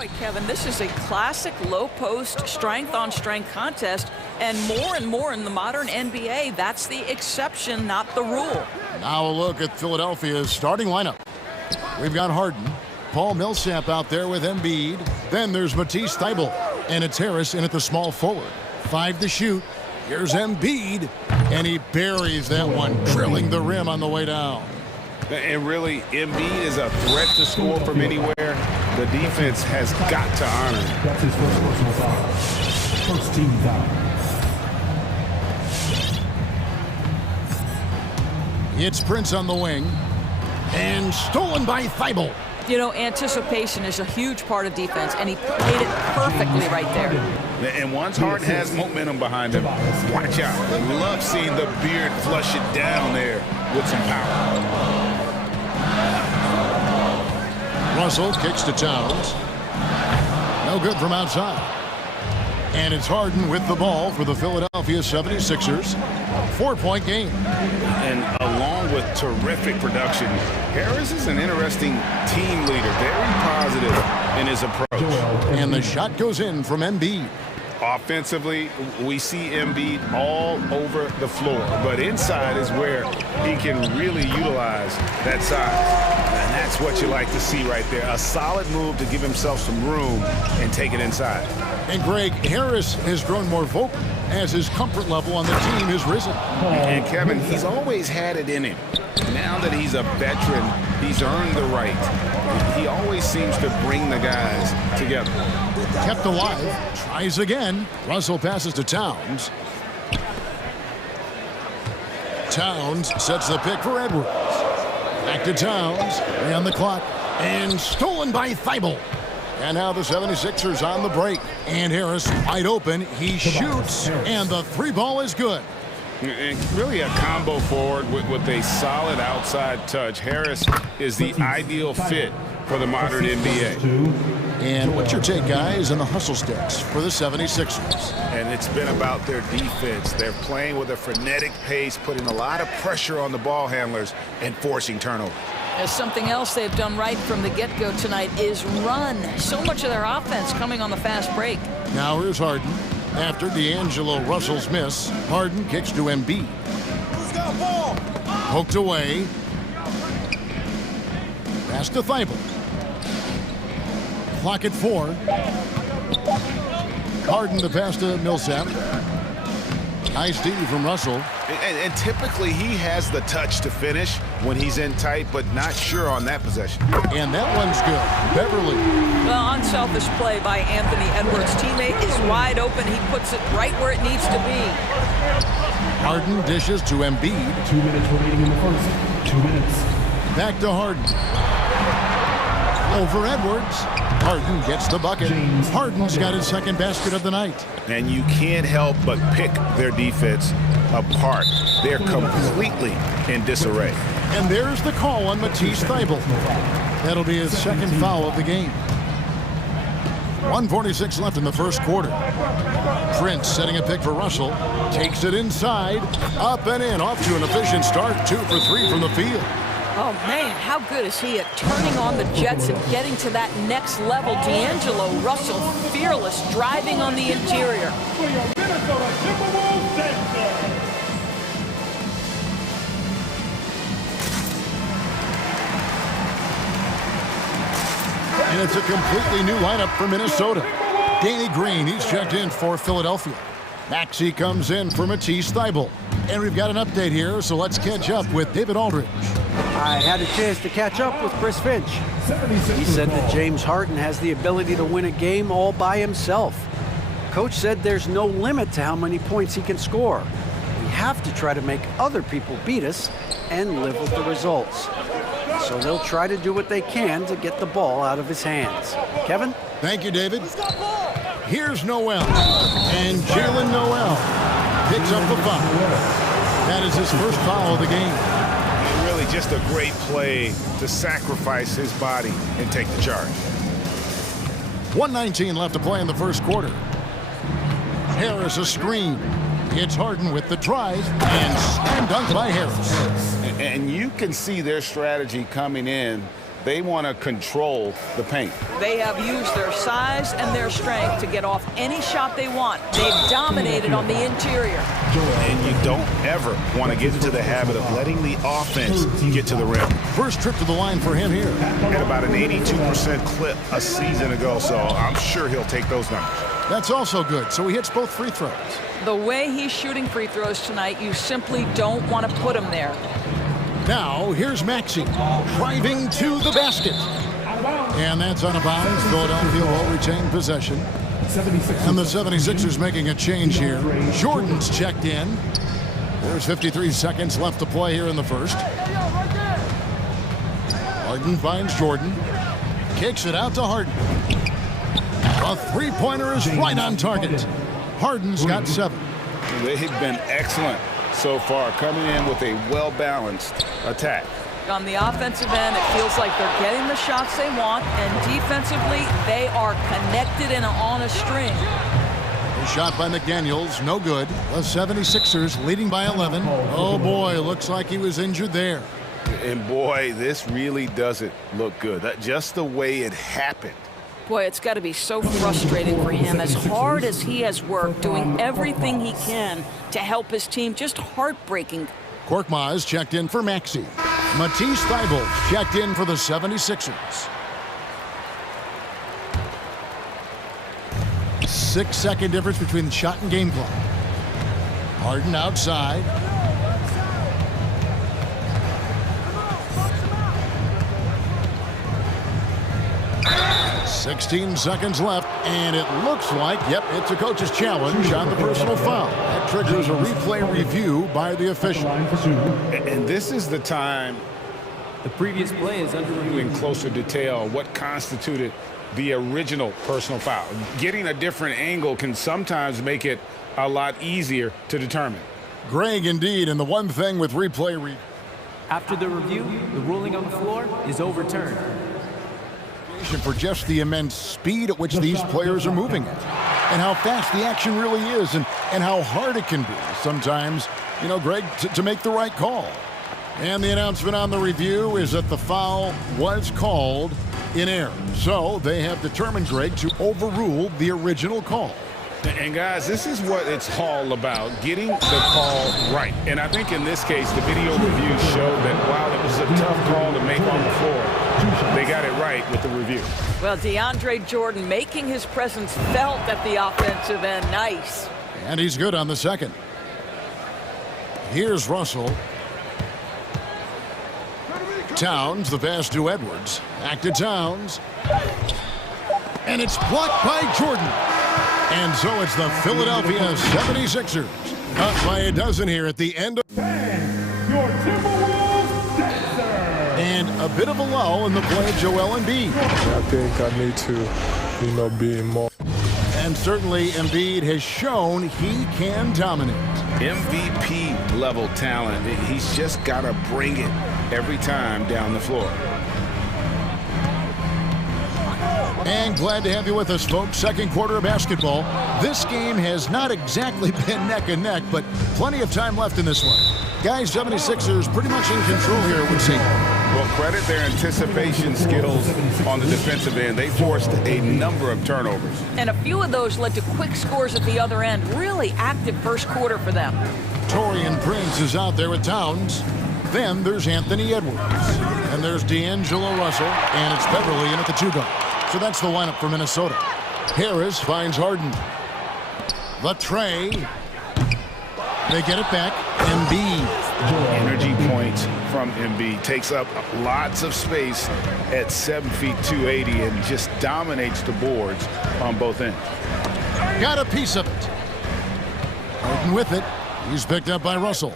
Boy, Kevin, this is a classic low-post, strength-on-strength contest, and more in the modern NBA, that's the exception, not the rule. Now a look at Philadelphia's starting lineup. We've got Harden, Paul Millsap out there with Embiid. Then there's Matisse Thybulle, and it's Harris in at the small forward. 5 to shoot. Here's Embiid, and he buries that one, drilling the rim on the way down. And really, Embiid is a threat to score from anywhere. The defense has got to honor him. That's his first personal foul. First team foul. It's Prince on the wing, and stolen by Thybulle. You know, anticipation is a huge part of defense, and he played it perfectly right there. And once Harden has momentum behind him, watch out. I love seeing the beard flush it down there with some power. Russell kicks to Towns. No good from outside. And it's Harden with the ball for the Philadelphia 76ers. 4-point game. And along with terrific production, Harris is an interesting team leader, very positive in his approach. And the shot goes in from Embiid. Offensively, we see Embiid all over the floor, but inside is where he can really utilize that size. And that's what you like to see right there. A solid move to give himself some room and take it inside. And Greg, Harris has grown more vocal as his comfort level on the team has risen. And Kevin, he's always had it in him. Now that he's a veteran, he's earned the right. He always seems to bring the guys together. Kept alive, tries again. Russell passes to Towns. Towns sets the pick for Edwards. Back to Towns, 3 on the clock, and stolen by Thybulle. And now the 76ers on the break. And Harris wide open, he shoots, and the 3 ball is good. And really a combo forward with a solid outside touch. Harris is the ideal fit for the modern NBA. And what's your take, guys, on the hustle sticks for the 76ers? And it's been about their defense. They're playing with a frenetic pace, putting a lot of pressure on the ball handlers and forcing turnover. As something else they've done right from the get-go tonight is run. So much of their offense coming on the fast break. Now here's Harden. After D'Angelo Russell's miss, Harden kicks to Embiid. Poked away. Pass to Thybulle. Clock at 4. Harden the pass to Millsap. Nice D from Russell. And typically he has the touch to finish when he's in tight, but not sure on that possession. And that one's good. Beverly. Well, unselfish play by Anthony Edwards. Teammate is wide open. He puts it right where it needs to be. Harden dishes to Embiid. 2 minutes remaining in the first. 2 minutes. Back to Harden. Over Edwards. Harden gets the bucket. Harden's got his second basket of the night. And you can't help but pick their defense apart. They're completely in disarray. And there's the call on Matisse Thybulle. That'll be his second foul of the game. 1:46 left in the first quarter. Prince setting a pick for Russell. Takes it inside. Up and in. Off to an efficient start. 2 for 3 from the field. Oh, man, how good is he at turning on the Jets and getting to that next level? D'Angelo Russell, fearless, driving on the interior. And it's a completely new lineup for Minnesota. Danny Green, he's checked in for Philadelphia. Maxey comes in for Matisse Thybulle. And we've got an update here, so let's catch up with David Aldridge. I had a chance to catch up with Chris Finch. He said that James Harden has the ability to win a game all by himself. Coach said there's no limit to how many points he can score. We have to try to make other people beat us and live with the results. So they'll try to do what they can to get the ball out of his hands. Kevin? Thank you, David. Here's Noel. And Jalen Noel picks up the foul. That is his first foul of the game. And really just a great play to sacrifice his body and take the charge. 1:19 left to play in the first quarter. Harris a screen. It's Harden with the drive and slam dunk by Harris. And you can see their strategy coming in They want to control the paint. They have used their size and their strength to get off any shot they want. They've dominated on the interior. And you don't ever want to get into the habit of letting the offense get to the rim. First trip to the line for him here. At about an 82% clip a season ago, so I'm sure he'll take those numbers. That's also good, so he hits both free throws. The way he's shooting free throws tonight, you simply don't want to put him there. Now, here's Maxey, driving to the basket. And that's out of bounds. Philadelphia will retain possession. And the 76ers making a change here. Jordan's checked in. There's 53 seconds left to play here in the first. Harden finds Jordan. Kicks it out to Harden. A three-pointer is right on target. Harden's got 7. They've been excellent so far, coming in with a well-balanced attack. On the offensive end, it feels like they're getting the shots they want, and defensively, they are connected and on a string. The shot by McDaniels, no good. The 76ers leading by 11. Oh boy, looks like he was injured there. And boy, this really doesn't look good. Just the way it happened. Boy, it's got to be so frustrating for him. As hard as he has worked, doing everything he can to help his team, just heartbreaking. Korkmaz checked in for Maxey. Matisse Thybulle checked in for the 76ers. 6-second difference between the shot and game clock. Harden outside. $16 seconds left, and it looks like, yep, it's a coach's challenge on the personal foul. That triggers a replay review by the official. And this is the time the previous play is under review. in closer detail what constituted the original personal foul. Getting a different angle can sometimes make it a lot easier to determine. Greg, indeed, and the one thing with replay After the review, the ruling on the floor is overturned. for just the immense speed at which these players are moving at, and how fast the action really is, and how hard it can be sometimes, you know, Greg, to make the right call. And the announcement on the review is that the foul was called in error. So they have determined, Greg, to overrule the original call. And guys, this is what it's all about, getting the call right. And I think in this case, the video review showed that while it was a tough call to make on the floor, they got it right with the review. Well, DeAndre Jordan making his presence felt at the offensive end. Nice. And he's good on the second. Here's Russell. Towns, the pass to Edwards. Back to Towns. And it's blocked by Jordan. And so it's the Philadelphia 76ers. Up by a dozen here at the end of... And a bit of a lull in the play of Joel Embiid. I think I need to, be more. And certainly Embiid has shown he can dominate. MVP level talent. He's just got to bring it every time down the floor. And glad to have you with us, folks. Second quarter of basketball. This game has not exactly been neck and neck, but plenty of time left in this one. Guys, 76ers pretty much in control here, it would seem. Well, credit their anticipation skills on the defensive end. They forced a number of turnovers. And a few of those led to quick scores at the other end. Really active first quarter for them. Torian Prince is out there with Towns. Then there's Anthony Edwards. And there's D'Angelo Russell. And it's Beverly in at the 2-guard. So that's the lineup for Minnesota. Harris finds Harden. The tray. They get it back. Embiid. Energy points from Embiid. Takes up lots of space at 7 feet 280 and just dominates the boards on both ends. Got a piece of it. Harden with it. He's picked up by Russell.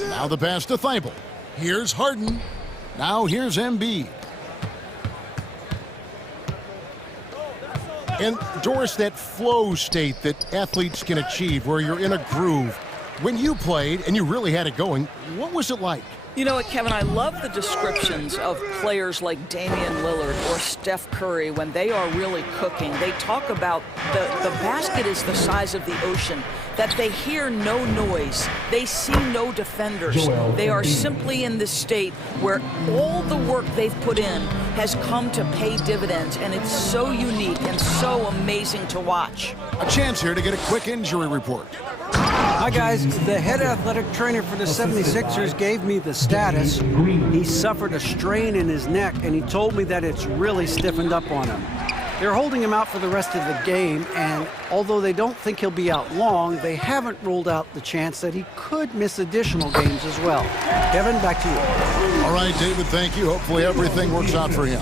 Now the pass to Thybulle. Here's Harden. Now here's Embiid. And Doris, that flow state that athletes can achieve where you're in a groove. When you played and you really had it going, what was it like? You know what, Kevin, I love the descriptions of players like Damian Lillard or Steph Curry when they are really cooking. They talk about the basket is the size of the ocean. that they hear no noise, they see no defenders. They are simply in this state where all the work they've put in has come to pay dividends, and it's so unique and so amazing to watch. A chance here to get a quick injury report. Hi, guys. The head athletic trainer for the 76ers gave me the status. He suffered a strain in his neck, and he told me that it's really stiffened up on him. They're holding him out for the rest of the game, and although they don't think he'll be out long, they haven't ruled out the chance that he could miss additional games as well. Kevin, back to you. All right, David, thank you. Hopefully everything works out for him.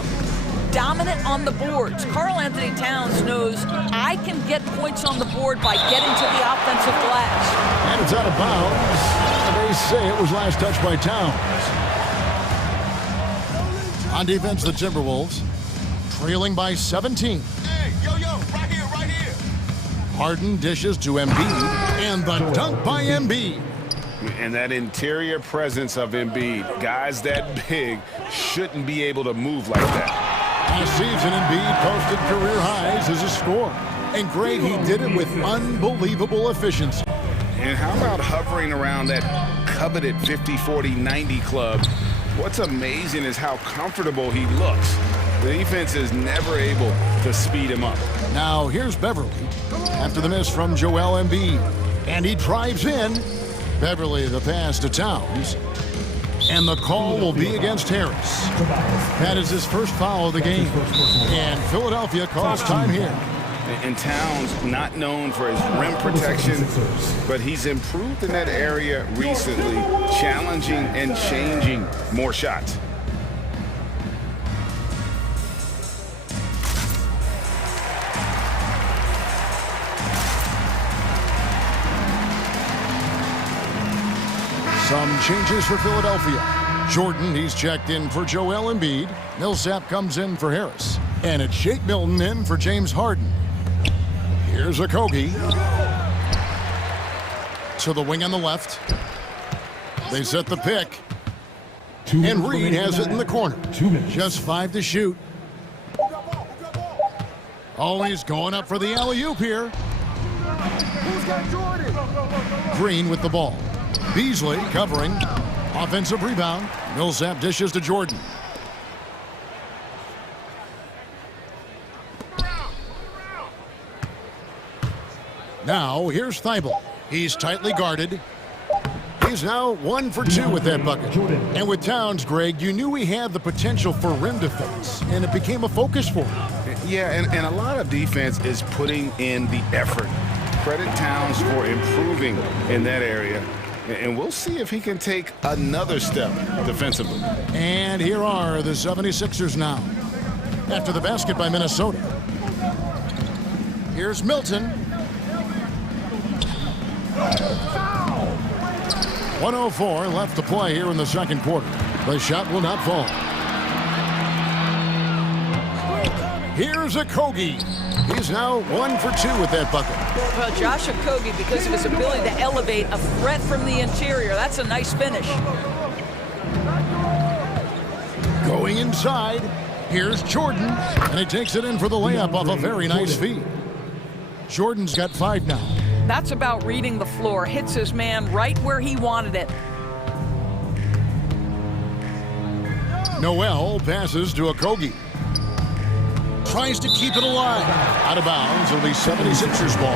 Dominant on the boards. Karl Anthony Towns knows I can get points on the board by getting to the offensive glass. And it's out of bounds. They say it was last touched by Towns. On defense, the Timberwolves trailing by 17. Hey, yo, right here. Harden dishes to Embiid, and the dunk by Embiid. And that interior presence of Embiid, guys that big shouldn't be able to move like that. Last season, Embiid posted career highs as a scorer. And Greg, he did it with unbelievable efficiency. And how about hovering around that coveted 50-40-90 club? What's amazing is how comfortable he looks. The defense is never able to speed him up. Now here's Beverly after the miss from Joel Embiid. And he drives in. Beverly the pass to Towns. And the call will be against Harris. That is his first foul of the game. And Philadelphia calls time here. And Towns, not known for his rim protection, but he's improved in that area recently, challenging and changing more shots. Some changes for Philadelphia. Jordan, he's checked in for Joel Embiid. Millsap comes in for Harris. And it's Shake Milton in for James Harden. Here's Okogie. To the wing on the left. They set the pick. And Reed has it in the corner. Just 5 to shoot. Oh, he's going up for the alley-oop here. Who's got Jordan? Green with the ball. Beasley covering. Offensive rebound. Millsap dishes to Jordan. Now, here's Thibault. He's tightly guarded. He's now 1 for 2 with that bucket. And with Towns, Greg, you knew he had the potential for rim defense, and it became a focus for him. Yeah, and a lot of defense is putting in the effort. Credit Towns for improving in that area. And we'll see if he can take another step defensively. And here are the 76ers now. After the basket by Minnesota. Here's Milton. 1:04 left to play here in the second quarter. The shot will not fall. Here's Okogie. He's now 1 for 2 with that bucket. Well, Josh Okogie, because of his ability to elevate a threat from the interior, that's a nice finish. Going inside, here's Jordan, and he takes it in for the layup off a very nice feed. Jordan's got 5 now. That's about reading the floor. Hits his man right where he wanted it. Noel passes to Okogie. Tries to keep it alive. Out of bounds, it'll be 76ers ball.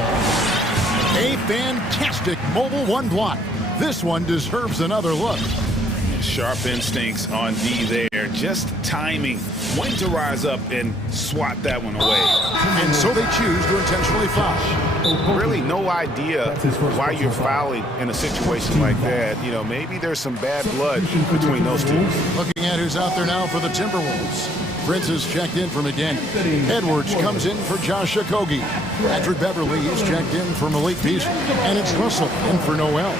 A fantastic mobile 1 block. This one deserves another look. Sharp instincts on D there. Just timing when to rise up and swat that one away. And so they choose to intentionally foul. Really no idea why you're fouling in a situation like that. You know, maybe there's some bad blood between those two. Looking at who's out there now for the Timberwolves. Prince is checked in for McDaniel. Edwards comes in for Josh Okogie. Patrick Beverly is checked in for Malik Beasley. And it's Russell in for Noel.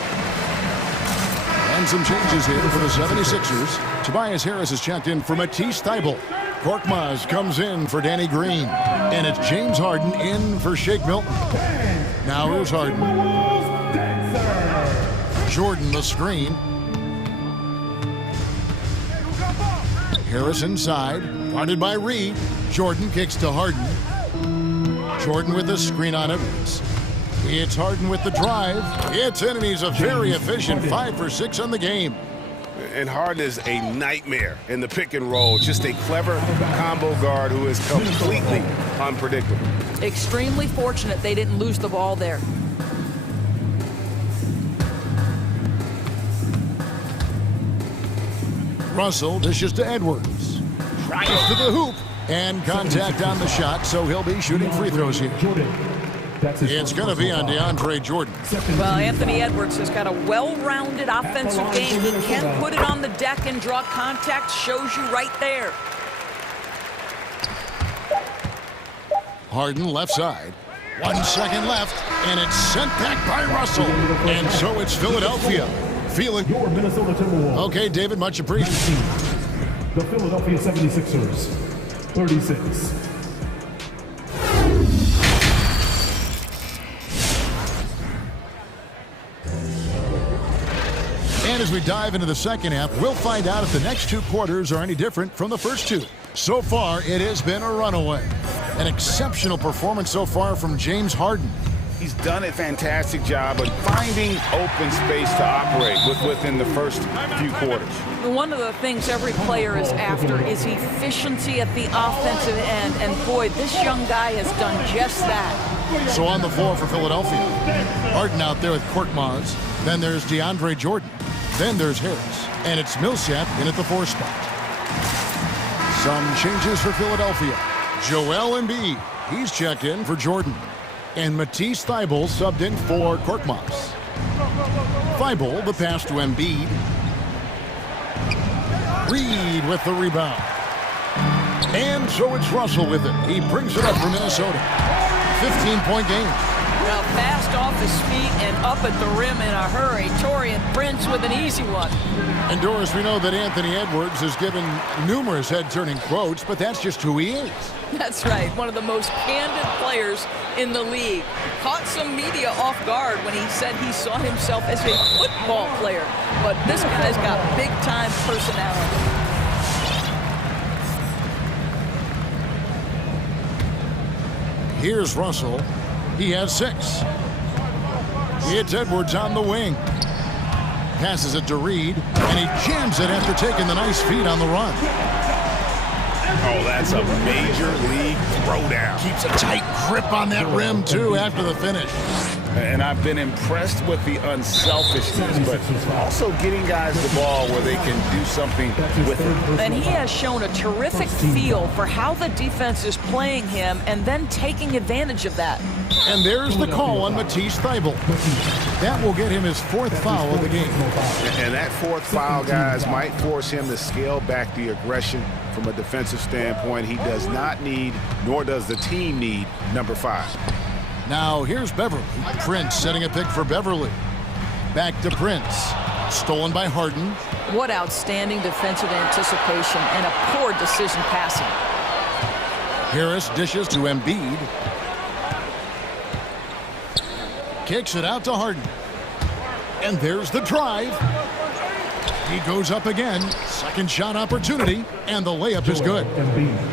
And some changes here for the 76ers. Tobias Harris is checked in for Matisse Thybulle. Korkmaz comes in for Danny Green. And it's James Harden in for Shake Milton. Now here's Harden. Jordan the screen. Harris inside. Guarded by Reed. Jordan kicks to Harden. Jordan with the screen on Edwards. It's Harden with the drive. It's in, and he's a very efficient 5 for 6 on the game. And Harden is a nightmare in the pick and roll. Just a clever combo guard who is completely unpredictable. Extremely fortunate they didn't lose the ball there. Russell dishes to Edwards. Drives to the hoop. And contact on the shot, so he'll be shooting free throws here. It's going to be on DeAndre Jordan. Well, Anthony Edwards has got a well-rounded offensive game. He can put it on the deck and draw contact. Shows you right there. Harden left side. 1 second left, and it's sent back by Russell. And so it's Philadelphia. Feeling. Your Minnesota Timberwolves. Okay, David, much appreciated. The Philadelphia 76ers, 36. And as we dive into the second half, we'll find out if the next 2 quarters are any different from the first 2. So far, it has been a runaway. An exceptional performance so far from James Harden. He's done a fantastic job of finding open space to operate within the first few quarters. One of the things every player is after is efficiency at the offensive end, and boy, this young guy has done just that. So on the floor for Philadelphia, Harden out there with Korkmaz. Then there's DeAndre Jordan. Then there's Harris. And it's Millsap in at the 4 spot. Some changes for Philadelphia. Joel Embiid, he's checked in for Jordan. And Matisse Thybulle subbed in for Korkmaz. Thybulle, the pass to Embiid. Reed with the rebound. And so it's Russell with it. He brings it up for Minnesota. 15-point game. Now fast off his feet and up at the rim in a hurry. Taurean Prince with an easy one. And Doris, we know that Anthony Edwards has given numerous head-turning quotes, but that's just who he is. That's right, one of the most candid players in the league. Caught some media off guard when he said he saw himself as a football player. But this guy's got big-time personality. Here's Russell. He has 6. It's Edwards on the wing. Passes it to Reed, and he jams it after taking the nice feed on the run. Oh, that's a major league throwdown. Keeps a tight grip on that rim, too, after the finish. And I've been impressed with the unselfishness, but also getting guys the ball where they can do something with it. And he has shown a terrific feel for how the defense is playing him and then taking advantage of that. And there's the call on Matisse Thybulle. That will get him his 4th foul of the game. And that 4th foul, guys, might force him to scale back the aggression from a defensive standpoint. He does not need, nor does the team need, number 5. Now here's Beverly. Prince setting a pick for Beverly. Back to Prince. Stolen by Harden. What outstanding defensive anticipation and a poor decision passing. Harris dishes to Embiid. Kicks it out to Harden. And there's the drive. He goes up again. Second shot opportunity. And the layup is good.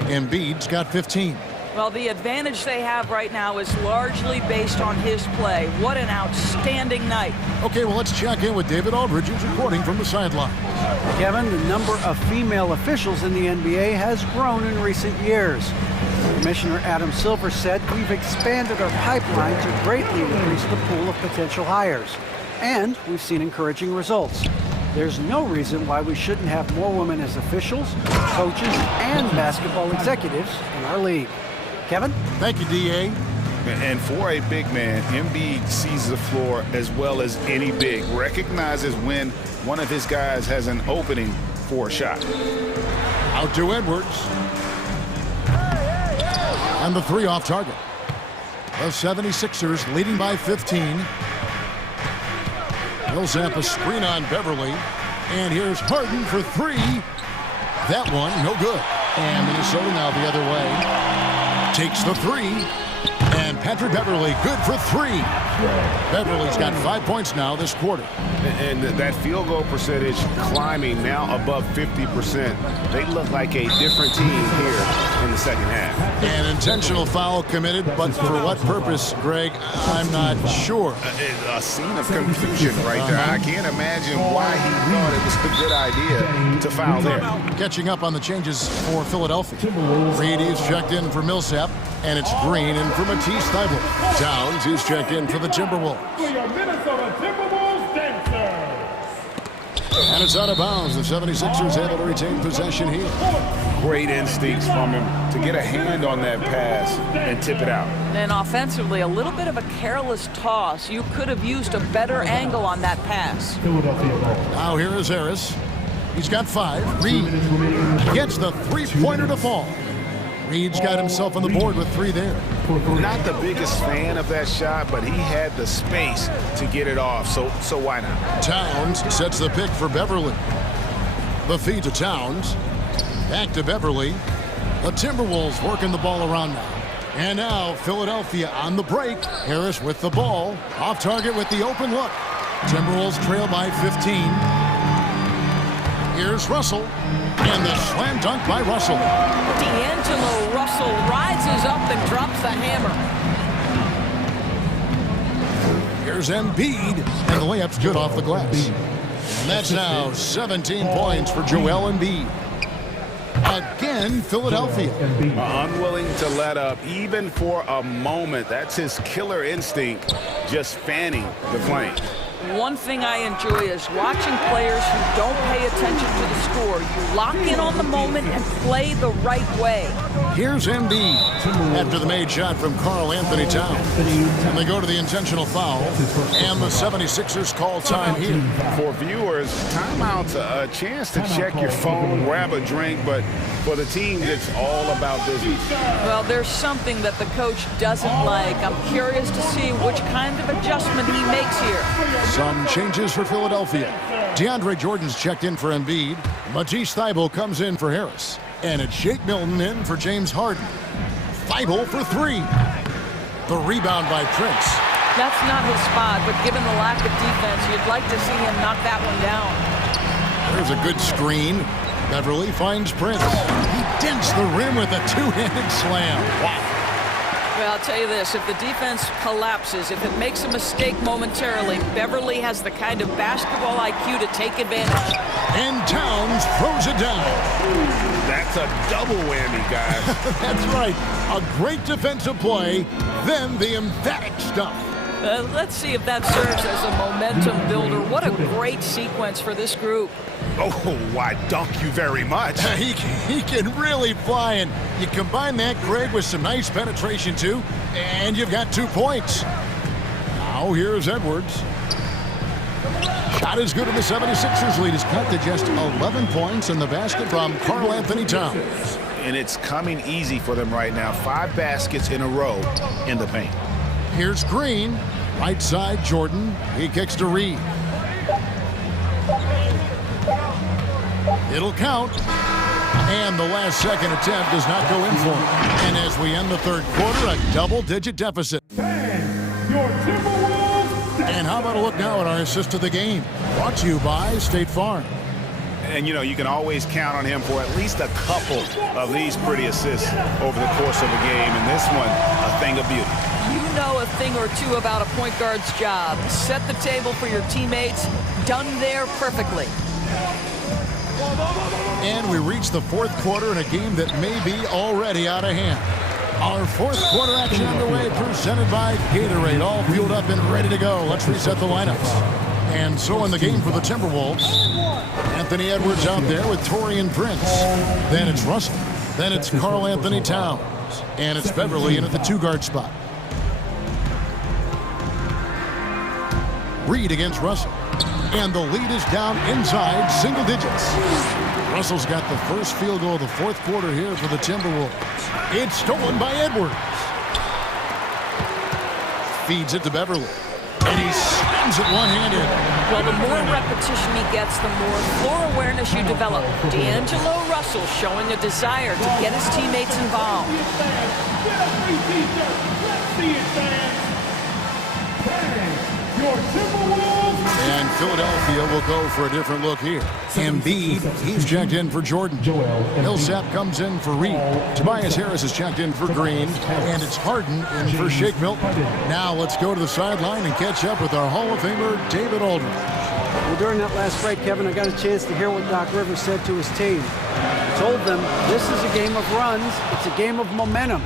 Embiid's got 15. Well, the advantage they have right now is largely based on his play. What an outstanding night. Okay, well, let's check in with David Aldridge, who's reporting from the sideline. Kevin, the number of female officials in the NBA has grown in recent years. Commissioner Adam Silver said, "We've expanded our pipeline to greatly increase the pool of potential hires. And we've seen encouraging results. There's no reason why we shouldn't have more women as officials, coaches, and basketball executives in our league." Kevin? Thank you, D.A. And for a big man, Embiid sees the floor as well as any big. Recognizes when one of his guys has an opening for a shot. Out to Edwards. And the 3 off target. The 76ers leading by 15. Millsap a screen on Beverly. And here's Harden for 3. That one, no good. And Minnesota now the other way. Takes the 3. And Patrick Beverly good for 3. Beverly's got 5 points now this quarter. And that field goal percentage climbing now above 50%. They look like a different team here in the second half. An intentional foul committed, but for what purpose, Greg? I'm not sure. A scene of confusion right there. I can't imagine why he thought it was a good idea to foul there. Catching up on the changes for Philadelphia. Reed is checked in for Millsap, and it's Green in for Matisse Thybulle. Towns is checked in for the Timberwolves. And it's out of bounds. The 76ers able to retain possession here. Great instincts from him to get a hand on that pass and tip it out. And offensively, a little bit of a careless toss. You could have used a better angle on that pass. Now here is Harris. He's got 5. Reed gets the three-pointer to fall. Reed's got himself on the board with 3 there. Not the biggest fan of that shot, but he had the space to get it off, so why not? Towns sets the pick for Beverly. The feed to Towns. Back to Beverly. The Timberwolves working the ball around now. And now Philadelphia on the break. Harris with the ball. Off target with the open look. Timberwolves trail by 15. Here's Russell. And the slam dunk by Russell. D'Angelo Russell rises up and drops the hammer. Here's Embiid. And the layup's good off the glass. And that's now 17 points for Joel Embiid. Again, Philadelphia. Unwilling to let up, even for a moment. That's his killer instinct, just fanning the flame. One thing I enjoy is watching players who don't pay attention to the score. You lock in on the moment and play the right way. Here's Embiid after the made shot from Karl Anthony Towns. And they go to the intentional foul. And the 76ers call time here. For viewers, timeout's a chance to check your phone, grab a drink, but for the team, it's all about business. Well, there's something that the coach doesn't like. I'm curious to see which kind of adjustment he makes here. Some changes for Philadelphia. DeAndre Jordan's checked in for Embiid. Matisse Thybulle comes in for Harris. And it's Shake Milton in for James Harden. Thybulle for 3. The rebound by Prince. That's not his spot, but given the lack of defense, you'd like to see him knock that one down. There's a good screen. Beverly finds Prince. He dents the rim with a two-handed slam. Wow. Well, I'll tell you this, if the defense collapses, if it makes a mistake momentarily, Beverly has the kind of basketball IQ to take advantage. And Towns throws it down. That's a double whammy, guys. That's right. A great defensive play, then the emphatic stuff. Let's see if that serves as a momentum builder. What a great sequence for this group. Oh, why, dunk you very much. He can really fly, and you combine that, Greg, with some nice penetration, too, and you've got 2 points. Now here's Edwards. Shot is good, and the 76ers lead is cut to just 11 points in the basket from Karl Anthony Towns. And it's coming easy for them right now. 5 baskets in a row in the paint. Here's Green. Right side, Jordan. He kicks to Reed. It'll count. And the last second attempt does not go in for him. And as we end the third quarter, a double-digit deficit. And how about a look now at our assist of the game? Brought to you by State Farm. And, you know, you can always count on him for at least a couple of these pretty assists over the course of the game. And this one, a thing of beauty. You know a thing or two about a point guard's job. Set the table for your teammates. Done there perfectly. And we reach the fourth quarter in a game that may be already out of hand. Our fourth quarter action underway, presented by Gatorade. All fueled up and ready to go. Let's reset the lineups. And so in the game for the Timberwolves, Anthony Edwards out there with Taurean Prince. Then it's Russell. Then it's Karl Anthony Towns. And it's Beverly in at the 2-guard spot. Reed against Russell. And the lead is down inside single digits. Russell's got the first field goal of the fourth quarter here for the Timberwolves. It's stolen by Edwards. Feeds it to Beverly. And he slams it one-handed. Well, the more repetition he gets, the more floor awareness you develop. D'Angelo Russell showing a desire to get his teammates involved. And Philadelphia will go for a different look here. Embiid, he's checked in for Jordan. Millsap comes in for Reed. Tobias Harris is checked in for Green. And it's Harden in for Shake Milton. Now let's go to the sideline and catch up with our Hall of Famer, David Aldridge. Well, during that last break, Kevin, I got a chance to hear what Doc Rivers said to his team. He told them, this is a game of runs. It's a game of momentum.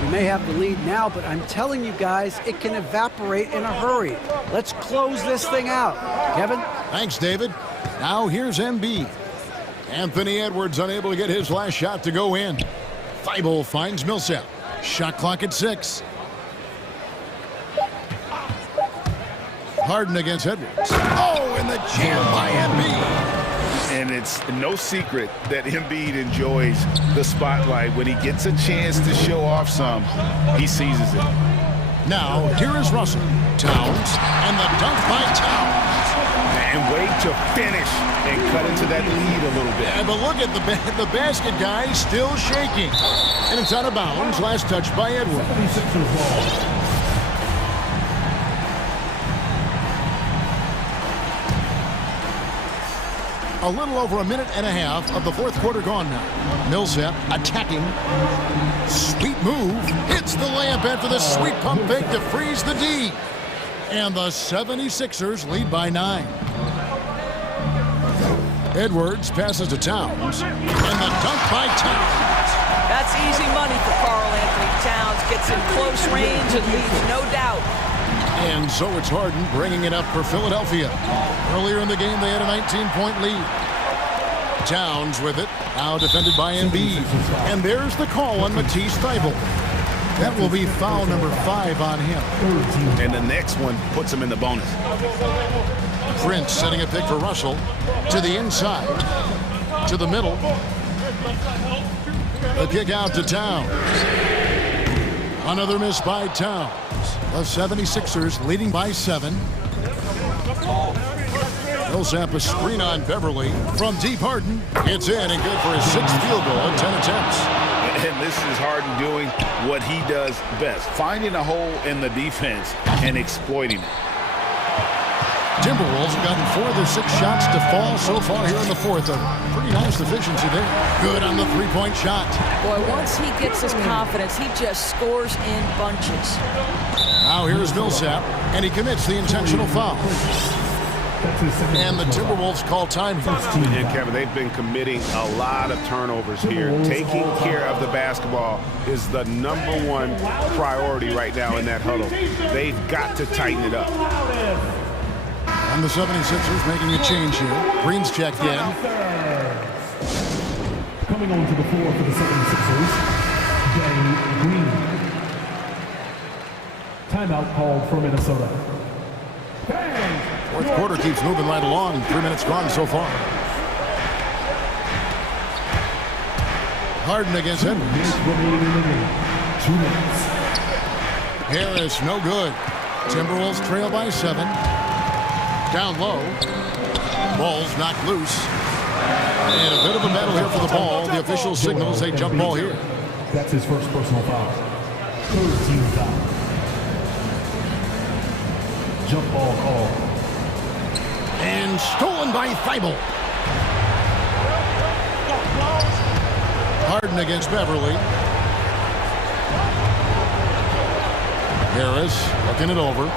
We may have the lead now, but I'm telling you guys, it can evaporate in a hurry. Let's close this thing out. Kevin? Thanks, David. Now here's Embiid. Anthony Edwards unable to get his last shot to go in. Thibault finds Millsap. Shot clock at 6. Harden against Edwards. Oh, and the jam by Embiid. And it's no secret that Embiid enjoys the spotlight. When he gets a chance to show off some, he seizes it. Now, here is Russell. Towns, and the dunk by Towns. And wait to finish and cut into that lead a little bit. Yeah, but look at the basket guy still shaking. And it's out of bounds. Last touch by Edwards. A little over a minute and a half of the fourth quarter gone now. Millsap attacking. Sweet move. Hits the layup after the sweet pump fake to freeze the D. And the 76ers lead by 9. Edwards passes to Towns. And the dunk by Towns. That's easy money for Karl Anthony Towns. Gets in close range and leaves no doubt. And so it's Harden bringing it up for Philadelphia. Earlier in the game, they had a 19-point lead. Towns with it, now defended by Embiid. And there's the call on Matisse Thybulle. That will be foul number 5 on him. And the next one puts him in the bonus. Prince setting a pick for Russell. To the inside. To the middle. The kick out to Towns. Another miss by Towns. The 76ers leading by 7. Millsap a screen on Beverly from deep. Harden. It's in and good for his 6th field goal in 10 attempts. And this is Harden doing what he does best, finding a hole in the defense and exploiting it. Timberwolves have gotten 4 of their 6 shots to fall so far here in the fourth. A pretty nice efficiency there. Good on the three-point shot. Boy, once he gets his confidence, he just scores in bunches. Now here's Millsap, and he commits the intentional foul. And the Timberwolves call timeout. And Kevin, they've been committing a lot of turnovers here. Taking care of the basketball is the #1 priority right now in that huddle. They've got to tighten it up. And the 76ers making a change here. Green's checked in. Coming onto the floor for the 76ers, Danny Green. Timeout called for Minnesota. Fourth quarter keeps moving right along. 3 minutes gone so far. Harden against Edwards. 2 minutes. Harris, no good. Timberwolves trail by 7. Down low. Ball's knocked loose. And a bit of a battle here for the ball. The official signals a jump ball here. That's his first personal foul. 3rd team foul. Jump ball call. And stolen by Thybulle. Harden against Beverly. Harris looking it over.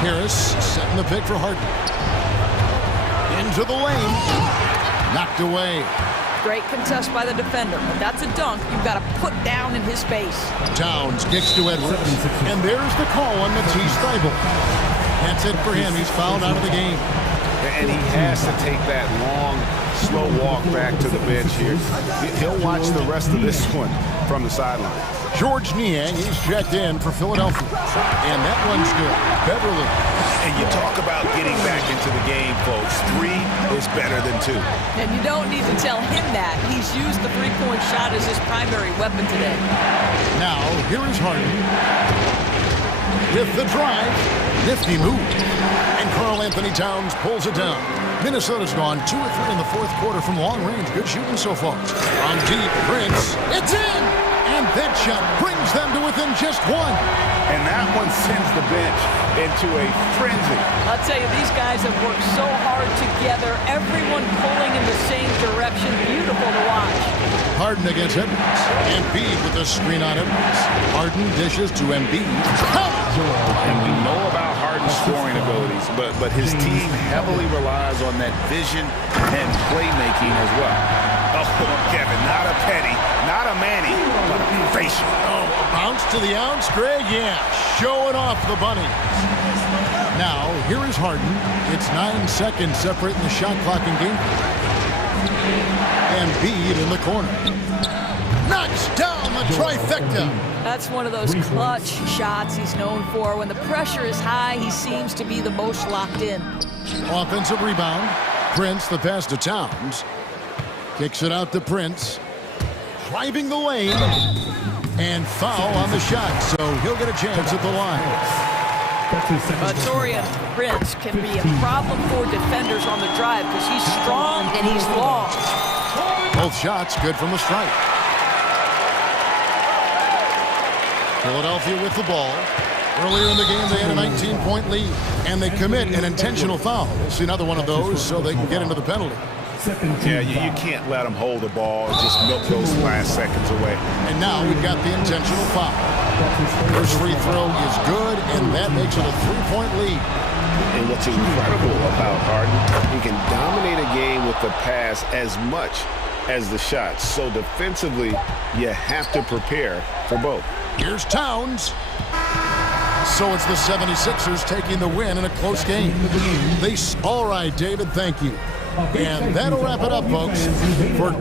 Harris setting the pick for Harden. Into the lane. Knocked away. Great contest by the defender, but that's a dunk you've got to put down in his face. Towns kicks to Edwards. And there's the call on Matisse Thybulle. That's it for him. He's fouled out of the game. And he has to take that long, slow walk back to the bench here. He'll watch the rest of this one from the sideline. George Niang, he's checked in for Philadelphia. And that one's good. Beverly. And you talk about getting back into the game, folks. 3 is better than 2. And you don't need to tell him that. He's used the three-point shot as his primary weapon today. Now, here is Harden. With the drive, nifty move. And Karl Anthony Towns pulls it down. Minnesota's gone 2 of 3 in the fourth quarter from long range. Good shooting so far. From deep, Prince. It's in! And And that shot brings them to within just one. And that one sends the bench into a frenzy. I'll tell you, these guys have worked so hard together, everyone pulling in the same direction. Beautiful to watch. Harden against Edwards. Embiid with the screen on Edwards. Harden dishes to Embiid. And we know about Harden's scoring abilities, but his team heavily relies on that vision and playmaking as well. Oh, Kevin, not a Petty, not a Manny, but a facial. Oh, a bounce to the ounce, Greg? Yeah, showing off the bunny. Now, here is Harden. It's 9 seconds separating the shot clock and game. Embiid in the corner. Knocks down the trifecta. That's one of those clutch shots he's known for. When the pressure is high, he seems to be the most locked in. Offensive rebound. Prince, the pass to Towns. Kicks it out to Prince. Driving the lane. And foul on the shot, so he'll get a chance at the line. Torian Prince can be a problem for defenders on the drive because he's strong and he's long. Both shots good from the stripe. Philadelphia with the ball. Earlier in the game, they had a 19-point lead, and they commit an intentional foul. We'll see another one of those so they can get into the penalty. Yeah, you can't let them hold the ball and just milk those last seconds away. And now we've got the intentional foul. First free throw is good, and that makes it a 3-point lead. And what's incredible about Harden, he can dominate a game with the pass as much as the shots. So defensively, you have to prepare for both. Here's Towns. So it's the 76ers taking the win in a close game. All right, David, thank you. And that'll wrap it up, folks, for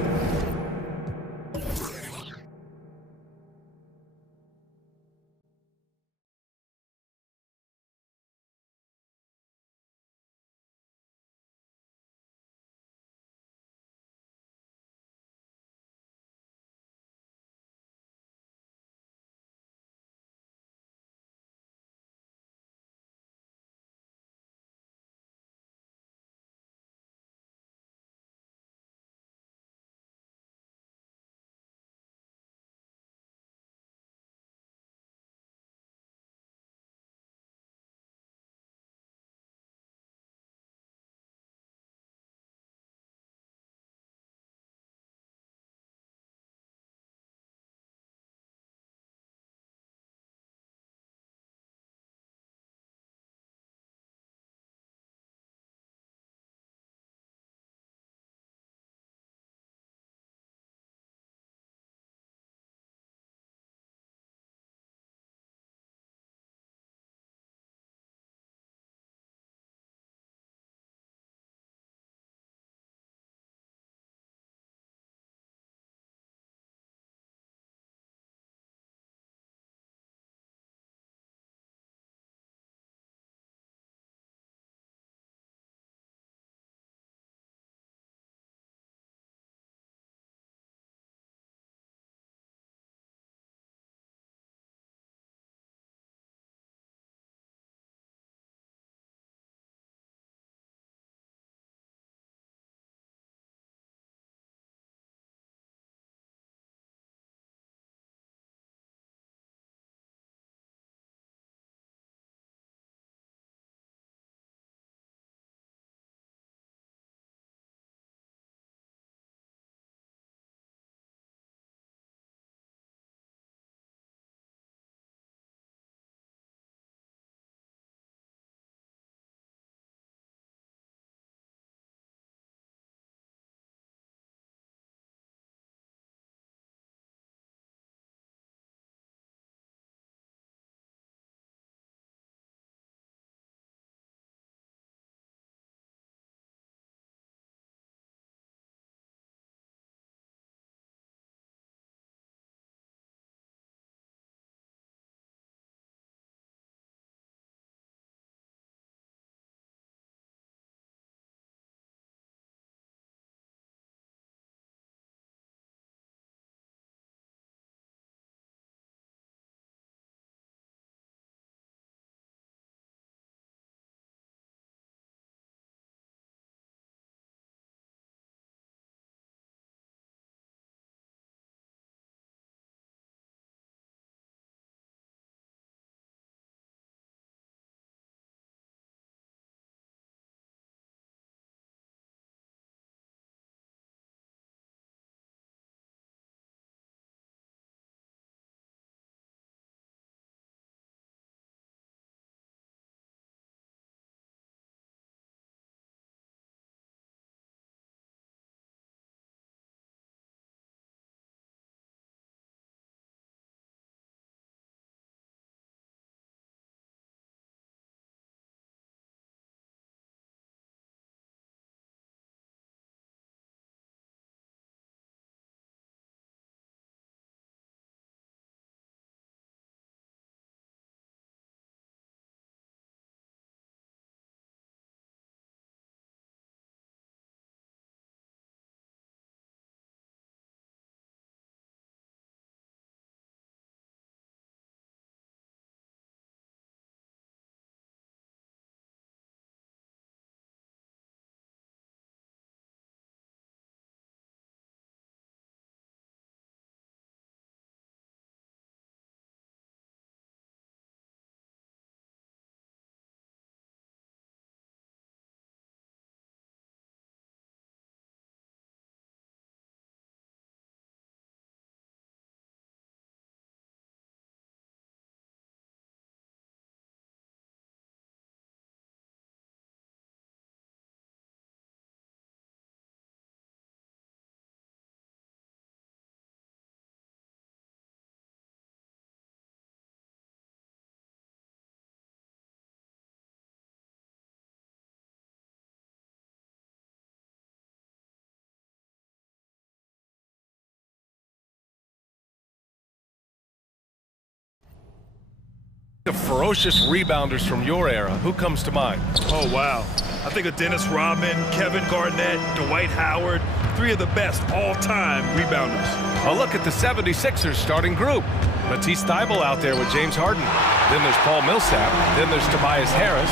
The ferocious rebounders from your era, who comes to mind? Oh, wow. I think of Dennis Rodman, Kevin Garnett, Dwight Howard, three of the best all-time rebounders. A look at the 76ers starting group. Matisse Thybulle out there with James Harden. Then there's Paul Millsap. Then there's Tobias Harris.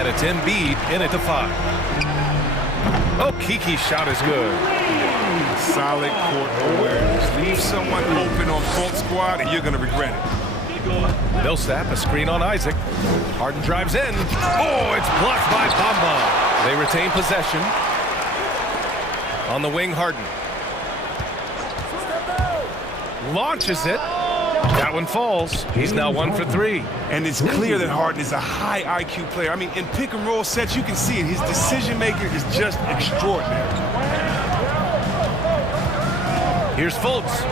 And it's Embiid in at the 5. Oh, Kiki's shot is good. Solid court awareness. Leave someone open on front squad and you're going to regret it. Millsap, a screen on Isaac. Harden drives in. Oh, it's blocked by Bamba. They retain possession. On the wing, Harden. Launches it. That one falls. He's now 1 for 3. And it's clear that Harden is a high IQ player. I mean, in pick and roll sets, you can see it. His decision making is just extraordinary. Here's Fultz.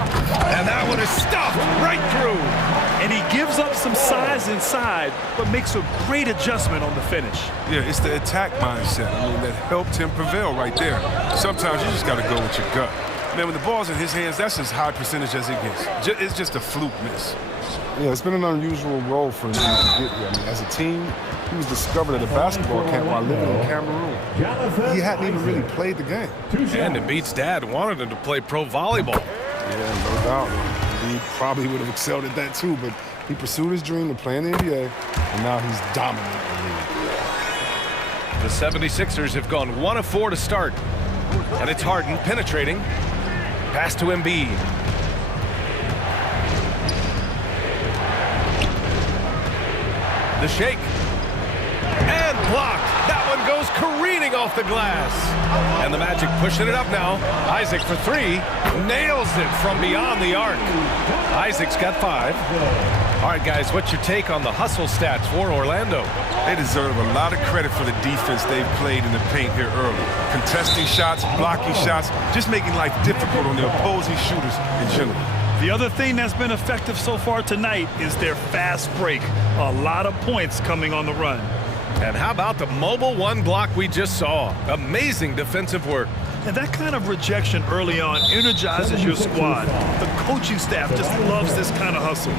And that one is stuffed right through. And he gives up some size inside, but makes a great adjustment on the finish. Yeah, it's the attack mindset. I mean, that helped him prevail right there. Sometimes you just got to go with your gut. Man, when the ball's in his hands, that's as high percentage as it gets. It's just a fluke miss. Yeah, it's been an unusual role for him to get here. I mean, as a team, he was discovered at a basketball camp while living in Cameroon. He hadn't even really played the game. And Embiid's dad wanted him to play pro volleyball. Yeah, no doubt. Embiid probably would have excelled at that too, but he pursued his dream to play in the NBA, and now he's dominant in the league. The 76ers have gone 1 of 4 to start. And it's Harden penetrating. Pass to Embiid. The shake. And blocked. That one goes careening off the glass. And the Magic pushing it up now. Isaac for 3. Nails it from beyond the arc. Isaac's got 5. All right, guys, what's your take on the hustle stats for Orlando? They deserve a lot of credit for the defense they've played in the paint here early. Contesting shots, blocking shots, just making life difficult on the opposing shooters in general. The other thing that's been effective so far tonight is their fast break. A lot of points coming on the run. And how about the mobile 1 block we just saw? Amazing defensive work. And that kind of rejection early on energizes your squad. The coaching staff just loves this kind of hustle.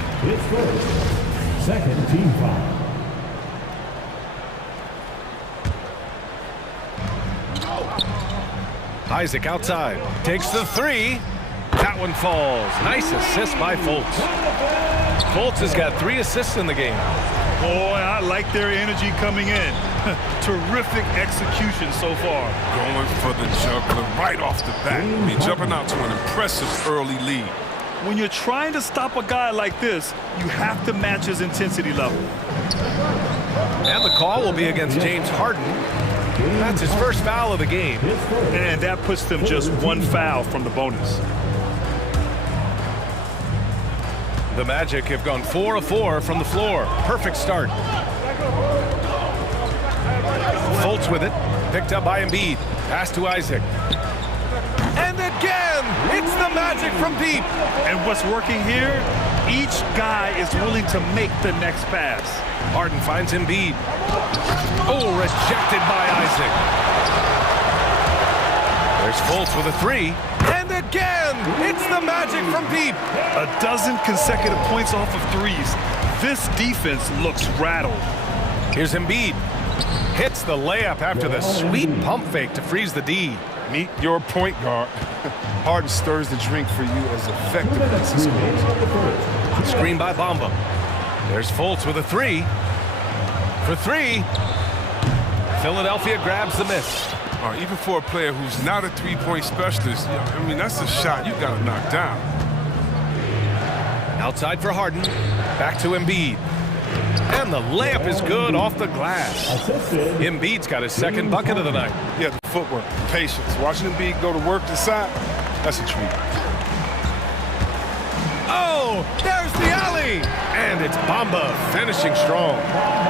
Second team foul. Isaac outside. Takes the 3. That one falls. Nice assist by Fultz. Fultz has got 3 assists in the game. Boy, I like their energy coming in. Terrific execution so far. Going for the juggler right off the bat. I mean, jumping out to an impressive early lead. When you're trying to stop a guy like this, you have to match his intensity level. And the call will be against James Harden. That's his first foul of the game. And that puts them just 1 foul from the bonus. The Magic have gone 4 of 4 from the floor. Perfect start. Fultz with it. Picked up by Embiid. Pass to Isaac. And again, it's the Magic from deep. And what's working here? Each guy is willing to make the next pass. Harden finds Embiid. Oh, rejected by Isaac. There's Fultz with a 3. And again, it's the Magic from deep. A dozen consecutive points off of 3s. This defense looks rattled. Here's Embiid. Hits the layup after the sweet pump fake to freeze the D. Meet your point guard. Harden stirs the drink for you as effectively as he scores. Screen by Bamba. There's Fultz with a 3. For 3. Philadelphia grabs the miss. Even for a player who's not a three-point specialist, I mean, that's a shot you got to knock down. Outside for Harden. Back to Embiid. And the layup is good off the glass. Embiid's got his 2nd bucket of the night. Yeah, the footwork, patience. Watching Embiid go to work inside, that's a treat. Oh, there's the alley. And it's Bamba finishing strong.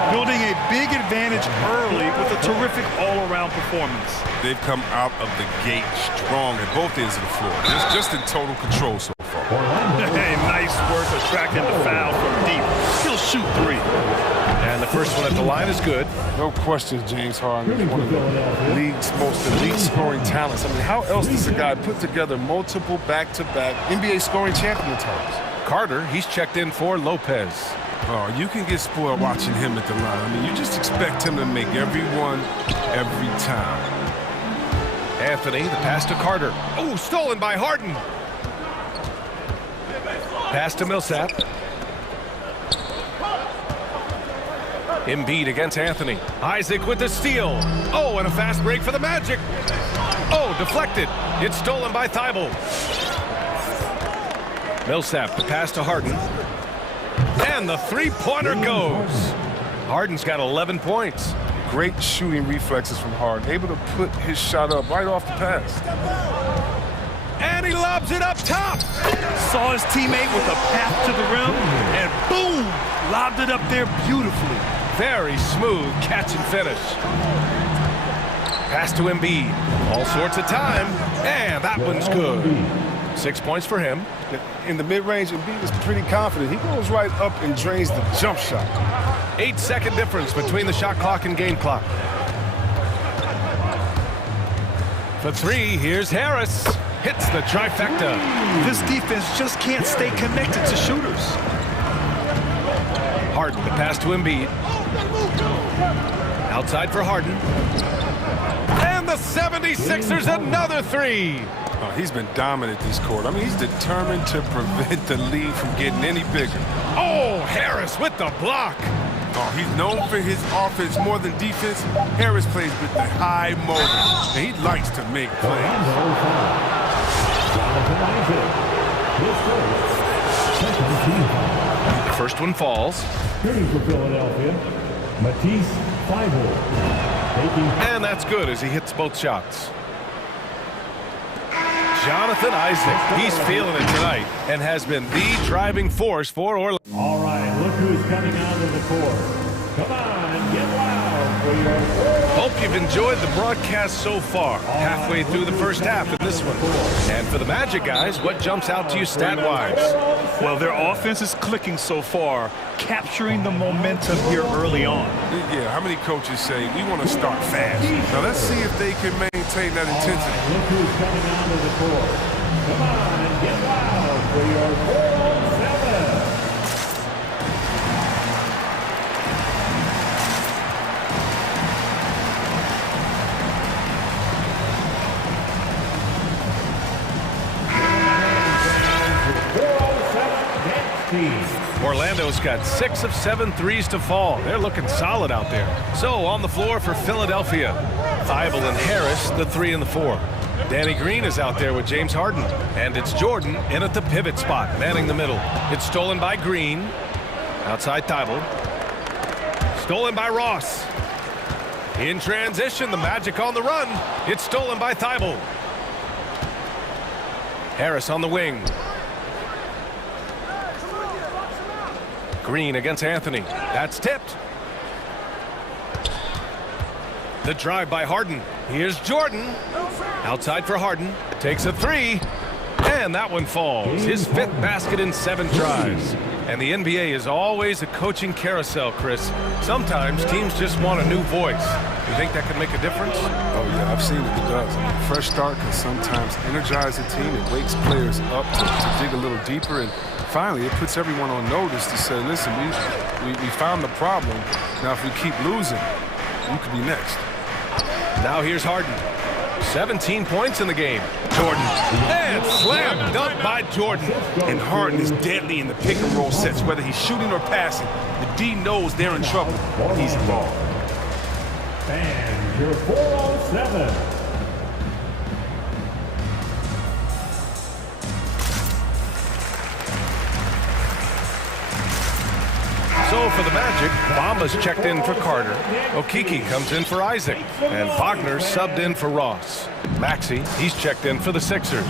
Building a big advantage early with a terrific all-around performance. They've come out of the gate strong at both ends of the floor. Just in total control so far. Hey, nice work attracting the foul from deep. He'll shoot 3. And the first one at the line is good. No question, James Harden is one of the league's most elite scoring talents. I mean, how else does a guy put together multiple back-to-back NBA scoring champion titles? Carter, he's checked in for Lopez. Oh, you can get spoiled watching him at the line. I mean, you just expect him to make every one, every time. Anthony, the pass to Carter. Oh, stolen by Harden. Pass to Millsap. Embiid against Anthony. Isaac with the steal. Oh, and a fast break for the Magic. Oh, deflected. It's stolen by Thibault. Millsap, the pass to Harden. And the three-pointer goes. Harden's got 11 points. Great shooting reflexes from Harden. Able to put his shot up right off the pass. And he lobs it up top. Saw his teammate with a path to the rim, and boom, lobbed it up there beautifully. Very smooth catch and finish. Pass to Embiid. All sorts of time, and that one's good. 6 points for him. In the mid-range, Embiid is pretty confident. He goes right up and drains the jump shot. 8-second difference between the shot clock and game clock. For three, here's Harris. Hits the trifecta. This defense just can't stay connected to shooters. Harden, the pass to Embiid. Outside for Harden. And the 76ers another three. Oh, he's been dominant this quarter. I mean, he's determined to prevent the lead from getting any bigger. Oh, Harris with the block. Oh, he's known for his offense more than defense. Harris plays with the high motor, and he likes to make plays. The first one falls. Shooting for Philadelphia, Matisse Thybulle. And that's good as he hits both shots. Jonathan Isaac, he's feeling it tonight and has been the driving force for Orlando. All right, look who's coming out of the court. Come on, get loud for your... Hope you've enjoyed the broadcast so far. Halfway through the first half of this one. And for the Magic guys, what jumps out to you stat-wise? Well, their offense is clicking so far, capturing the momentum here early on. Yeah, how many coaches say, we want to start fast? Now let's see if they can maintain that intensity. Look who's coming out of the court. Come on, get loud for your 4-on-7. Orlando's got 6 of 7 threes to fall. They're looking solid out there. So on the floor for Philadelphia, Thibault and Harris, the 3 and the 4. Danny Green is out there with James Harden. And it's Jordan in at the pivot spot, manning the middle. It's stolen by Green. Outside Thibault. Stolen by Ross. In transition, the Magic on the run. It's stolen by Thibault. Harris on the wing. Green against Anthony. That's tipped. The drive by Harden. Here's Jordan. Outside for Harden. Takes a three. And that one falls. His 5th basket in 7 tries. And the NBA is always a coaching carousel, Chris. Sometimes teams just want a new voice. You think that could make a difference? Oh, yeah, I've seen it. It does. I mean, fresh start can sometimes energize a team. It wakes players up to dig a little deeper. And finally, it puts everyone on notice to say, listen, we found the problem. Now, if we keep losing, you could be next. Now here's Harden. 17 points in the game. Jordan. And slam dunk by Jordan. And Harden is deadly in the pick and roll sets, whether he's shooting or passing. The D knows they're in trouble when he's involved. And your 4-on-7. So for the Magic, Bamba's checked in for Carter. Okeke comes in for Isaac. And Wagner subbed in for Ross. Maxey, he's checked in for the Sixers.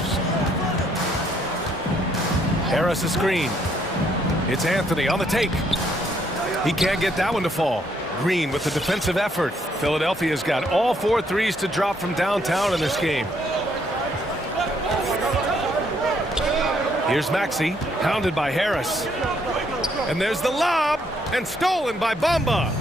Harris a screen. It's Anthony on the take. He can't get that one to fall. Green with the defensive effort. Philadelphia's got all 4 threes to drop from downtown in this game. Here's Maxey, hounded by Harris. And there's the lob, and stolen by Bamba.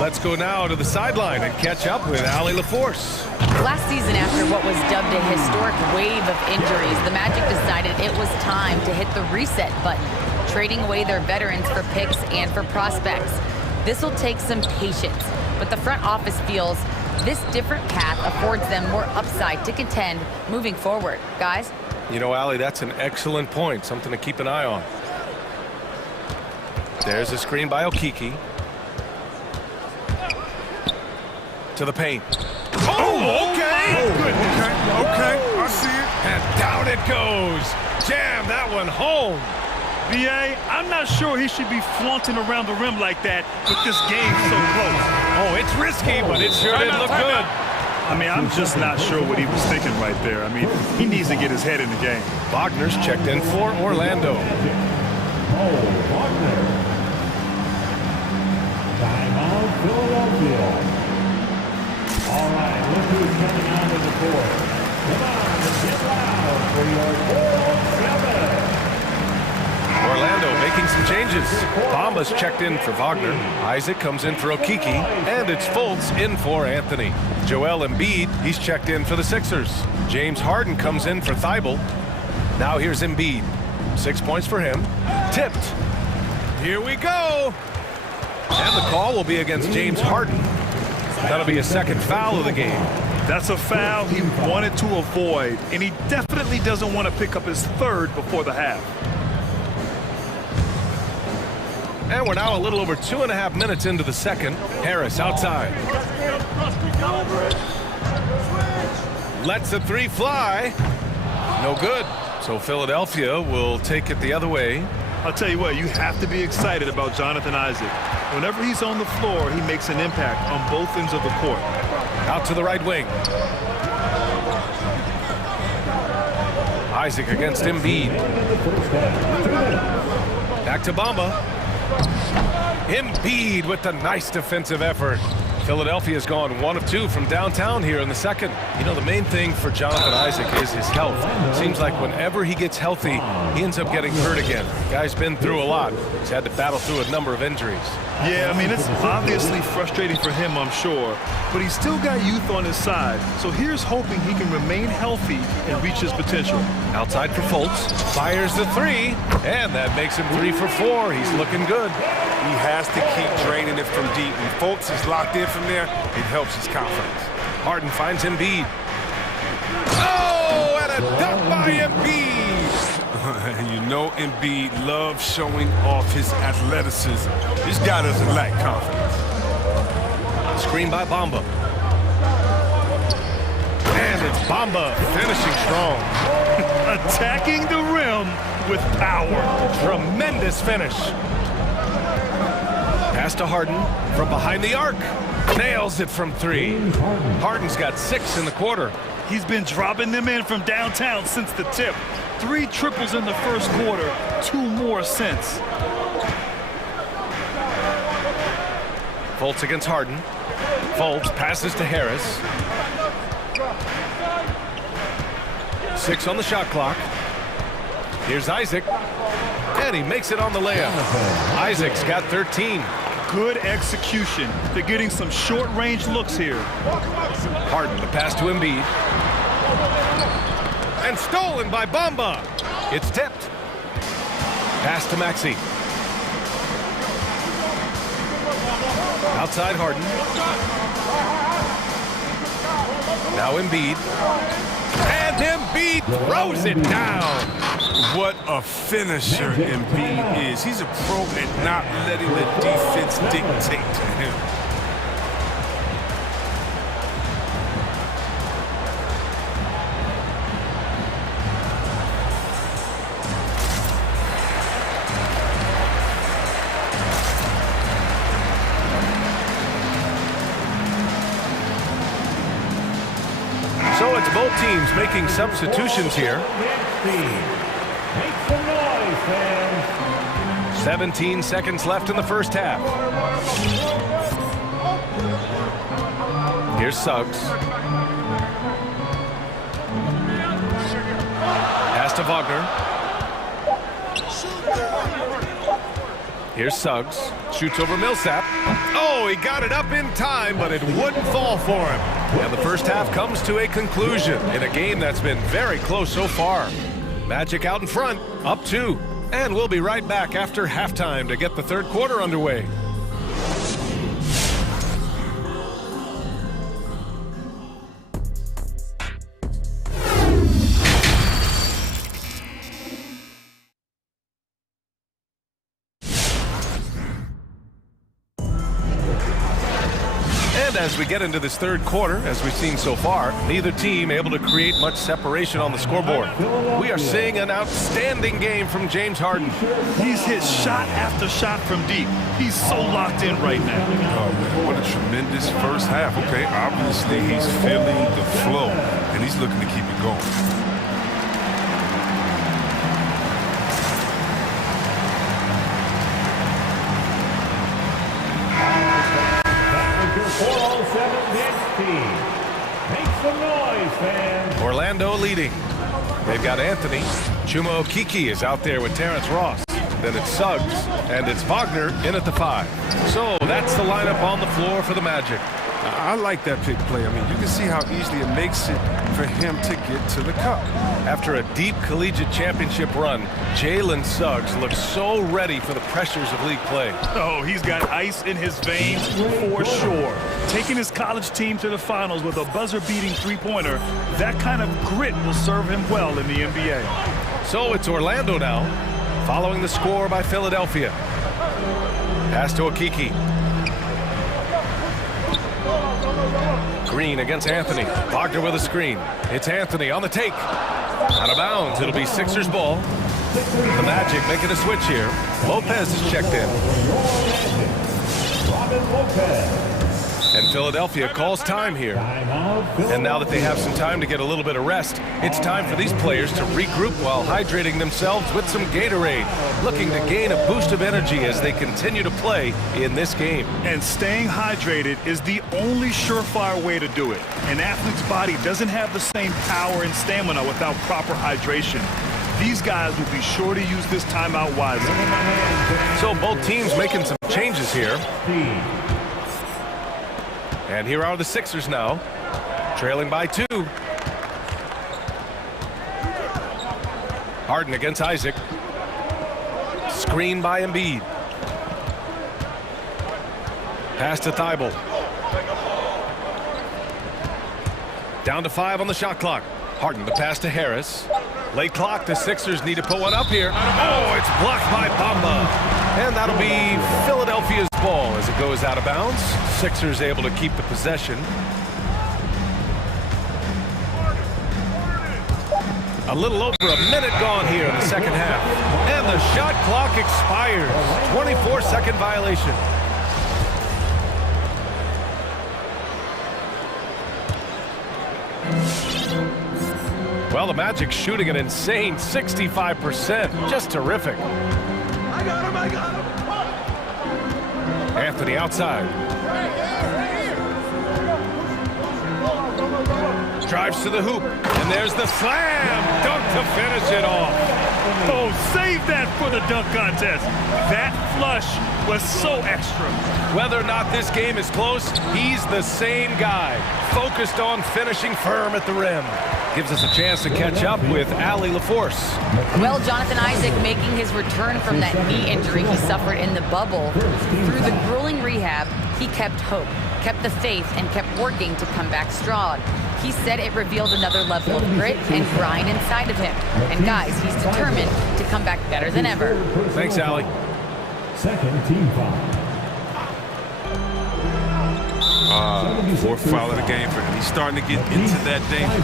Let's go now to the sideline and catch up with Allie LaForce. Last season, after what was dubbed a historic wave of injuries, the Magic decided it was time to hit the reset button. trading away their veterans for picks and for prospects. This will take some patience, but the front office feels this different path affords them more upside to contend moving forward. Guys? You know, Allie, that's an excellent point, something to keep an eye on. There's a screen by Okiki. To the paint. Oh, okay! Okay, I see it. And down it goes. Jam that one home. B.A., I'm not sure he should be flaunting around the rim like that with this game so close. Oh, it's risky, but it sure did look good. I mean, I'm just not sure what he was thinking right there. I mean, he needs to get his head in the game. Wagner's checked in for Orlando. Wagner. Timeout, Philadelphia. All right, look who's coming out of the court. Come on, get loud for your 4-on-7. Orlando making some changes. Bamba's checked in for Wagner. Isaac comes in for Okiki. And it's Fultz in for Anthony. Joel Embiid, he's checked in for the Sixers. James Harden comes in for Thibault. Now here's Embiid. 6 points for him. Tipped. Here we go. And the call will be against James Harden. That'll be a second foul of the game. That's a foul he wanted to avoid, and he definitely doesn't want to pick up his third before the half. And we're now a little over 2.5 minutes into the second. Harris outside. Lets the three fly. No good. So Philadelphia will take it the other way. I'll tell you what, you have to be excited about Jonathan Isaac. Whenever he's on the floor, he makes an impact on both ends of the court. Out to the right wing. Isaac against Embiid. Back to Bamba. Embiid with the nice defensive effort. Philadelphia's gone 1 of 2 from downtown here in the second. You know, the main thing for Jonathan Isaac is his health. Seems like whenever he gets healthy, he ends up getting hurt again. Guy's been through a lot. He's had to battle through a number of injuries. Yeah, I mean, it's obviously frustrating for him, I'm sure, but he's still got youth on his side. So here's hoping he can remain healthy and reach his potential. Outside for Fultz. Fires the three, and that makes him 3 for 4. He's looking good. He has to keep draining it from deep. When Fultz is locked in from there, it helps his confidence. Harden finds Embiid. Oh, and a dunk by Embiid. You know Embiid loves showing off his athleticism. This guy doesn't lack confidence. Screen by Bamba. And it's Bamba finishing strong. Attacking the rim with power. Tremendous finish. Pass to Harden from behind the arc. Nails it from 3. Harden's got 6 in the quarter. He's been dropping them in from downtown since the tip. 3 triples in the first quarter, 2 more since. Fultz against Harden. Fultz passes to Harris. 6 on the shot clock. Here's Isaac. And he makes it on the layup. Isaac's got 13. Good execution. They're getting some short-range looks here. Harden, the pass to Embiid. And stolen by Bamba. It's tipped. Pass to Maxey. Outside Harden. Now Embiid. And Embiid throws it down. What a finisher Embiid is. He's a pro at not letting the defense dictate to him. So it's both teams making substitutions here. Make some noise, fans. 17 seconds left in the first half. Here's Suggs. Pass to Wagner. Here's Suggs. Shoots over Millsap. Oh, he got it up in time, but it wouldn't fall for him. And the first half comes to a conclusion in a game that's been very close so far. Magic out in front, up 2. And we'll be right back after halftime to get the third quarter underway. And as we get into this third quarter, as we've seen so far, neither team able to create much separation on the scoreboard. We are seeing an outstanding game from James Harden. He's hit shot after shot from deep. He's so locked in right now. Oh, man, what a tremendous first half. Okay, obviously he's feeling the flow, and he's looking to keep it going. Orlando leading. They've got Anthony. Chuma Okeke is out there with Terrence Ross. Then it's Suggs, and it's Wagner in at the 5. So that's the lineup on the floor for the Magic. I like that pick play. I mean, you can see how easily it makes it for him to get to the cup. After a deep collegiate championship run, Jalen Suggs looks so ready for the pressures of league play. Oh, he's got ice in his veins for sure. Taking his college team to the finals with a buzzer-beating three-pointer, that kind of grit will serve him well in the NBA. So it's Orlando now, following the score by Philadelphia. Pass to Okeke. Green against Anthony. Wagner with a screen. It's Anthony on the take. Out of bounds. It'll be Sixers ball. The Magic making a switch here. Lopez is checked in. And Philadelphia calls time here. And now that they have some time to get a little bit of rest, it's time for these players to regroup while hydrating themselves with some Gatorade, looking to gain a boost of energy as they continue to play in this game. And staying hydrated is the only surefire way to do it. An athlete's body doesn't have the same power and stamina without proper hydration. These guys will be sure to use this timeout wisely. So both teams making some changes here. And here are the Sixers now, trailing by 2. Harden against Isaac. Screen by Embiid. Pass to Thibault. Down to 5 on the shot clock. Harden the pass to Harris. Late clock, the Sixers need to put one up here. Oh, it's blocked by Bamba. And that'll be Philadelphia's ball as it goes out of bounds. Sixers able to keep the possession. A little over a minute gone here in the second half. And the shot clock expires. 24-second violation. Well, the Magic shooting an insane 65%. Just terrific. I got him, I got him. Anthony outside. Drives to the hoop. And there's the slam. Dunk to finish it off. Oh, save that for the dunk contest. That flush was so extra. Whether or not this game is close, he's the same guy. Focused on finishing firm at the rim. Gives us a chance to catch up with Allie LaForce. Well, Jonathan Isaac making his return from that knee injury he suffered in the bubble. Through the grueling rehab, he kept hope, kept the faith, and kept working to come back strong. He said it revealed another level of grit and grind inside of him. And guys, he's determined to come back better than ever. Thanks, Allie. Second team foul. Fourth foul of the game for him. He's starting to get into that danger.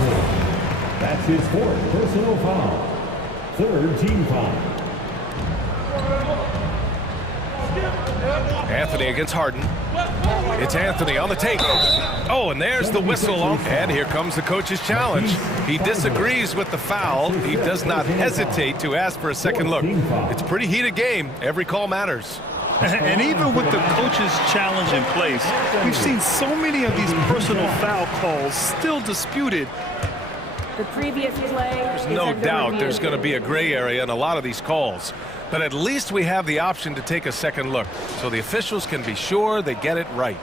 That's his fourth personal foul. Third team foul. Anthony against Harden. It's Anthony on the take. Oh, and there's the whistle. And here comes the coach's challenge. He disagrees with the foul. He does not hesitate to ask for a second look. It's a pretty heated game. Every call matters. And even with the coach's challenge in place, we've seen so many of these personal foul calls still disputed. The previous play. There's no doubt there's going to be a gray area in a lot of these calls. But at least we have the option to take a second look, so the officials can be sure they get it right.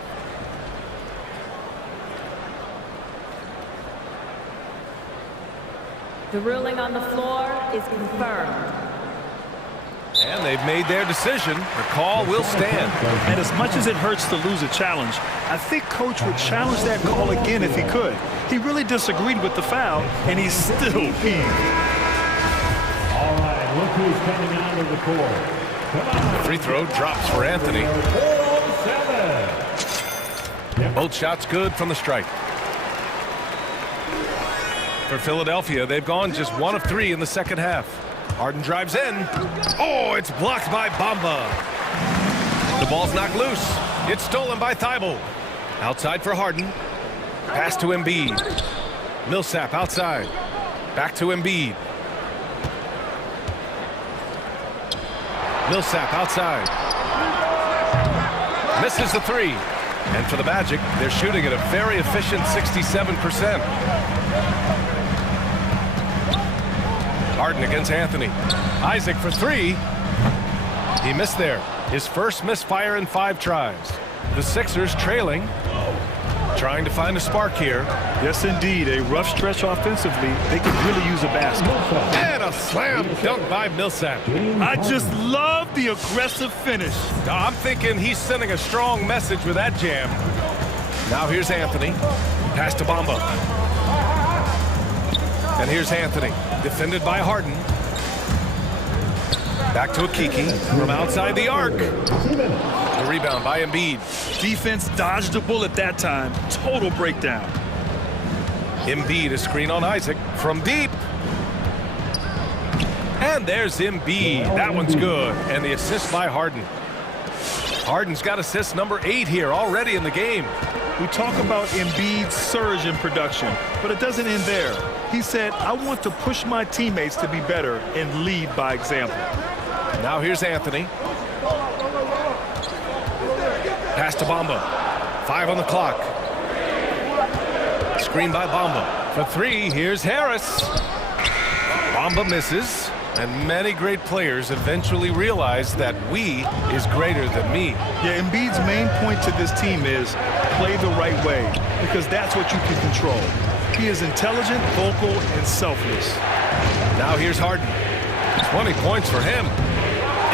The ruling on the floor is confirmed. And they've made their decision. The call will stand. And as much as it hurts to lose a challenge, I think Coach would challenge that call again if he could. He really disagreed with the foul, and he's still peeved. All right, look who's coming out of the court. The free throw drops for Anthony. 4-7. Both shots good from the stripe. For Philadelphia, they've gone just 1 of 3 in the second half. Harden drives in. Oh, it's blocked by Bamba. The ball's knocked loose. It's stolen by Thibault. Outside for Harden. Pass to Embiid. Millsap outside. Back to Embiid. Millsap outside. Misses the 3. And for the Magic, they're shooting at a very efficient 67%. Harden against Anthony. Isaac for 3. He missed there. His first misfire in 5 tries. The Sixers trailing. Trying to find a spark here. Yes, indeed. A rough stretch offensively. They could really use a basket. And a slam dunk by Millsap. I just love the aggressive finish. I'm thinking he's sending a strong message with that jam. Now here's Anthony. Pass to Bamba. And here's Anthony. Defended by Harden. Back to Akiki from outside the arc. The rebound by Embiid. Defense dodged a bullet that time. Total breakdown. Embiid, a screen on Isaac from deep. And there's Embiid. That one's good. And the assist by Harden. Harden's got assist number 8 here already in the game. We talk about Embiid's surge in production, but it doesn't end there. He said, I want to push my teammates to be better and lead by example. Now here's Anthony. Pass to Bamba. 5 on the clock. Screen by Bamba. For 3, here's Harris. Bamba misses. And many great players eventually realize that we is greater than me. Yeah, Embiid's main point to this team is play the right way, because that's what you can control. He is intelligent, vocal, and selfless. Now here's Harden. 20 points for him.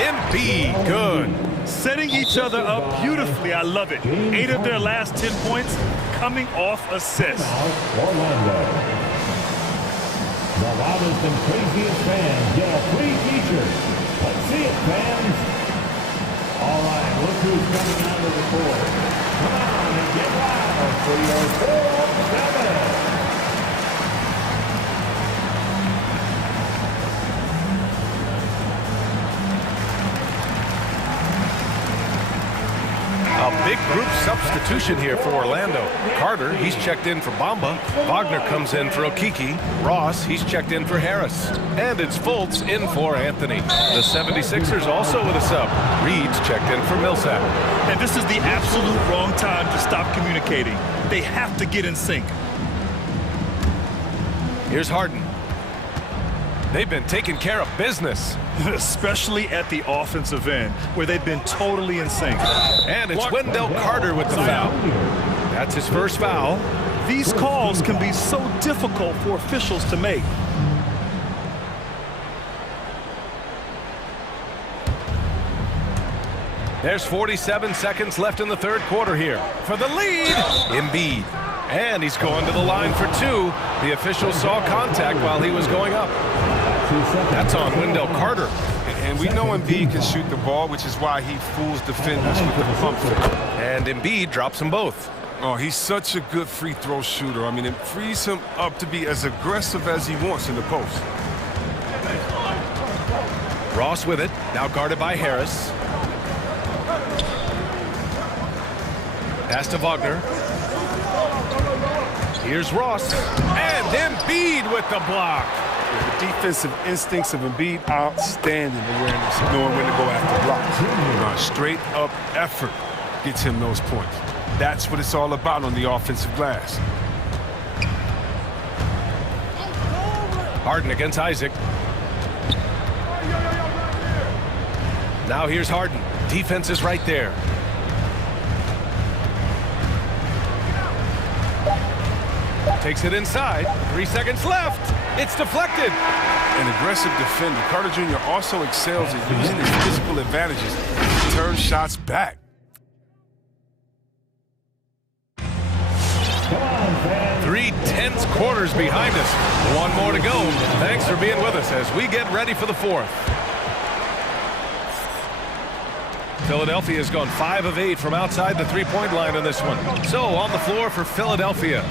Embiid, good. Setting each other up beautifully. I love it. 8 of their last 10 points coming off assists. Orlando. The loudest and craziest fans get a free feature. Let's see it, fans. All right, look who's coming out of the court. Come on and get loud for your 4-7. A big group substitution here for Orlando. Carter, he's checked in for Bamba. Wagner comes in for Okiki. Ross, he's checked in for Harris. And it's Fultz in for Anthony. The 76ers also with a sub. Reed's checked in for Millsap. And this is the absolute wrong time to stop communicating. They have to get in sync. Here's Harden. They've been taking care of business. Especially at the offensive end, where they've been totally in sync. And it's Wendell Carter with the foul. That's his first foul. These calls can be so difficult for officials to make. There's 47 seconds left in the third quarter here. For the lead, Embiid. And he's going to the line for 2. The official saw contact while he was going up. That's on Wendell Carter. And we know Embiid can shoot the ball, which is why he fools defenders with the pump fake. And Embiid drops them both. Oh, he's such a good free throw shooter. I mean, it frees him up to be as aggressive as he wants in the post. Ross with it, now guarded by Harris. Pass to Wagner. Here's Ross. And Embiid with the block. The defensive instincts of Embiid, outstanding awareness, knowing when to go after blocks. Straight up effort gets him those points. That's what it's all about on the offensive glass. Harden against Isaac. Now here's Harden. Defense is right there. Takes it inside. 3 seconds left. It's deflected. An aggressive defender. Carter Jr. also excels at using his physical advantages to turn shots back. Three tense quarters behind us. One more to go. Thanks for being with us as we get ready for the fourth. Philadelphia has gone 5 of 8 from outside the three-point line in this one. So on the floor for Philadelphia,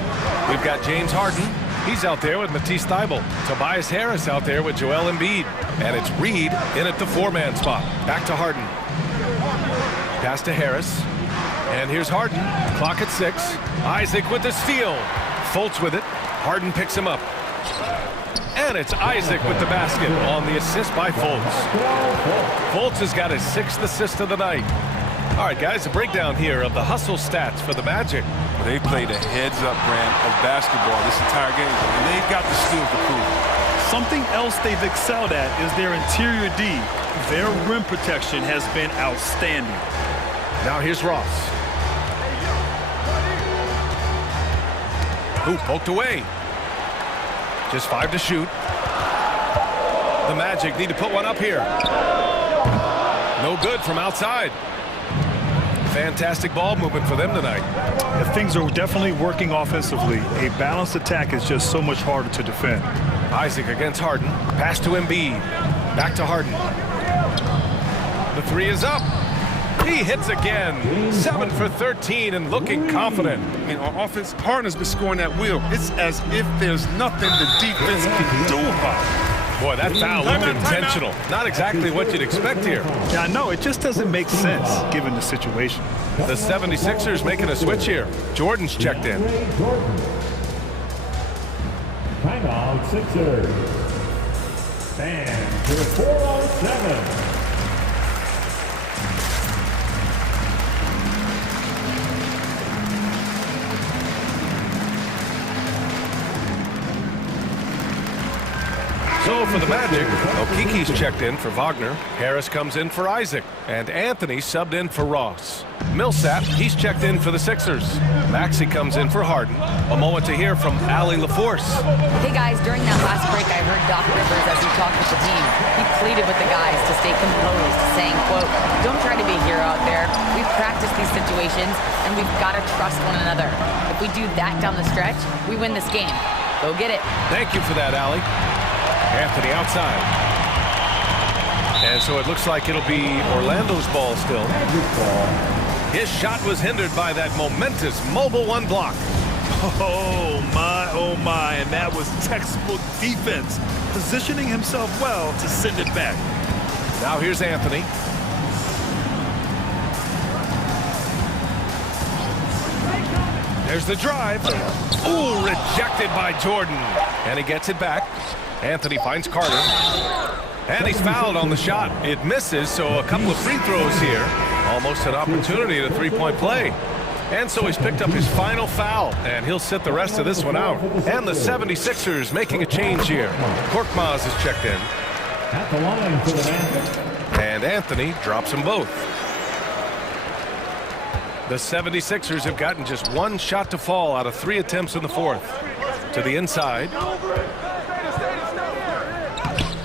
we've got James Harden. He's out there with Matisse Thybulle. Tobias Harris out there with Joel Embiid. And it's Reed in at the 4-man spot. Back to Harden. Pass to Harris. And here's Harden. Clock at 6. Isaac with the steal. Fultz with it. Harden picks him up. And it's Isaac with the basket on the assist by Fultz. Fultz has got his 6th assist of the night. All right, guys, a breakdown here of the hustle stats for the Magic. Well, they played a heads-up brand of basketball this entire game, and they've got the steals to prove it. Something else they've excelled at is their interior D. Their rim protection has been outstanding. Now here's Ross. Who poked away. Just 5 to shoot. The Magic need to put one up here. No good from outside. Fantastic ball movement for them tonight. Things are definitely working offensively. A balanced attack is just so much harder to defend. Isaac against Harden. Pass to Embiid. Back to Harden. The 3 is up. He hits again. 7 for 13 and looking confident. I mean, on offense, Harden has been scoring at will. It's as if there's nothing the defense can do about it. Boy, that foul looked intentional. Not exactly what you'd expect here. Yeah, I know. It just doesn't make sense given the situation. The 76ers making a switch here. Jordan's checked in. Timeout, Sixers. Fans to the 4-on-7. So for the Magic, Okiki's checked in for Wagner. Harris comes in for Isaac. And Anthony subbed in for Ross. Millsap, he's checked in for the Sixers. Maxey comes in for Harden. A moment to hear from Allie LaForce. Hey guys, during that last break, I heard Doc Rivers as he talked with the team. He pleaded with the guys to stay composed, saying, quote, "Don't try to be a hero out there. We practice these situations, and we've got to trust one another. If we do that down the stretch, we win this game. Go get it." Thank you for that, Allie. Anthony outside. And so it looks like it'll be Orlando's ball still. His shot was hindered by that momentous mobile 1 block. Oh my, and that was textbook defense, positioning himself well to send it back. Now here's Anthony. There's the drive. Ooh, rejected by Jordan. And he gets it back. Anthony finds Carter. And he's fouled on the shot. It misses, so a couple of free throws here. Almost an opportunity at a 3-point play. And so he's picked up his final foul, and he'll sit the rest of this one out. And the 76ers making a change here. Korkmaz is checked in. At the line for the Magic. And Anthony drops them both. The 76ers have gotten just 1 shot to fall out of 3 attempts in the fourth. To the inside.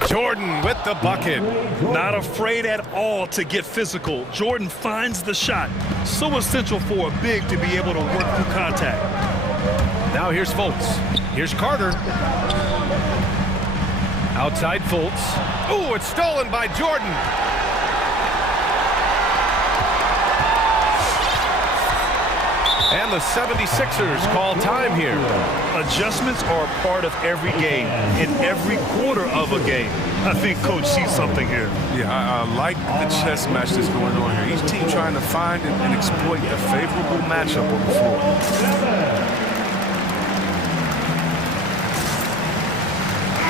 Jordan with the bucket. Not afraid at all to get physical. Jordan finds the shot. So essential for a big to be able to work through contact. Now here's Fultz. Here's Carter. Outside Fultz. Ooh, it's stolen by Jordan. And the 76ers call time here. Adjustments are a part of every game, in every quarter of a game. I think Coach sees something here. Yeah, I like the chess match that's going on here. Each team trying to find and exploit a favorable matchup on the floor.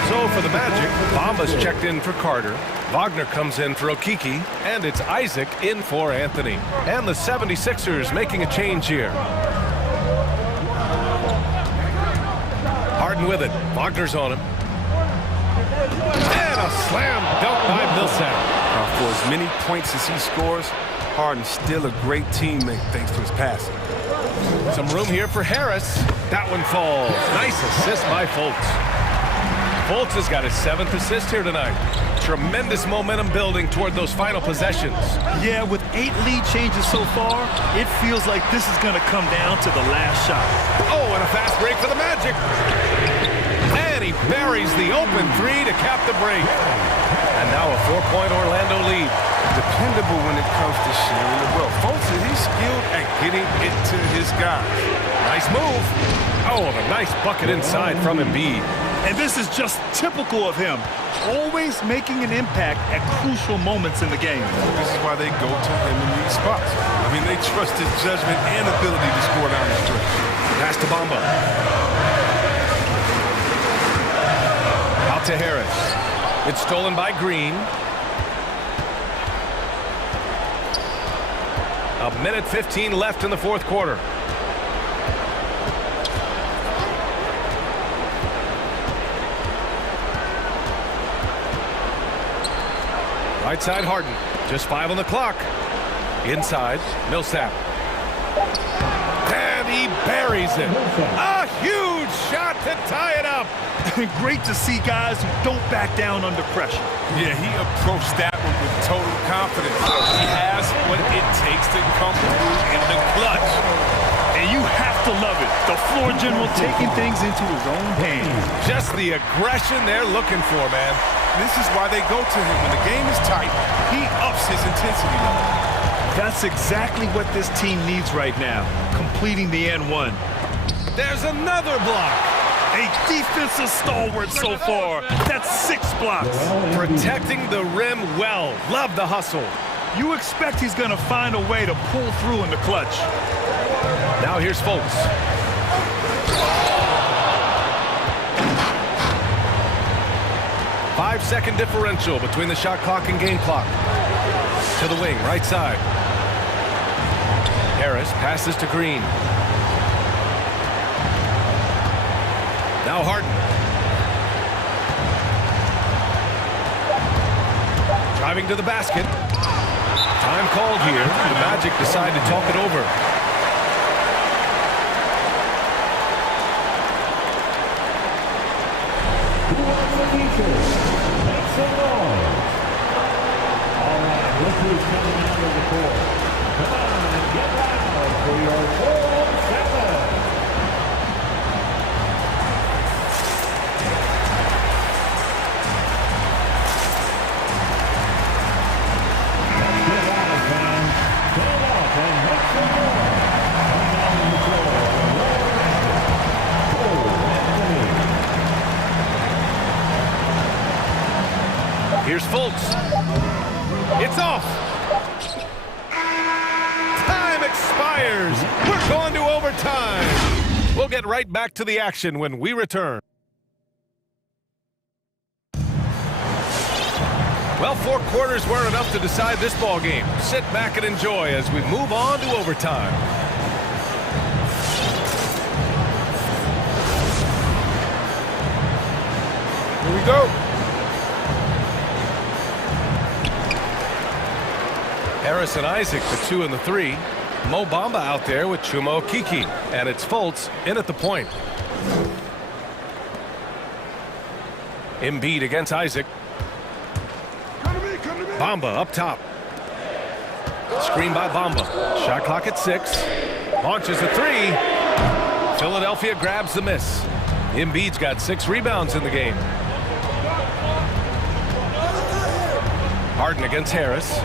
So for the Magic, Bamba's checked in for Carter. Wagner comes in for Okiki, and it's Isaac in for Anthony. And the 76ers making a change here. Harden with it. Wagner's on him. And a slam dunk by Millsap. For as many points as he scores, Harden's still a great teammate thanks to his passing. Some room here for Harris. That one falls. Nice assist by Fultz. Fultz has got his 7th assist here tonight. Tremendous momentum building toward those final possessions. Yeah, with 8 lead changes so far, it feels like this is going to come down to the last shot. Oh, and a fast break for the Magic. And he buries the open 3 to cap the break. And now a 4-point Orlando lead. Dependable when it comes to sharing the wealth. Folks, he's skilled at getting it to his guys. Nice move. Oh, and a nice bucket inside from Embiid. And this is just typical of him. Always making an impact at crucial moments in the game. This is why they go to him in these spots. I mean, they trust his judgment and ability to score down the stretch. Pass to Bamba. Out to Harris. It's stolen by Green. A minute 15 left in the 4th quarter. Right side Harden. Just 5 on the clock. Inside, Millsap. And he buries it. A huge shot to tie it up. Great to see guys who don't back down under pressure. Yeah, he approached that one with total confidence. He has what it takes to come through in the clutch. And you have to love it. The floor general taking things into his own hands. Just the aggression they're looking for, man. This is why they go to him. When the game is tight, he ups his intensity level. That's exactly what this team needs right now, completing the N1. There's another block. A defensive stalwart so far. That's 6 blocks. Protecting the rim well. Love the hustle. You expect he's going to find a way to pull through in the clutch. Now here's Fultz. Five-second differential between the shot clock and game clock. To the wing, right side. Harris passes to Green. Now Harden. Driving to the basket. Time called here. The Magic decide to talk it over. Who wants the features? Make some noise. All right, look who's coming out of the court. Come on and get loud for your 4-on-7. Here's Fultz. It's off. Time expires. We're going to overtime. We'll get right back to the action when we return. Well, 4 quarters weren't enough to decide this ball game. Sit back and enjoy as we move on to overtime. Here we go. Harris and Isaac, the 2 and the 3. Mo Bamba out there with Chuma Okeke. And it's Fultz in at the point. Embiid against Isaac. Bamba up top. Screen by Bamba. Shot clock at 6. Launches a 3. Philadelphia grabs the miss. Embiid's got 6 rebounds in the game. Harden against Harris.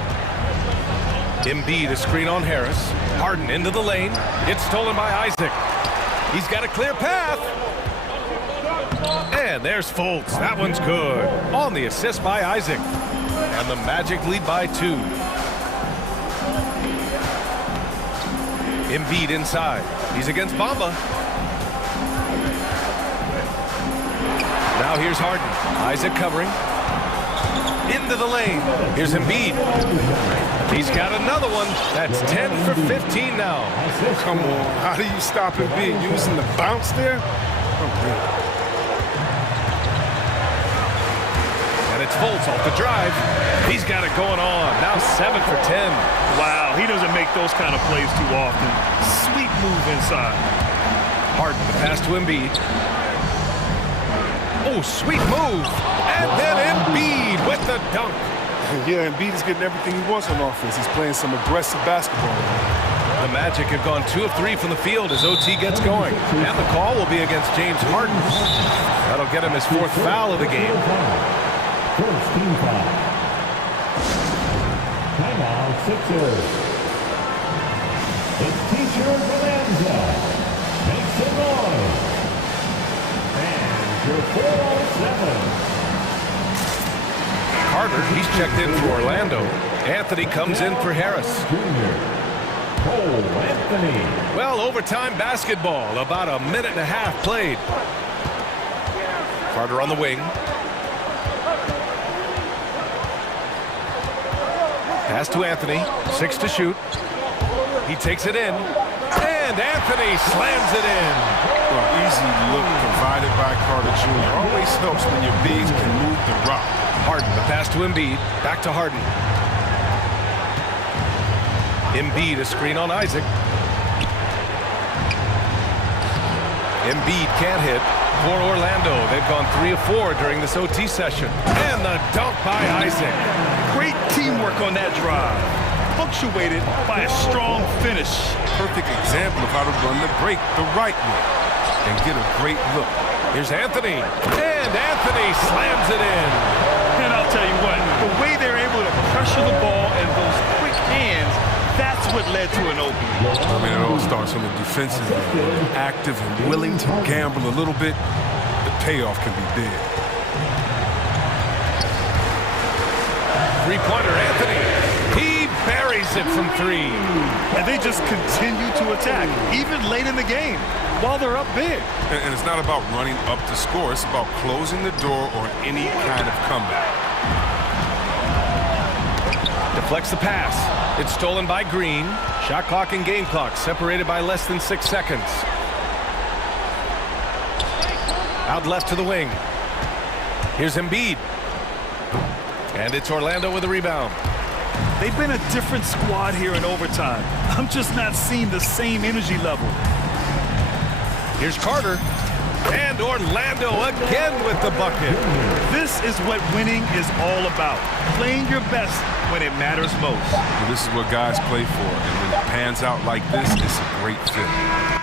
Embiid a screen on Harris. Harden into the lane. It's stolen by Isaac. He's got a clear path. And there's Fultz. That one's good. On the assist by Isaac. And the Magic lead by 2. Embiid inside. He's against Bamba. Now here's Harden. Isaac covering. Into the lane. Here's Embiid. He's got another one. That's 10 for 15 now. Oh, come on. How do you stop Embiid? Using the bounce there? Oh, and it's Fultz off the drive. He's got it going on. Now 7 for 10. Wow, he doesn't make those kind of plays too often. Sweet move inside. Harden, the pass to Embiid. Oh, sweet move. And then Embiid with the dunk. Yeah, Embiid is getting everything he wants on offense. He's playing some aggressive basketball. The Magic have gone 2 of 3 from the field as OT gets going. And the call will be against James Harden. That'll get him his 4th foul of the game. First team foul. Timeout, Sixers. It's Teacher Bonanza. Make some noise. And your 4-on-7. Carter, he's checked in for Orlando. Anthony comes in for Harris. Cole Anthony. Well, overtime basketball, about a minute and a half played. Carter on the wing. Pass to Anthony, 6 to shoot. He takes it in, and Anthony slams it in. Well, easy look provided by Carter Jr. Always helps when your bigs can move the rock. Harden, the pass to Embiid, back to Harden. Embiid, a screen on Isaac. Embiid can't hit for Orlando. They've gone 3 of 4 during this OT session. And the dunk by Isaac. Great teamwork on that drive. Punctuated by a strong finish. Perfect example of how to run the break the right way and get a great look. Here's Anthony. And Anthony slams it in. And I'll tell you what, the way they're able to pressure the ball and those quick hands, that's what led to an opening. I mean, it all starts on the defensive end. Active and willing to gamble a little bit, the payoff can be big. Three-pointer, Anthony. He buries it from 3. And they just continue to attack, even late in the game, while they're up big. And it's not about running up the score. It's about closing the door on any kind of comeback. Deflects the pass. It's stolen by Green. Shot clock and game clock separated by less than 6 seconds. Out left to the wing. Here's Embiid. And it's Orlando with a rebound. They've been a different squad here in overtime. I'm just not seeing the same energy level. Here's Carter. And Orlando again with the bucket. This is what winning is all about. Playing your best when it matters most. Well, this is what guys play for. And when it pans out like this, it's a great feeling.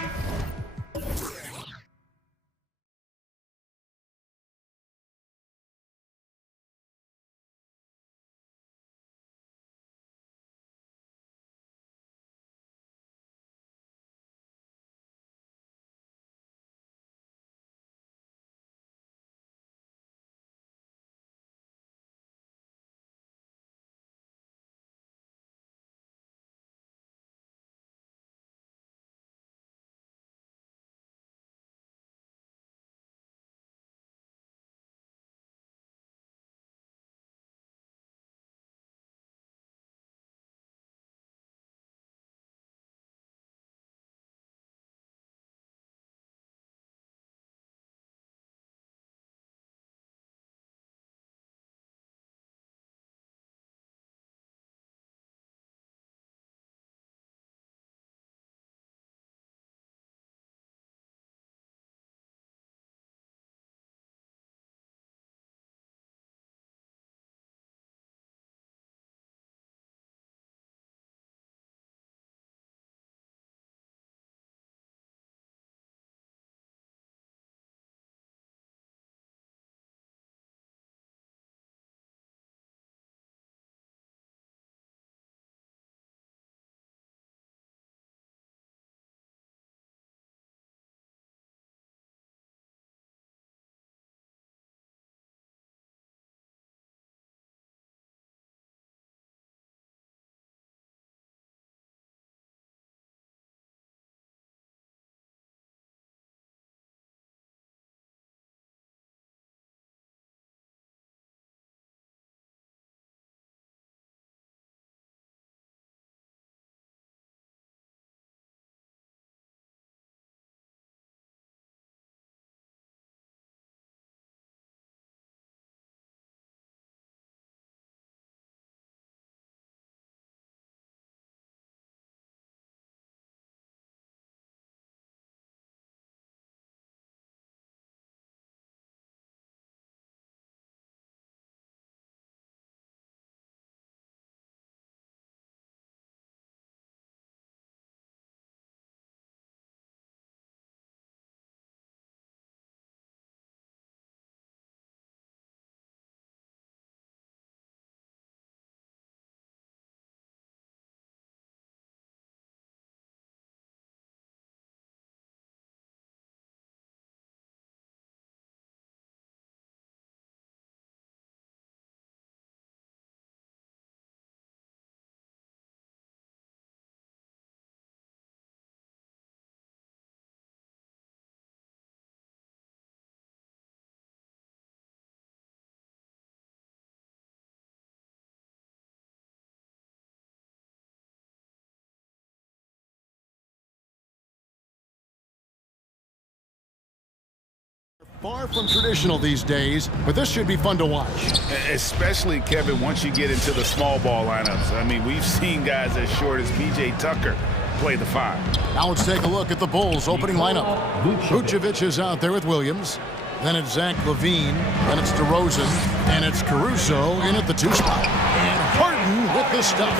Far from traditional these days, but this should be fun to watch. Especially, Kevin, once you get into the small ball lineups. I mean, we've seen guys as short as P.J. Tucker play the 5. Now let's take a look at the Bulls' opening lineup. Vucevic is out there with Williams. Then it's Zach LaVine. Then it's DeRozan. And it's Caruso in at the 2 spot. And Harden with the stuff.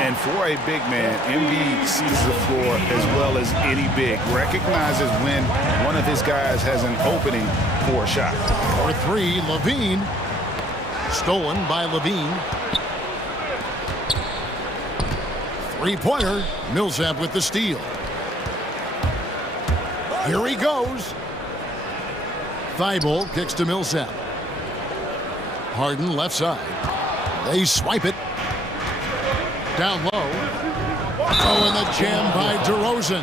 And for a big man, Embiid sees the floor as well as any big. Recognizes when one of his guys has an opening for a shot. For 3, LaVine. Stolen by LaVine. 3-pointer. Millsap with the steal. Here he goes. Thibault kicks to Millsap. Harden left side. They swipe it. Down low. Oh, and the jam by DeRozan.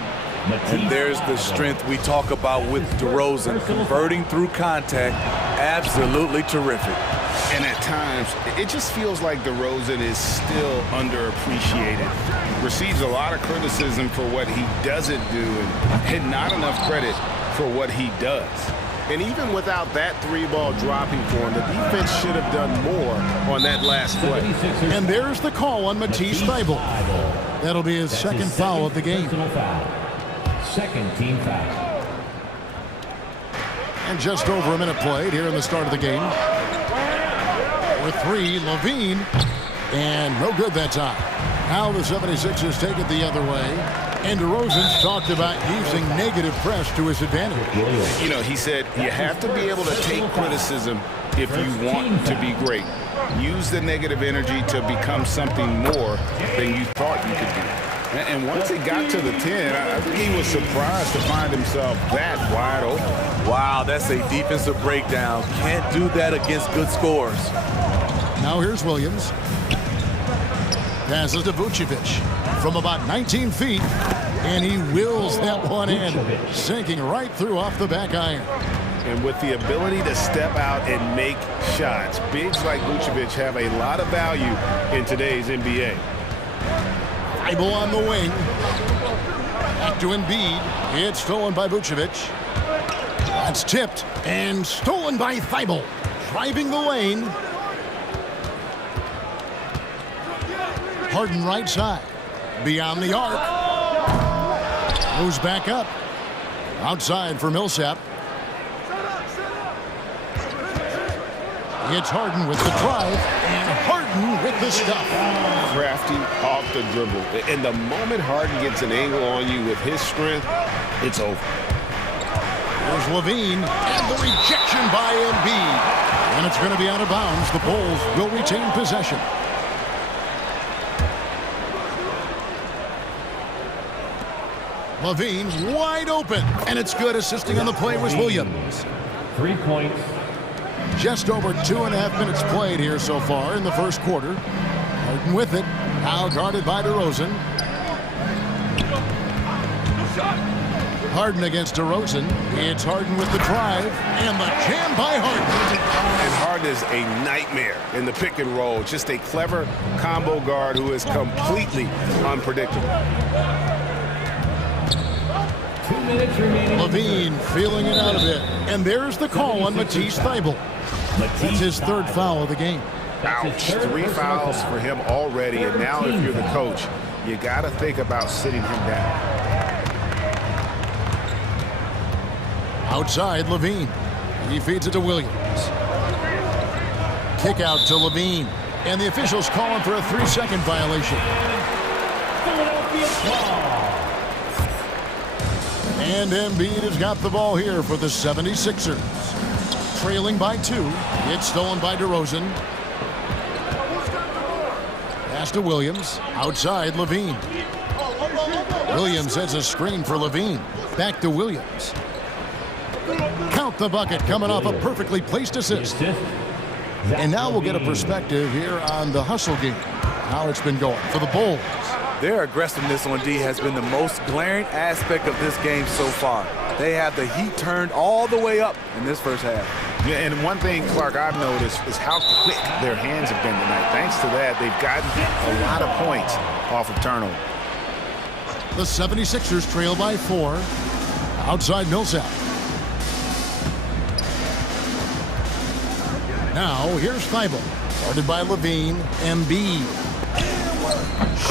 And there's the strength we talk about with DeRozan. Converting through contact, absolutely terrific. And at times, it just feels like DeRozan is still underappreciated. Receives a lot of criticism for what he doesn't do and not enough credit for what he does. And even without that 3-ball dropping for him, the defense should have done more on that last play. And there's the call on Matisse Thibault. That'll be his second foul of the game. Second team foul. And just over a minute played here in the start of the game. For 3, LaVine. And no good that time. Now the 76ers take it the other way. And DeRozan's talked about using negative press to his advantage. You know, he said you have to be able to take criticism if you want to be great. Use the negative energy to become something more than you thought you could be. And once he got to the 10, I think he was surprised to find himself that wide open. Wow, that's a defensive breakdown. Can't do that against good scores. Now here's Williams. Passes to Vucevic from about 19 feet, and he wills that one in, sinking right through off the back iron. And with the ability to step out and make shots, bigs like Vucevic have a lot of value in today's NBA. Thibault on the wing. Back to Embiid. It's stolen by Vucevic. That's tipped and stolen by Thibault. Driving the lane. Harden right side. Beyond the arc. Moves back up. Outside for Millsap. It's Harden with the drive. And Harden with the stuff. Crafty off the dribble. And the moment Harden gets an angle on you with his strength, it's over. There's LaVine. And the rejection by Embiid. And it's going to be out of bounds. The Bulls will retain possession. LaVine wide open, and it's good. Assisting on the play was Williams. 3 points. Just over 2.5 minutes played here so far in the first quarter. Harden with it, now guarded by DeRozan. Harden against DeRozan. It's Harden with the drive, and the jam by Harden. And Harden is a nightmare in the pick and roll. Just a clever combo guard who is completely unpredictable. LaVine feeling it out a bit. And there's the call on Matisse Thibault. That's his 3rd foul of the game. Ouch. 3 fouls for him already. And now if you're the coach, you got to think about sitting him down. Outside, LaVine. He feeds it to Williams. Kick out to LaVine. And the officials calling for a 3-second violation. And Embiid has got the ball here for the 76ers. Trailing by 2. It's stolen by DeRozan. Pass to Williams. Outside, LaVine. Williams has a screen for LaVine. Back to Williams. Count the bucket coming off a perfectly placed assist. And now we'll get a perspective here on the hustle game. How it's been going for the Bulls. Their aggressiveness on D has been the most glaring aspect of this game so far. They have the heat turned all the way up in this first half. Yeah, and one thing, Clark, I've noticed is how quick their hands have been tonight. Thanks to that, they've gotten a lot of points off of turnover. The 76ers trail by 4. Outside Millsap. Now, here's Thibault. Guarded by Levine. Embiid.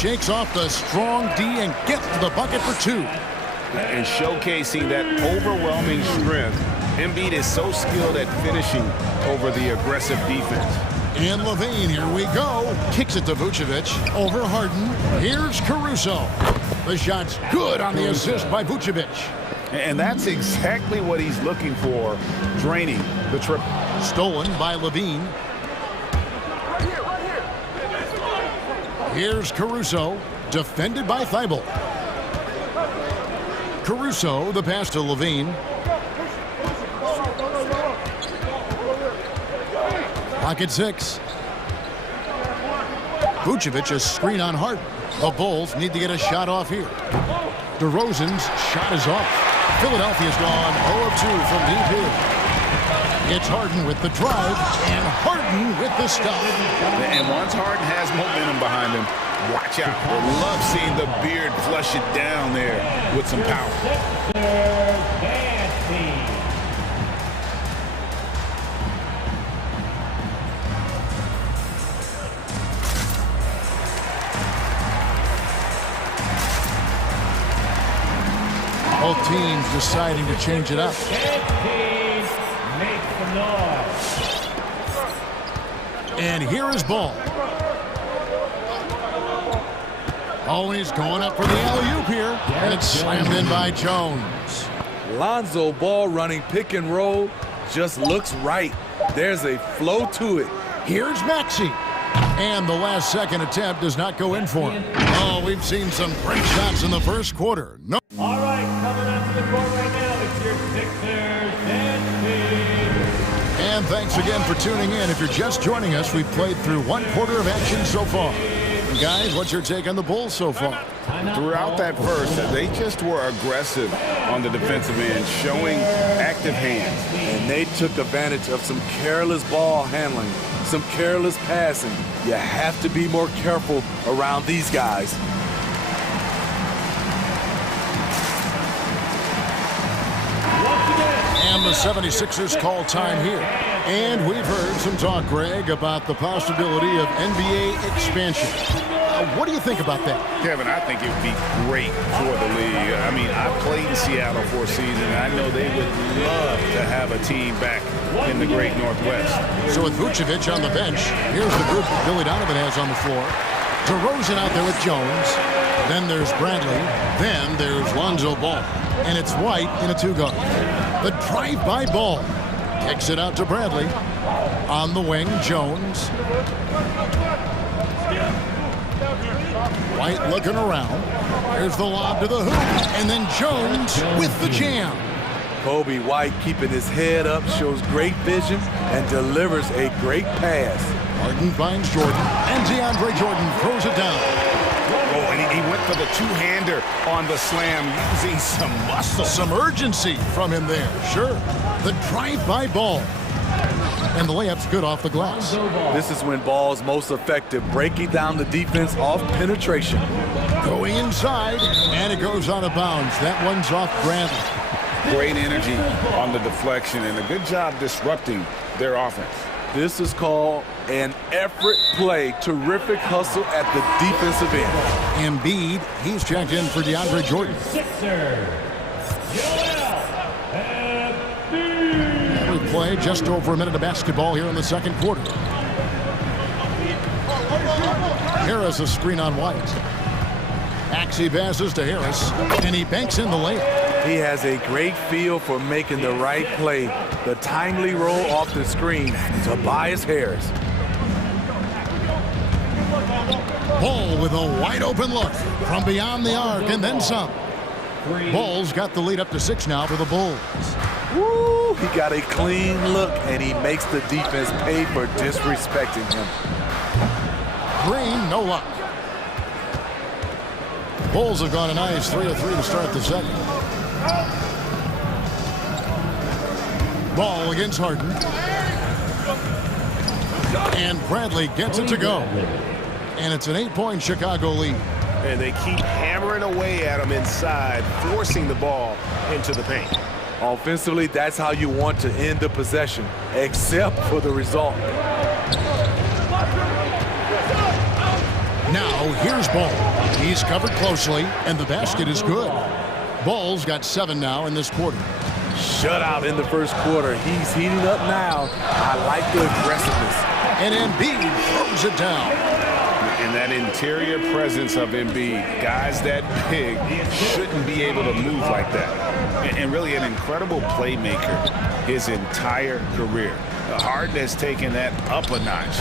Shakes off the strong D and gets to the bucket for 2. And showcasing that overwhelming strength. Embiid is so skilled at finishing over the aggressive defense. And Levine, here we go. Kicks it to Vucevic. Over Harden. Here's Caruso. The shot's good on the assist by Vucevic. And that's exactly what he's looking for, draining the triple. Stolen by Levine. Here's Caruso, defended by Thibault. Caruso, the pass to Levine. Pocket 6. Vucevic, a screen on Harden. The Bulls need to get a shot off here. DeRozan's shot is off. Philadelphia's gone 0 of 2 from deep here. It's Harden with the drive, and Harden with the stop. And once Harden has momentum behind him, watch out. I love seeing the beard flush it down there with some power. Both teams deciding to change it up. And here is Ball. Always going up for the alley-oop here. And it's slammed in by Jones. Lonzo Ball running pick and roll just looks right. There's a flow to it. Here's Maxey. And the last second attempt does not go in for him. Oh, we've seen some great shots in the first quarter. No. All right, coming up to the court right now, it's your Sixers and Speed. And thanks again for tuning in. If you're just joining us, we've played through 1 quarter of action so far. And guys, what's your take on the Bulls so far? Throughout that first, they just were aggressive on the defensive end, showing active hands. And they took advantage of some careless ball handling, some careless passing. You have to be more careful around these guys. And the 76ers call time here. And we've heard some talk, Greg, about the possibility of NBA expansion. What do you think about that? Kevin, I think it would be great for the league. I mean, I played in Seattle for a season, and I know they would love to have a team back in the great Northwest. So with Vucevic on the bench, here's the group that Billy Donovan has on the floor. DeRozan out there with Jones. Then there's Bradley. Then there's Lonzo Ball. And it's White in a 2-guard. The drive-by Ball. Kicks it out to Bradley. On the wing, Jones. White looking around. There's the lob to the hoop. And then Jones with the jam. Kobe White keeping his head up, shows great vision, and delivers a great pass. Harden finds Jordan. And DeAndre Jordan throws it down. Oh, and he went for the two-hander on the slam, using some muscle. Some urgency from him there, sure. The drive-by Ball. And the layup's good off the glass. This is when Ball's most effective, breaking down the defense off penetration. Going inside, and it goes out of bounds. That one's off Bradley. Great energy on the deflection, and a good job disrupting their offense. This is called an effort play. Terrific hustle at the defensive end. Embiid, he's checked in for DeAndre Jordan. We play just over a minute of basketball here in the second quarter. Harris a screen on White. Maxey passes to Harris, and he banks in the layup. He has a great feel for making the right play. The timely roll off the screen to Tobias Harris. Ball with a wide open look from beyond the arc and then some. Ball's got the lead up to 6 now for the Bulls. Woo! He got a clean look, and he makes the defense pay for disrespecting him. Green, no luck. Bulls have gone a nice 3 of 3 to start the second. Ball against Harden. And Bradley gets it to go. And it's an 8-point Chicago lead. And they keep hammering away at him inside, forcing the ball into the paint. Offensively, that's how you want to end the possession, except for the result. Now, here's Ball. He's covered closely, and the basket is good. Ball's got 7 now in this quarter. Shutout in the first quarter. He's heating up now. I like the aggressiveness. And Embiid throws it down. And that interior presence of Embiid, guys that big shouldn't be able to move like that. And really an incredible playmaker his entire career. Harden has taken that up a notch,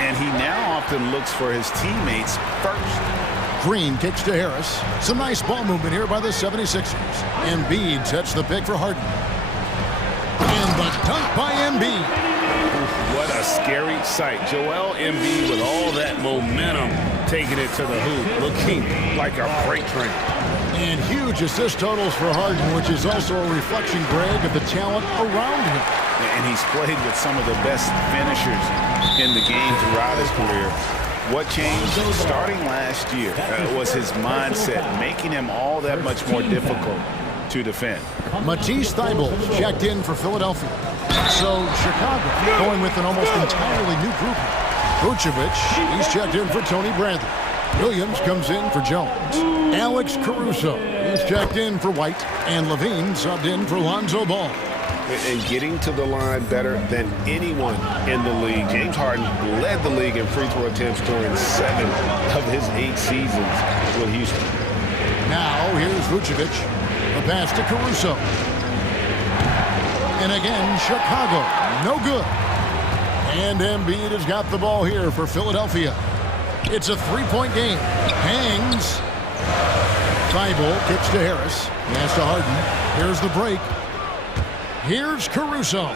and he now often looks for his teammates first. Green kicks to Harris. Some nice ball movement here by the 76ers. Embiid sets the pick for Harden. And the dunk by Embiid. What a scary sight. Joel Embiid with all that momentum taking it to the hoop, looking like a freight train. And huge assist totals for Harden, which is also a reflection, Greg, of the talent around him. And he's played with some of the best finishers in the game throughout his career. What changed starting last year was his mindset, making him all that much more difficult to defend. Matisse Thybulle checked in for Philadelphia. So Chicago going with an almost entirely new group. Vucevic, he's checked in for Tony Bradley. Williams comes in for Jones. Alex Caruso, he's checked in for White. And Levine subbed in for Lonzo Ball. And getting to the line better than anyone in the league. James Harden led the league in free throw attempts during 7 of his 8 seasons with Houston. Now here's Vucevic. The pass to Caruso. And again, Chicago, no good. And Embiid has got the ball here for Philadelphia. It's a 3-point game. Hangs. Thybulle kicks to Harris. Pass to Harden. Here's the break. Here's Caruso.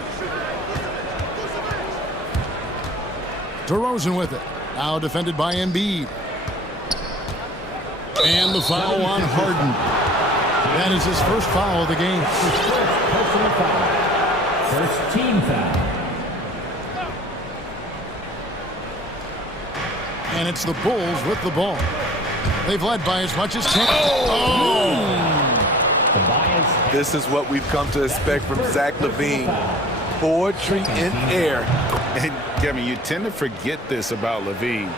DeRozan with it. Now defended by Embiid. And the foul on Harden. That is his first foul of the game. Personal foul. First team foul. And it's the Bulls with the ball. They've led by as much as 10. This is what we've come to expect from Zach LaVine. Poetry in air. And, I mean, you tend to forget this about LaVine.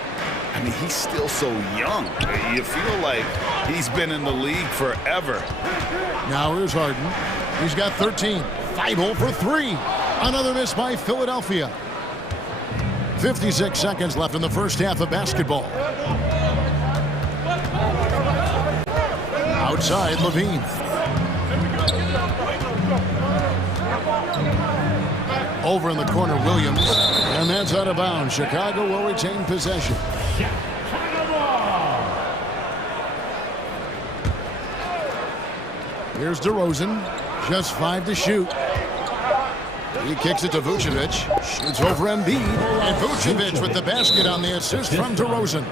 I mean, he's still so young. You feel like he's been in the league forever. Now here's Harden. He's got 13. Thybulle for 3. Another miss by Philadelphia. 56 seconds left in the first half of basketball. Outside, Levine. Over in the corner, Williams. And that's out of bounds. Chicago will retain possession. Here's DeRozan. Just 5 to shoot. He kicks it to Vucevic. Shoots over Embiid. And Vucevic with the basket on the assist from DeRozan.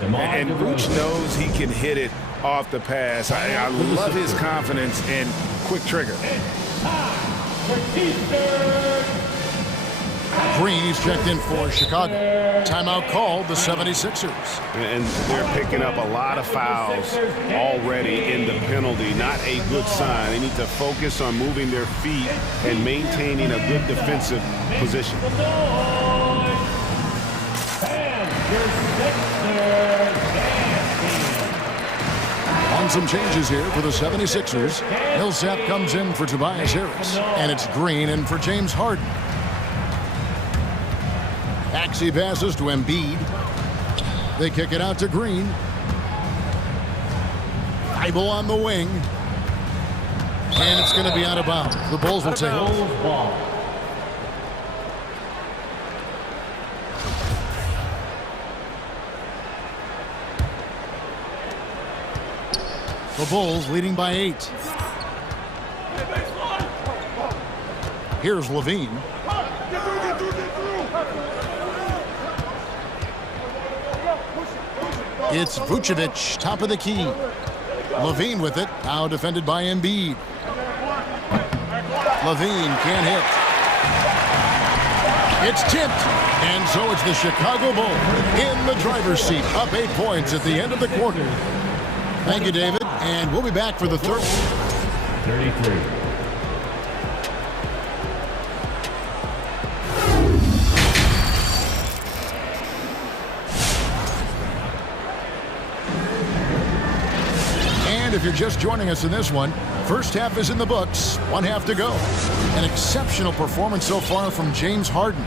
And Vuce knows he can hit it off the pass. I love his confidence and quick trigger. Green is checked in for Chicago. Timeout called the 76ers. And they're picking up a lot of fouls already in the penalty. Not a good sign. They need to focus on moving their feet and maintaining a good defensive position. On some changes here for the 76ers. Millsap comes in for Tobias Harris. And it's Green in for James Harden. Maxey passes to Embiid. They kick it out to Green. Thybulle on the wing. And it's going to be out of bounds. The Bulls will take it. The Bulls leading by 8. Here's Levine. It's Vucevic, top of the key. Levine with it, now defended by Embiid. Levine can't hit. It's tipped, and so it's the Chicago Bulls in the driver's seat, up 8 points at the end of the quarter. Thank you, David, and we'll be back for the third. 33. just joining us in this one, first half is in the books, one half to go. An exceptional performance so far from James Harden.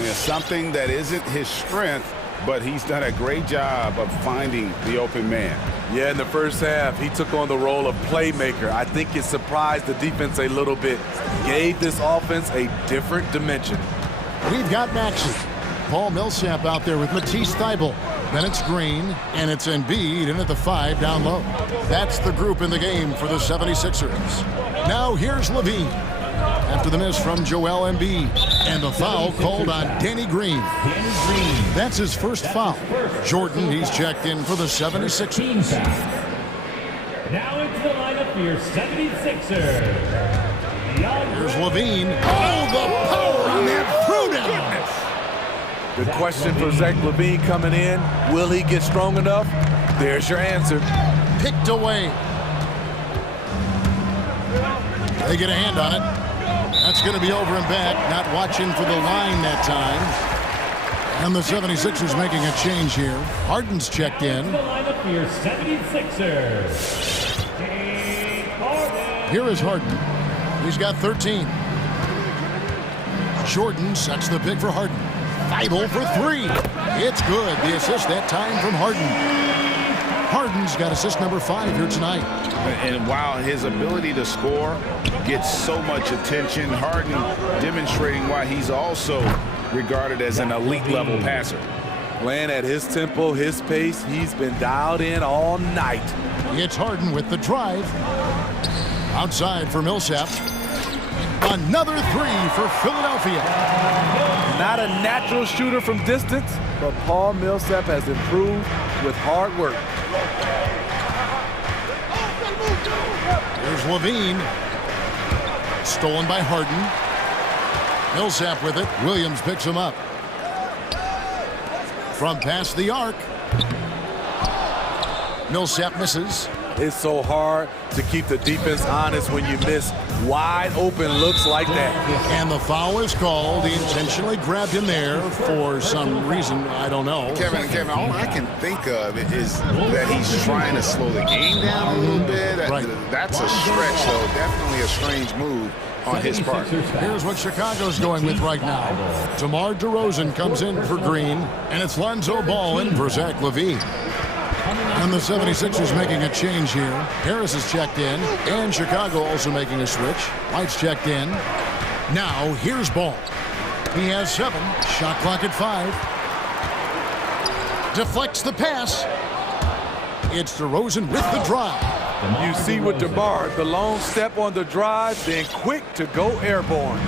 Yeah, something that isn't his strength, but he's done a great job of finding the open man. Yeah, in the first half, he took on the role of playmaker. I think it surprised the defense a little bit, gave this offense a different dimension. We've got Maxey. Paul Millsap out there with Matisse Thybulle. Then it's Green, and it's Embiid in at the 5 down low. That's the group in the game for the 76ers. Now here's Levine. After the miss from Joel Embiid. And the foul called on Danny Green. That's his first foul. Jordan, he's checked in for the 76ers. Now into the lineup for your 76ers. Here's Levine. Oh, the power on that throwdown. The question for Zach Levine coming in, will he get strong enough? There's your answer. Picked away. They get a hand on it. That's going to be over and back. Not watching for the line that time. And the 76ers making a change here. Harden's checked in. The lineup for your 76ers. Here is Harden. He's got 13. Jordan sets the pick for Harden. Thybulle for 3. It's good. The assist that time from Harden. Harden's got assist number 5 here tonight. And while his ability to score gets so much attention, Harden demonstrating why he's also regarded as an elite level passer. Playing at his tempo, his pace, he's been dialed in all night. It's Harden with the drive. Outside for Millsap. Another 3 for Philadelphia. Not a natural shooter from distance, but Paul Millsap has improved with hard work. Here's Levine. Stolen by Harden. Millsap with it. Williams picks him up. From past the arc. Millsap misses. It's so hard to keep the defense honest when you miss wide open looks like that. And the foul is called. He intentionally grabbed him there for some reason. I don't know. Kevin, all I can think of is that he's trying to slow the game down a little bit. Right. That's a stretch, though. Definitely a strange move on his part. Here's what Chicago's going with right now. DeMar DeRozan comes in for Green, and it's Lonzo Ball in for Zach LaVine. And the 76ers making a change here. Harris is checked in, and Chicago also making a switch. White's checked in. Now, here's Ball. He has 7. Shot clock at 5. Deflects the pass. It's DeRozan with the drive. You see with DeMar, the long step on the drive, then quick to go airborne.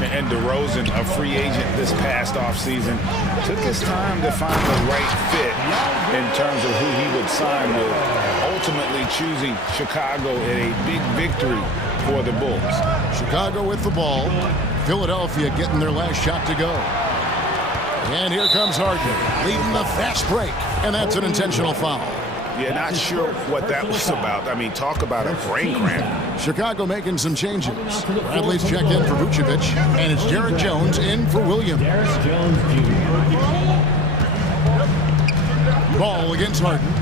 And DeRozan, a free agent this past offseason, took his time to find the right fit in terms of who he would sign with, ultimately choosing Chicago in a big victory for the Bulls. Chicago with the ball. Philadelphia getting their last shot to go. And here comes Harden, leading the fast break. And that's an intentional foul. Yeah, not sure what that was about. I mean, talk about a brain cramp. Chicago making some changes. Bradley's checked in for Vucevic, and it's Derek Jones in for Williams. Ball against Harden.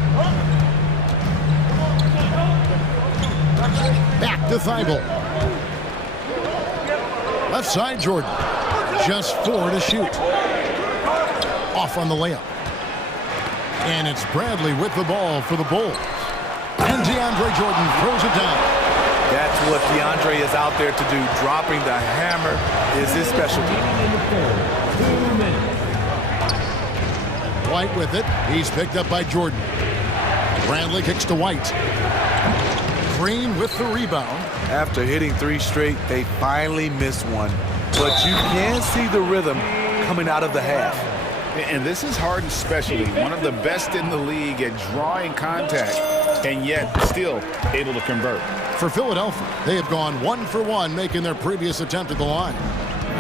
Back to Thybulle. Left side, Jordan. Just 4 to shoot. Off on the layup. And it's Bradley with the ball for the Bulls. And DeAndre Jordan throws it down. That's what DeAndre is out there to do. Dropping the hammer is his specialty. White with it. He's picked up by Jordan. Bradley kicks to White. Green with the rebound. After hitting 3 straight, they finally missed one. But you can see the rhythm coming out of the half. And this is Harden's specialty, one of the best in the league at drawing contact, and yet still able to convert. For Philadelphia, they have gone 1 for 1, making their previous attempt at the line.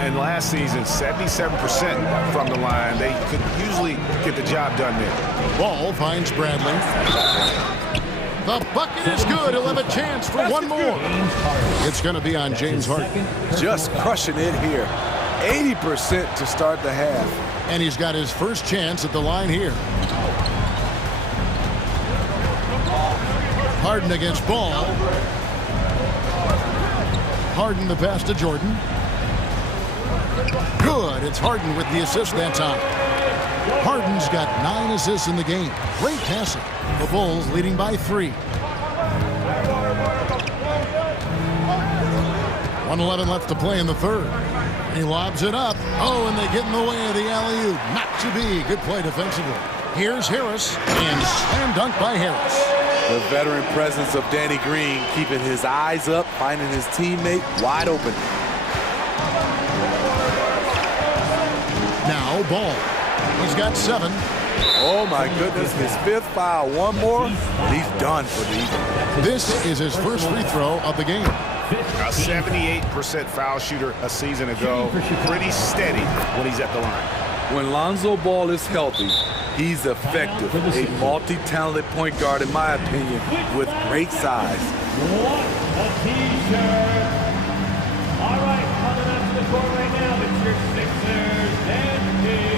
And last season, 77% from the line. They could usually get the job done there. Ball finds Bradley. The bucket is good. He'll have a chance for one more. It's going to be on James Harden. Just crushing it here. 80% to start the half. And he's got his first chance at the line here. Harden against Ball. Harden the pass to Jordan. Good. It's Harden with the assist that time. Harden's got 9 assists in the game. Great passing. The Bulls leading by 3. 1:11 left to play in the third. He lobs it up. Oh, and they get in the way of the alley-oop. Not to be. Good play defensively. Here's Harris, and slam dunk by Harris. The veteran presence of Danny Green, keeping his eyes up, finding his teammate wide open. Now Ball. He's got 7. Oh my goodness, his 5th foul. One more, and he's done for the Eagles. This is his first free throw of the game. A 78% foul shooter a season ago. Pretty steady when he's at the line. When Lonzo Ball is healthy, he's effective. A multi-talented point guard, in my opinion, with great size. What a t-shirt. All right, coming up to the court right now, it's your Sixers and Kings.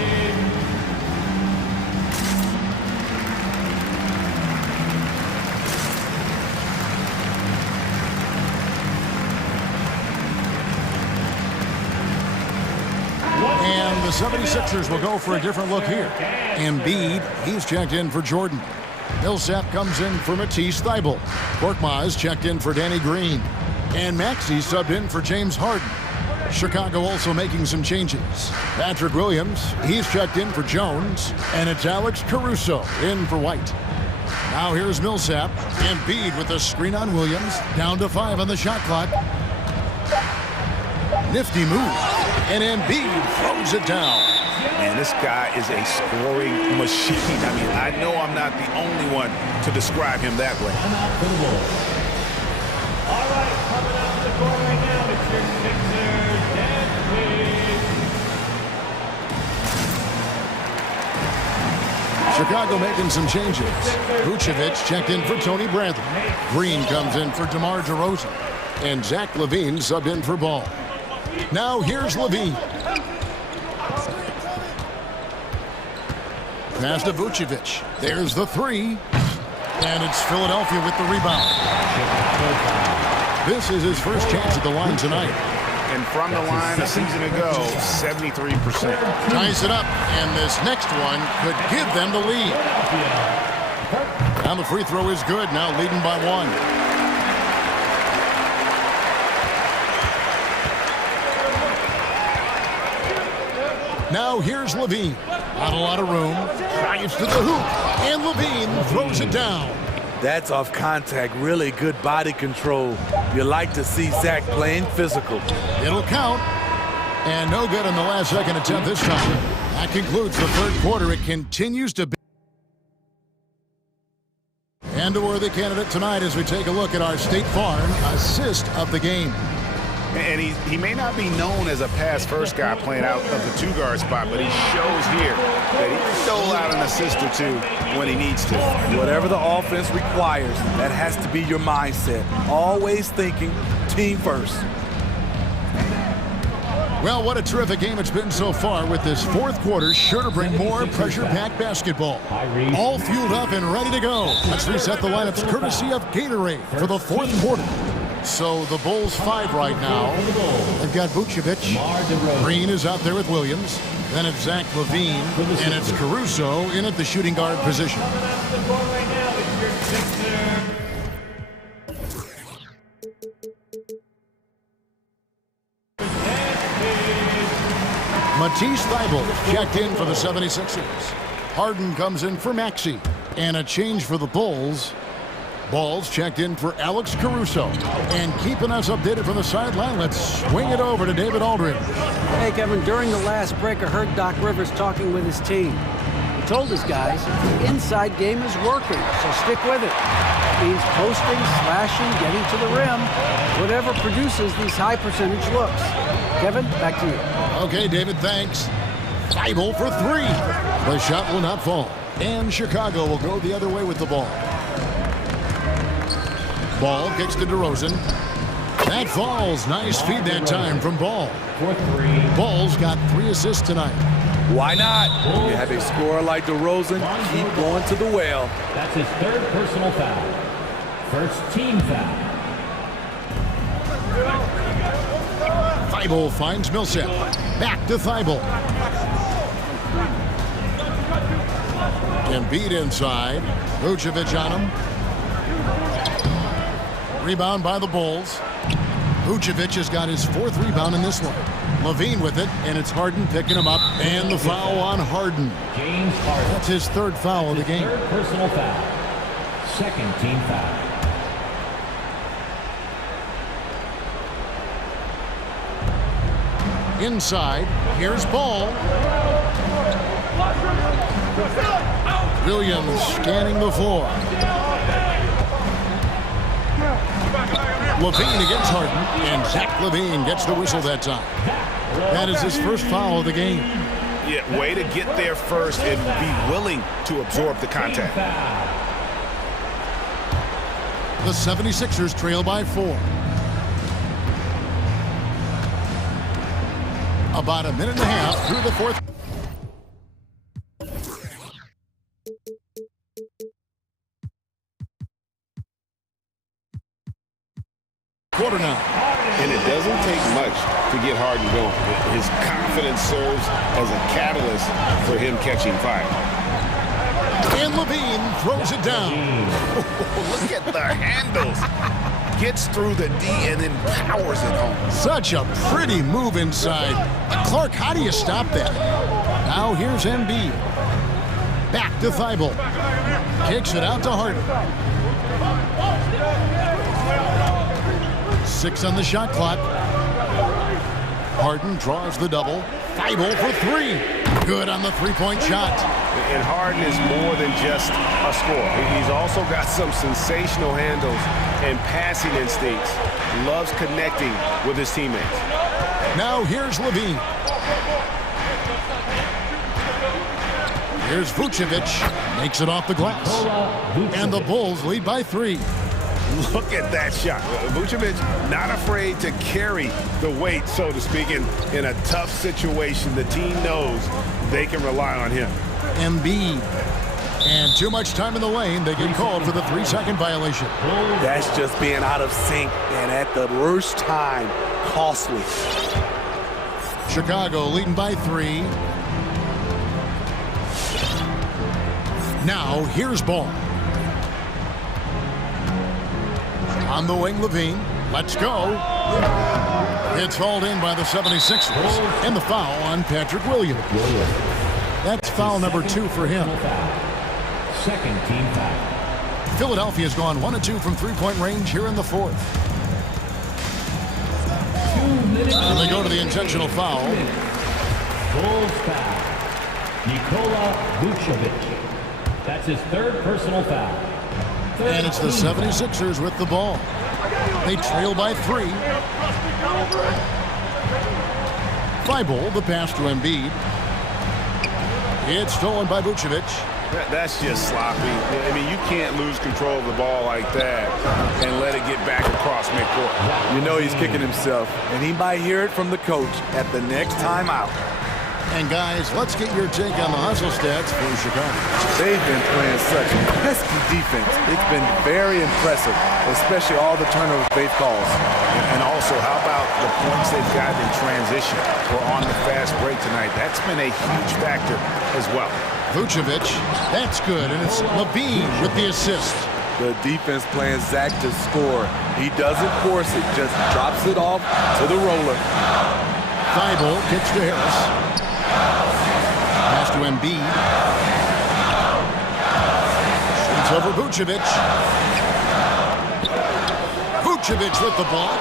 And the 76ers will go for a different look here. Embiid, he's checked in for Jordan. Millsap comes in for Matisse Thybulle. Korkmaz checked in for Danny Green. And Maxey subbed in for James Harden. Chicago also making some changes. Patrick Williams, he's checked in for Jones. And it's Alex Caruso in for White. Now here's Millsap. Embiid with the screen on Williams. Down to 5 on the shot clock. Nifty move. And Embiid throws it down. Man, this guy is a scoring machine. I mean, I know I'm not the only one to describe him that way. All right, coming out to the court right now, it's your Sixers and Kings. Chicago making some changes. Vucevic checked in for Tony Bradley. Green comes in for DeMar DeRozan. And Zach LaVine subbed in for Ball. Now here's LaVine. Pass to Vucevic. There's the 3. And it's Philadelphia with the rebound. This is his first chance at the line tonight. And from the line a season ago, 73%. Ties it up, and this next one could give them the lead. And the free throw is good, now leading by 1. Now here's LaVine. Not a lot of room. Drives to the hoop. And LaVine throws it down. That's off contact. Really good body control. You like to see Zach playing physical. It'll count. And no good on the last second attempt this time. That concludes the third quarter. It continues to be. And a worthy candidate tonight as we take a look at our State Farm assist of the game. And he may not be known as a pass-first guy playing out of the 2-guard spot, but he shows here that he can dole out an assist or 2 when he needs to. Whatever the offense requires, that has to be your mindset. Always thinking team first. Well, what a terrific game it's been so far, with this fourth quarter sure to bring more pressure-packed basketball. All fueled up and ready to go. Let's reset the lineups courtesy of Gatorade for the fourth quarter. So the Bulls 5 right now. They've got Vucevic. Green is out there with Williams. Then it's Zach LaVine. And it's Caruso in at the shooting guard position. Matisse Thybulle checked in for the 76ers. Harden comes in for Maxey. And a change for the Bulls. Ball's checked in for Alex Caruso. And keeping us updated from the sideline, let's swing it over to David Aldridge. Hey, Kevin, during the last break, I heard Doc Rivers talking with his team. He told his guys the inside game is working, so stick with it. That means posting, slashing, getting to the rim, whatever produces these high percentage looks. Kevin, back to you. Okay, David, thanks. Thybulle for 3. The shot will not fall. And Chicago will go the other way with the ball. Ball kicks to DeRozan. That falls. Nice feed that time from Ball. Ball's got 3 assists tonight. Why not? You have a scorer like DeRozan, keep going to the well. That's his 3rd personal foul. First team foul. Thibault finds Millsap. Back to Thibault. Embiid inside. Vucevic on him. Rebound by the Bulls. Vucevic has got his 4th rebound in this one. Levine with it, and it's Harden picking him up. And the foul on Harden. James Harden. That's his 3rd foul of the game. 3rd personal foul. 2nd team foul. Inside, here's Ball. Williams scanning the floor. Levine against Harden, and Zach Levine gets the whistle that time. That is his 1st foul of the game. Yeah, way to get there first and be willing to absorb the contact. The 76ers trail by 4. About a minute and a half through the 4th. Quarter now. And it doesn't take much to get Harden going. His confidence serves as a catalyst for him catching fire. And Levine throws it down. Look at the handles. Gets through the D and then powers it home. Such a pretty move inside. Clark, how do you stop that? Now here's Embiid. Back to Thibault. Kicks it out to Harden. 6 on the shot clock. Harden draws the double. Thibault for 3. Good on the 3-point shot. And Harden is more than just a scorer. He's also got some sensational handles and passing instincts. Loves connecting with his teammates. Now here's Levine. Here's Vucevic. Makes it off the glass. And the Bulls lead by 3. Look at that shot. Vucevic not afraid to carry the weight, so to speak, in a tough situation. The team knows they can rely on him. Embiid. And too much time in the lane. They get called for the 3-second violation. That's just being out of sync, and at the worst time, costly. Chicago leading by 3. Now here's Ball. On the wing, Levine. Let's go. It's hauled in by the 76ers. And the foul on Patrick Williams. That's foul number 2 for him. 2nd team foul. Philadelphia's gone 1 of 2 from 3-point range here in the 4th. 2 minutes. And they go to the intentional foul. Bulls foul. Nikola Vucevic. That's his 3rd personal foul. And it's the 76ers with the ball. They trail by 3. Thibault, the pass to Embiid. It's stolen by Vucevic. That's just sloppy. I mean, you can't lose control of the ball like that and let it get back across midcourt. You know he's kicking himself, and he might hear it from the coach at the next timeout. And guys, let's get your take on the hustle stats for Chicago. They've been playing such pesky defense. It's been very impressive, especially all the turnovers they've caused. And also, how about the points they've gotten in transition or on the fast break tonight? That's been a huge factor as well. Vucevic, that's good, and it's Levine with the assist. The defense playing Zach to score. He doesn't force it, just drops it off to the roller. Thibault kicks to Harris. Pass to Embiid. Shoots over Vucevic. Vucevic with the block.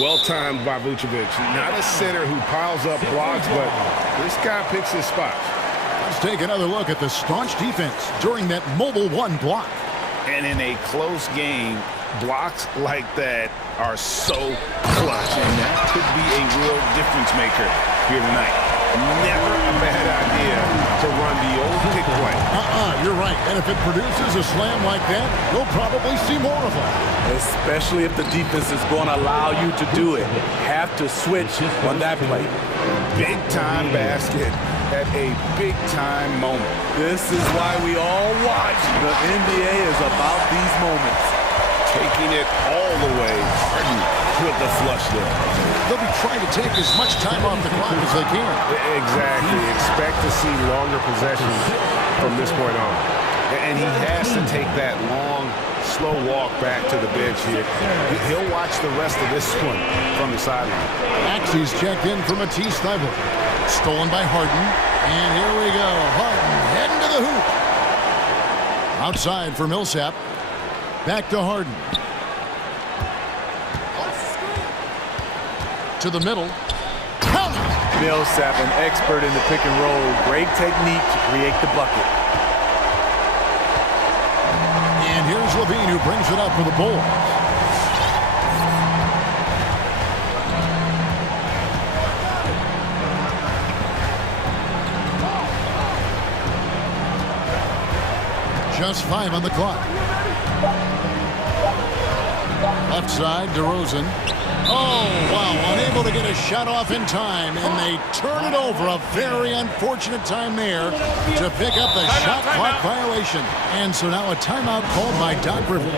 Well timed by Vucevic. Not a center who piles up blocks, but this guy picks his spots. Let's take another look at the staunch defense during that mobile 1 block. And in a close game, blocks like that are so clutch, and that could be a real difference maker here tonight. Never a bad idea to run the old pick play. You're right. And if it produces a slam like that, we'll probably see more of them. Especially if the defense is going to allow you to do it. Have to switch on that play. Big time basket at a big time moment. This is why we all watch. The NBA is about these moments. Taking it all the way. Harden with the flush there. They'll be trying to take as much time off the clock as they can. Exactly. Expect to see longer possessions from this point on. And he has to take that long, slow walk back to the bench here. He'll watch the rest of this one from the sideline. Maxey's checked in for Matisse Thybulle. Stolen by Harden. And here we go. Harden heading to the hoop. Outside for Millsap. Back to Harden. To the middle. Count! Millsap, an expert in the pick and roll. Great technique to create the bucket. And here's Levine who brings it up for the Bulls. Just 5 on the clock. Left side, DeRozan. Oh, wow, unable to get a shot off in time, and they turn it over. A very unfortunate time there to pick up the shot clock violation. And so now a timeout called by Doc Rivers.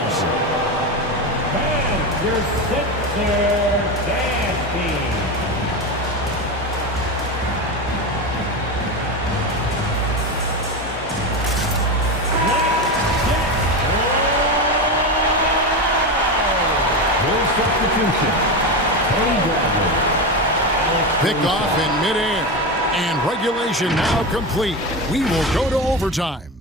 And your center dance team. Picked off in midair, and regulation now complete. We will go to overtime.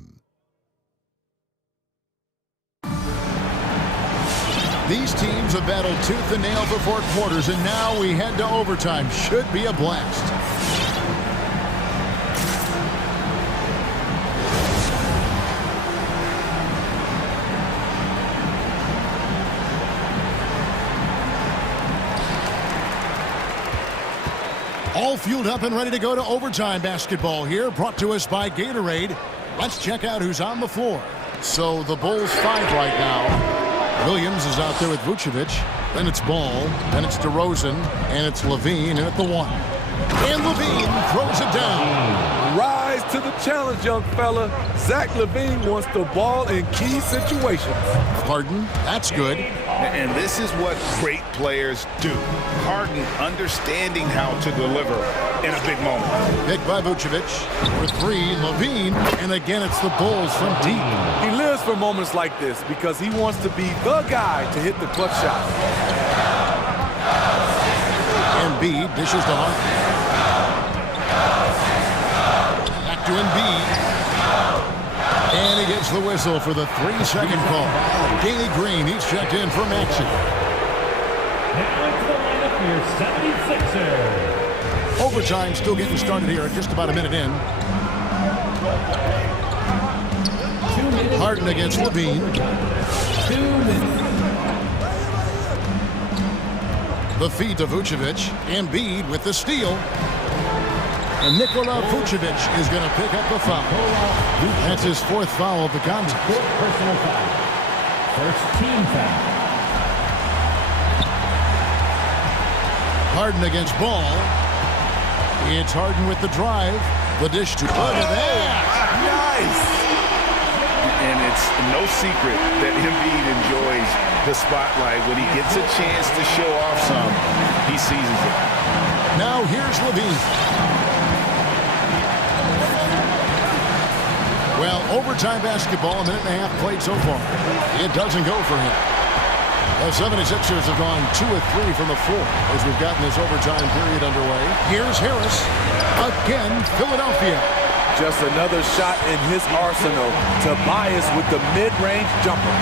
These teams have battled tooth and nail for 4 quarters, and now we head to overtime. Should be a blast. All fueled up and ready to go to overtime basketball here, brought to us by Gatorade. Let's check out who's on the floor. So the Bulls 5 right now. Williams is out there with Vucevic. Then it's Ball. Then it's DeRozan. And it's Levine in at the 1. And Levine throws it down. Rise to the challenge, young fella. Zach LaVine wants the ball in key situations. Harden, that's good. And this is what great players do. Harden understanding how to deliver in a big moment. Picked by Vucevic. For 3, Levine. And again, it's the Bulls from deep. He lives for moments like this because he wants to be the guy to hit the clutch shot. Embiid dishes to Harden. Back to Embiid. And he gets the whistle for the 3-second call. Danny Green, he's checked in for Maxey. Now into the lineup for your 76ers. Overtime still getting started here at just about a minute in. 2 minutes. Harden against Levine. 2 minutes. The feed to Vucevic. Embiid with the steal. And Nikola Vucevic is going to pick up the foul. That's his 4th foul of the contest. 4th personal foul. First team foul. Harden against Ball. It's Harden with the drive. The dish to... Look at that! Nice! And it's no secret that Embiid enjoys the spotlight. When he gets a chance to show off some, he seizes it. Now here's Levine. Well, overtime basketball, a minute and a half played so far. It doesn't go for him. The 76ers have gone 2 of 3 from the floor as we've gotten this overtime period underway. Here's Harris. Again, Philadelphia. Just another shot in his arsenal. Tobias with the mid-range jumper.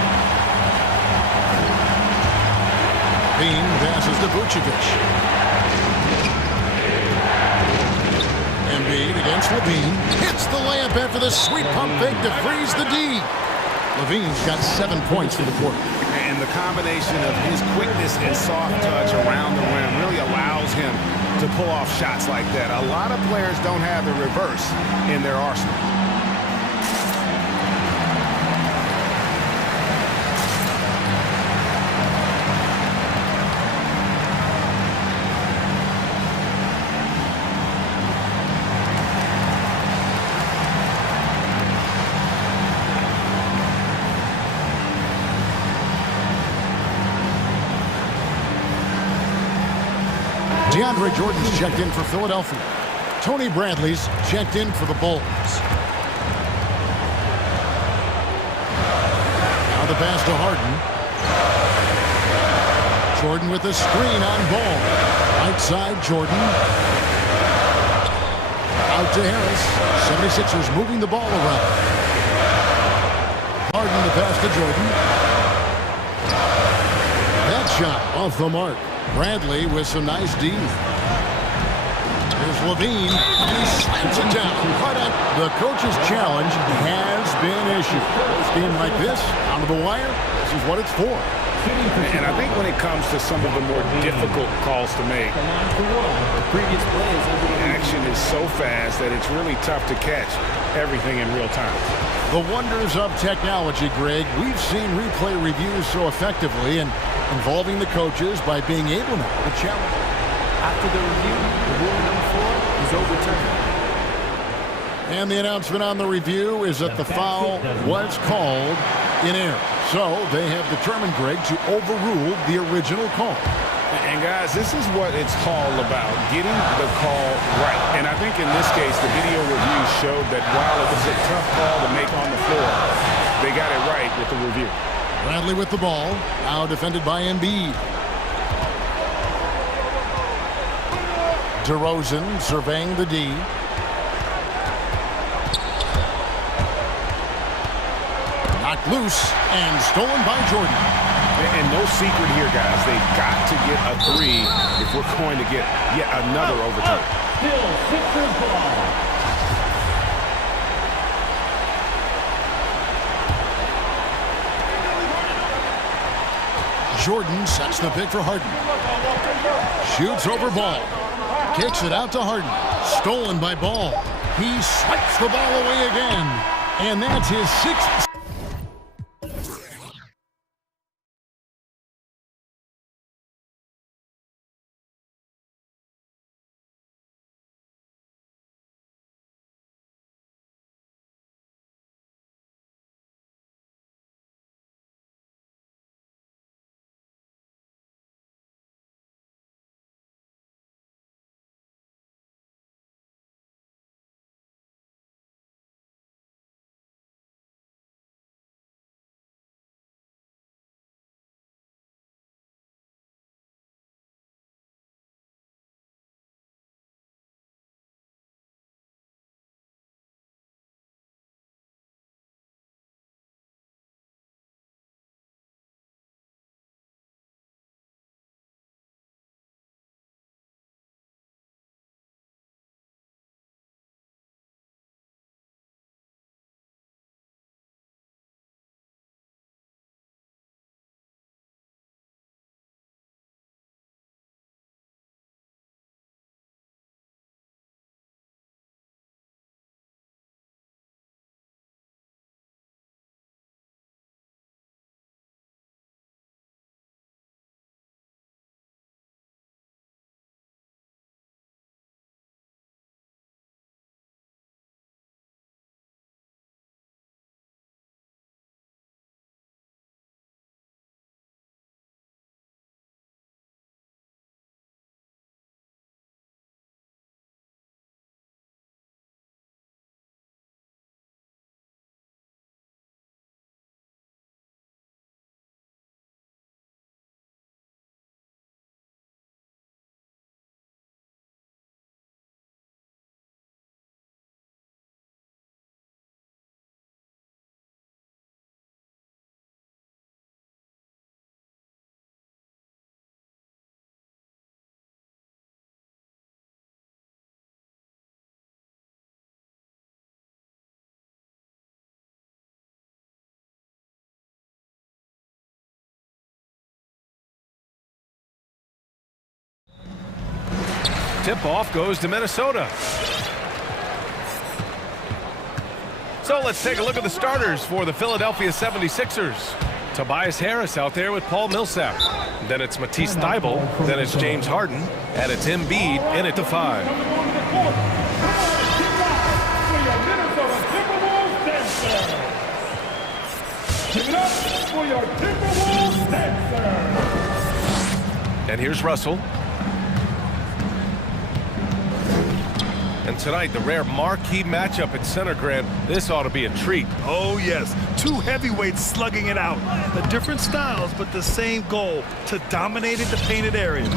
Bean passes to Vucevic. Embiid against Levine. Hits the layup after the sweet pump fake to freeze the D. Levine's got 7 points for the quarter. And the combination of his quickness and soft touch around the rim really allows him to pull off shots like that. A lot of players don't have the reverse in their arsenal. DeAndre Jordan's checked in for Philadelphia. Tony Bradley's checked in for the Bulls. Now the pass to Harden. Jordan with a screen on ball. Right side, Jordan. Out to Harris. 76ers moving the ball around. Harden the pass to Jordan. That shot off the mark. Bradley with some nice D. Here's Levine, and he slams it down. Right on. The coach's challenge has been issued. A game like this, down to the wire, this is what it's for. And I think when it comes to some of the more difficult calls to make, the action is so fast that it's really tough to catch everything in real time. The wonders of technology, Greg. We've seen replay reviews so effectively and involving the coaches by being able now to challenge. After the review, the ruling on the floor is overturned. And the announcement on the review is that the foul was called in error. So they have determined, Greg, to overrule the original call. And guys, this is what it's all about, getting the call right. And I think in this case, the video review showed that while it was a tough call to make on the floor, they got it right with the review. Bradley with the ball, now defended by Embiid. DeRozan surveying the D. Knocked loose and stolen by Jordan. And no secret here, guys. They've got to get a three if we're going to get yet another overtime. Still Sixers ball. Jordan sets the pick for Harden. Shoots over Ball. Kicks it out to Harden. Stolen by Ball. He swipes the ball away again. And that's his sixth. Tip-off goes to Minnesota. So let's take a look at the starters for the Philadelphia 76ers. Tobias Harris out there with Paul Millsap. Then it's Matisse Thybulle. Then it's James Harden. And it's Embiid in at the 5. And here's Russell. And tonight, the rare marquee matchup at center, Grant. This ought to be a treat. Oh, yes. Two heavyweights slugging it out. The different styles, but the same goal, to dominate in the painted area.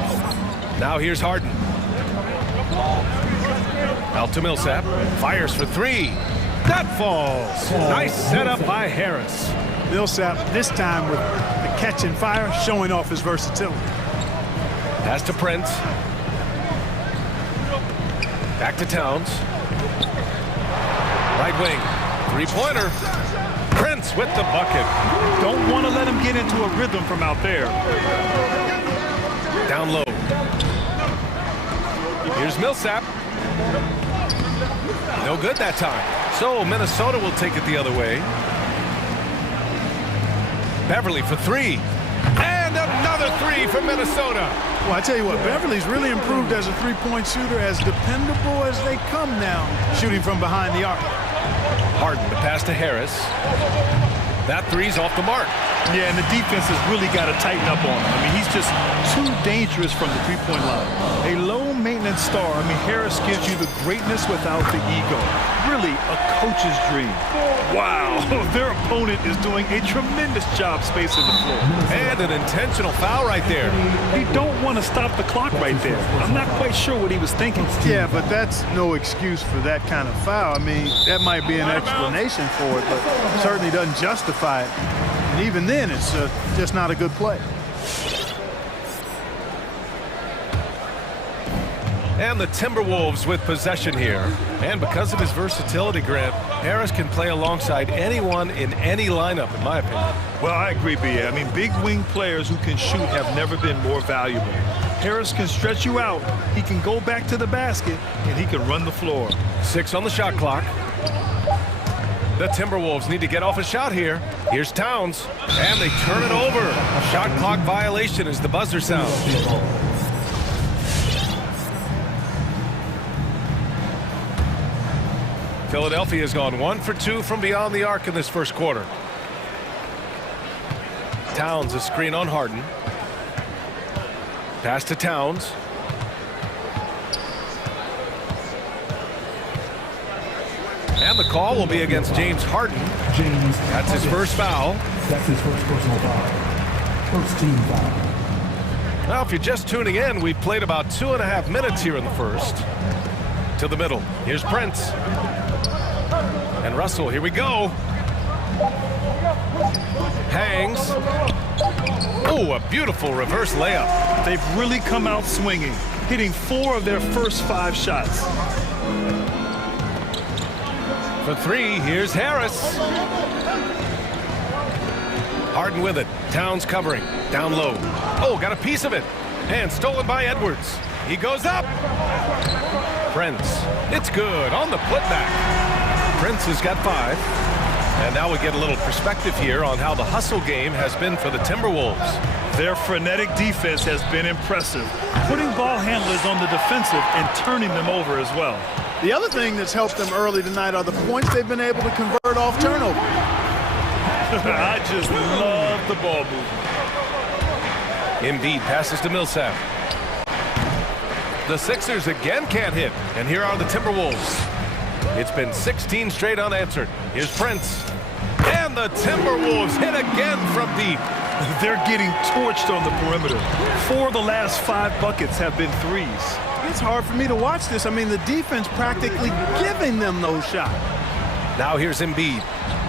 Now here's Harden. Out to Millsap. Fires for three. That falls. Nice setup by Harris. Millsap, this time with the catch and fire, showing off his versatility. Pass to Prince. Back to Towns. Right wing. Three-pointer. Prince with the bucket. Don't want to let him get into a rhythm from out there. Down low. Here's Millsap. No good that time. So Minnesota will take it the other way. Beverly for three. And another three for Minnesota. Well, I tell you what, Beverly's really improved as a three-point shooter, as dependable as they come now, shooting from behind the arc. Harden, the pass to Harris. That three's off the mark. Yeah, and the defense has really got to tighten up on him. I mean, he's just too dangerous from the three-point line. A low-maintenance star. I mean, Harris gives you the greatness without the ego. Really a coach's dream. Wow, their opponent is doing a tremendous job spacing the floor. And an intentional foul right there. He don't want to stop the clock right there. I'm not quite sure what he was thinking. Yeah, but that's no excuse for that kind of foul. I mean, that might be an explanation for it, but certainly doesn't justify it. And even then, it's just not a good play. And the Timberwolves with possession here. And because of his versatility, Grant, Harris can play alongside anyone in any lineup, in my opinion. Well, I agree, B.A. I mean, big wing players who can shoot have never been more valuable. Harris can stretch you out. He can go back to the basket, and he can run the floor. 6 on the shot clock. The Timberwolves need to get off a shot here. Here's Towns, and they turn it over. Shot clock violation as the buzzer sounds. Philadelphia has gone 1 for 2 from beyond the arc in this first quarter. Towns, a screen on Harden. Pass to Towns. And the call will be against James Harden. That's his first foul. That's his first personal foul. First team foul. Now, if you're just tuning in, we've played about 2.5 minutes here in the first. To the middle. Here's Prince. And Russell, here we go. Hangs. Oh, a beautiful reverse layup. They've really come out swinging, hitting 4 of their first 5 shots. For 3, here's Harris. Harden with it. Towns covering. Down low. Oh, got a piece of it. And stolen by Edwards. He goes up. Prince. It's good on the putback. Prince has got 5. And now we get a little perspective here on how the hustle game has been for the Timberwolves. Their frenetic defense has been impressive, putting ball handlers on the defensive and turning them over as well. The other thing that's helped them early tonight are the points they've been able to convert off turnover. I just love the ball movement. Embiid passes to Millsap. The Sixers again can't hit, and here are the Timberwolves. It's been 16 straight unanswered. Here's Prince. And the Timberwolves hit again from deep. They're getting torched on the perimeter. 4 of the last 5 buckets have been threes. It's hard for me to watch this. I mean, the defense practically giving them those shots. Now here's Embiid.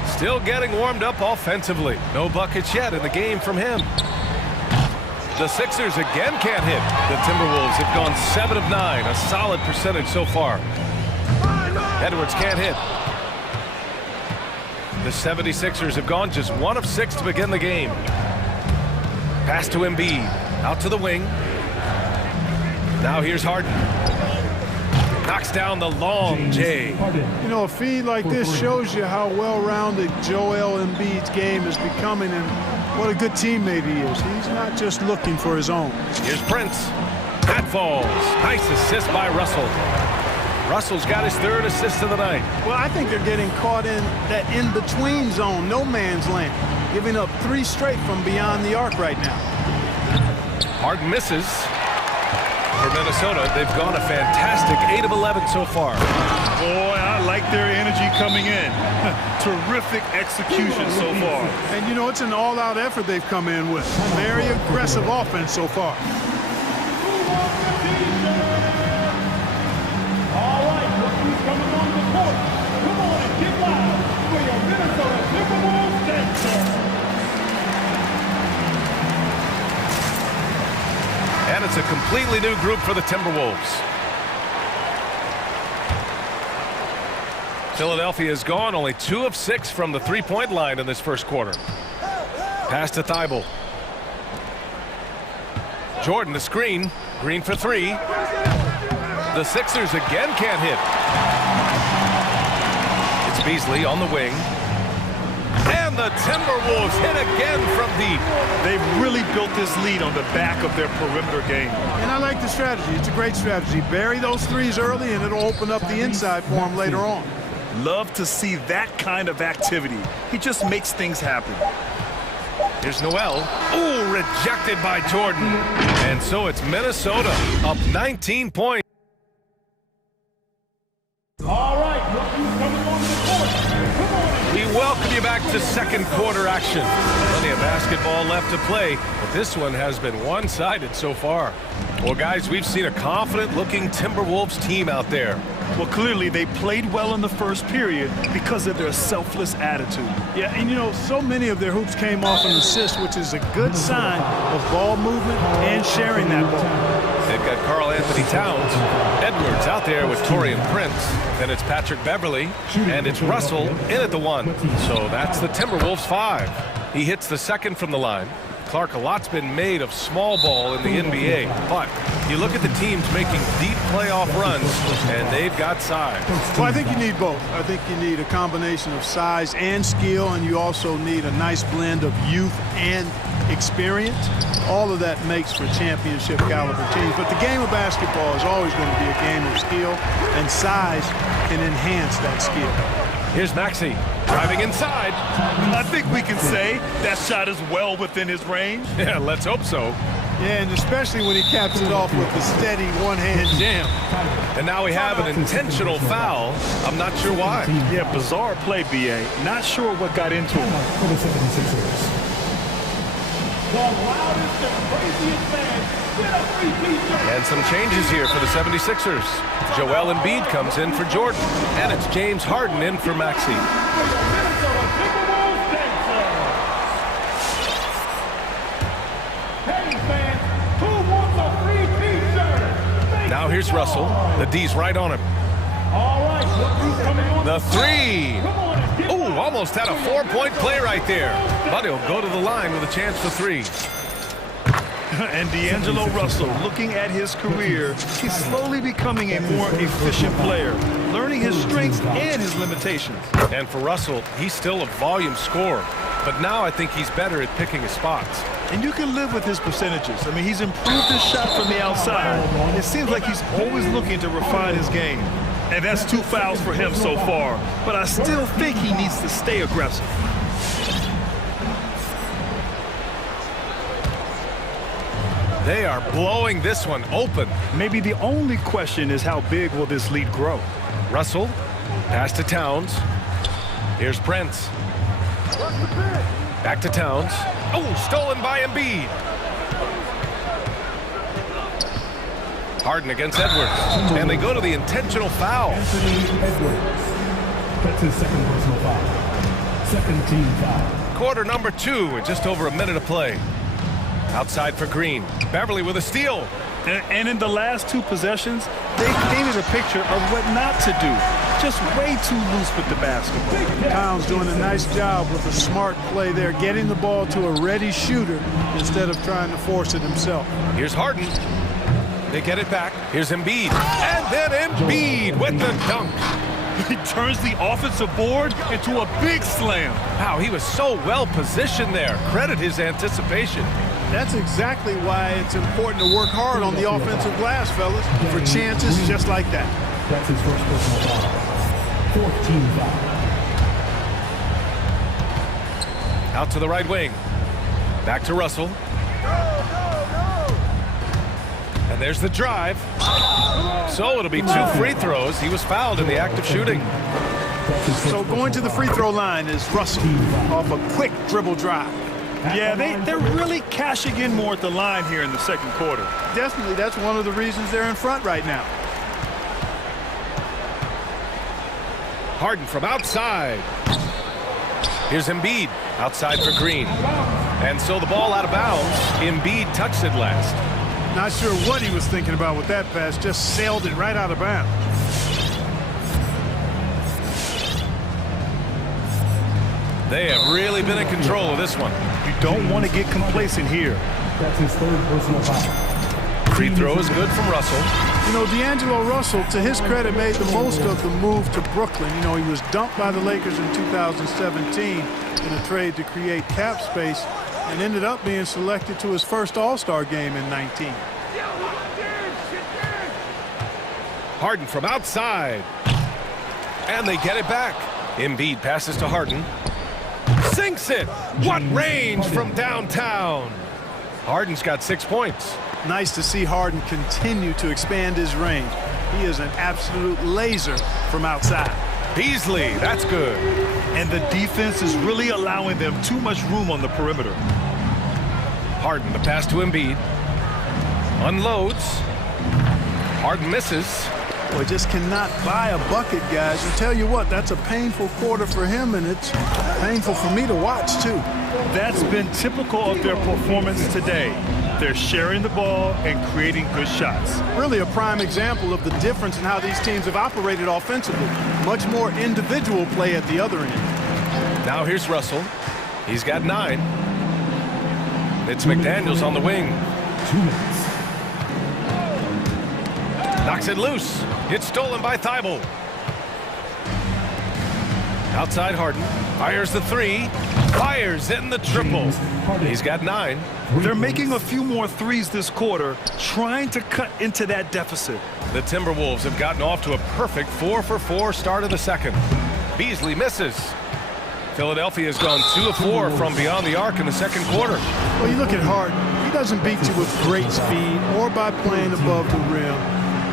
Still getting warmed up offensively. No buckets yet in the game from him. The Sixers again can't hit. The Timberwolves have gone 7 of 9, a solid percentage so far. Edwards can't hit. The 76ers have gone just 1 of 6 to begin the game. Pass to Embiid. Out to the wing. Now here's Harden. Knocks down the long J. You know, a feed like this shows you how well-rounded Joel Embiid's game is becoming and what a good teammate he is. He's not just looking for his own. Here's Prince. That falls. Nice assist by Russell. Russell's got his 3rd assist of the night. Well, I think they're getting caught in that in-between zone, no man's land, giving up 3 straight from beyond the arc right now. Harden misses. for Minnesota. They've gone a fantastic 8 of 11 so far. Boy, I like their energy coming in. Terrific execution so far. And, you know, it's an all-out effort they've come in with. Very aggressive offense so far. All right, look who's coming on the court. Come on and get loud for your Minnesota Timberwolves dancer. And it's a completely new group for the Timberwolves. Philadelphia is gone, only 2 of 6 from the three-point line in this first quarter. Pass to Thibault. Jordan the screen. Green for 3. The Sixers again can't hit. It's Beasley on the wing. And the Timberwolves hit again from deep. They've really built this lead on the back of their perimeter game. And I like the strategy. It's a great strategy. Bury those threes early, and it'll open up the inside for them later on. Love to see that kind of activity. He just makes things happen. Here's Noel. Ooh, rejected by Jordan. And so it's Minnesota up 19 points. All right, look who's coming on the court. Come on. We welcome you back to second quarter action. Plenty of basketball left to play, but this one has been one-sided so far. Well, guys, we've seen a confident-looking Timberwolves team out there. Well, clearly they played well in the first period because of their selfless attitude. Yeah, and you know, so many of their hoops came off an assist, which is a good sign of ball movement and sharing that ball. They've got Karl Anthony Towns. Edwards out there with Taurean Prince. Then it's Patrick Beverley. And it's Russell in at the 1. So that's the Timberwolves 5. He hits the second from the line. Clark, a lot's been made of small ball in the NBA, but you look at the teams making deep playoff runs, and they've got size. Well, I think you need both. I think you need a combination of size and skill, and you also need a nice blend of youth and experience. All of that makes for championship caliber teams. But the game of basketball is always going to be a game of skill, and size can enhance that skill. Here's Maxey driving inside. I think we can say that shot is well within his range. Yeah, let's hope so. Yeah, and especially when he caps it off with the steady one-hand jam. And now we have an intentional foul. I'm not sure why. Yeah, bizarre play, B.A. Not sure what got into him. For the 76ers. The loudest and craziest fans get a free t-shirt. And some changes here for the 76ers. Joel Embiid comes in for Jordan. And it's James Harden in for Maxey. Now here's Russell. The D's right on him. The 3. Ooh, almost had a 4-point play right there. But he'll go to the line with a chance for 3. And D'Angelo Russell, looking at his career, he's slowly becoming a more efficient player, learning his strengths and his limitations. And for Russell, he's still a volume scorer. But now I think he's better at picking his spots. And you can live with his percentages. I mean, he's improved his shot from the outside. It seems like he's always looking to refine his game. And that's 2 fouls for him so far. But I still think he needs to stay aggressive. They are blowing this one open. Maybe the only question is how big will this lead grow? Russell, pass to Towns. Here's Prince. Back to Towns. Oh, stolen by Embiid. Harden against Edwards. And they go to the intentional foul. Anthony Edwards. That's his second personal foul. Second team foul. Quarter number 2 with just over a minute of play. Outside for Green. Beverly with a steal. And in the last 2 possessions, they painted a picture of what not to do. Just way too loose with the basketball. Towns doing a nice job with a smart play there, getting the ball to a ready shooter instead of trying to force it himself. Here's Harden. They get it back. Here's Embiid. And then Embiid with the dunk. He turns the offensive board into a big slam. Wow, he was so well positioned there. Credit his anticipation. That's exactly why it's important to work hard on the offensive glass, fellas, for chances just like that. That's his first personal foul. 14 foul. Out to the right wing. Back to Russell. And there's the drive. So it'll be 2 free throws. He was fouled in the act of shooting. So going to the free throw line is Russell off a quick dribble drive. Yeah, they're really cashing in more at the line here in the second quarter. Definitely, that's one of the reasons they're in front right now. Harden from outside. Here's Embiid outside for Green. And so the ball out of bounds. Embiid touched it last. Not sure what he was thinking about with that pass. Just sailed it right out of bounds. They have really been in control of this one. You don't want to get complacent here. That's his third personal foul. Free throw is good from Russell. You know, D'Angelo Russell, to his credit, made the most of the move to Brooklyn. You know, he was dumped by the Lakers in 2017 in a trade to create cap space and ended up being selected to his first All-Star game in 19. Harden from outside. And they get it back. Embiid passes to Harden. Sinks it. What range from downtown. Harden's got 6 points. Nice to see Harden continue to expand his range. He is an absolute laser from outside. Beasley, that's good. And the defense is really allowing them too much room on the perimeter. Harden, the pass to Embiid. Unloads. Harden misses. Boy, just cannot buy a bucket, guys. I tell you what, that's a painful quarter for him, and it's painful for me to watch, too. That's been typical of their performance today. They're sharing the ball and creating good shots. Really a prime example of the difference in how these teams have operated offensively. Much more individual play at the other end. Now here's Russell. He's got 9. It's McDaniels on the wing. 2 minutes. Knocks it loose. It's stolen by Thibault. Outside Harden. Fires the 3. Fires in the triple. He's got 9. They're making a few more threes this quarter, trying to cut into that deficit. The Timberwolves have gotten off to a perfect 4-for-4 start of the second. Beasley misses. Philadelphia's gone 2 of 4 from beyond the arc in the second quarter. Well, you look at Harden. He doesn't beat you with great speed or by playing above the rim.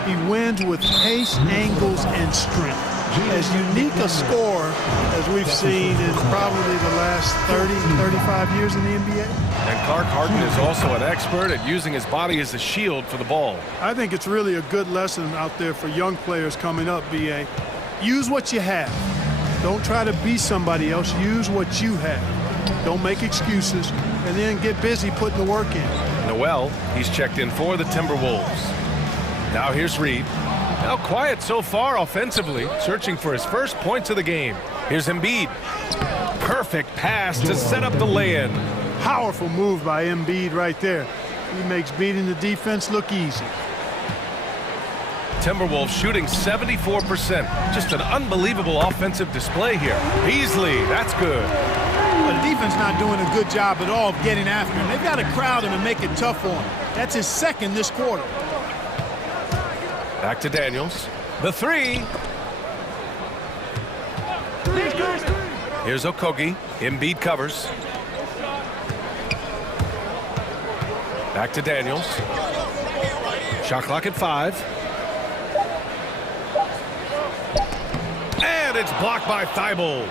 He wins with pace, angles, and strength. As unique a scorer as we've seen in probably the last 30, 35 years in the NBA. And Clark Harden is also an expert at using his body as a shield for the ball. I think it's really a good lesson out there for young players coming up, B.A. Use what you have. Don't try to be somebody else. Use what you have. Don't make excuses, and then get busy putting the work in. Noel, he's checked in for the Timberwolves. Now here's Reed. Now quiet so far offensively, searching for his first points of the game. Here's Embiid. Perfect pass to set up the lay-in. Powerful move by Embiid right there. He makes beating the defense look easy. Timberwolves shooting 74%. Just an unbelievable offensive display here. Beasley, that's good. Well, the defense not doing a good job at all of getting after him. They've got to crowd him and make it tough for him. That's his second this quarter. Back to Daniels. The 3. Here's Okogie. Embiid covers. Back to Daniels. Shot clock at 5. And it's blocked by Thibault.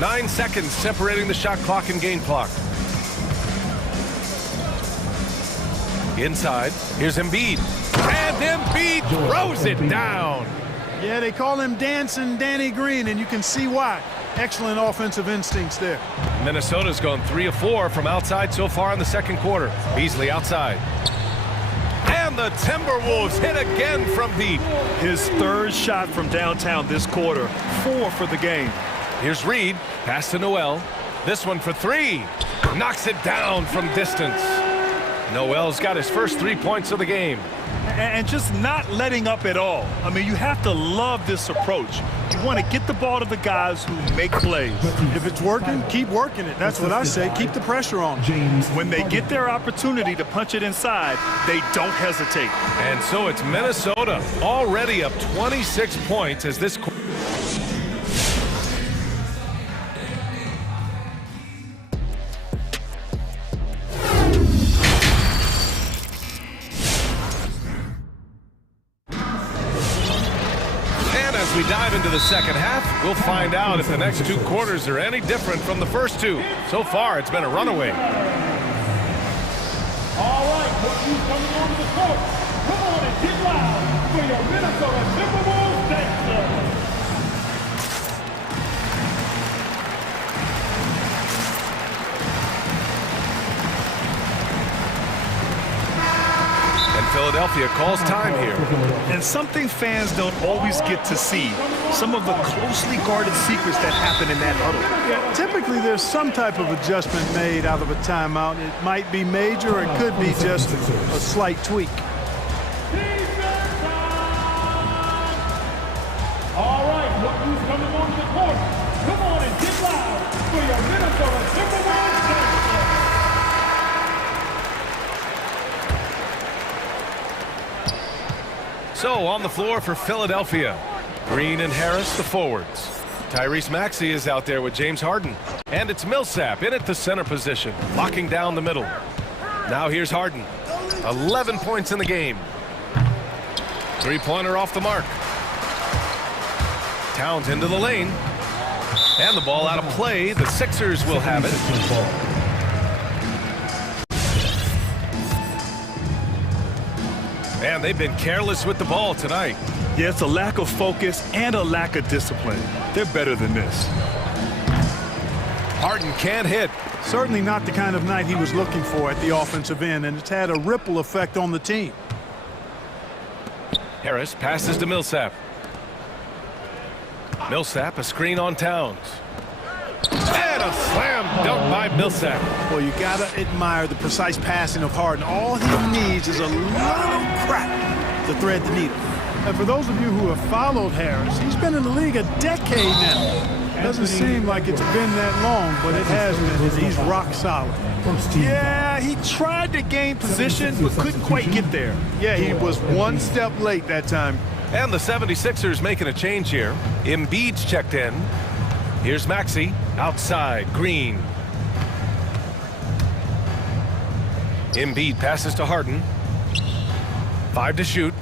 9 seconds separating the shot clock and game clock. Inside, here's Embiid. And Embiid throws it down. Yeah, they call him Dancing Danny Green, and you can see why. Excellent offensive instincts there. Minnesota's gone 3 of 4 from outside so far in the second quarter. Beasley outside. And the Timberwolves hit again from deep. His third shot from downtown this quarter. 4 for the game. Here's Reed. Pass to Noel. This one for 3. Knocks it down from distance. Noel's got his first 3 points of the game. And just not letting up at all. I mean, you have to love this approach. You want to get the ball to the guys who make plays. If it's working, keep working it. That's what I say. Keep the pressure on. When they get their opportunity to punch it inside, they don't hesitate. And so it's Minnesota already up 26 points as this as we dive into the second half, we'll find out if the next 2 quarters are any different from the first 2. So far, it's been a runaway. All right, look who's coming on the court. Come on and get loud for your Minnesota Timberwolves Dexter. Philadelphia calls time here. And something fans don't always get to see, some of the closely guarded secrets that happen in that huddle. Yeah, typically there's some type of adjustment made out of a timeout. It might be major or it could be just a slight tweak. All right, look who's coming on the court. Come on and get loud for your Minnesota Timberwolves Dexter. So on the floor for Philadelphia, Green and Harris, the forwards. Tyrese Maxey is out there with James Harden. And it's Millsap in at the center position, locking down the middle. Now here's Harden. 11 points in the game. 3-pointer off the mark. Towns into the lane. And the ball out of play. The Sixers will have it. And they've been careless with the ball tonight. Yeah, it's a lack of focus and a lack of discipline. They're better than this. Harden can't hit. Certainly not the kind of night he was looking for at the offensive end, and it's had a ripple effect on the team. Harris passes to Millsap. Millsap, a screen on Towns. And a slam dunk by Millsap. Well, you gotta admire the precise passing of Harden. All he needs is a little crack to thread the needle. And for those of you who have followed Harris, he's been in the league a decade now. Doesn't seem like it's been that long, but it has been, and he's rock solid. Yeah, he tried to gain position, but couldn't quite get there. Yeah, he was one step late that time. And the 76ers making a change here. Embiid's checked in. Here's Maxey, outside, Green. Embiid passes to Harden. 5 to shoot.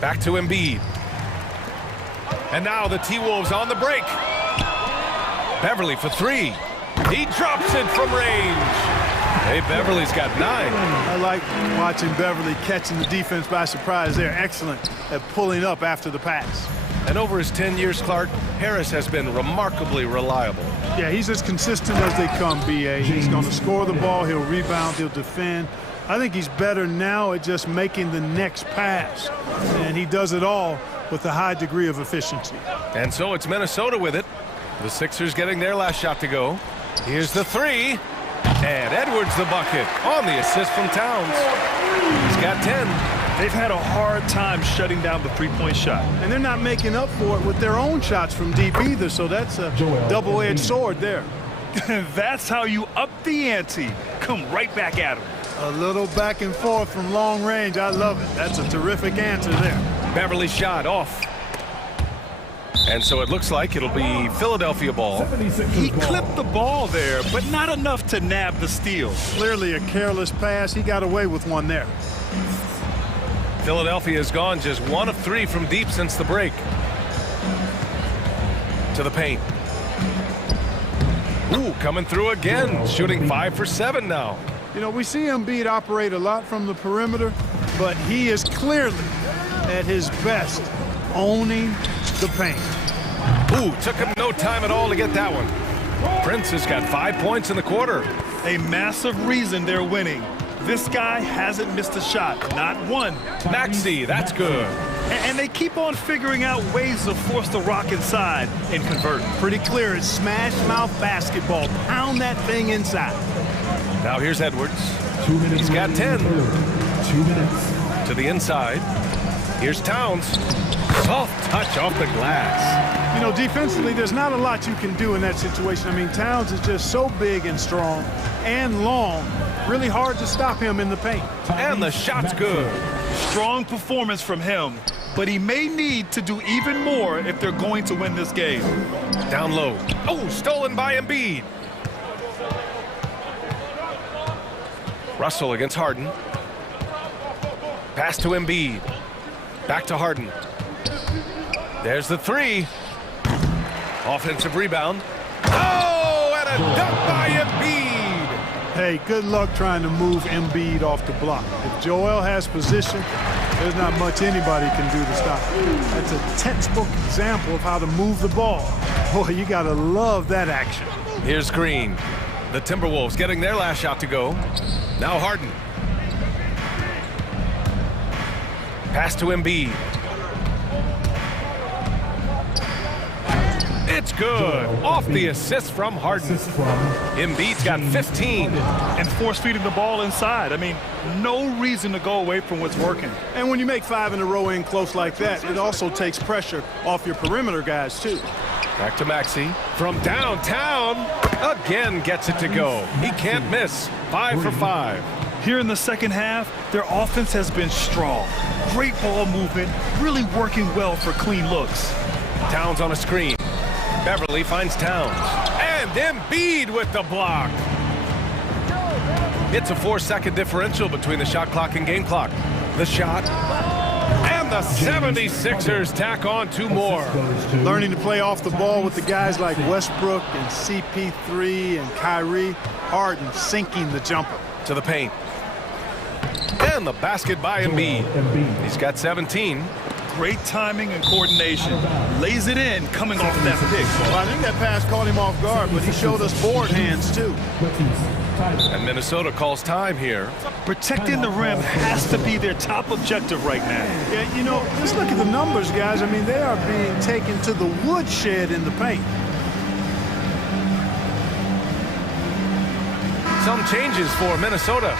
Back to Embiid. And now the T-Wolves on the break. Beverly for 3. He drops it from range. Hey, Beverly's got 9. I like watching Beverly catching the defense by surprise. They're excellent at pulling up after the pass. And over his 10 years, Clark, Harris has been remarkably reliable. Yeah, he's as consistent as they come, B.A. He's going to score the ball, he'll rebound, he'll defend. I think he's better now at just making the next pass. And he does it all with a high degree of efficiency. And so it's Minnesota with it. The Sixers getting their last shot to go. Here's the 3. And Edwards the bucket on the assist from Towns. He's got 10. They've had a hard time shutting down the three-point shot. And they're not making up for it with their own shots from deep either, so that's a double-edged sword there. That's how you up the ante. Come right back at him. A little back and forth from long range. I love it. That's a terrific answer there. Beverly shot off. And so it looks like it'll be Philadelphia ball. He clipped the ball there, but not enough to nab the steal. Clearly a careless pass. He got away with one there. Philadelphia has gone just 1 of 3 from deep since the break. To the paint. Ooh, coming through again, shooting 5 for 7 now. You know, we see Embiid operate a lot from the perimeter, but he is clearly at his best owning the paint. Ooh, took him no time at all to get that one. Prince has got 5 points in the quarter. A massive reason they're winning. This guy hasn't missed a shot, not one. Maxey, that's good. And they keep on figuring out ways to force the rock inside and convert. Pretty clear, it's smash mouth basketball. Pound that thing inside. Now here's Edwards. He's got 10. 2 minutes. To the inside. Here's Towns. Soft touch off the glass. You know, defensively, there's not a lot you can do in that situation. I mean, Towns is just so big and strong and long. Really hard to stop him in the paint. And the shot's good. Strong performance from him, but he may need to do even more if they're going to win this game. Down low. Oh, stolen by Embiid. Russell against Harden. Pass to Embiid. Back to Harden. There's the three. Offensive rebound. Oh, and a dunk by Embiid. Hey, good luck trying to move Embiid off the block. If Joel has position, there's not much anybody can do to stop him. That's a textbook example of how to move the ball. Boy, you gotta love that action. Here's Green. The Timberwolves getting their last shot to go. Now Harden. Pass to Embiid. It's good. Off the assist from Harden. Embiid's got 15. And force feeding the ball inside. I mean, no reason to go away from what's working. And when you make 5 in a row in close like that, it also takes pressure off your perimeter guys, too. Back to Maxey. From downtown, again gets it to go. He can't miss. 5 for 5. Here in the second half, their offense has been strong. Great ball movement, really working well for clean looks. Towns on a screen. Beverly finds Towns. And Embiid with the block. It's a 4-second differential between the shot clock and game clock. The shot. And the 76ers tack on 2 more. Learning to play off the ball with the guys like Westbrook and CP3 and Kyrie. Harden sinking the jumper. To the paint. And the basket by Embiid. He's got 17. Great timing and coordination. Lays it in coming off that pick. Well, I think that pass caught him off guard, but he showed us board hands, too. And Minnesota calls time here. Protecting the rim has to be their top objective right now. Yeah, you know, just look at the numbers, guys. I mean, they are being taken to the woodshed in the paint. Some changes for Minnesota.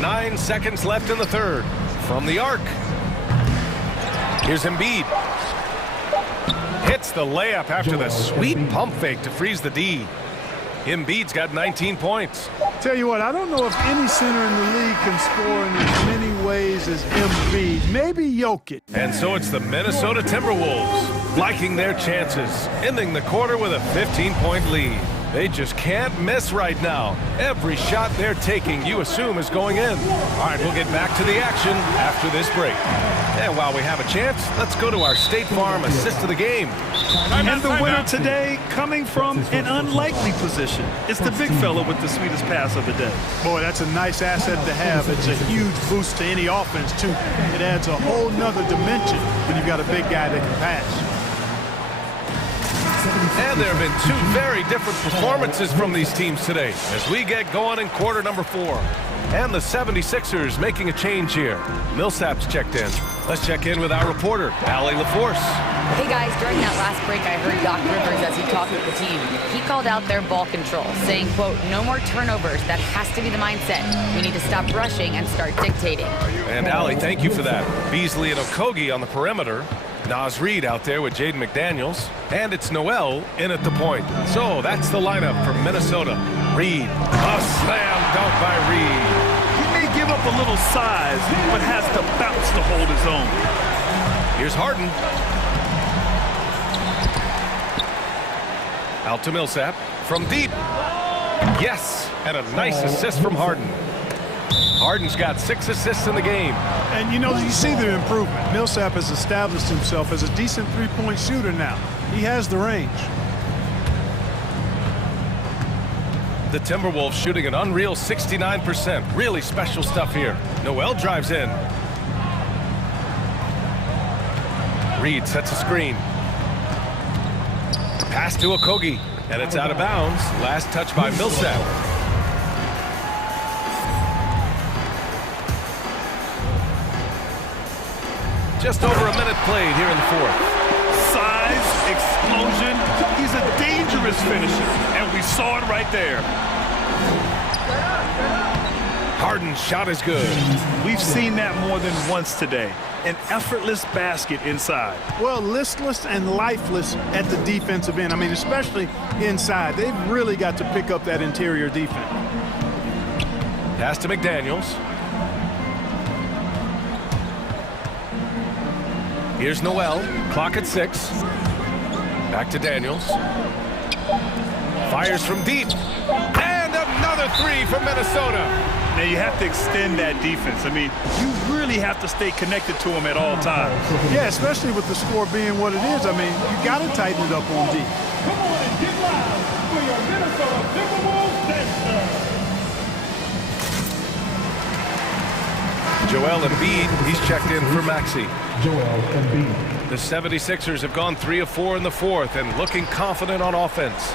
Nine seconds left in the third. From the arc. Here's Embiid. Hits the layup after the sweet pump fake to freeze the D. Embiid's got 19 points. Tell you what, I don't know if any center in the league can score in as many ways as Embiid. Maybe Jokic. And so it's the Minnesota Timberwolves liking their chances, ending the quarter with a 15-point lead. They just can't miss right now. Every shot they're taking, you assume, is going in. All right, we'll get back to the action after this break. And while we have a chance, let's go to our State Farm assist of the game. And the winner today coming from an unlikely position. It's the big fella with the sweetest pass of the day. Boy, that's a nice asset to have. It's a huge boost to any offense, too. It adds a whole nother dimension when you've got a big guy that can pass. And there have been 2 very different performances from these teams today as we get going in quarter number 4. And the 76ers making a change here. Millsap's checked in. Let's check in with our reporter, Allie LaForce. Hey guys, during that last break, I heard Doc Rivers as he talked with the team. He called out their ball control, saying, quote, no more turnovers. That has to be the mindset. We need to stop rushing and start dictating. And Allie, thank you for that. Beasley and Okogie on the perimeter. Nas Reed out there with Jaden McDaniels. And it's Noel in at the point. So that's the lineup for Minnesota. Reed. A slam dunk by Reed. He may give up a little size, but has to bounce to hold his own. Here's Harden. Out to Millsap. From deep. Yes. And a nice assist from Harden. Harden's got 6 assists in the game. And, you know, you see the improvement. Millsap has established himself as a decent three-point shooter now. He has the range. The Timberwolves shooting an unreal 69%. Really special stuff here. Noel drives in. Reed sets a screen. Pass to Okogie. And it's out of bounds. Last touch by Millsap. Just over a minute played here in the fourth. Size, explosion. He's a dangerous finisher, and we saw it right there. Harden's shot is good. We've seen that more than once today. An effortless basket inside. Well, listless and lifeless at the defensive end. I mean, especially inside. They've really got to pick up that interior defense. Pass to McDaniels. Here's Noel. Clock at 6. Back to Daniels. Fires from deep. And another 3 from Minnesota. Now, you have to extend that defense. I mean, you really have to stay connected to them at all times. Yeah, especially with the score being what it is. I mean, you got to tighten it up on D. Come on and get loud for your Minnesota Timberwolves dancer. Joel Embiid, he's checked in for Maxey. Joel Embiid. The 76ers have gone 3 of 4 in the fourth and looking confident on offense.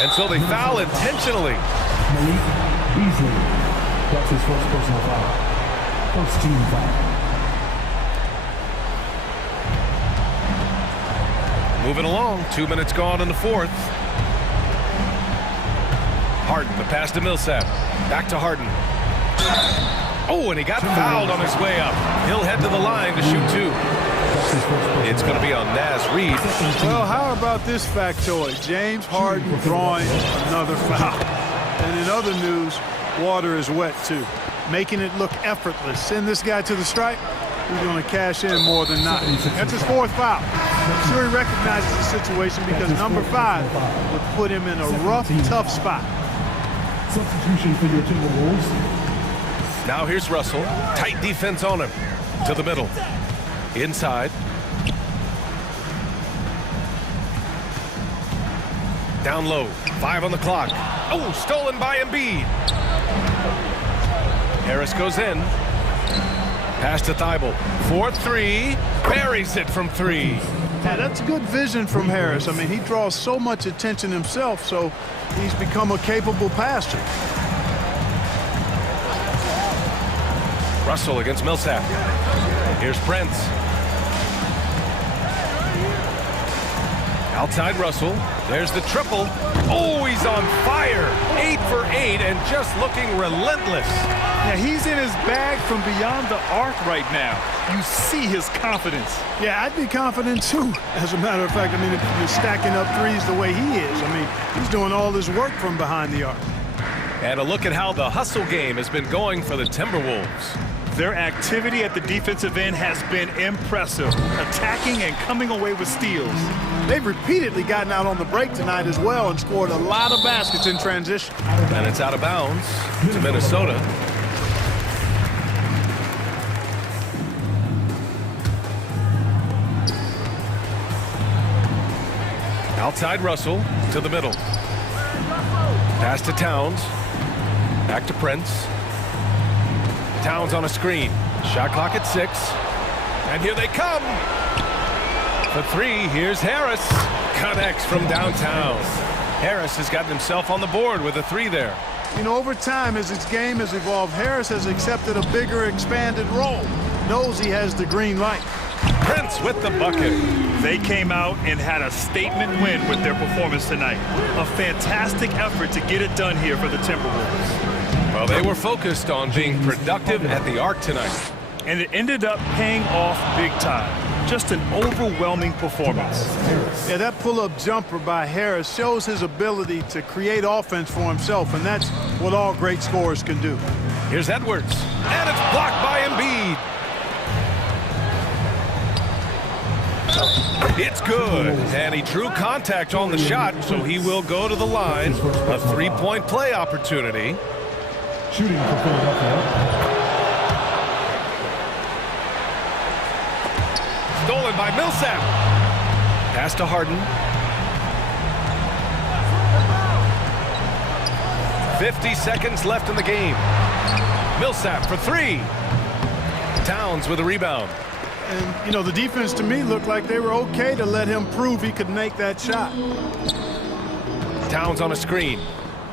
And so they foul intentionally. Malik Beasley. That's his first personal foul. First team foul. Moving along, 2 minutes gone in the fourth. Harden, the pass to Millsap. Back to Harden. Oh, and he got fouled on his way up. He'll head to the line to shoot 2. It's going to be on Naz Reid. Well, how about this factoid? James Harden drawing another foul. And in other news, water is wet too, making it look effortless. Send this guy to the stripe, he's going to cash in more than not. That's his 4th foul. I'm sure he recognizes the situation because number 5 would put him in a rough, tough spot. Substitution for your Timberwolves. Now here's Russell. Tight defense on him. To the middle. Inside. Down low. 5 on the clock. Oh, stolen by Embiid. Harris goes in. Pass to Thibault. 4-3. Buries it from 3. Yeah, that's good vision from Harris. I mean, he draws so much attention himself, so he's become a capable passer. Russell against Millsap. Here's Prince. Outside Russell. There's the triple. Oh, he's on fire. 8 for 8 and just looking relentless. Yeah, he's in his bag from beyond the arc right now. You see his confidence. Yeah, I'd be confident too. As a matter of fact, I mean, if you're stacking up threes the way he is, I mean, he's doing all his work from behind the arc. And a look at how the hustle game has been going for the Timberwolves. Their activity at the defensive end has been impressive, attacking and coming away with steals. They've repeatedly gotten out on the break tonight as well and scored a lot of baskets in transition. And it's out of bounds to Minnesota. Outside Russell to the middle. Pass to Towns. Back to Prince. Towns on a screen. Shot clock at 6. And here they come. For 3, here's Harris. Connects from downtown. Harris has gotten himself on the board with a 3 there. You know, over time, as his game has evolved, Harris has accepted a bigger, expanded role. Knows he has the green light. Prince with the bucket. They came out and had a statement win with their performance tonight. A fantastic effort to get it done here for the Timberwolves. Well, they were focused on being productive at the arc tonight. And it ended up paying off big time. Just an overwhelming performance. Yeah, that pull-up jumper by Harris shows his ability to create offense for himself, and that's what all great scorers can do. Here's Edwards, and it's blocked by Embiid. It's good, and he drew contact on the shot, so he will go to the line. A 3-point play opportunity. Shooting for Philadelphia. Stolen by Millsap. Pass to Harden. 50 seconds left in the game. Millsap for 3. Towns with a rebound. And, you know, the defense to me looked like they were okay to let him prove he could make that shot. Towns on a screen.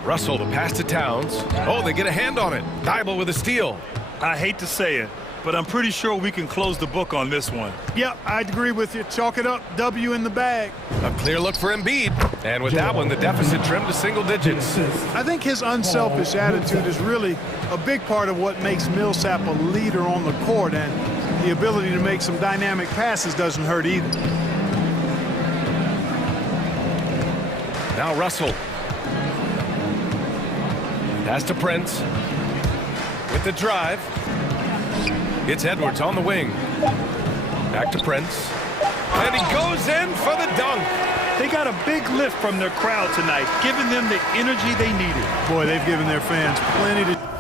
Russell, the pass to Towns. Oh, they get a hand on it. Thibault with a steal. I hate to say it, but I'm pretty sure we can close the book on this one. Yep, I'd agree with you. Chalk it up. W in the bag. A clear look for Embiid. And with that one, the deficit trimmed to single digits. I think his unselfish attitude is really a big part of what makes Millsap a leader on the court, and the ability to make some dynamic passes doesn't hurt either. Now Russell. Pass to Prince. With the drive. It's Edwards on the wing. Back to Prince. And he goes in for the dunk. They got a big lift from their crowd tonight, giving them the energy they needed. Boy, they've given their fans plenty to...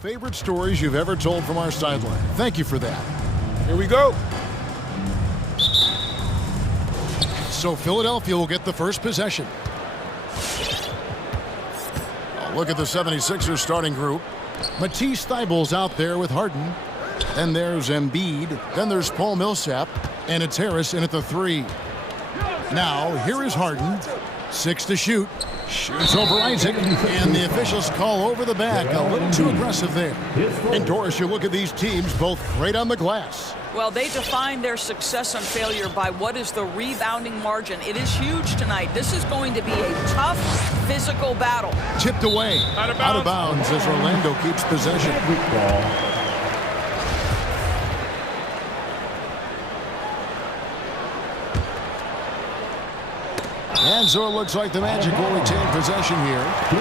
Favorite stories you've ever told from our sideline. Thank you for that. Here we go. So Philadelphia will get the first possession. Look at the 76ers starting group. Matisse Thybulle's out there with Harden. Then there's Embiid. Then there's Paul Millsap. And it's Harris in at the 3. Now, here is Harden. 6 to shoot. Shoots over Isaac. And the officials call over the back. A little too aggressive there. And Doris, you look at these teams, both great on the glass. Well, they define their success and failure by what is the rebounding margin. It is huge tonight. This is going to be a tough physical battle. Tipped away. Out of bounds as Orlando keeps possession. And so it looks like the Magic will retain possession here.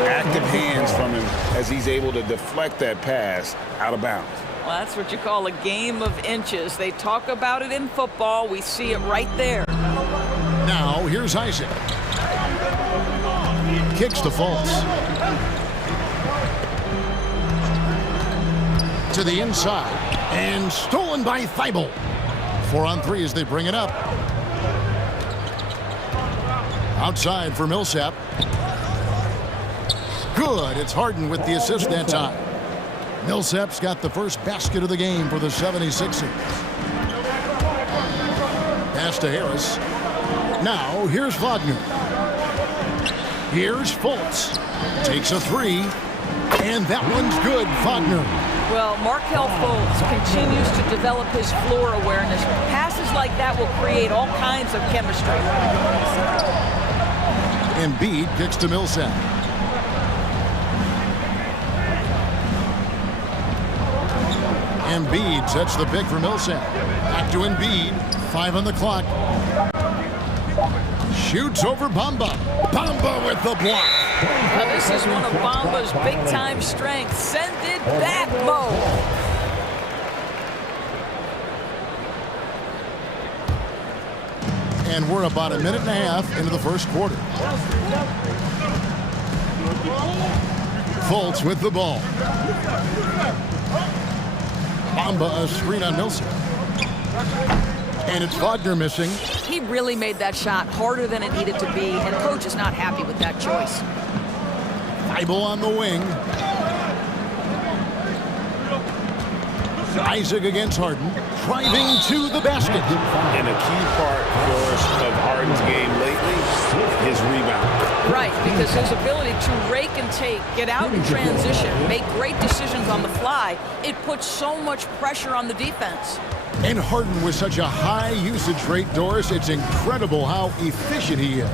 Active hands from him as he's able to deflect that pass out of bounds. Well, that's what you call a game of inches. They talk about it in football. We see it right there. Now, here's Isaac. Kicks to Fultz. To the inside. And stolen by Thibault. 4 on 3 as they bring it up. Outside for Millsap. Good. It's Harden with the assist that time. Millsap's got the first basket of the game for the 76ers. Pass to Harris. Now, here's Wagner. Here's Fultz. Takes a three. And that one's good, Wagner. Well, Markelle Fultz continues to develop his floor awareness. Passes like that will create all kinds of chemistry. Embiid kicks to Millsap. Embiid sets the pick for Millsap. Back to Embiid. 5 on the clock. Shoots over Bamba. Bamba with the block. Now this is one of Bamba's big-time strengths. Send it back, Mo. And we're about a minute and a half into the first quarter. Fultz with the ball. Bamba a screen on Millsap. And it's Wagner missing. He really made that shot harder than it needed to be, and coach is not happy with that choice. Thibault on the wing. Isaac against Harden. Driving to the basket. And a key part, Doris, of Harden's game lately, his rebound. Right, because his ability to rake and take, get out in transition, make great decisions on the fly, it puts so much pressure on the defense. And Harden with such a high usage rate, Doris, it's incredible how efficient he is.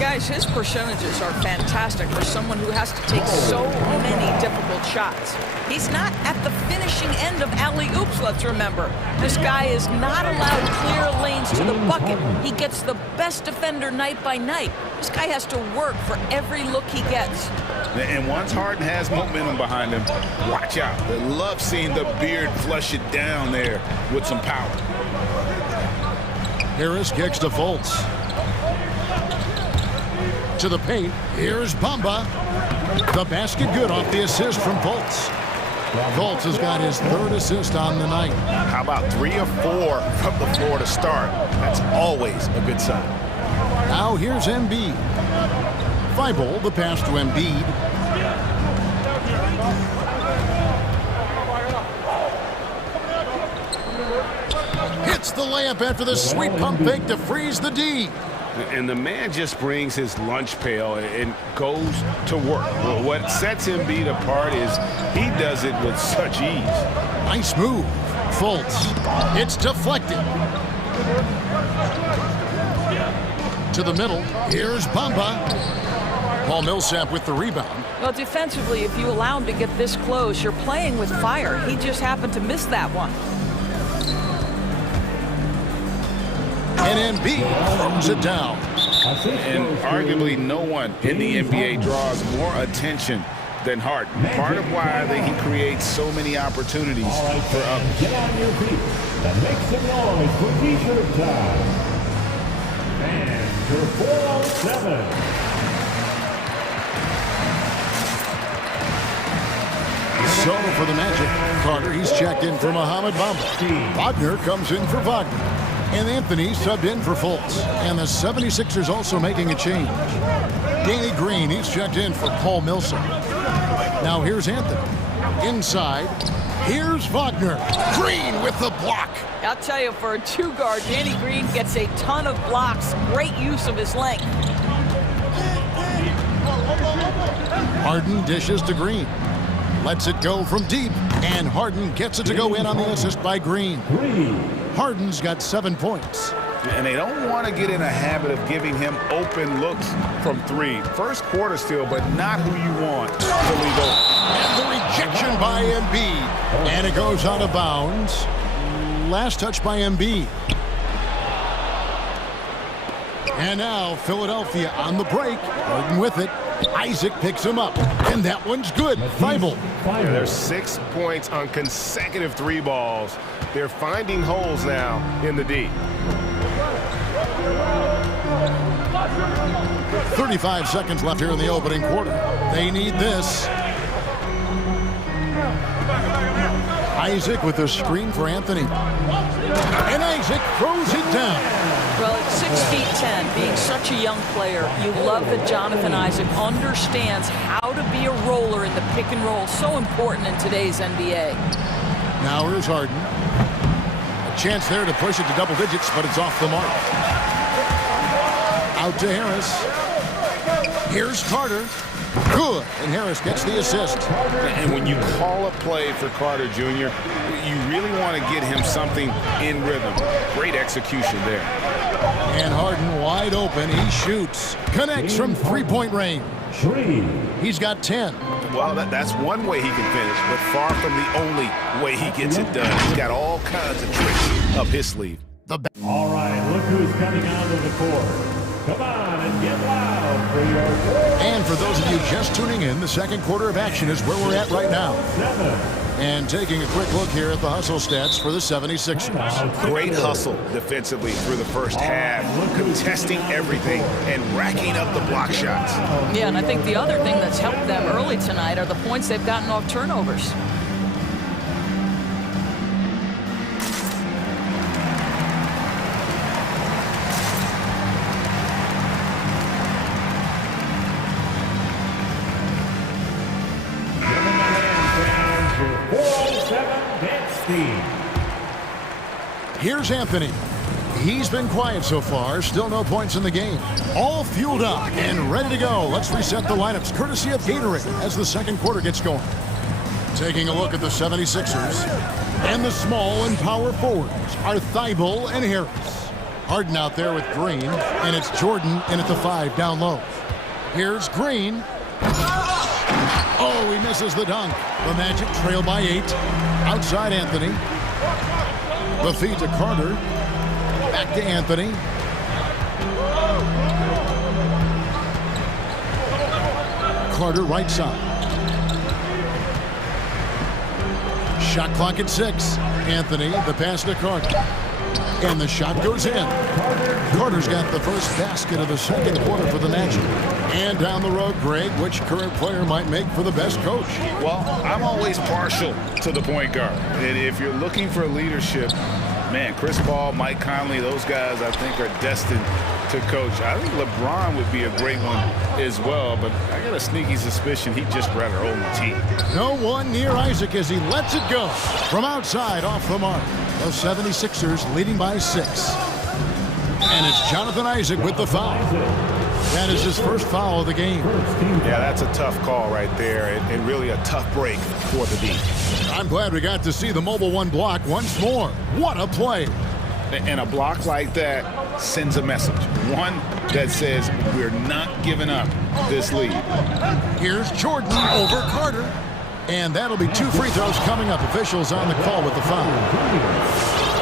Guys, his percentages are fantastic for someone who has to take so many difficult shots. He's not at the finishing end of alley-oops, let's remember. This guy is not allowed clear lanes to the bucket. He gets the best defender night by night. This guy has to work for every look he gets. And once Harden has momentum behind him, watch out. They love seeing the beard flush it down there with some power. Harris kicks to Fultz. To the paint. Here's Bamba. The basket good off the assist from Fultz. Fultz has got his third assist on the night. How about 3 or 4 from the floor to start? That's always a good sign. Now here's Embiid. Thibault, the pass to Embiid. Hits the layup after the sweet pump fake to freeze the D. And the man just brings his lunch pail and goes to work. Well, what sets Embiid apart is he does it with such ease. Nice move. Fultz. It's deflected. To the middle. Here's Bamba. Paul Millsap with the rebound. Well, defensively, if you allow him to get this close, you're playing with fire. He just happened to miss that one. And Embiid throws it down. And arguably no one in the NBA draws more attention than Harden. Part of why he creates so many opportunities for others. Get on your feet and make some noise for t-shirt time. And your 4-on-7. So for the Magic, Carter, he's checked in for Mohamed Bamba. Wagner comes in for Wagner. And Anthony subbed in for Fultz. And the 76ers also making a change. Danny Green, he's checked in for Paul Millsap. Now here's Anthony. Inside, here's Wagner. Green with the block. I'll tell you, for a two-guard, Danny Green gets a ton of blocks. Great use of his length. Harden dishes to Green. Lets it go from deep. And Harden gets it to go in on the assist by Green. Harden's got 7 points. And they don't want to get in a habit of giving him open looks from 3. First quarter still, but not who you want to leave open. And the rejection by Embiid. And it goes out of bounds. Last touch by Embiid. And now Philadelphia on the break. Harden with it. Isaac picks him up. And that one's good. Thibault. Yeah, there's 6 points on consecutive 3 balls. They're finding holes now in the D. 35 seconds left here in the opening quarter. They need this. Isaac with a screen for Anthony. And Isaac throws it down. Well, at 6'10", being such a young player, you love that Jonathan Isaac understands how to be a roller in the pick and roll. So important in today's NBA. Now here's Harden. A chance there to push it to double digits, but it's off the mark. Out to Harris. Here's Carter. Good. And Harris gets the assist. And when you call a play for Carter Jr., you really want to get him something in rhythm. Great execution there. And Harden wide open. He shoots. Connects from three-point range. He's got 10. Well, that's one way he can finish, but far from the only way he gets it done. He's got all kinds of tricks up his sleeve. All right, look who's coming onto the court. Come on and get loud for your... And for those of you just tuning in, the second quarter of action is where we're at right now. And taking a quick look here at the hustle stats for the 76ers. Great hustle defensively through the first half, contesting everything and racking up the block shots. Yeah, and I think the other thing that's helped them early tonight are the points they've gotten off turnovers. Here's Anthony. He's been quiet so far. Still no points in the game. All fueled up and ready to go. Let's reset the lineups courtesy of Gatorade as the second quarter gets going. Taking a look at the 76ers. And the small and power forwards are Thibault and Harris. Harden out there with Green. And it's Jordan in at the 5 down low. Here's Green. Oh, he misses the dunk. The Magic trail by 8. Outside Anthony. The feed to Carter. Back to Anthony. Carter right side. Shot clock at 6. Anthony, the pass to Carter. And the shot goes in. Carter's got the first basket of the second quarter for the Magic. And down the road, Greg, which current player might make for the best coach? Well, I'm always partial to the point guard. And if you're looking for leadership, man, Chris Paul, Mike Conley, those guys I think are destined to coach. I think LeBron would be a great one as well, but I got a sneaky suspicion he'd just rather own the team. No one near Isaac as he lets it go. From outside, off the mark. The 76ers leading by 6. And it's Jonathan Isaac with the foul. That is his first foul of the game. Yeah, that's a tough call right there, and really a tough break for the D. I'm glad we got to see the mobile one block once more. What a play. And a block like that sends a message. One that says we're not giving up this lead. Here's Jordan over Carter. And that'll be 2 free throws coming up. Officials on the call with the foul.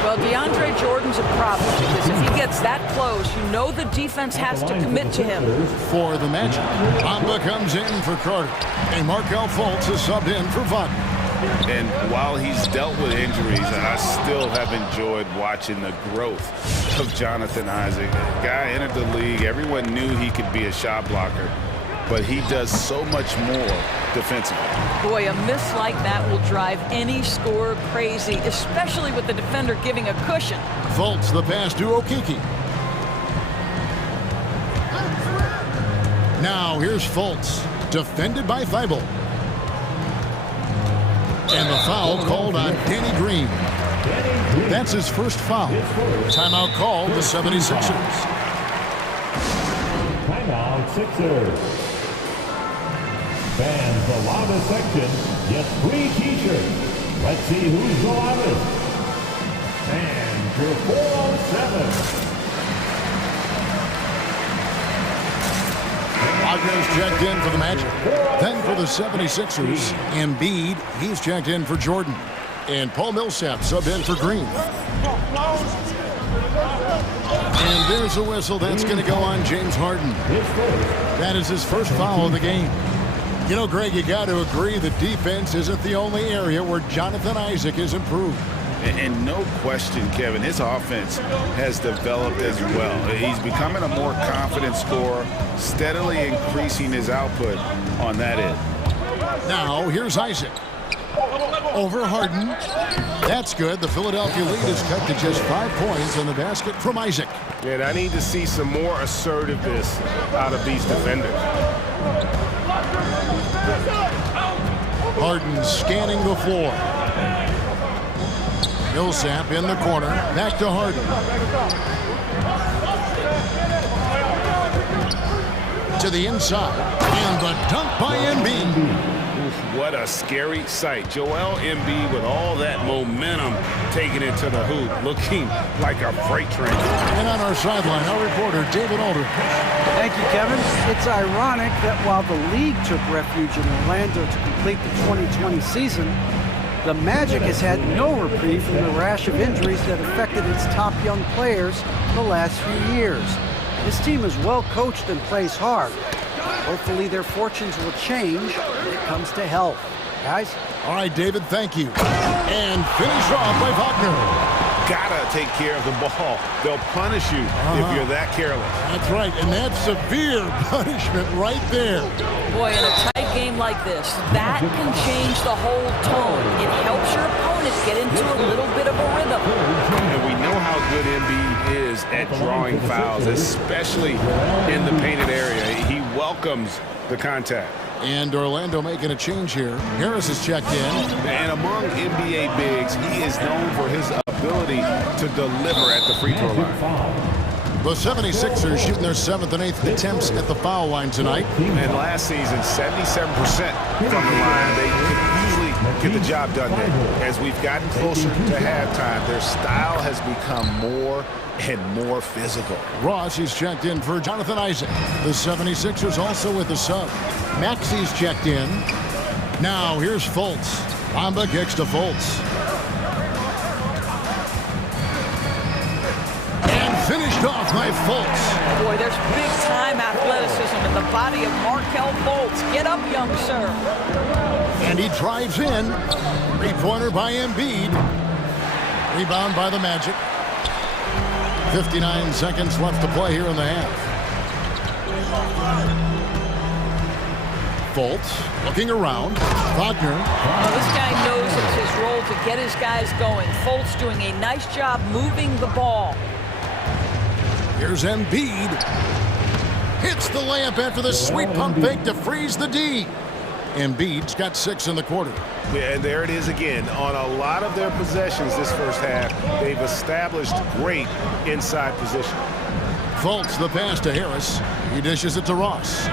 Well, DeAndre Jordan's a problem because if he gets that close, you know the defense has to commit to him. For the Magic, Amba comes in for Carter. And Markelle Fultz is subbed in for Vaughn. And while he's dealt with injuries, I still have enjoyed watching the growth of Jonathan Isaac. The guy entered the league. Everyone knew he could be a shot blocker, but he does so much more defensively. Boy, a miss like that will drive any scorer crazy, especially with the defender giving a cushion. Fultz the pass to Okeke. Now here's Fultz, defended by Thibault. And the foul called on Danny Green. That's his first foul. Timeout called the 76ers. Timeout Sixers. Fans, the loudest section gets free t-shirts. Let's see who's the loudest. And your 407. Wagner's checked in for the Magic. Then for the 76ers, Embiid, he's checked in for Jordan. And Paul Millsap subbed in for Green. And there's a whistle. That's going to go on James Harden. That is his first foul of the game. You know, Greg, you got to agree the defense isn't the only area where Jonathan Isaac has improved. And no question, Kevin, his offense has developed as well. He's becoming a more confident scorer, steadily increasing his output on that end. Now, here's Isaac. Over Harden. That's good. The Philadelphia lead is cut to just 5 points on the basket from Isaac. And I need to see some more assertiveness out of these defenders. Harden scanning the floor. Millsap in the corner. Back to Harden. To the inside. And the dunk by Embiid. What a scary sight. Joel Embiid with all that momentum taking it to the hoop, looking like a freight train. And on our sideline, our reporter, David Aldridge. Thank you, Kevin. It's ironic that while the league took refuge in Orlando to complete the 2020 season, the Magic has had no reprieve from the rash of injuries that affected its top young players the last few years. This team is well coached and plays hard. Hopefully their fortunes will change when it comes to health. Guys? All right, David, thank you. And finish off by Wagner. Gotta take care of the ball. They'll punish you if you're that careless. That's right, and that's severe punishment right there. Boy, in a tight game like this, that can change the whole tone. It helps your opponent get into a little bit of a rhythm. And we know how good Embiid is at drawing fouls, especially in the painted area. He welcomes the contact. And Orlando making a change here. Harris is checked in. And among NBA bigs, he is known for his ability to deliver at the free throw line. The 76ers shooting their 7th and 8th attempts at the foul line tonight. And last season, 77% from the line. They could usually get the job done there. As we've gotten closer to halftime, their style has become more and more physical. Ross is checked in for Jonathan Isaac. The 76ers also with a sub. Maxi's checked in. Now here's Fultz. Bamba kicks to Fultz. And finished off by Fultz. Boy, there's big-time athleticism in the body of Markelle Fultz. Get up, young sir. And he drives in. Three-pointer by Embiid. Rebound by the Magic. 59 seconds left to play here in the half. Fultz looking around. Wagner. Well, this guy knows it's his role to get his guys going. Fultz doing a nice job moving the ball. Here's Embiid. Hits the layup after the sweet pump fake to freeze the D. Embiid's got 6 in the quarter. Yeah, and there it is again. On a lot of their possessions this first half, they've established great inside position. Fultz the pass to Harris. He dishes it to Ross.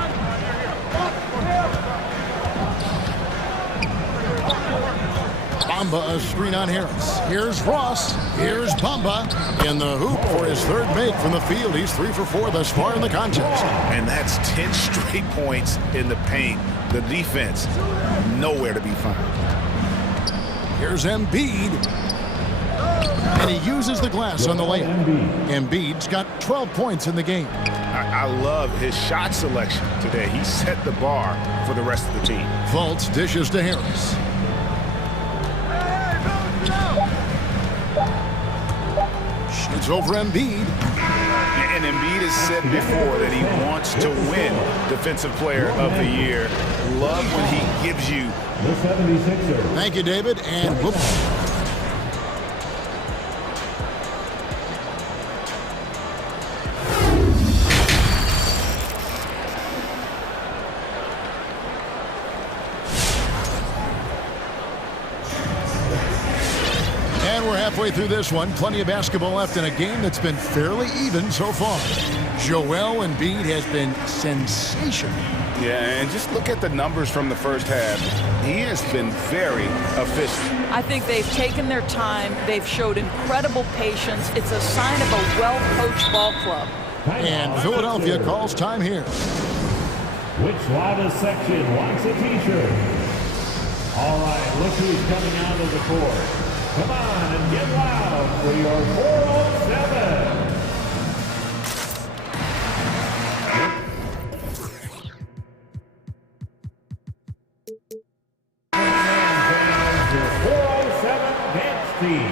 Bamba a screen on Harris. Here's Ross. Here's Bamba in the hoop for his 3rd make from the field. He's 3 for 4 thus far in the contest. And that's 10 straight points in the paint. The defense, nowhere to be found. Here's Embiid. And he uses the glass on the layup. Embiid's got 12 points in the game. I love his shot selection today. He set the bar for the rest of the team. Fultz dishes to Harris. Shoots over Embiid. And Embiid has said before that he wants to win Defensive Player of the Year. Love when he gives you. The 76ers. Thank you, David. And whoops. Halfway through this one, plenty of basketball left in a game that's been fairly even so far. Joel Embiid has been sensational. Yeah, and just look at the numbers from the first half. He has been very efficient. I think they've taken their time. They've showed incredible patience. It's a sign of a well-coached ball club. And Philadelphia calls time here. Which loudest section wants a t-shirt? All right, look who's coming out of the court. Come on and get loud for your 407. Your 407 dance team.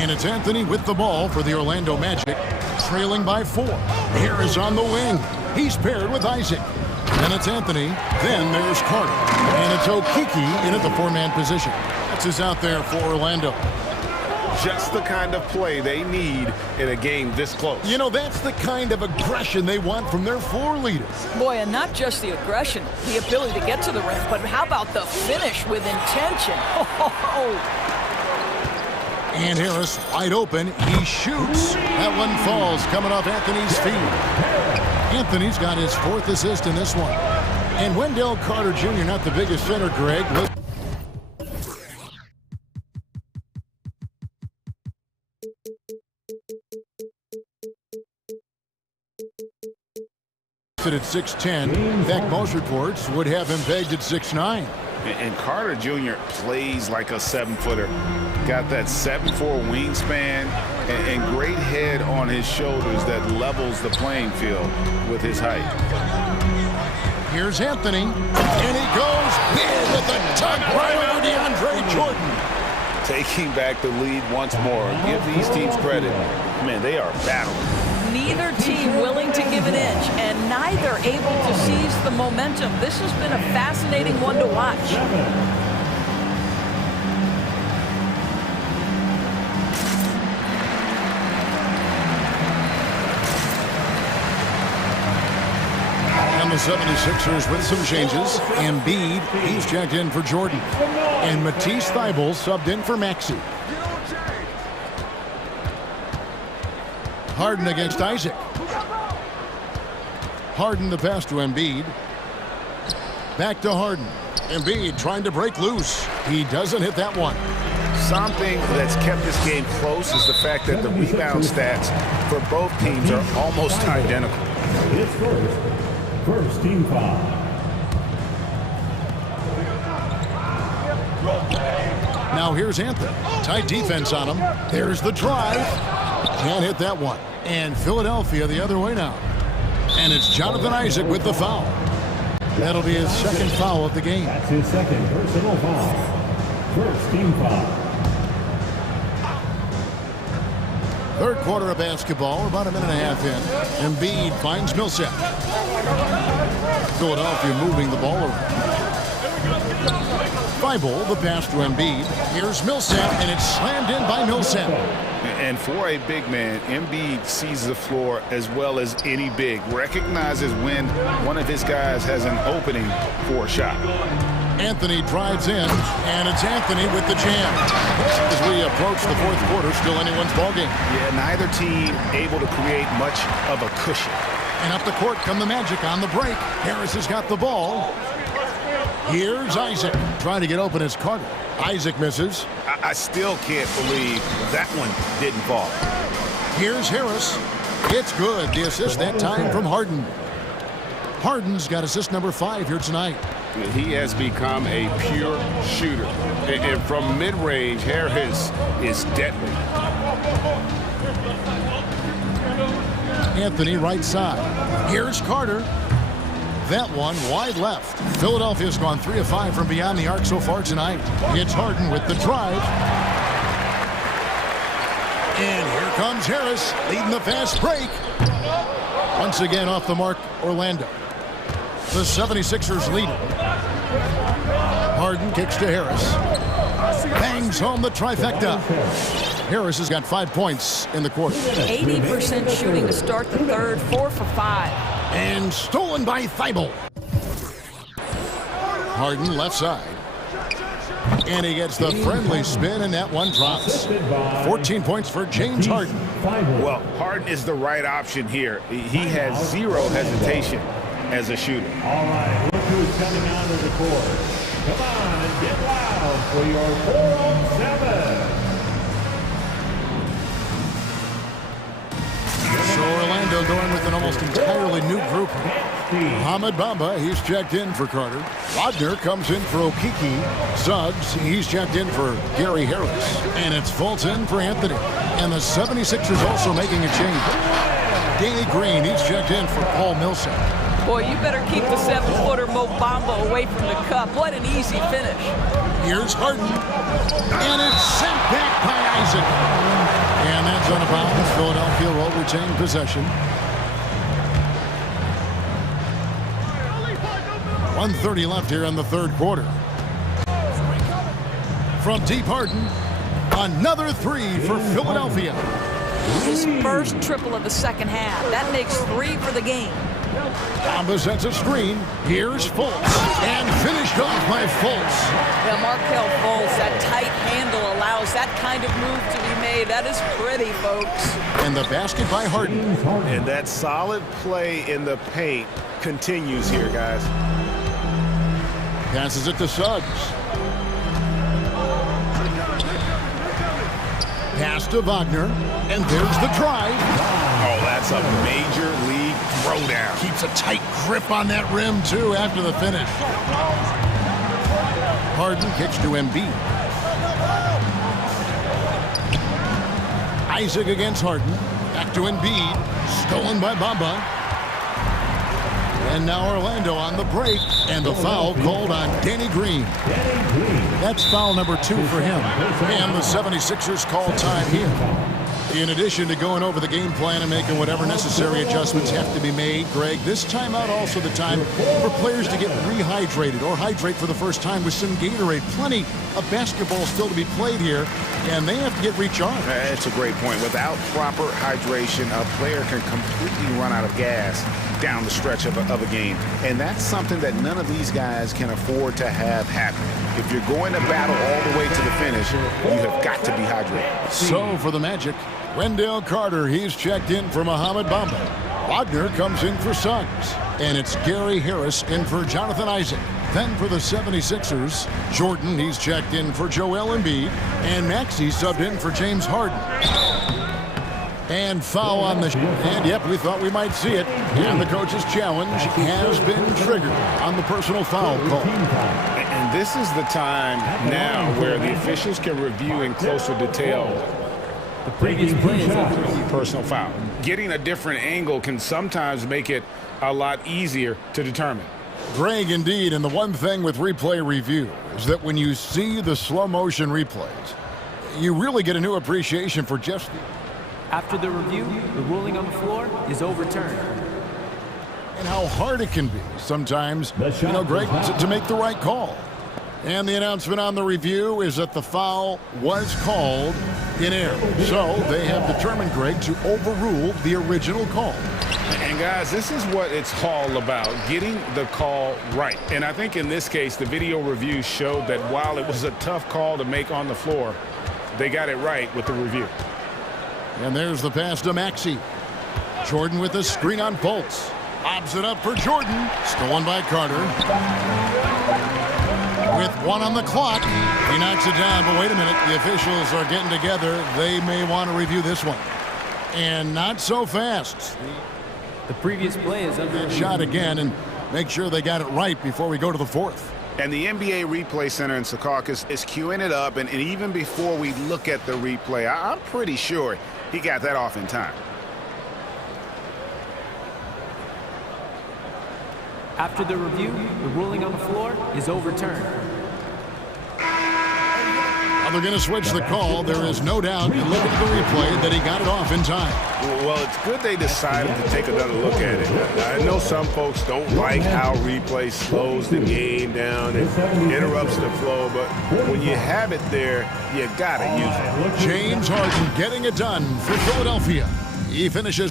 And it's Anthony with the ball for the Orlando Magic, trailing by 4. Harris on the wing. He's paired with Isaac. Then it's Anthony. Then there's Carter. And it's Okiki in at the 4-man position. That's who's out there for Orlando. Just the kind of play they need in a game this close. You know, that's the kind of aggression they want from their floor leaders. Boy, and not just the aggression, the ability to get to the rim, but how about the finish with intention? And Harris wide open. He shoots. That one falls, coming off Anthony's feet. Anthony's got his 4th assist in this one. And Wendell Carter Jr., not the biggest center, Greg. At 6'10". In fact, most reports would have him pegged at 6'9". And Carter Jr. plays like a 7-footer. Got that 7'4" wingspan and great head on his shoulders that levels the playing field with his height. Here's Anthony, and he goes big with a tug right over DeAndre Jordan. Taking back the lead once more. Give these teams credit. Man, they are battling. Neither team willing to give an inch, and neither able to seize the momentum. This has been a fascinating one to watch. And the 76ers with some changes. Embiid, he's checked in for Jordan. And Matisse Thybulle subbed in for Maxey. Harden against Isaac. Harden the pass to Embiid. Back to Harden. Embiid trying to break loose. He doesn't hit that one. Something that's kept this game close is the fact that the rebound stats for both teams are almost identical. It's first team foul. Now here's Anthony. Tight defense on him. There's the drive. Can't hit that one. And Philadelphia the other way now. And it's Jonathan Isaac with the foul. That'll be his 2nd foul of the game. That's his 2nd personal foul. First team foul. 3rd quarter of basketball, about a minute and a half in. Embiid finds Millsap. Philadelphia moving the ball around. Thybulle, the pass to Embiid. Here's Millsap, and it's slammed in by Millsap. And for a big man, Embiid sees the floor as well as any big. Recognizes when one of his guys has an opening for a shot. Anthony drives in, and it's Anthony with the jam. As we approach the 4th quarter, still anyone's ballgame. Yeah, neither team able to create much of a cushion. And up the court come the Magic on the break. Harris has got the ball. Here's Isaac trying to get open as Carter. Isaac misses. I still can't believe that one didn't fall. Here's Harris. It's good. The assist that time from Harden. Harden's got assist number 5 here tonight. He has become a pure shooter. And from mid-range, Harris is deadly. Anthony right side. Here's Carter. That one wide left. Philadelphia's gone 3 of 5 from beyond the arc so far tonight. It's Harden with the drive. And here comes Harris leading the fast break. Once again off the mark, Orlando. The 76ers leading. Harden kicks to Harris. Bangs home the trifecta. Harris has got 5 points in the quarter. 80% shooting to start the 3rd, 4 for 5. And stolen by Thybulle. Harden left side. And he gets the friendly spin, and that one drops. 14 points for James Harden. Well, Harden is the right option here. He has 0 hesitation as a shooter. All right, look who's coming out of the court. Come on, get loud for your 4-on-7. So Orlando going with an almost entirely new group. Mohamed Bamba, he's checked in for Carter. Wagner comes in for Okiki. Suggs, he's checked in for Gary Harris. And it's Fulton for Anthony. And the 76ers also making a change. Danny Green, he's checked in for Paul Millsap. Boy, you better keep the 7-footer Mo Bamba away from the cup. What an easy finish. Here's Harden. And it's sent back by Isaac. And that's on a bounce. Philadelphia will retain possession. 1:30 left here in the 3rd quarter. From deep Harden, another 3 for Philadelphia. His first triple of the 2nd half. That makes 3 for the game. Bamba sets a screen. Here's Fultz. And finished off by Fultz. Well, Markelle Fultz, that tight handle allows expects that kind of move to be made. That is pretty, folks. And the basket by Harden. And that solid play in the paint continues here, guys. Passes it to Suggs. Pass to Wagner. And there's the drive. Oh, that's a major league throwdown. Keeps a tight grip on that rim, too, after the finish. Harden kicks to Embiid. Isaac against Harden. Back to Embiid. Stolen by Bamba. And now Orlando on the break. And the foul called on Danny Green. That's foul number 2 for him. And the 76ers call time here. In addition to going over the game plan and making whatever necessary adjustments have to be made, Greg, this timeout also the time for players to get rehydrated or hydrate for the first time with some Gatorade. Plenty of basketball still to be played here, and they have to get recharged. That's a great point. Without proper hydration, a player can completely run out of gas down the stretch of a game. And that's something that none of these guys can afford to have happen. If you're going to battle all the way to the finish, you have got to be hydrated. So for the Magic, Wendell Carter, he's checked in for Mohamed Bamba. Wagner comes in for Suggs. And it's Gary Harris in for Jonathan Isaac. Then for the 76ers, Jordan, he's checked in for Joel Embiid. And Maxey subbed in for James Harden. And foul on the and yep, we thought we might see it. And the coach's challenge has been triggered on the personal foul call. And this is the time now where the officials can review in closer detail the previous play is a personal foul. Getting a different angle can sometimes make it a lot easier to determine. Greg, indeed, and the one thing with replay review is that when you see the slow motion replays, you really get a new appreciation for just the... After the review, the ruling on the floor is overturned. And how hard it can be sometimes, you know, Greg, to make the right call. And the announcement on the review is that the foul was called in error. So they have determined, Greg, to overrule the original call. And guys, this is what it's all about, getting the call right. And I think in this case, the video review showed that while it was a tough call to make on the floor, they got it right with the review. And there's the pass to Maxey. Jordan with a screen on Fultz. Lobs it up for Jordan. Stolen by Carter. With 1 on the clock, he knocks it down. But wait a minute, the officials are getting together. They may want to review this one. And not so fast. The previous play is under shot again, and make sure they got it right before we go to the fourth. And the NBA Replay Center in Secaucus is queuing it up, and even before we look at the replay, I'm pretty sure he got that off in time. After the review, the ruling on the floor is overturned. They're going to switch the call. There is no doubt, look at the replay, that he got it off in time. Well, it's good they decided to take another look at it. I know some folks don't like how replay slows the game down and interrupts the flow, but when you have it there, you got to use it. James Harden getting it done for Philadelphia. He finishes.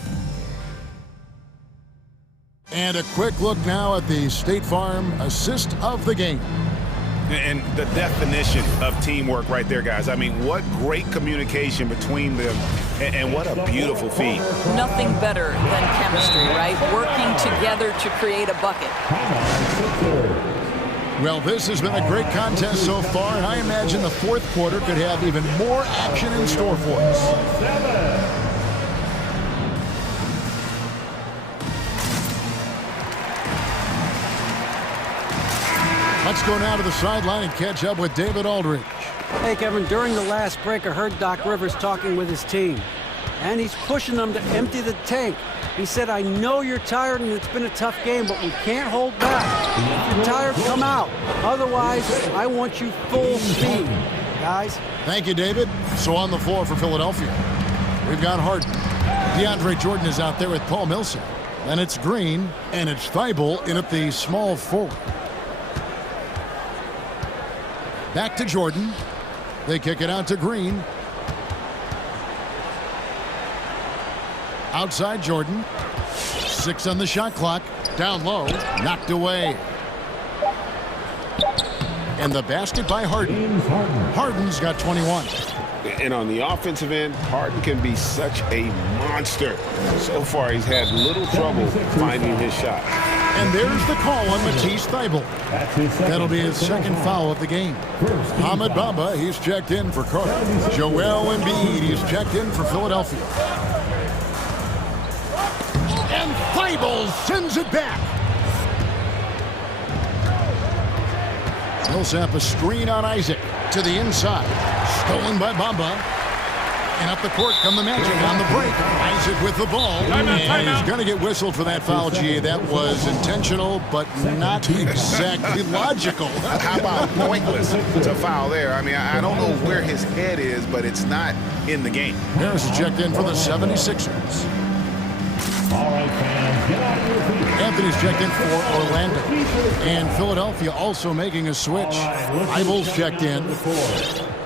And a quick look now at the State Farm assist of the game. And the definition of teamwork right there, guys. I mean, what great communication between them, and what a beautiful feat. Nothing better than chemistry, right? Working together to create a bucket. Well, this has been a great contest so far, and I imagine the fourth quarter could have even more action in store for us. Let's go now to the sideline and catch up with David Aldridge. Hey, Kevin, during the last break, I heard Doc Rivers talking with his team, and he's pushing them to empty the tank. He said, I know you're tired and it's been a tough game, but we can't hold back. If you're tired, come out. Otherwise, I want you full speed, guys. Thank you, David. So on the floor for Philadelphia, we've got Harden. DeAndre Jordan is out there with Paul Millsap. And it's Green, and it's Thibault in at the small forward. Back to Jordan. They kick it out to Green. Outside Jordan. 6 on the shot clock. Down low. Knocked away. And the basket by Harden. Harden's got 21. And on the offensive end, Harden can be such a monster. So far, he's had little trouble finding his shot. And there's the call on Matisse Thybulle. That'll be his second foul of the game. Ahmed Bamba, he's checked in for Carter. Joel Embiid, he's checked in for Philadelphia. And Thybulle sends it back. Millsap a screen on Isaac to the inside. Stolen by Bamba. And up the court come the Magic on the break. Isaac with the ball. And he's going to get whistled for that foul, G. That was intentional, but not exactly logical. How about pointless to foul there? I mean, I don't know where his head is, but it's not in the game. Harris checked in for the 76ers. Anthony's checked in for Orlando. And Philadelphia also making a switch. Eibel's checked in.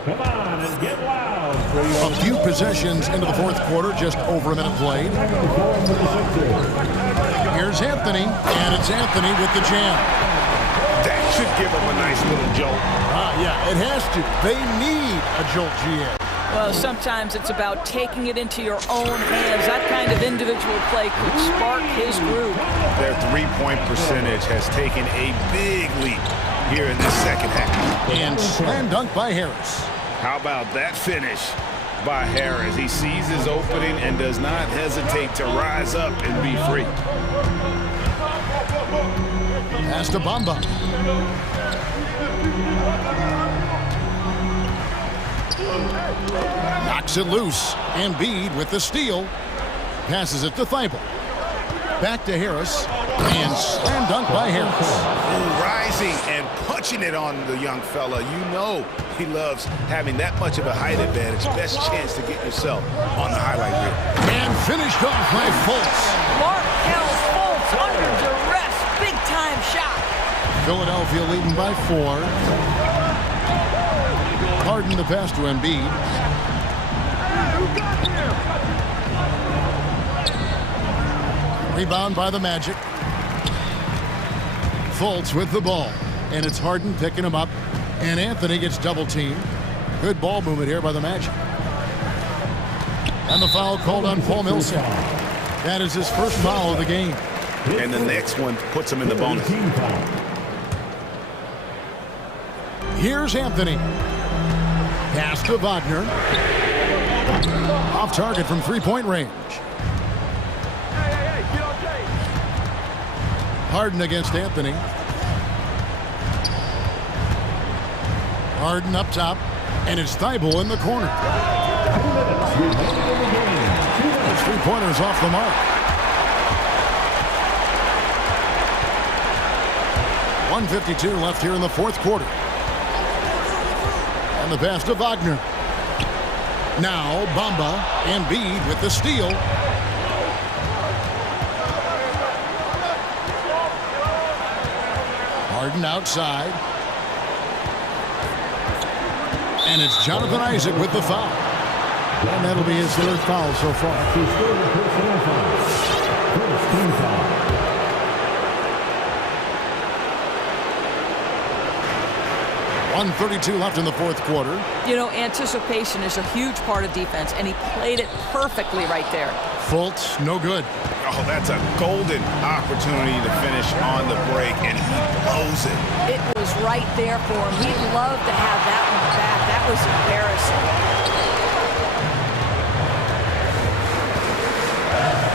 Come on and get loud. A few possessions into the fourth quarter, just over a minute played. Here's Anthony, and it's Anthony with the jam. That should give him a nice little jolt. Yeah, it has to. They need a jolt, GA. Well, sometimes it's about taking it into your own hands. That kind of individual play could spark his groove. Their three-point percentage has taken a big leap here in this second half. And slam dunk by Harris. How about that finish by Harris? He sees his opening and does not hesitate to rise up and be free. Pass to Bamba. Knocks it loose. Embiid with the steal. Passes it to Thybulle. Back to Harris. And slam dunk by Harris. Rising and punching it on the young fella. You know he loves having that much of a height advantage. Best chance to get yourself on the highlight reel. And finished off by Fultz. Markel Fultz under duress. Big time shot. Philadelphia leading by 4. Harden the pass to Embiid. Rebound by the Magic. Fultz with the ball. And it's Harden picking him up. And Anthony gets double teamed. Good ball movement here by the Magic. And the foul called on Paul Millsap. That is his first foul of the game. And the next one puts him in the bonus. Here's Anthony. Pass to Wagner. Off target from three-point range. Harden against Anthony. Harden up top, and it's Thybulle in the corner. The three-pointers off the mark. 1:52 left here in the fourth quarter. And the pass to Wagner. Now Bamba and Embiid with the steal. Harden outside. And it's Jonathan Isaac with the foul. And that'll be his third foul so far. First team foul. 1:32 left in the fourth quarter. You know, anticipation is a huge part of defense, and he played it perfectly right there. Fultz, no good. Oh, that's a golden opportunity to finish on the break, and he blows it. It was right there for him. He'd love to have that one back. That was embarrassing.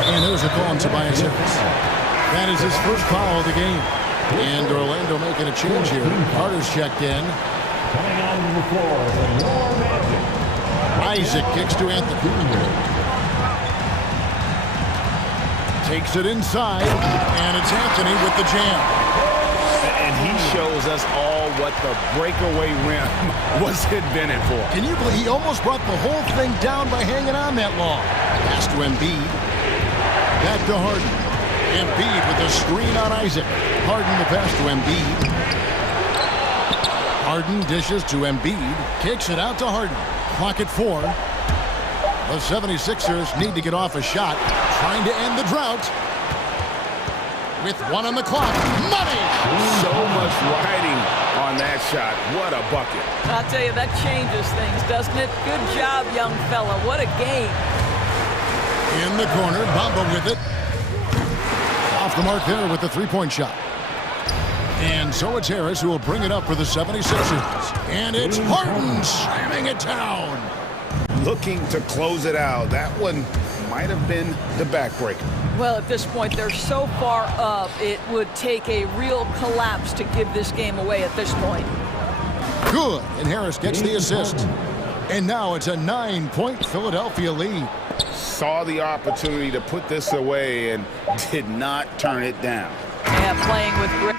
And there's a call on Tobias Harris. That is his first foul of the game. And Orlando making a change here. Carter's checked in. Coming out on the floor, the Magic. Isaac kicks to Anthony. Takes it inside, and it's Anthony with the jam. And he shows us all what the breakaway rim was invented for. Can you believe he almost brought the whole thing down by hanging on that long? Pass to Embiid. Back to Harden. Embiid with a screen on Isaac. Harden the pass to Embiid. Harden dishes to Embiid. Kicks it out to Harden. Clock at 4. The 76ers need to get off a shot. Trying to end the drought. With 1 on the clock. Money! So much riding on that shot. What a bucket. I'll tell you, that changes things, doesn't it? Good job, young fella. What a game. In the corner, Bamba with it. Off the mark there with the three-point shot. And so it's Harris who will bring it up for the 76ers. And it's Harden slamming it down. Looking to close it out. That one might have been the backbreaker. Well, at this point, they're so far up, it would take a real collapse to give this game away at this point. Good, and Harris gets the assist. And now it's a 9-point Philadelphia lead. Saw the opportunity to put this away and did not turn it down. Yeah, playing with great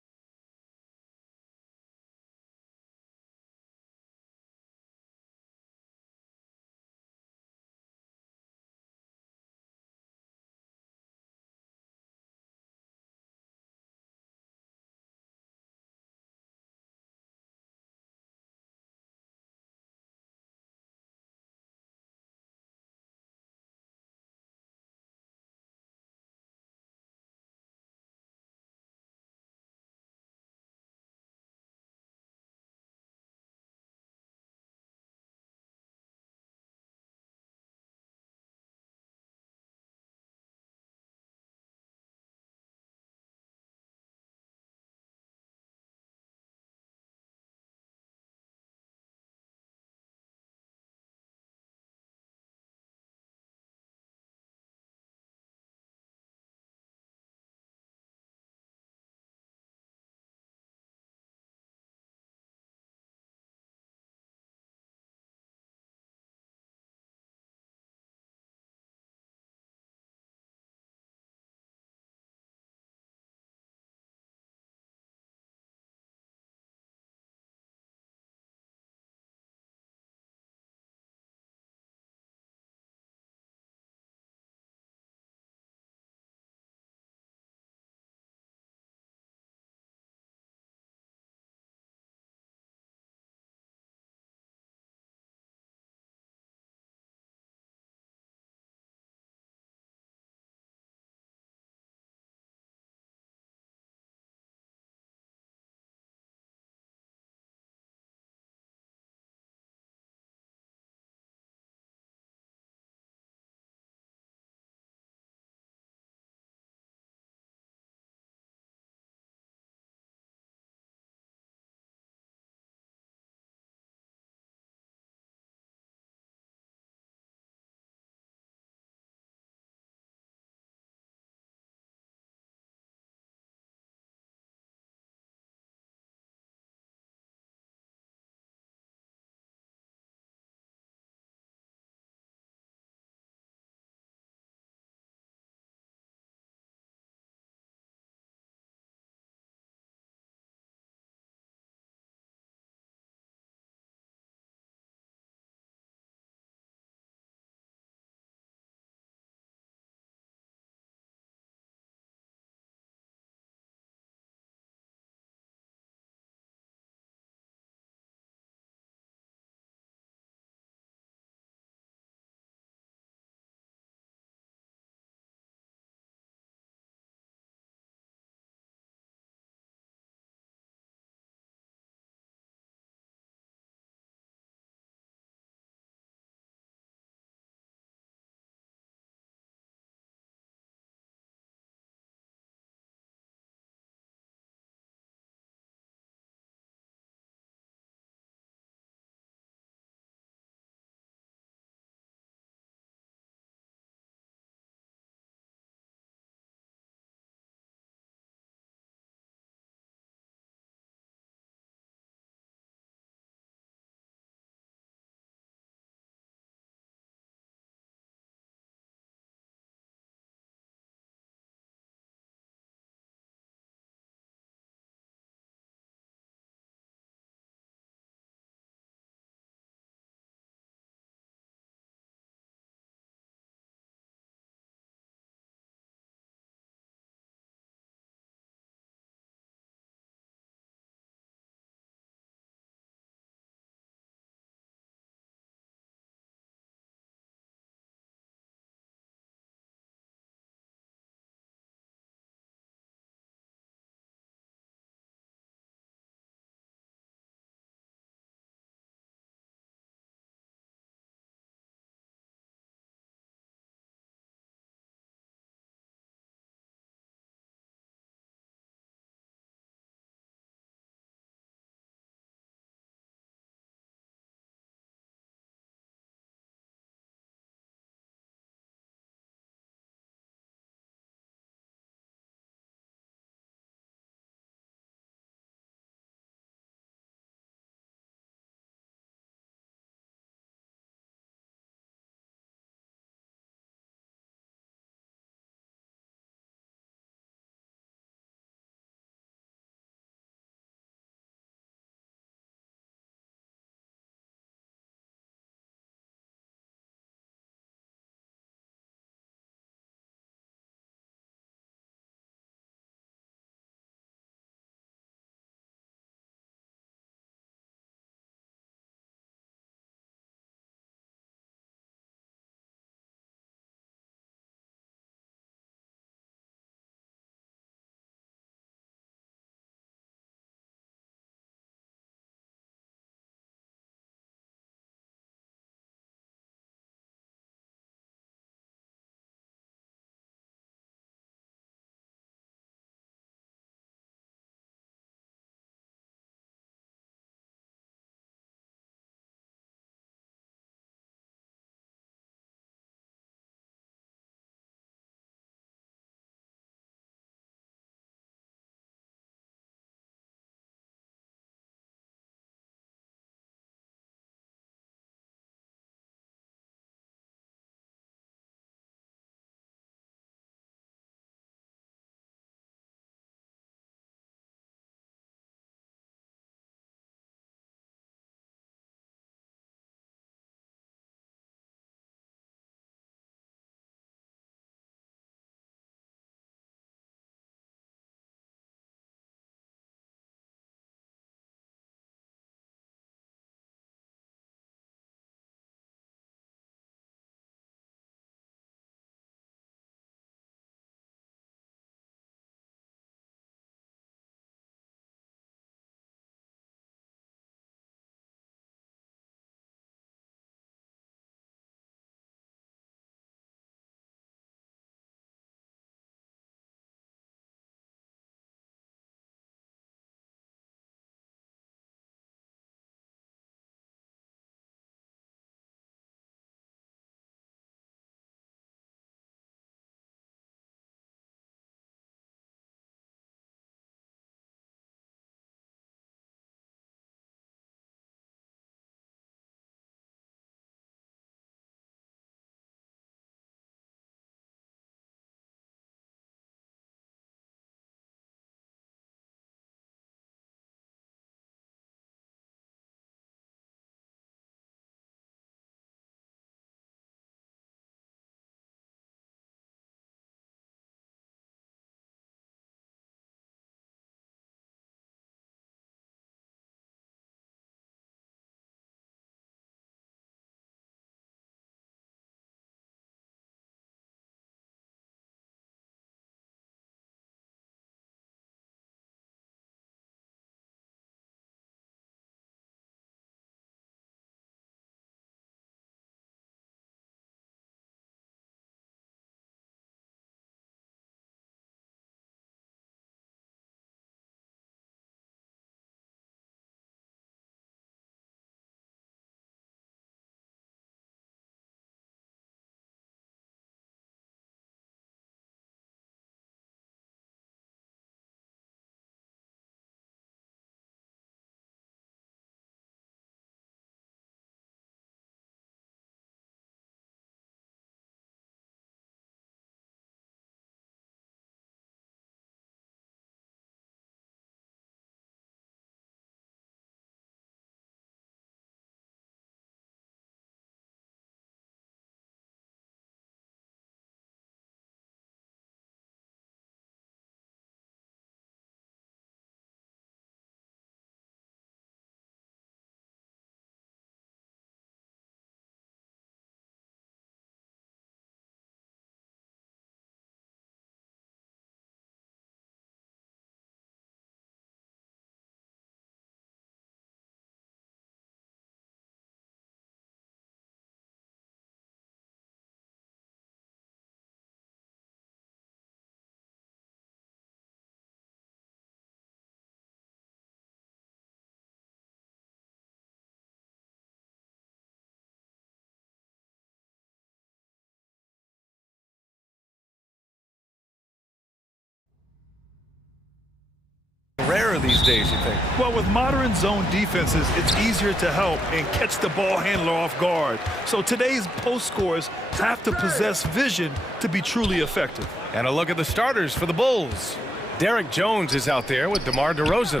better these days, you think? Well, with modern zone defenses, it's easier to help and catch the ball handler off guard. So today's post scores have to possess vision to be truly effective. And a look at the starters for the Bulls. Derek Jones is out there with DeMar DeRozan.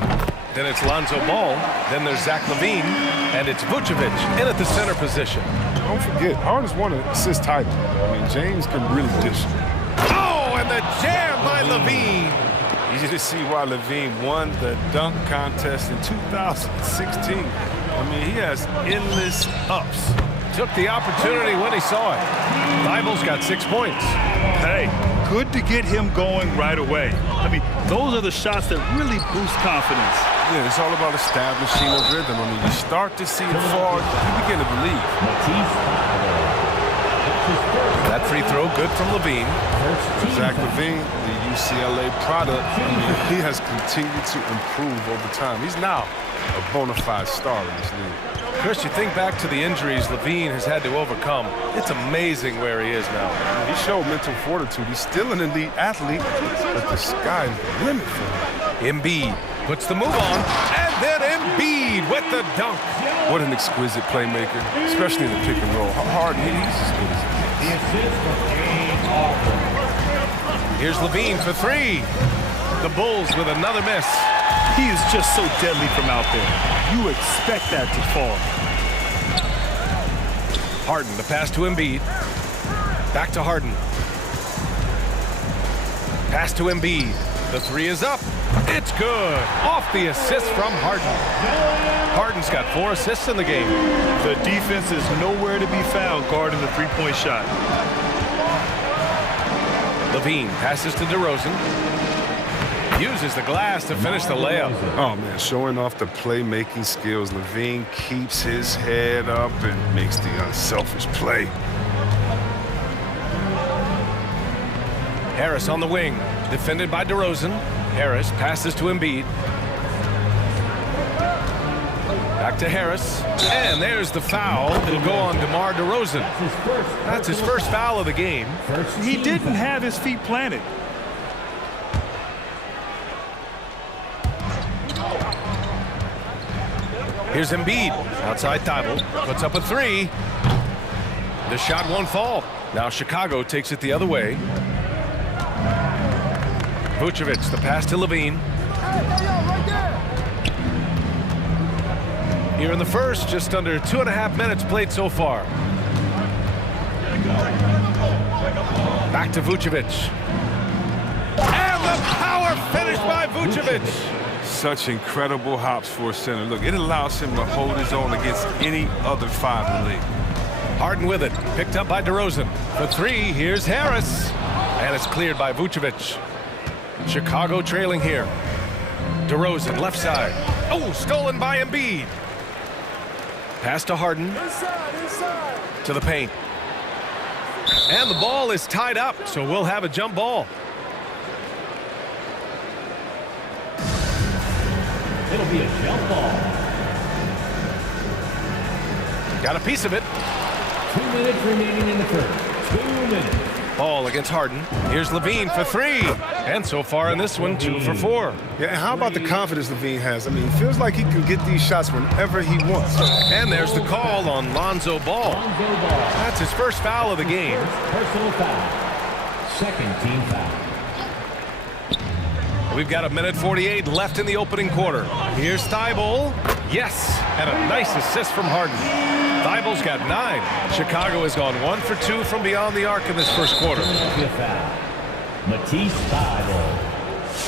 Then it's Lonzo Ball. Then there's Zach LaVine. And it's Vucevic in at the center position. Don't forget, Harden's won an assist title. I mean, James can really dish. Oh, and the jam by LaVine. Easy to see why LaVine won the dunk contest in 2016. I mean, he has endless ups. Took the opportunity when he saw it. Thibault's got 6 points. Hey, good to get him going right away. I mean, those are the shots that really boost confidence. Yeah, it's all about establishing a rhythm. I mean, you start to see it fall, you begin to believe. That free throw good from LaVine. Zach LaVine, the UCLA product, I mean, he has continued to improve over time. He's now a bona fide star in this league. Chris, you think back to the injuries LaVine has had to overcome. It's amazing where he is now. He showed mental fortitude. He's still an elite athlete, but the sky's the limit for him. Embiid puts the move on, and then Embiid with the dunk. What an exquisite playmaker, especially in the pick and roll. Harden, he's as good as he is. Here's LaVine for three. The Bulls with another miss. He is just so deadly from out there. You expect that to fall. Harden, the pass to Embiid. Back to Harden. Pass to Embiid. The three is up. It's good. Off the assist from Harden. Harden's got 4 assists in the game. The defense is nowhere to be found guarding the three-point shot. LaVine passes to DeRozan. Uses the glass to finish the layup. Oh, man, showing off the playmaking skills. LaVine keeps his head up and makes the unselfish play. Harris on the wing, defended by DeRozan. Harris passes to Embiid. Back to Harris, and there's the foul. It'll go on DeMar DeRozan. That's his first foul of the game. He didn't have his feet planted. Here's Embiid, outside Thibault, puts up a three. The shot won't fall. Now Chicago takes it the other way. Vucevic, the pass to LaVine. Here in the first, just under 2.5 minutes played so far. Back to Vucevic. And the power finish by Vucevic. Such incredible hops for a center. Look, it allows him to hold his own against any other 5 in the league. Harden with it, picked up by DeRozan. For three, here's Harris. And it's cleared by Vucevic. Chicago trailing here. DeRozan, left side. Oh, stolen by Embiid. Pass to Harden. To the paint. And the ball is tied up, so we'll have a jump ball. It'll be a jump ball. Got a piece of it. 2 minutes remaining in the first. 2 minutes. Ball against Harden. Here's LaVine for three. And so far in this one, 2 for 4. Yeah, and how about the confidence LaVine has? I mean, it feels like he can get these shots whenever he wants. And there's the call on Lonzo Ball. That's his first foul of the game. Personal foul. Second team foul. We've got 1:48 left in the opening quarter. Here's Thibault. Yes, and a nice assist from Harden. Thibault's got 9. Chicago has gone 1 for 2 from beyond the arc in this first quarter. Matisse Thibault.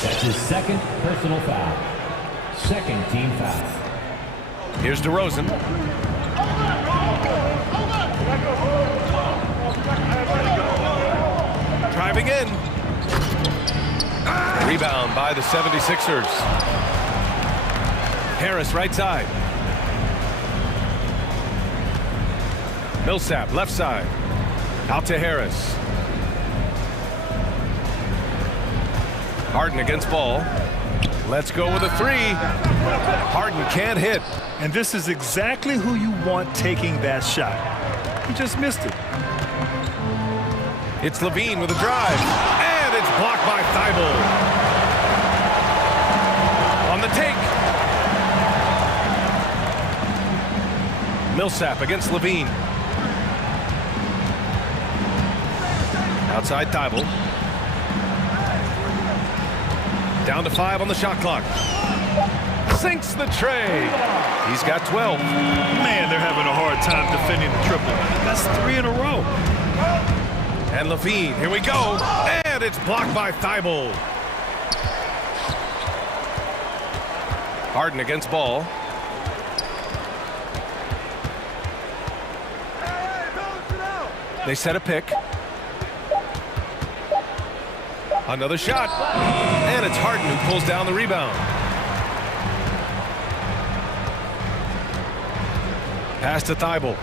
That's his second personal foul. Second team foul. Here's DeRozan. Driving in. Rebound by the 76ers. Harris right side. Millsap left side. Out to Harris. Harden against Ball. Let's go with a three. Harden can't hit. And this is exactly who you want taking that shot. He just missed it. It's LaVine with a drive. And it's blocked by Thibault. On On the take. Millsap against Levine. Outside Thibault. Down to 5 on the shot clock. Sinks the tray. He's got 12. Man, they're having a hard time defending the triple. That's 3 in a row. And Levine, here we go. And it's blocked by Thibault. Harden against Ball. They set a pick. Another shot. And it's Harden who pulls down the rebound. Pass to Thibault.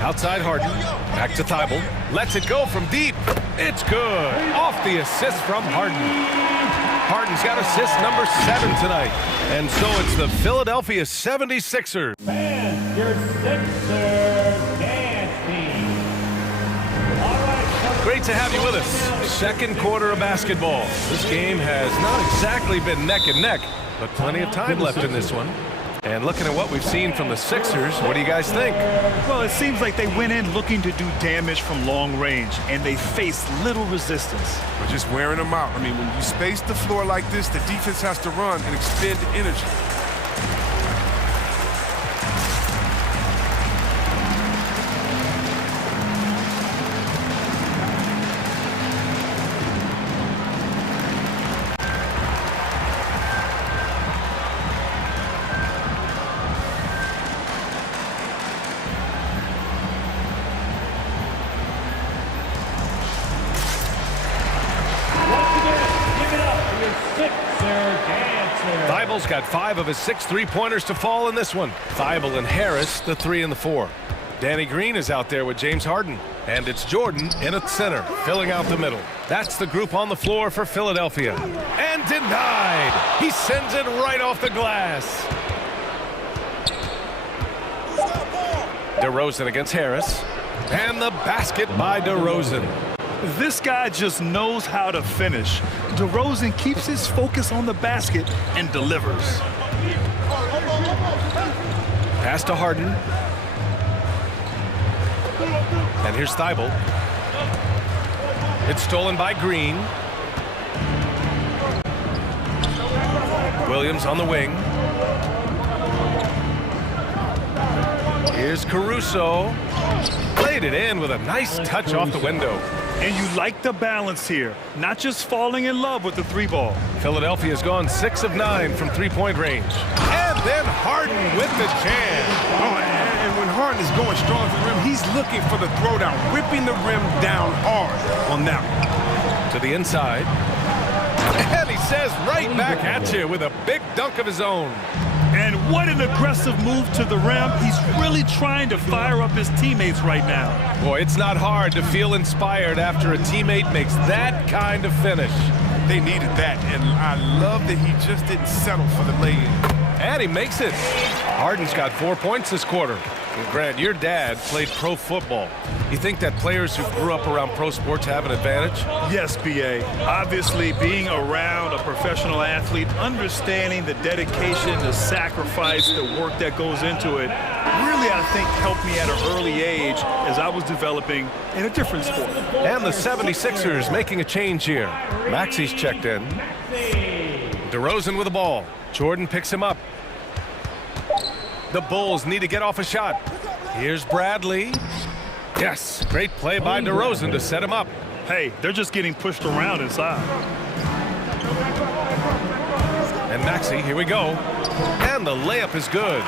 Outside Harden. Back to Thibault. Lets it go from deep. It's good. Off the assist from Harden. Harden's got assist number 7 tonight. And so it's the Philadelphia 76ers. And your Sixers dance team. All right. Great to have you with us. Second quarter of basketball. This game has not exactly been neck and neck, but plenty of time left in this one. And looking at what we've seen from the Sixers, what do you guys think? Well, it seems like they went in looking to do damage from long range, and they faced little resistance. We're just wearing them out. I mean, when you space the floor like this, the defense has to run and expend energy. Thibauld's got 5 of his 6 3-pointers to fall in this one. Thibault and Harris, the 3 and the 4. Danny Green is out there with James Harden. And it's Jordan in at center, filling out the middle. That's the group on the floor for Philadelphia. And denied. He sends it right off the glass. DeRozan against Harris. And the basket by DeRozan. This guy just knows how to finish. DeRozan keeps his focus on the basket and delivers. Pass to Harden. And here's Thibault. It's stolen by Green. Williams on the wing. Here's Caruso. Played it in with a nice touch off the window. And you like the balance here, not just falling in love with the 3-ball. Philadelphia's gone 6 of 9 from 3-point range. And then Harden with the jam. Oh, and when Harden is going strong for the rim, he's looking for the throwdown, whipping the rim down hard on that one. To the inside. And he says right back at you with a big dunk of his own. And what an aggressive move to the rim. He's really trying to fire up his teammates right now. Boy, it's not hard to feel inspired after a teammate makes that kind of finish. They needed that, and I love that he just didn't settle for the lay-in. And he makes it. Harden's got 4 points this quarter. And Grant, your dad played pro football. You think that players who grew up around pro sports have an advantage? Yes, B.A. Obviously, being around a professional athlete, understanding the dedication, the sacrifice, the work that goes into it, really, I think, helped me at an early age as I was developing in a different sport. And the 76ers making a change here. Maxi's checked in. DeRozan with the ball. Jordan picks him up. The Bulls need to get off a shot. Here's Bradley. Yes, great play by DeRozan to set him up. Hey, they're just getting pushed around inside. And Maxey, here we go. And the layup is good.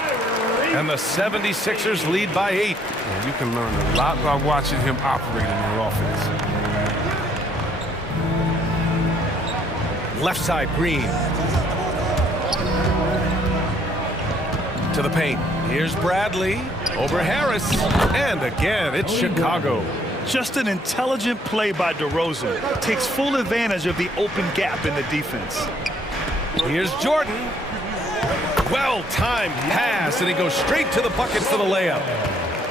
And the 76ers lead by 8. And you can learn a lot by watching him operate in their offense. Left side, Green. To the paint. Here's Bradley. Over Harris. And again, it's Chicago. Just an intelligent play by DeRozan. Takes full advantage of the open gap in the defense. Here's Jordan. Well-timed pass, and he goes straight to the bucket for the layup.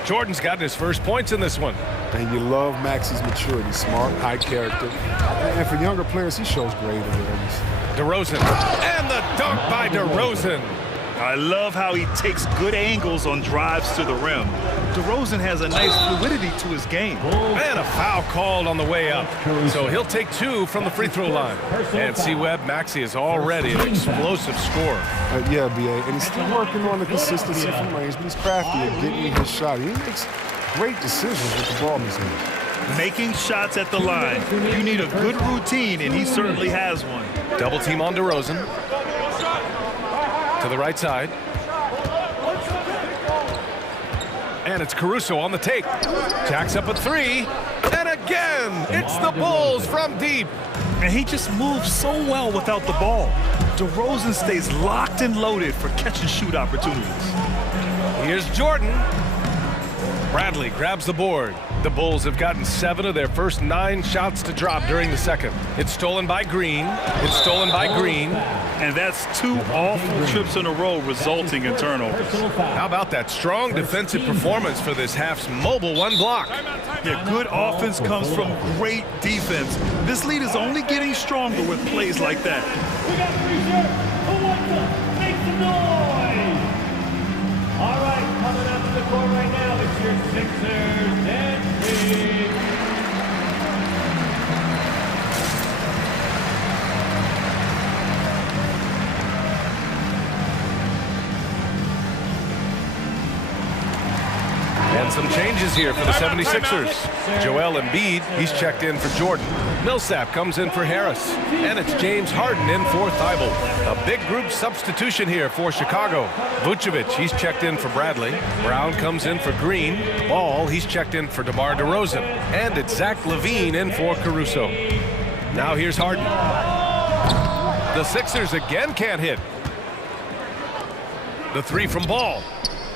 Jordan's gotten his first points in this one. And you love Max's maturity, smart, high character. And for younger players, he shows great awareness. DeRozan, and the dunk by DeRozan. I love how he takes good angles on drives to the rim. DeRozan has a nice fluidity to his game. And a foul called on the way up. So he'll take 2 from the free throw line. And see, Webb, Maxey is already an explosive scorer. Yeah, B.A., and he's still working on the consistency from range, but he's crafty at getting his shot. He makes great decisions with the ball in his hand. Making shots at the line. You need a good routine, and he certainly has one. Double team on DeRozan. To the right side. And it's Caruso on the take. Jacks up a 3. And again, it's the Bulls from deep. And he just moves so well without the ball. DeRozan stays locked and loaded for catch-and-shoot opportunities. Here's Jordan. Bradley grabs the board. The Bulls have gotten 7 of their first 9 shots to drop during the second. It's stolen by Green. It's stolen by Green. And that's 2 awful trips in a row resulting in turnovers. How about that strong defensive performance for this half's mobile 1 block? Yeah, good offense comes from great defense. This lead is only getting stronger with plays like that. We got 3 shirts. Who wants to make some noise? All right, coming up to the court right now, it's your Sixers and Kings. And some changes here for the 76ers. Joel Embiid, he's checked in for Jordan. Millsap comes in for Harris. And it's James Harden in for Thibault. A big group substitution here for Chicago. Vucevic, he's checked in for Bradley. Brown comes in for Green. Ball, he's checked in for DeMar DeRozan. And it's Zach LaVine in for Caruso. Now here's Harden. The Sixers again can't hit. The 3 from Ball.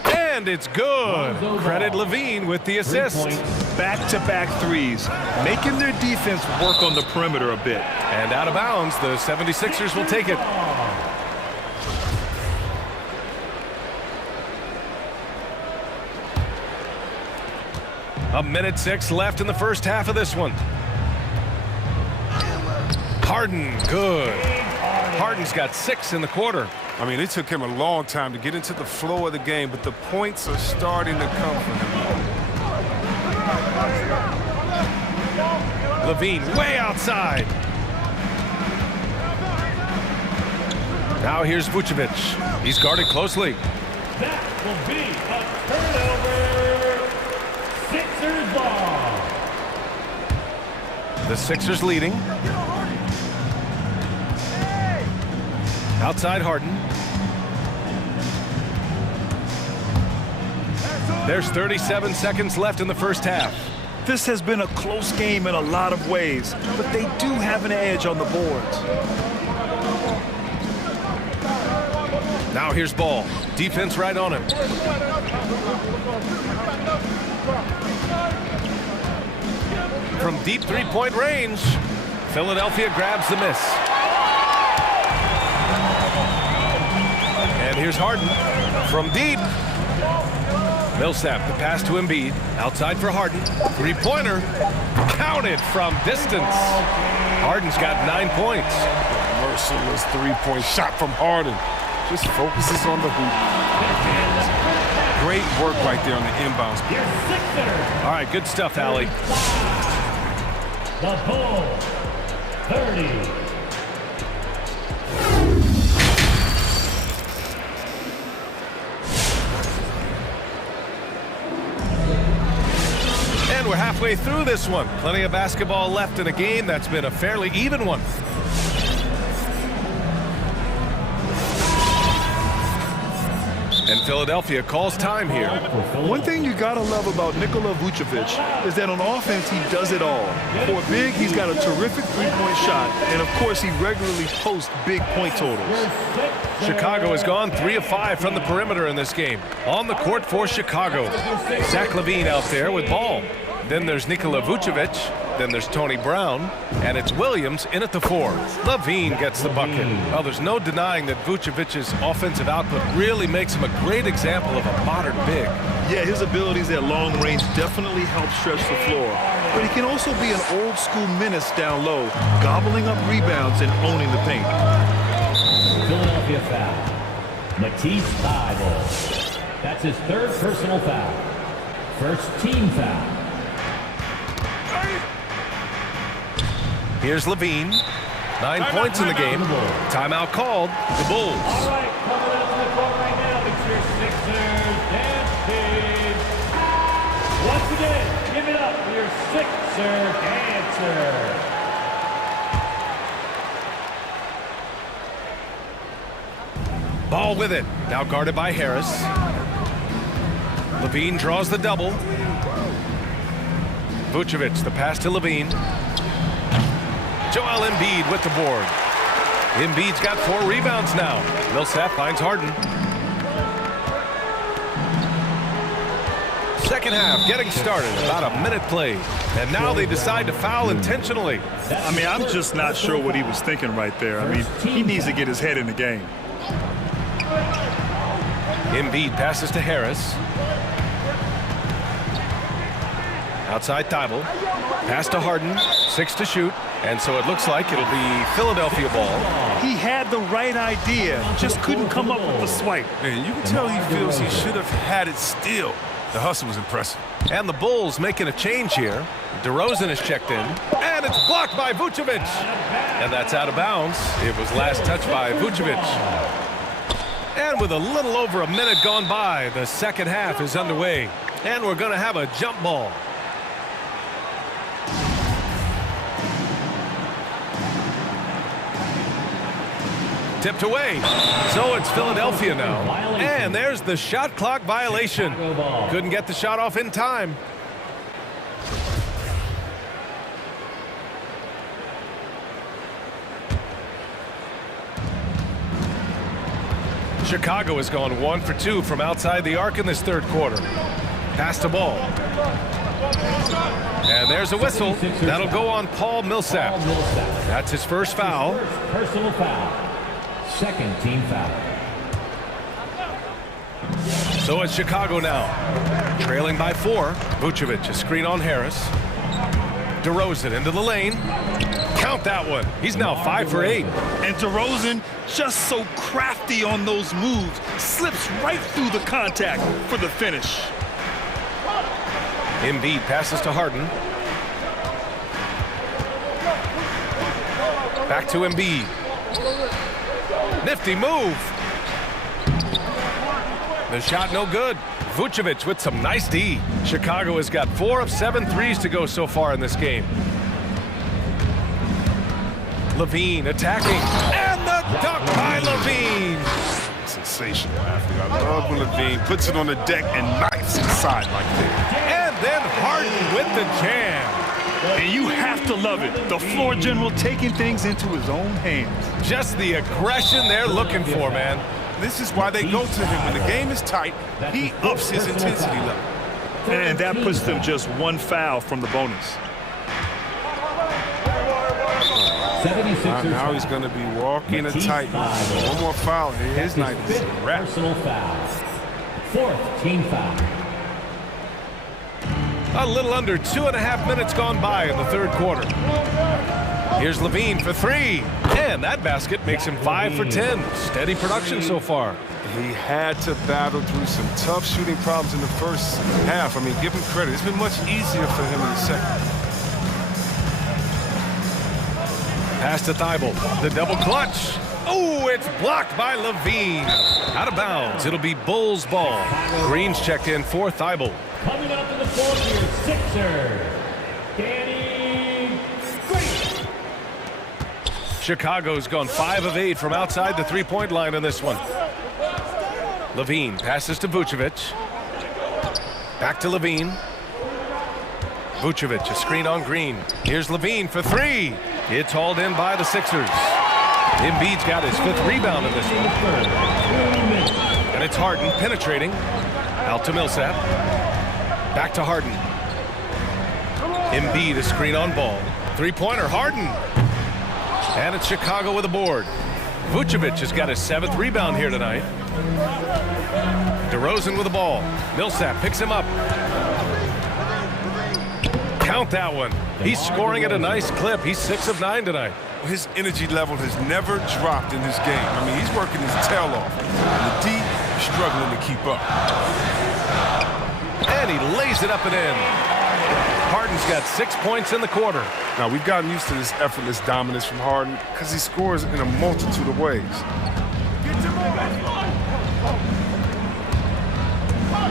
And it's good. Credit LaVine with the assist. Back-to-back threes, making their defense work on the perimeter a bit. And out of bounds, the 76ers will take it. A minute 6 left in the first half of this one. Harden, good. Harden's got 6 in the quarter. I mean, it took him a long time to get into the flow of the game, but the points are starting to come for him. LaVine way outside. Now here's Vucevic. He's guarded closely. That will be a turnover. Sixers ball. The Sixers leading. Outside Harden. There's 37 seconds left in the first half. This has been a close game in a lot of ways, but they do have an edge on the boards. Now here's Ball. Defense right on him. From deep 3-point range, Philadelphia grabs the miss. And here's Harden from deep. Millsap, the pass to Embiid. Outside for Harden. 3-pointer. Counted from distance. Harden's got 9 points. Merciless 3-point shot from Harden. Just focuses on the hoop. Great work right there on the inbounds. All right, good stuff, Allie. The Bulls, 30. And we're halfway through this one. Plenty of basketball left in a game that's been a fairly even one. And Philadelphia calls time here. One thing you gotta love about Nikola Vucevic is that on offense, he does it all. For a big, he's got a terrific 3-point shot, and of course, he regularly posts big point totals. Chicago has gone 3 of 5 from the perimeter in this game. On the court for Chicago. Zach LaVine out there with Ball. Then there's Nikola Vucevic. Then there's Tony Brown. And it's Williams in at the 4. LaVine gets the bucket. Well, there's no denying that Vucevic's offensive output really makes him a great example of a modern big. Yeah, his abilities at long range definitely help stretch the floor. But he can also be an old-school menace down low, gobbling up rebounds and owning the paint. Philadelphia foul. Matisse Thybulle. That's his third personal foul. First team foul. Here's Levine. 9 points in the game. Timeout called. The Bulls. All right, coming out to the court right now, it's your Sixers dance team. Once again, give it up for your Sixer dancer. Ball with it. Now guarded by Harris. Levine draws the double. Vucevic, the pass to Levine. Joel Embiid with the board. Embiid's got 4 rebounds now. Millsap finds Harden. Second half getting started. About a minute played. And now they decide to foul intentionally. I mean, I'm just not sure what he was thinking right there. I mean, he needs to get his head in the game. Embiid passes to Harris. Outside Thybulle. Pass to Harden. 6 to shoot. And so it looks like it'll be Philadelphia ball. He had the right idea, just couldn't come up with the swipe. Man, you can tell he feels he should have had it still. The hustle was impressive. And the Bulls making a change here. DeRozan is checked in. And it's blocked by Vucevic. And that's out of bounds. It was last touched by Vucevic. And with a little over a minute gone by, the second half is underway. And we're going to have a jump ball. Tipped away. So it's Philadelphia now. And there's the shot clock violation. Couldn't get the shot off in time. Chicago has gone 1 for 2 from outside the arc in this third quarter. Pass to Ball. And there's a whistle. That'll go on Paul Millsap. That's his first foul. Personal foul. Second team foul. So it's Chicago now. Trailing by 4. Vucevic, a screen on Harris. DeRozan into the lane. Count that one. He's now 5 for 8. And DeRozan, just so crafty on those moves, slips right through the contact for the finish. Embiid passes to Harden. Back to Embiid. Nifty move. The shot no good. Vucevic with some nice D. Chicago has got 4 of 7 threes to go so far in this game. Levine attacking. And the dunk by Levine. Sensational athlete. I love when Levine puts it on the deck and knifes inside like that. And then Harden with the jam. And you have to love it. The floor general taking things into his own hands. Just the aggression they're looking for, man. This is why they go to him. When the game is tight, he ups his intensity level. And that puts them just 1 foul from the bonus. Now he's going to be walking a tightrope. 1 more foul, and his night is a wrap. Personal foul. Fourth team foul. A little under 2.5 minutes gone by in the third quarter. Here's Levine for 3. And that basket makes him 5 for 10. Steady production so far. He had to battle through some tough shooting problems in the first half. I mean, give him credit. It's been much easier for him in the second. Pass to Thybulle. The double clutch. Oh, it's blocked by Levine. Out of bounds. It'll be Bulls ball. Green's checked in for Thybulle. Coming up in the fourth here, Sixers, Danny Green. Chicago's gone 5 of 8 from outside the three-point line in this one. Levine passes to Vucevic. Back to Levine. Vucevic, a screen on Green. Here's Levine for 3. It's hauled in by the Sixers. Embiid's got his 5th rebound in this one. And it's Harden penetrating. Out to Millsap. Back to Harden. Embiid, a screen on Ball. 3-pointer, Harden. And it's Chicago with a board. Vucevic has got his 7th rebound here tonight. DeRozan with the ball. Millsap picks him up. Count that one. He's scoring at a nice clip. He's 6 of 9 tonight. His energy level has never dropped in this game. I mean, he's working his tail off. And the D is struggling to keep up. And he lays it up and in. Harden's got 6 points in the quarter. Now, we've gotten used to this effortless dominance from Harden because he scores in a multitude of ways.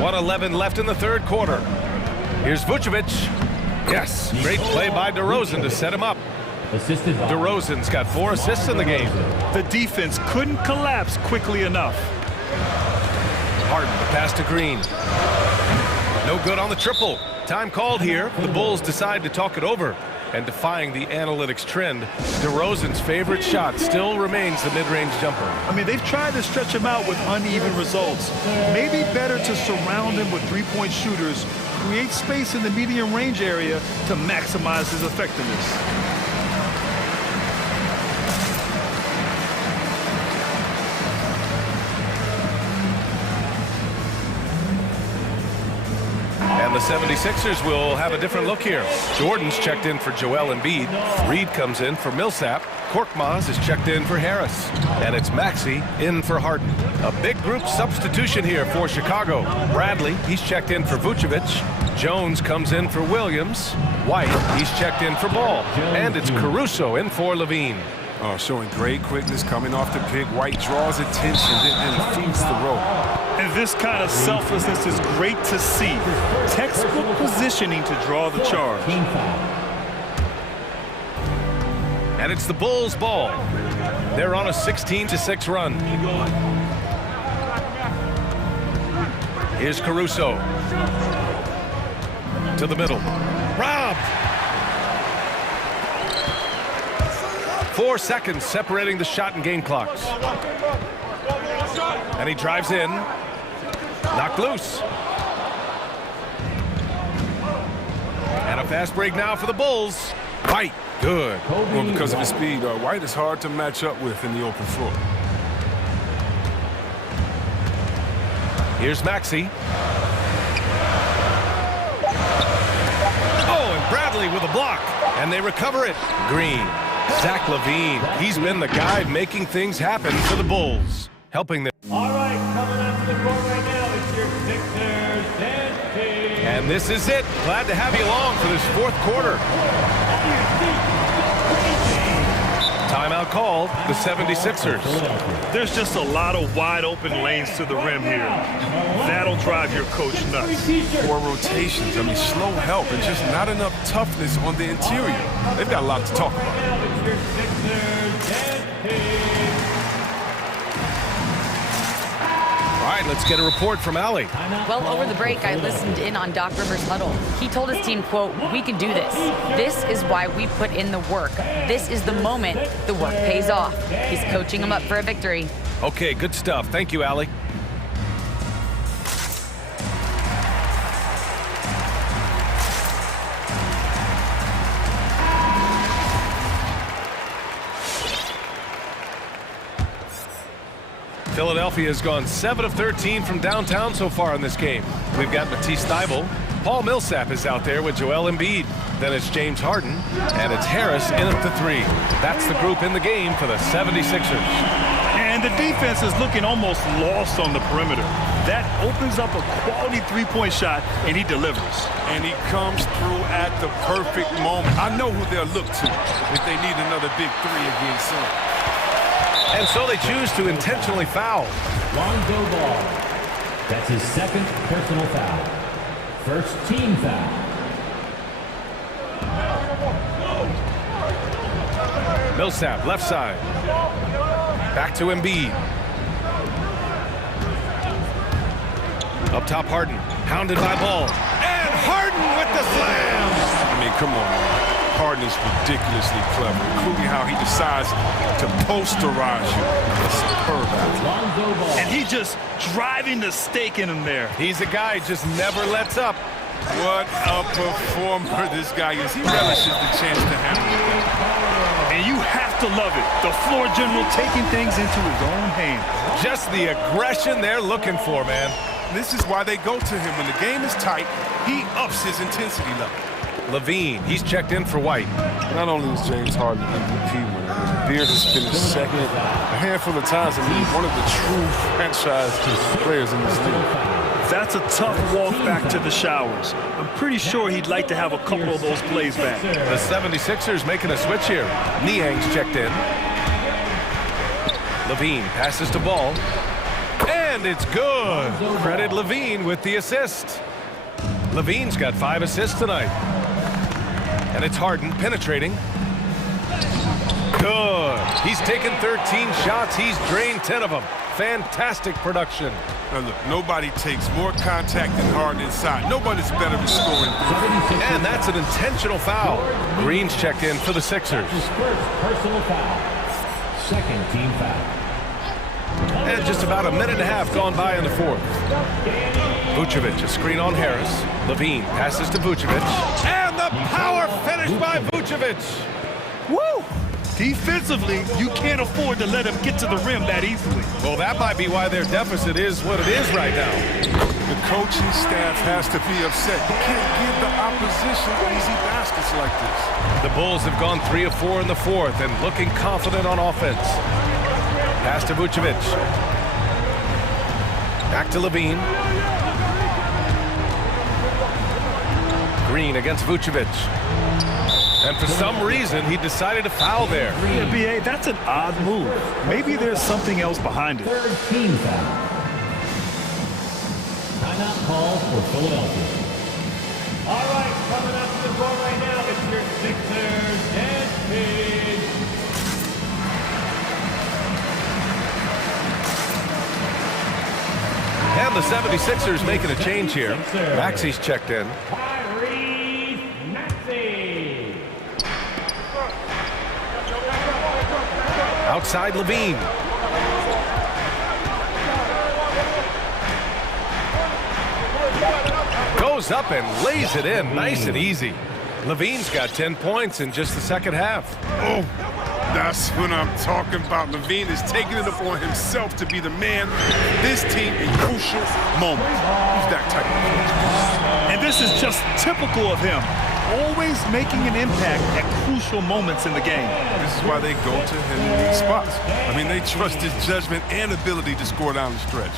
1:11 left in the third quarter. Here's Vucevic. Yes, great play by DeRozan to set him up. DeRozan's got 4 assists in the game. The defense couldn't collapse quickly enough. Harden, the pass to Green. No good on the triple. Time called here. The Bulls decide to talk it over. And defying the analytics trend, DeRozan's favorite shot still remains the mid-range jumper. I mean, they've tried to stretch him out with uneven results. Maybe better to surround him with three-point shooters, create space in the medium range area to maximize his effectiveness. And the 76ers will have a different look here. Jordan's checked in for Joel Embiid. Reed comes in for Millsap. Korkmaz is checked in for Harris. And it's Maxey in for Harden. A big group substitution here for Chicago. Bradley, he's checked in for Vucevic. Jones comes in for Williams. White, he's checked in for Ball. And it's Caruso in for Levine. Showing great quickness coming off the pick. White draws attention and feeds the rope. And this kind of selflessness is great to see. Textbook positioning to draw the charge. And it's the Bulls' ball. They're on a 16-6 run. Here's Caruso. To the middle. Robbed! 4 seconds separating the shot and game clocks. And he drives in. Knocked loose. And a fast break now for the Bulls. White, good. Well, because of his speed, White is hard to match up with in the open floor. Here's Maxey. Oh, and Bradley with a block. And they recover it. Green. Zach LaVine, he's been the guy making things happen for the Bulls, helping them. All right, coming up to the court right now, it's your Sixers and team. And this is it. Glad to have you along for this fourth quarter. Timeout called, the 76ers. There's just a lot of wide open lanes to the rim here. That'll drive your coach nuts. 4 rotations, I mean, slow help and just not enough toughness on the interior. They've got a lot to talk about. All right, let's get a report from Allie. Well, over the break, I listened in on Doc Rivers' huddle. He told his team, quote, "We can do this. This is why we put in the work. This is the moment the work pays off." He's coaching them up for a victory. Okay, good stuff. Thank you, Allie. Philadelphia has gone 7 of 13 from downtown so far in this game. We've got Matisse Thybulle. Paul Millsap is out there with Joel Embiid. Then it's James Harden, and it's Harris in at the 3. That's the group in the game for the 76ers. And the defense is looking almost lost on the perimeter. That opens up a quality three-point shot, and he delivers. And he comes through at the perfect moment. I know who they'll look to if they need another big 3 against him. And so they choose to intentionally foul. Lonzo Ball. That's his second personal foul. First team foul. Millsap, left side. Back to Embiid. Up top, Harden. Hounded by Ball. And Harden with the slam! I mean, come on, man. Harden is ridiculously clever, including how he decides to posterize you. Superb. And he just driving the stake in him there. He's a guy who just never lets up. What a performer this guy is. He relishes the chance to handle it. And you have to love it. The floor general taking things into his own hands. Just the aggression they're looking for, man. This is why they go to him. When the game is tight, he ups his intensity level. Levine, he's checked in for White. Not only is James Harden MVP winner, Beard has finished second a handful of times and he's one of the true franchise players in this league. That's a tough walk back to the showers. I'm pretty sure he'd like to have a couple of those plays back. The 76ers making a switch here. Niang's checked in. Levine passes to Ball. And it's good. Credit Levine with the assist. Levine's got 5 assists tonight. And it's Harden penetrating. Good. He's taken 13 shots. He's drained 10 of them. Fantastic production. Now look, nobody takes more contact than Harden inside. Nobody's better at scoring. And that's an intentional foul. Green's checked in for the Sixers. His first personal foul. Second team foul. And just about a minute and a half gone by in the fourth. Vucevic, a screen on Harris. Levine passes to Vucevic. And the power finish by Vucevic. Woo! Defensively, you can't afford to let him get to the rim that easily. Well, that might be why their deficit is what it is right now. The coaching staff has to be upset. You can't give the opposition easy baskets like this. The Bulls have gone 3 of 4 in the fourth and looking confident on offense. Pass to Vucevic. Back to Levine. Green against Vucevic. And for some reason, he decided to foul there. Yeah, B.A., that's an odd move. Maybe there's something else behind it. Third team foul. Timeout call for Philadelphia. All right, coming up to the floor right now, it's your Sixers and Page. And the 76ers making a change here. Maxey's checked in. Outside Levine. Goes up and lays it in nice and easy. Levine's got 10 points in just the second half. Oh, that's what I'm talking about. Levine is taking it upon himself to be the man this team in crucial moments. He's that type of coach. And this is just typical of him. Always making an impact at crucial moments in the game. This is why they go to him in these spots. I mean, they trust his judgment and ability to score down the stretch.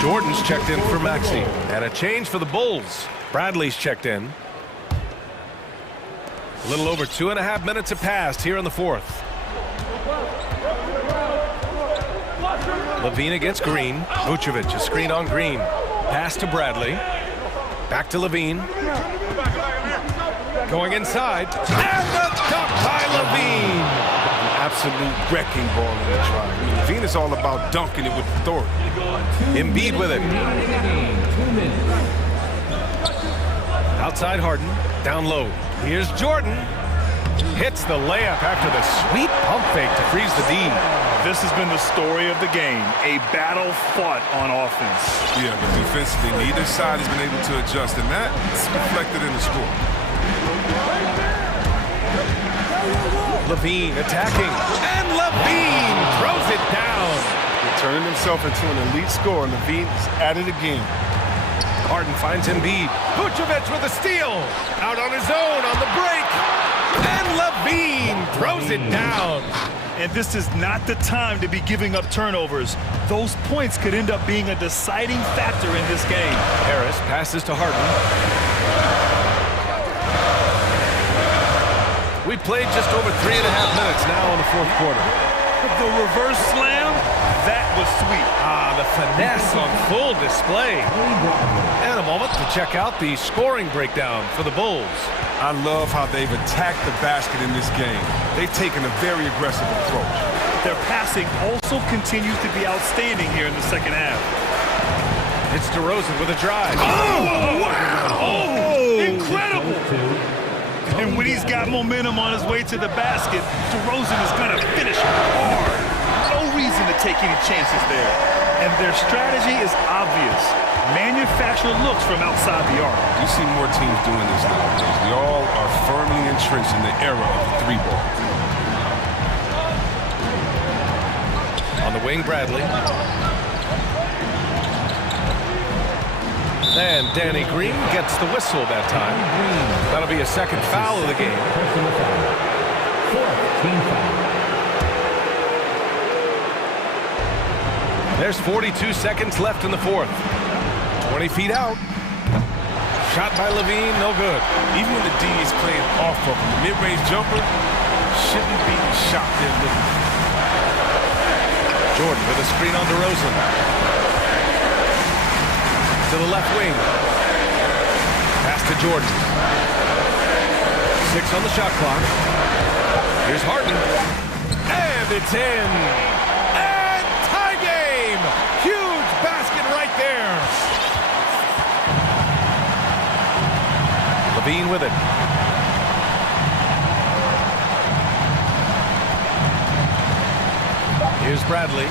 Jordan's checked in for Maxey. And a change for the Bulls. Bradley's checked in. A little over 2.5 minutes have passed here in the fourth. Levine against Green. Vucevic, a screen on Green. Pass to Bradley. Back to Levine. Going inside. And the dunk by Levine. Absolute wrecking ball in the try. I mean, Levine is all about dunking it with authority. Embiid with it. Outside Harden. Down low. Here's Jordan. Hits the layup after the sweet pump fake to freeze the D. This has been the story of the game. A battle fought on offense. Yeah, but defensively, neither side has been able to adjust, and that's reflected in the score. Levine attacking. And Levine throws it down. Turning himself into an elite scorer. Levine is at it again. Harden finds Embiid. Vucevic with a steal. Out on his own on the break. And Levine throws it down. And this is not the time to be giving up turnovers. Those points could end up being a deciding factor in this game. Harris passes to Harden. We played just over 3.5 minutes now in the fourth quarter. The reverse slam, that was sweet. The finesse on full display. And a moment to check out the scoring breakdown for the Bulls. I love how they've attacked the basket in this game. They've taken a very aggressive approach. Their passing also continues to be outstanding here in the second half. It's DeRozan with a drive. Oh, wow! Oh, incredible! And when he's got momentum on his way to the basket, DeRozan is going to finish hard. no reason to take any chances there. And their strategy is obvious. Manufacture looks from outside the arc. You see more teams doing this nowadays. We all are firmly entrenched in the era of the three ball. On the wing, Bradley. And Danny Green gets the whistle that time. That'll be a second foul of the game. There's 42 seconds left in the fourth. 20 feet out. Shot by Levine, no good. Even when the D is playing off of him, the mid-range jumper shouldn't be shot there looking. Jordan with a screen on DeRozan. To the left wing. Pass to Jordan. 6 on the shot clock. Here's Harden. And it's in. And tie game. Huge basket right there. Levine with it. Here's Bradley.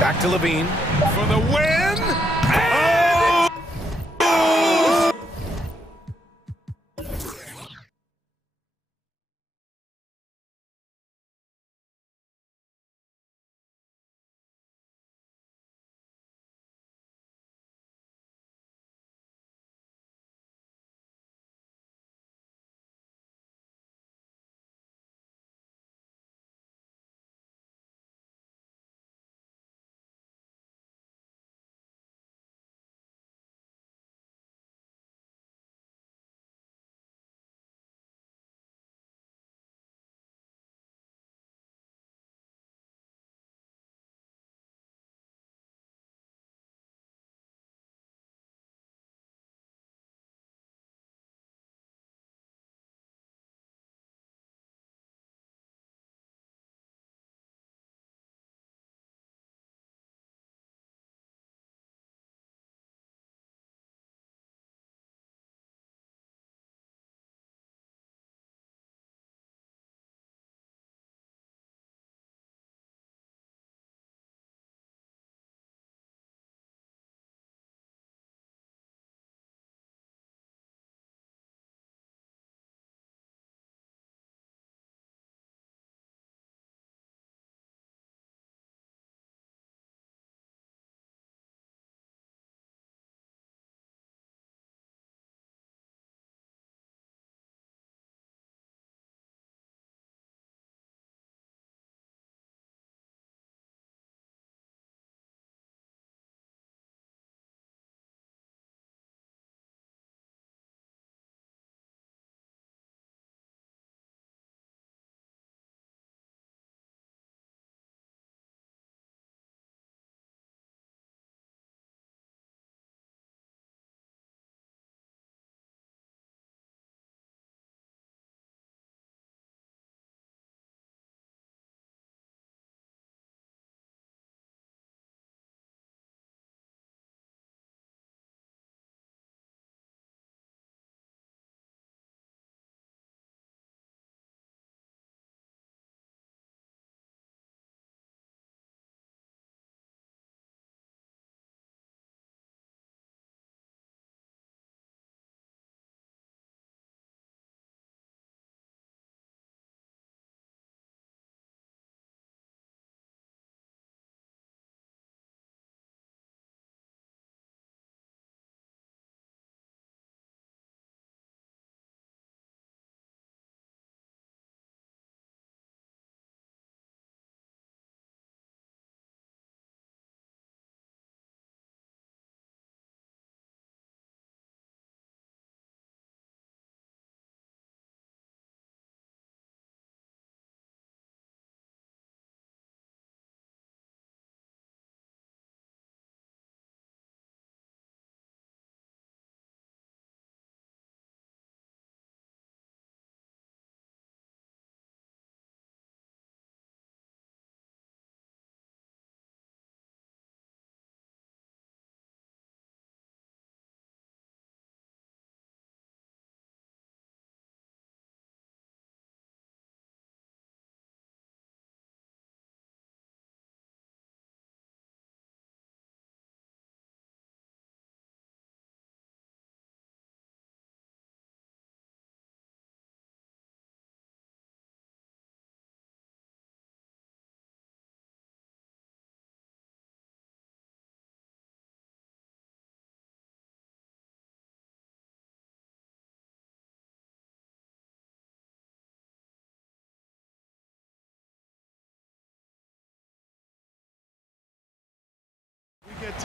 Back to Levine for the win. And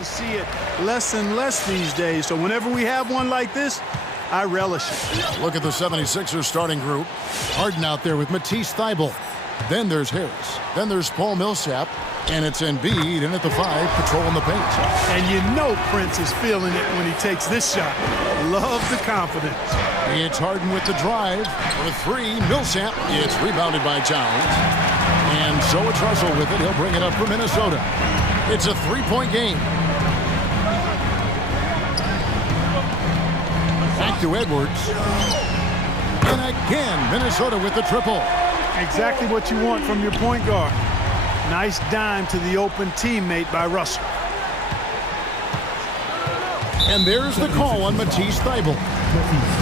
to see it less and less these days. So whenever we have one like this, I relish it. Look at the 76ers starting group. Harden out there with Matisse Thybulle. Then there's Harris. Then there's Paul Millsap. And it's Embiid in at the 5, patrolling the paint. And you know Prince is feeling it when he takes this shot. Love the confidence. It's Harden with the drive. For 3, Millsap. It's rebounded by Towns. And so it's Russell with it. He'll bring it up for Minnesota. It's a 3-point game. Back to Edwards. And again, Minnesota with the triple. Exactly what you want from your point guard. Nice dime to the open teammate by Russell. And there's the call on Matisse Thybulle.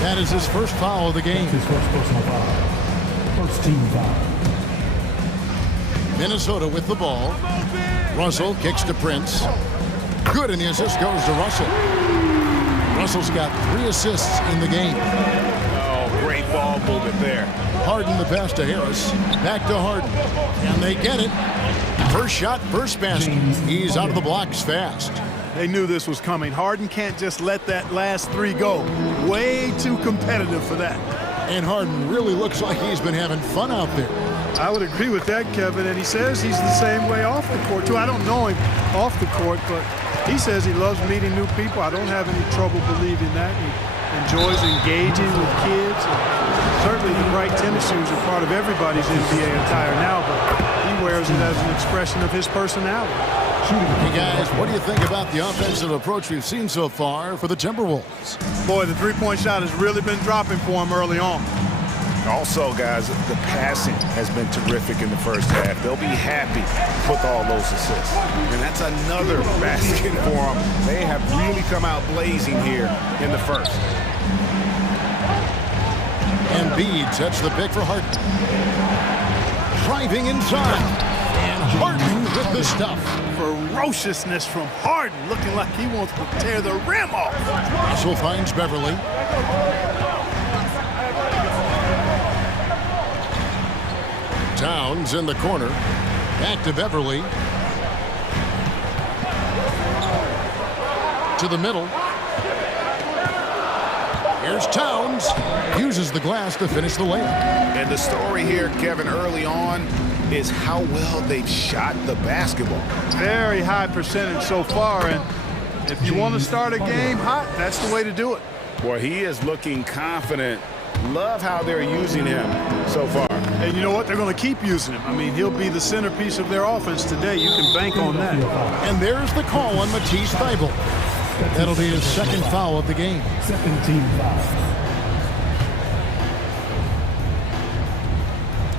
That is his first foul of the game. His first personal foul. First team foul. Minnesota with the ball. Russell kicks to Prince. Good, and the assist goes to Russell. Russell's got 3 assists in the game. Oh, great ball movement there. Harden the pass to Harris. Back to Harden. And they get it. First shot, first basket. He's out of the blocks fast. They knew this was coming. Harden can't just let that last 3 go. Way too competitive for that. And Harden really looks like he's been having fun out there. I would agree with that, Kevin. And he says he's the same way off the court, too. I don't know him off the court, but he says he loves meeting new people. I don't have any trouble believing that. He enjoys engaging with kids. And certainly the bright tennis shoes are part of everybody's NBA attire now, but he wears it as an expression of his personality. Hey guys, what do you think about the offensive approach we've seen so far for the Timberwolves? Boy, the three-point shot has really been dropping for him early on. Also, guys, the passing has been terrific in the first half. They'll be happy with all those assists. And that's another basket for them. They have really come out blazing here in the first. Embiid sets the pick for Harden. Driving inside. And Harden with the stuff. Ferociousness from Harden, looking like he wants to tear the rim off. Russell finds Beverly. Towns in the corner. Back to Beverly. To the middle. Here's Towns. Uses the glass to finish the layup. And the story here, Kevin, early on is how well they've shot the basketball. Very high percentage so far, and if you want to start a game hot, that's the way to do it. Boy, he is looking confident. Love how they're using him so far. And you know what? They're going to keep using him. I mean, he'll be the centerpiece of their offense today. You can bank on that. And there's the call on Matisse Thybulle. That'll be his second foul of the game. Second team foul.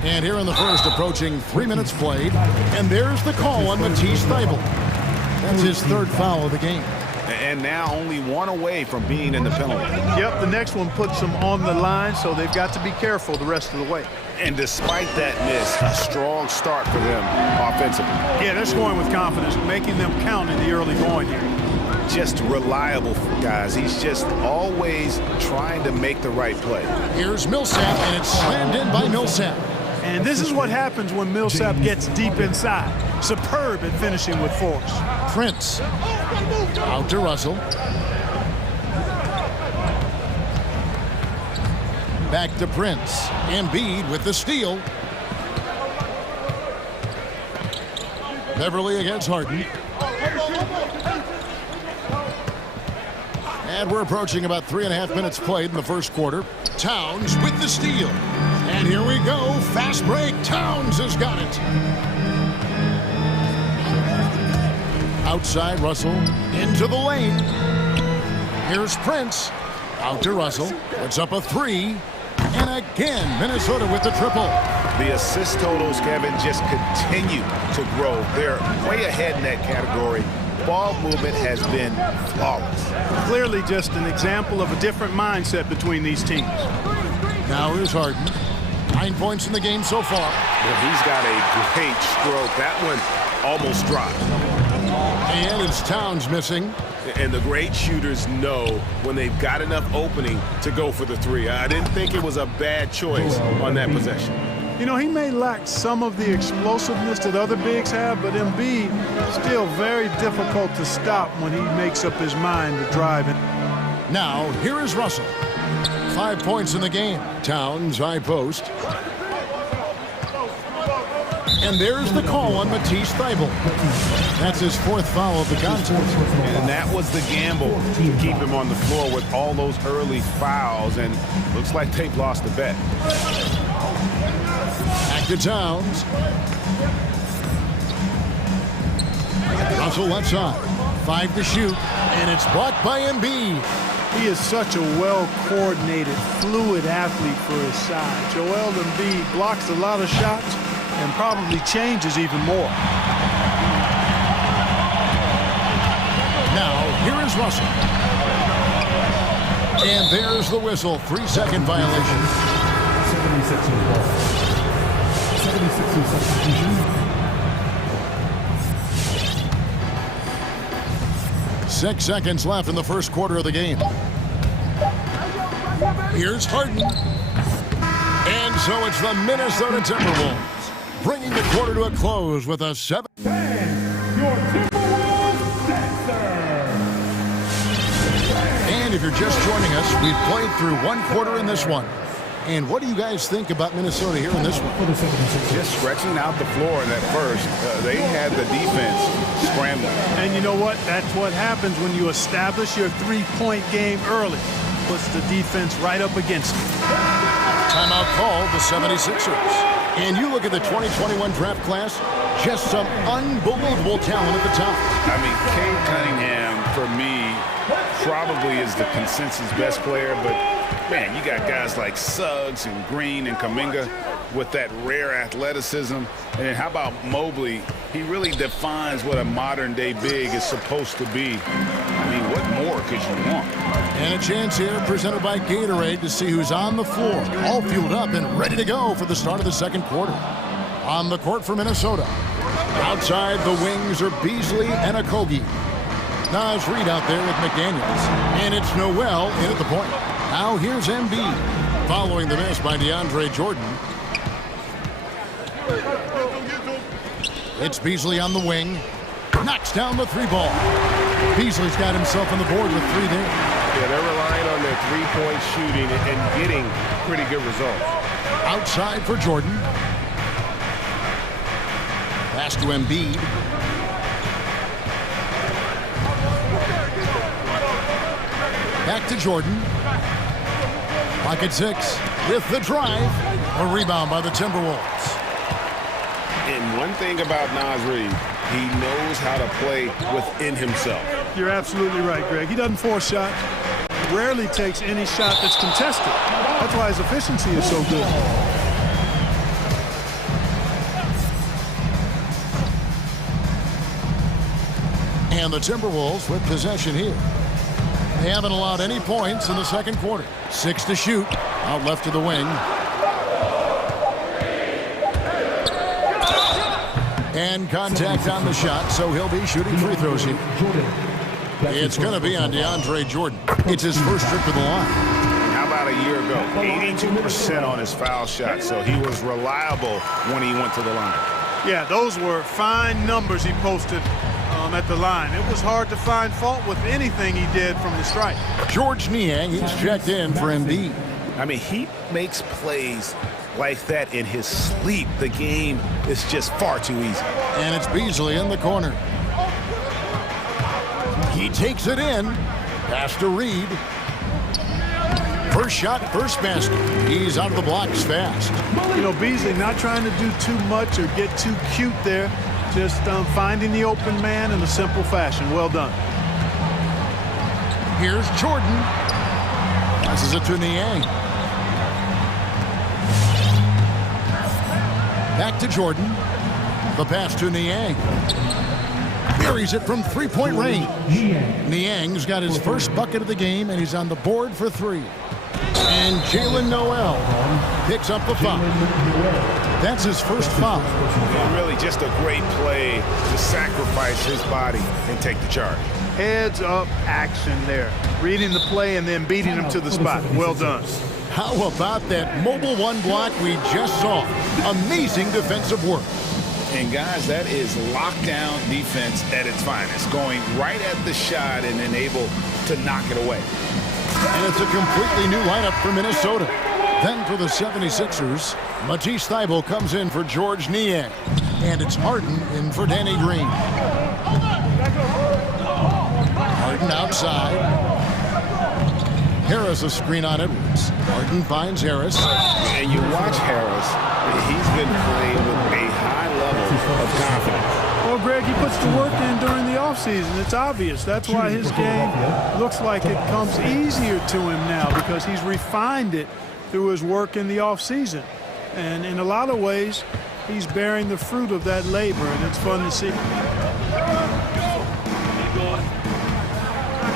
And here in the first, approaching 3 minutes played. And there's the call on Matisse Thybulle. That's his third foul of the game. And now only 1 away from being in the penalty. Yep, the next one puts them on the line, so they've got to be careful the rest of the way. And despite that miss, a strong start for them offensively. Yeah, they're scoring with confidence, making them count in the early going here. Just reliable, guys. He's just always trying to make the right play. Here's Millsap, and it's slammed in by Millsap. And this is what happens when Millsap gets deep inside. Superb at finishing with force. Prince. Out to Russell. Back to Prince. Embiid with the steal. Beverly against Harden. And we're approaching about 3.5 minutes played in the first quarter. Towns with the steal. And here we go. Fast break. Towns has got it. Outside Russell. Into the lane. Here's Prince. Out to Russell. Puts up a 3. And again, Minnesota with the triple. The assist totals, Kevin, just continue to grow. They're way ahead in that category. Ball movement has been flawless. Clearly just an example of a different mindset between these teams. Now here's Harden. 9 points in the game so far. Well, he's got a great stroke. That one almost dropped. And it's Towns missing. And the great shooters know when they've got enough opening to go for the 3. I didn't think it was a bad choice on that possession. You know, he may lack some of the explosiveness that other bigs have, but Embiid still very difficult to stop when he makes up his mind to drive it. Now, here is Russell. 5 points in the game. Towns, high post. And there's the call on Matisse Thybulle. That's his 4th foul of the contest. And that was the gamble to keep him on the floor with all those early fouls, and looks like they've lost the bet. Back to Towns. Russell left side. 5 to shoot, and it's blocked by Embiid. He is such a well-coordinated, fluid athlete for his size. Joel Embiid blocks a lot of shots and probably changes even more. Now, here is Russell. And there's the whistle. 3-second violation. 76ers ball. 76ers substitution. 6 seconds left in the first quarter of the game. Here's Harden. And so it's the Minnesota Timberwolves bringing the quarter to a close with a 7. And if you're just joining us, we've played through 1 quarter in this one. And what do you guys think about Minnesota here in this one? Just stretching out the floor in that first. They had the defense scrambling. And you know what? That's what happens when you establish your three-point game early. Puts the defense right up against it. Timeout called the 76ers. And you look at the 2021 draft class, just some unbelievable talent at the top. I mean, Cade Cunningham, for me, probably is the consensus best player, but man, you got guys like Suggs and Green and Kuminga with that rare athleticism. And then how about Mobley? He really defines what a modern-day big is supposed to be. I mean, what more could you want? And a chance here presented by Gatorade to see who's on the floor, all fueled up and ready to go for the start of the second quarter. On the court for Minnesota. Outside the wings are Beasley and Okogie. Nas Reed out there with McDaniels. And it's Noel in at the point. Now here's Embiid. Following the miss by DeAndre Jordan. It's Beasley on the wing. Knocks down the 3-ball. Beasley's got himself on the board with 3 there. Yeah, they're relying on their 3-point shooting and getting pretty good results. Outside for Jordan. Pass to Embiid. Back to Jordan. Pocket 6 with the drive. A rebound by the Timberwolves. And one thing about Nas Reed, he knows how to play within himself. You're absolutely right, Greg. He doesn't force shots. Rarely takes any shot that's contested. That's why his efficiency is so good. And the Timberwolves with possession here. They haven't allowed any points in the second quarter. 6 to shoot. Out left to the wing. And contact on the shot, so he'll be shooting free throws here. It's going to be on DeAndre Jordan. It's his first trip to the line. How about a year ago? 82% on his foul shot, so he was reliable when he went to the line. Yeah, those were fine numbers he posted at the line. It was hard to find fault with anything he did from the stripe. George Niang, he's checked in for Embiid. I mean, he makes plays like that in his sleep. The game is just far too easy. And it's Beasley in the corner. He takes it in. Pass to Reed. First shot, first basket. He's out of the blocks fast. You know, Beasley not trying to do too much or get too cute there. Just finding the open man in a simple fashion. Well done. Here's Jordan. Passes it to Niang. Back to Jordan. The pass to Niang. Buries it from 3-point range. Niang's got his first bucket of the game, and he's on the board for 3. And Jalen Noel picks up the foul. That's his first foul. And really just a great play to sacrifice his body and take the charge. Heads up action there. Reading the play and then beating him to the spot. Well done. How about that mobile one block we just saw? Amazing defensive work. And guys, that is lockdown defense at its finest, going right at the shot and then able to knock it away. And it's a completely new lineup for Minnesota. Then for the 76ers, Matisse Thybulle comes in for George Niang. And it's Harden in for Danny Green. Harden outside. Harris a screen on Edwards. Harden finds Harris. And you watch Harris. He's been playing with a high level of confidence. Well, Greg, he puts the work in during the offseason. It's obvious. That's why his game looks like it comes easier to him now, because he's refined it through his work in the offseason. And in a lot of ways, he's bearing the fruit of that labor, and it's fun to see.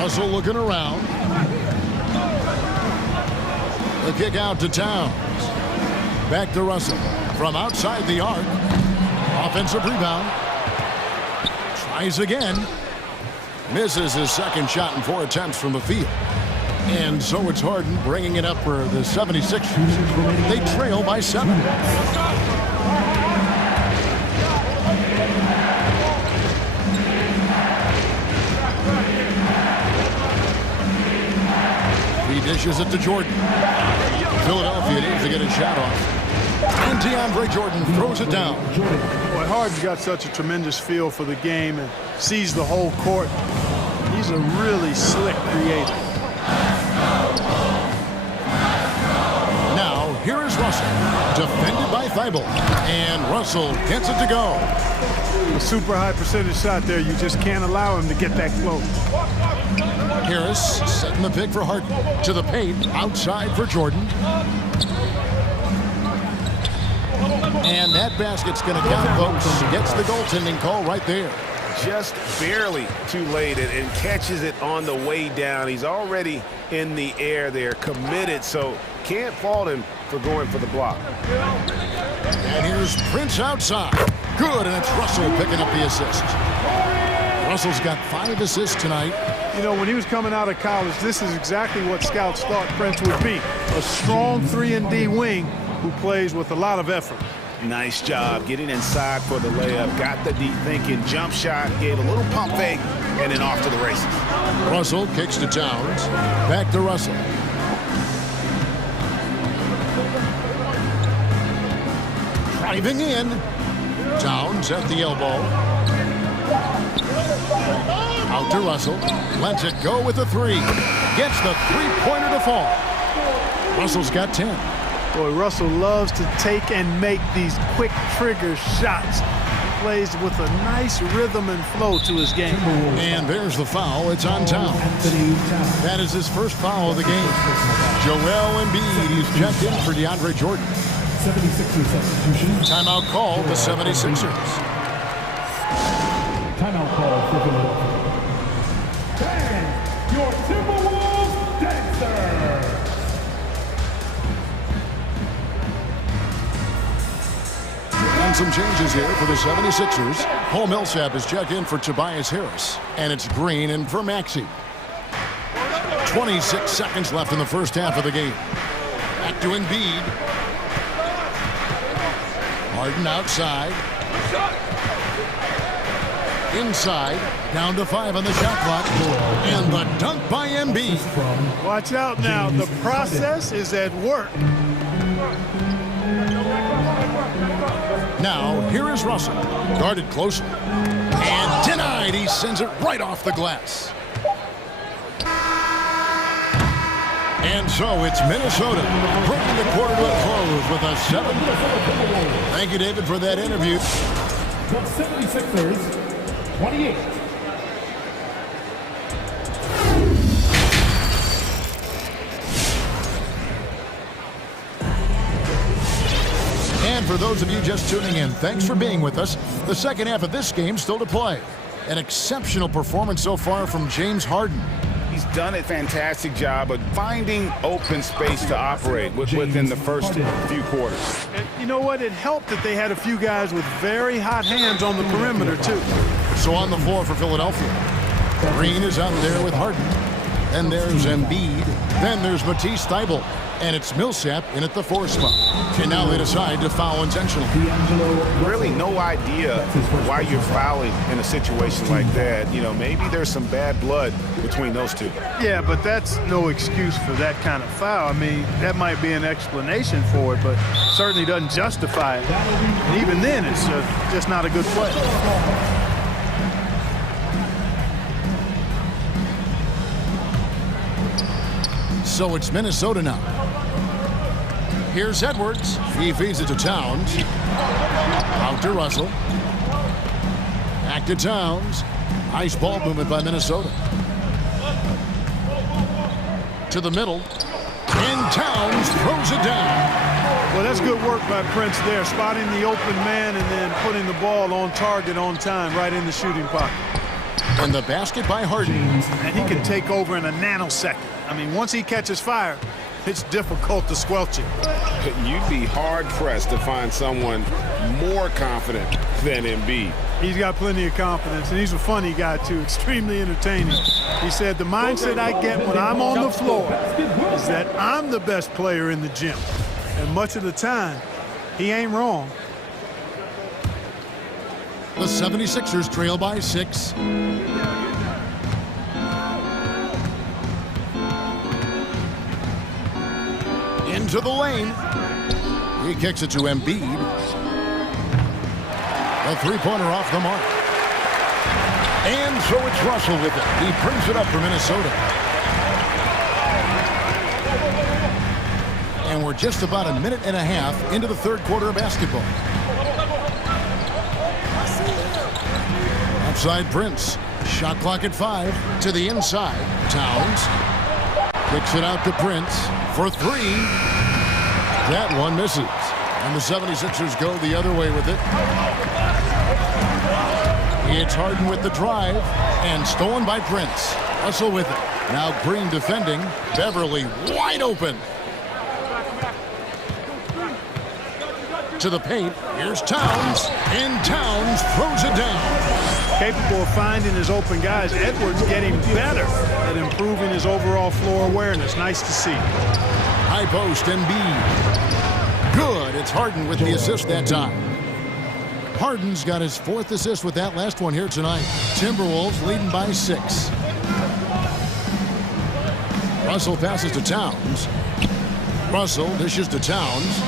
Russell looking around. The kick out to Towns. Back to Russell from outside the arc. Offensive rebound. Tries again. Misses his second shot in 4 attempts from the field. And so it's Harden bringing it up for the 76ers. They trail by 7. 3 dishes it to Jordan. Philadelphia needs to get a shot off. And DeAndre Jordan throws it down. Boy, Harden's got such a tremendous feel for the game and sees the whole court. He's a really slick creator. Now, here is Russell, defended by Thybulle. And Russell gets it to go. A super high percentage shot there. You just can't allow him to get that close. Harris setting the pick for Harden. To the paint, outside for Jordan. And that basket's going to count, folks. Gets the goaltending call right there. Just barely too late and catches it on the way down. He's already in the air there, committed, so can't fault him for going for the block. And here's Prince outside. Good, and it's Russell picking up the assist. Russell's got 5 assists tonight. You know, when he was coming out of college, this is exactly what scouts thought Prince would be. A strong 3-and-D wing who plays with a lot of effort. Nice job getting inside for the layup. Got the deep thinking jump shot, gave a little pump fake, and then off to the races. Russell kicks to Towns. Back to Russell. Driving in. Towns at the elbow. Out to Russell. Lets it go with the 3. Gets the 3-pointer to fall. Russell's got 10. Boy, Russell loves to take and make these quick trigger shots. He plays with a nice rhythm and flow to his game. And there's the foul. It's on Towns. That is his first foul of the game. Joel Embiid, he's checked in for DeAndre Jordan. 76ers substitution. Timeout call, the 76ers. Timeout call for Philadelphia. And your Timberwolves dancers. And some changes here for the 76ers. Paul Millsap is checked in for Tobias Harris. And it's Green in for Maxey. 26 seconds left in the first half of the game. Back to Embiid. Harden outside. Inside. Down to 5 on the shot clock. And the dunk by Embiid. Watch out now. The process is at work. Now, here is Russell. Guarded closely. And denied. He sends it right off the glass. And so it's Minnesota bringing the quarter to a close with a 7. Thank you, David, for that interview. The 76ers, 28. And for those of you just tuning in, thanks for being with us. The second half of this game still to play. An exceptional performance so far from James Harden. He's done a fantastic job of finding open space to operate within the first few quarters. And you know what? It helped that they had a few guys with very hot hands on the perimeter, too. So on the floor for Philadelphia. Green is out there with Harden. Then there's Embiid. Then there's Matisse Thybulle. And it's Millsap in at the 4 spot. And now they decide to foul intentionally. Really no idea why you're fouling in a situation like that. You know, maybe there's some bad blood between those two. Yeah, but that's no excuse for that kind of foul. I mean, that might be an explanation for it, but certainly doesn't justify it. And even then, it's just not a good play. So it's Minnesota now. Here's Edwards. He feeds it to Towns. Out to Russell. Back to Towns. Nice ball movement by Minnesota. To the middle. And Towns throws it down. Well, that's good work by Prince there, spotting the open man and then putting the ball on target on time, right in the shooting pocket. And the basket by Harden. And he can take over in a nanosecond. I mean, once he catches fire, it's difficult to squelch it. You'd be hard-pressed to find someone more confident than Embiid. He's got plenty of confidence, and he's a funny guy, too, extremely entertaining. He said, the mindset I get when I'm on the floor is that I'm the best player in the gym. And much of the time, he ain't wrong. The 76ers trail by 6. Into the lane. He kicks it to Embiid. A three-pointer off the mark. And so it's Russell with it. He brings it up for Minnesota. And we're just about a minute and a half into the third quarter of basketball. Outside Prince. Shot clock at 5. To the inside. Towns. Kicks it out to Prince for 3. That one misses. And the 76ers go the other way with it. It's Harden with the drive. And stolen by Prince. Russell with it. Now Green defending. Beverly wide open. To the paint. Here's Towns. And Towns throws it down. Capable of finding his open guys. Edwards getting better at improving his overall floor awareness. Nice to see. High post, Embiid. Good. It's Harden with the assist that time. Harden's got his 4th assist with that last one here tonight. Timberwolves leading by 6. Russell passes to Towns. Russell dishes to Towns.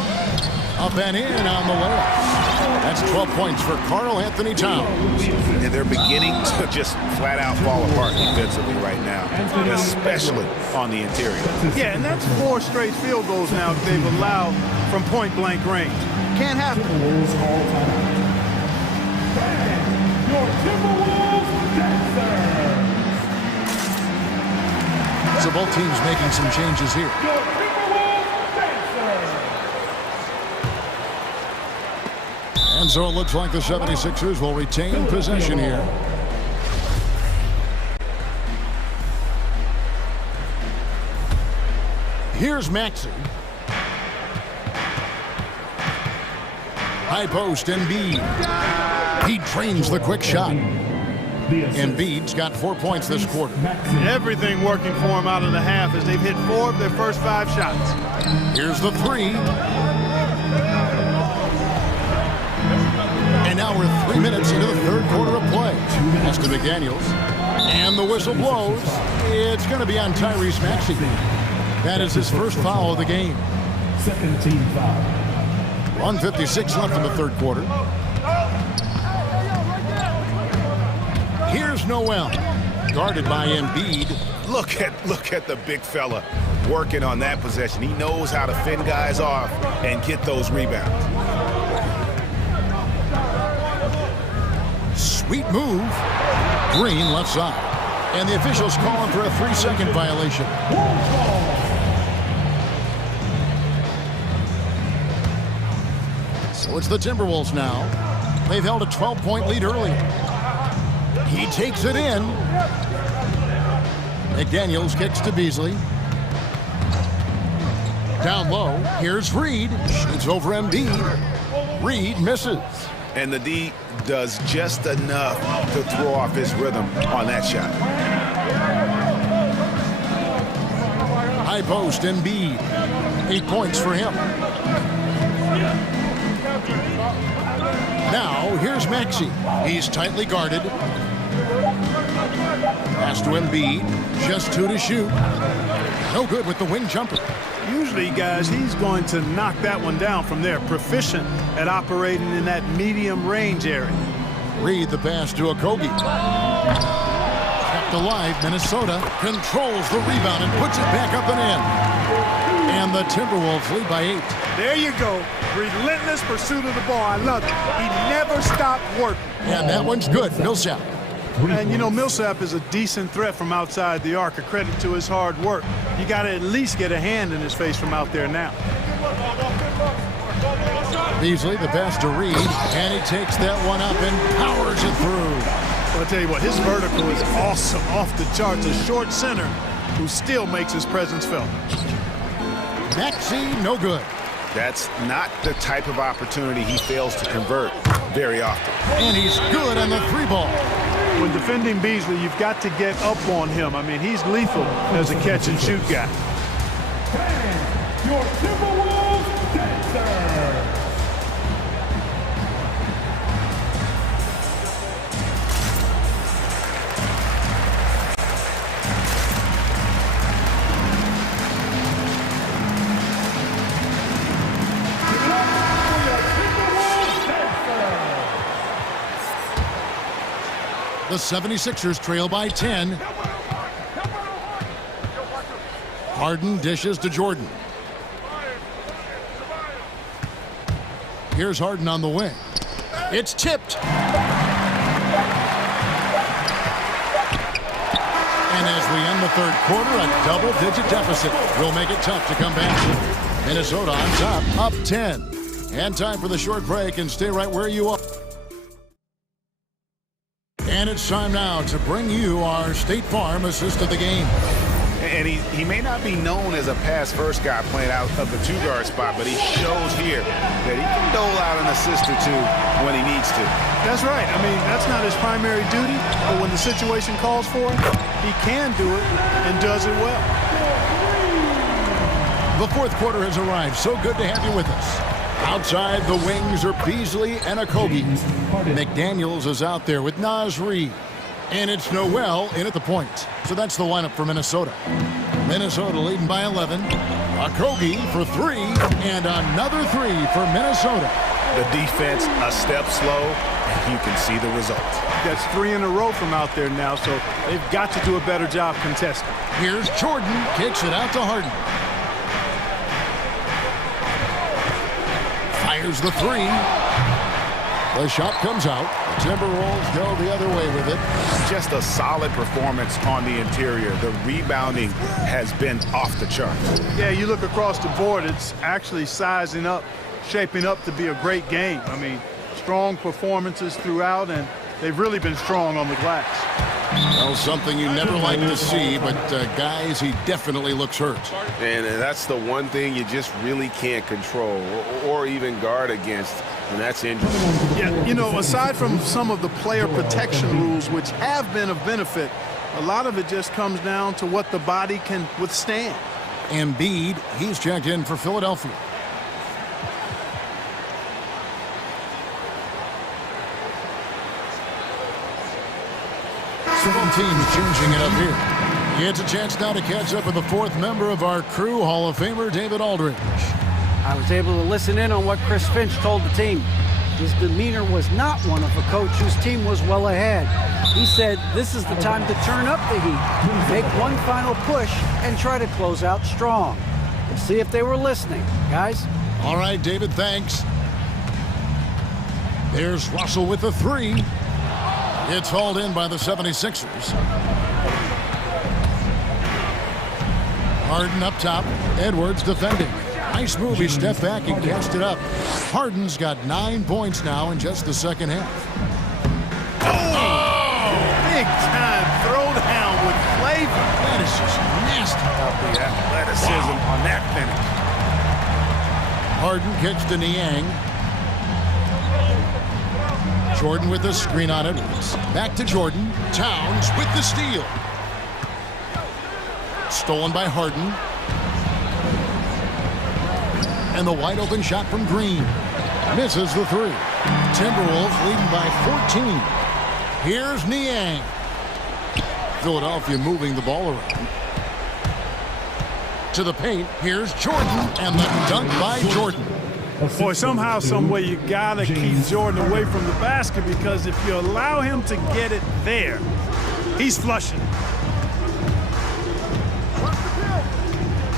Up and in on the layup. That's 12 points for Karl Anthony Towns. And they're beginning to just flat out fall apart defensively right now, especially on the interior. Yeah, and that's 4 straight field goals now that they've allowed from point-blank range. Can't happen. So both teams making some changes here. And so it looks like the 76ers will retain possession here. Here's Maxey. High post, Embiid. He trains the quick shot. Embiid's got 4 points this quarter. Everything working for him out of the half as they've hit 4 of their first 5 shots. Here's the 3. And now we're 3 minutes into the third quarter of play. That's to McDaniels. And the whistle blows. It's going to be on Tyrese Maxey. That is his first foul of the game. Second team foul. 1:56 left in the third quarter. Here's Noel. Guarded by Embiid. Look at the big fella working on that possession. He knows how to fend guys off and get those rebounds. Sweet move. Green left side. And the officials calling for a 3-second violation. So it's the Timberwolves now. They've held a 12-point lead earlier. He takes it in. McDaniels kicks to Beasley. Down low. Here's Reed. Shoots over Embiid. Reed misses. And the D does just enough to throw off his rhythm on that shot. High post, Embiid. 8 points for him. Now, here's Maxey. He's tightly guarded. Pass to Embiid. Just 2 to shoot. No good with the wing jumper. Usually, guys, he's going to knock that one down from there. Proficient at operating in that medium range area. Reed the pass to Okogie. Kept alive, Minnesota controls the rebound and puts it back up and in. And the Timberwolves lead by 8. There you go. Relentless pursuit of the ball. I love it. He never stopped working. And that one's good. Millsap. And, you know, Millsap is a decent threat from outside the arc, a credit to his hard work. You got to at least get a hand in his face from out there now. Beasley, the pass to Reed, and he takes that one up and powers it through. Well, I'll tell you what, his vertical is awesome, off the charts. A short center who still makes his presence felt. Maxey, no good. That's not the type of opportunity he fails to convert very often. And he's good on the 3-ball. When defending Beasley, you've got to get up on him. I mean, he's lethal as a catch-and-shoot guy. Your Timberwolves dancer. The 76ers trail by 10. Harden dishes to Jordan. Here's Harden on the wing. It's tipped. And as we end the third quarter, a double-digit deficit will make it tough to come back. Minnesota on top, up 10. And time for the short break, and stay right where you are. And it's time now to bring you our State Farm assist of the game. And he may not be known as a pass-first guy playing out of the 2-guard spot, but he shows here that he can dole out an assist or two when he needs to. That's right. I mean, that's not his primary duty, but when the situation calls for it, he can do it and does it well. The fourth quarter has arrived. So good to have you with us. Outside the wings are Beasley and Okogie. McDaniels is out there with Naz Reid. And it's Noel in at the point. So that's the lineup for Minnesota. Minnesota leading by 11. Okogie for 3. And another 3 for Minnesota. The defense a step slow, and you can see the result. That's 3 in a row from out there now, so they've got to do a better job contesting. Here's Jordan. Kicks it out to Harden. Fires the 3. The shot comes out. The Timberwolves go the other way with it. Just a solid performance on the interior. The rebounding has been off the charts. Yeah, you look across the board, it's actually sizing up, shaping up to be a great game. I mean, strong performances throughout, and they've really been strong on the glass. Well, something you never like to see, but guys, he definitely looks hurt. And that's the one thing you just really can't control or even guard against, and that's injury. Yeah, you know, aside from some of the player protection rules, which have been of benefit, a lot of it just comes down to what the body can withstand. Embiid, he's checked in for Philadelphia. Several teams changing it up here. It's a chance now to catch up with the fourth member of our crew, Hall of Famer David Aldridge. I was able to listen in on what Chris Finch told the team. His demeanor was not one of a coach whose team was well ahead. He said this is the time to turn up the heat, make one final push, and try to close out strong. We'll see if they were listening, guys. All right, David, thanks. There's Russell with the 3. It's hauled in by the 76ers. Harden up top. Edwards defending. Nice move. He stepped back and cast it up. Harden's got 9 points now in just the second half. Oh! Big time throwdown with flavor. That is just nasty. The athleticism on that finish. Harden kicks to Niang. Jordan with the screen on Edwards. Back to Jordan. Towns with the steal. Stolen by Harden. And the wide open shot from Green. Misses the three. Timberwolves leading by 14. Here's Niang. Philadelphia moving the ball around. To the paint. Here's Jordan. And the dunk by Jordan. Boy, somehow, some way, you gotta keep Jordan away from the basket, because if you allow him to get it there, he's flushing.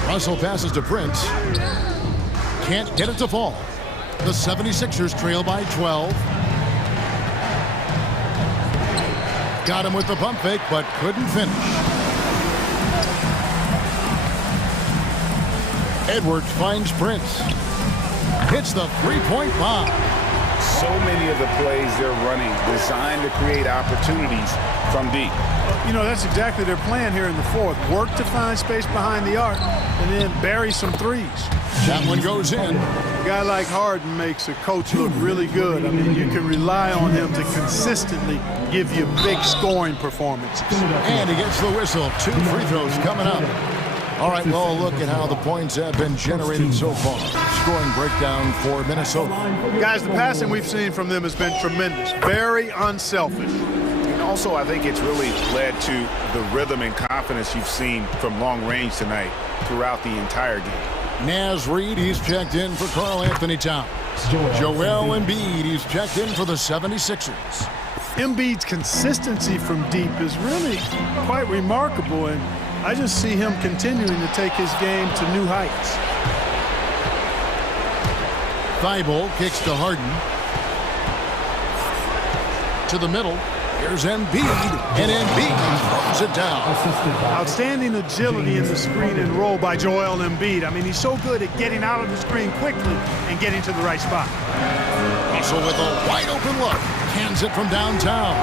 Russell passes to Prince. Can't get it to fall. The 76ers trail by 12. Got him with the pump fake, but couldn't finish. Edwards finds Prince. Hits the three-point bomb. So many of the plays they're running designed to create opportunities from deep. You know, that's exactly their plan here in the fourth. Work to find space behind the arc and then bury some threes. That one goes in. A guy like Harden makes a coach look really good. I mean, you can rely on him to consistently give you big scoring performances. And he gets the whistle. 2 free throws coming up. All right, well, look at how the points have been generated so far. Scoring breakdown for Minnesota. Guys, the passing we've seen from them has been tremendous. Very unselfish. And also, I think it's really led to the rhythm and confidence you've seen from long range tonight throughout the entire game. Naz Reid, he's checked in for Karl Anthony Towns. Joel Embiid, he's checked in for the 76ers. Embiid's consistency from deep is really quite remarkable, and I just see him continuing to take his game to new heights. Thibault kicks to Harden. To the middle. Here's Embiid, and Embiid throws it down. Outstanding agility in the screen and roll by Joel Embiid. I mean, he's so good at getting out of the screen quickly and getting to the right spot. Russell with a wide open look. Hands it from downtown.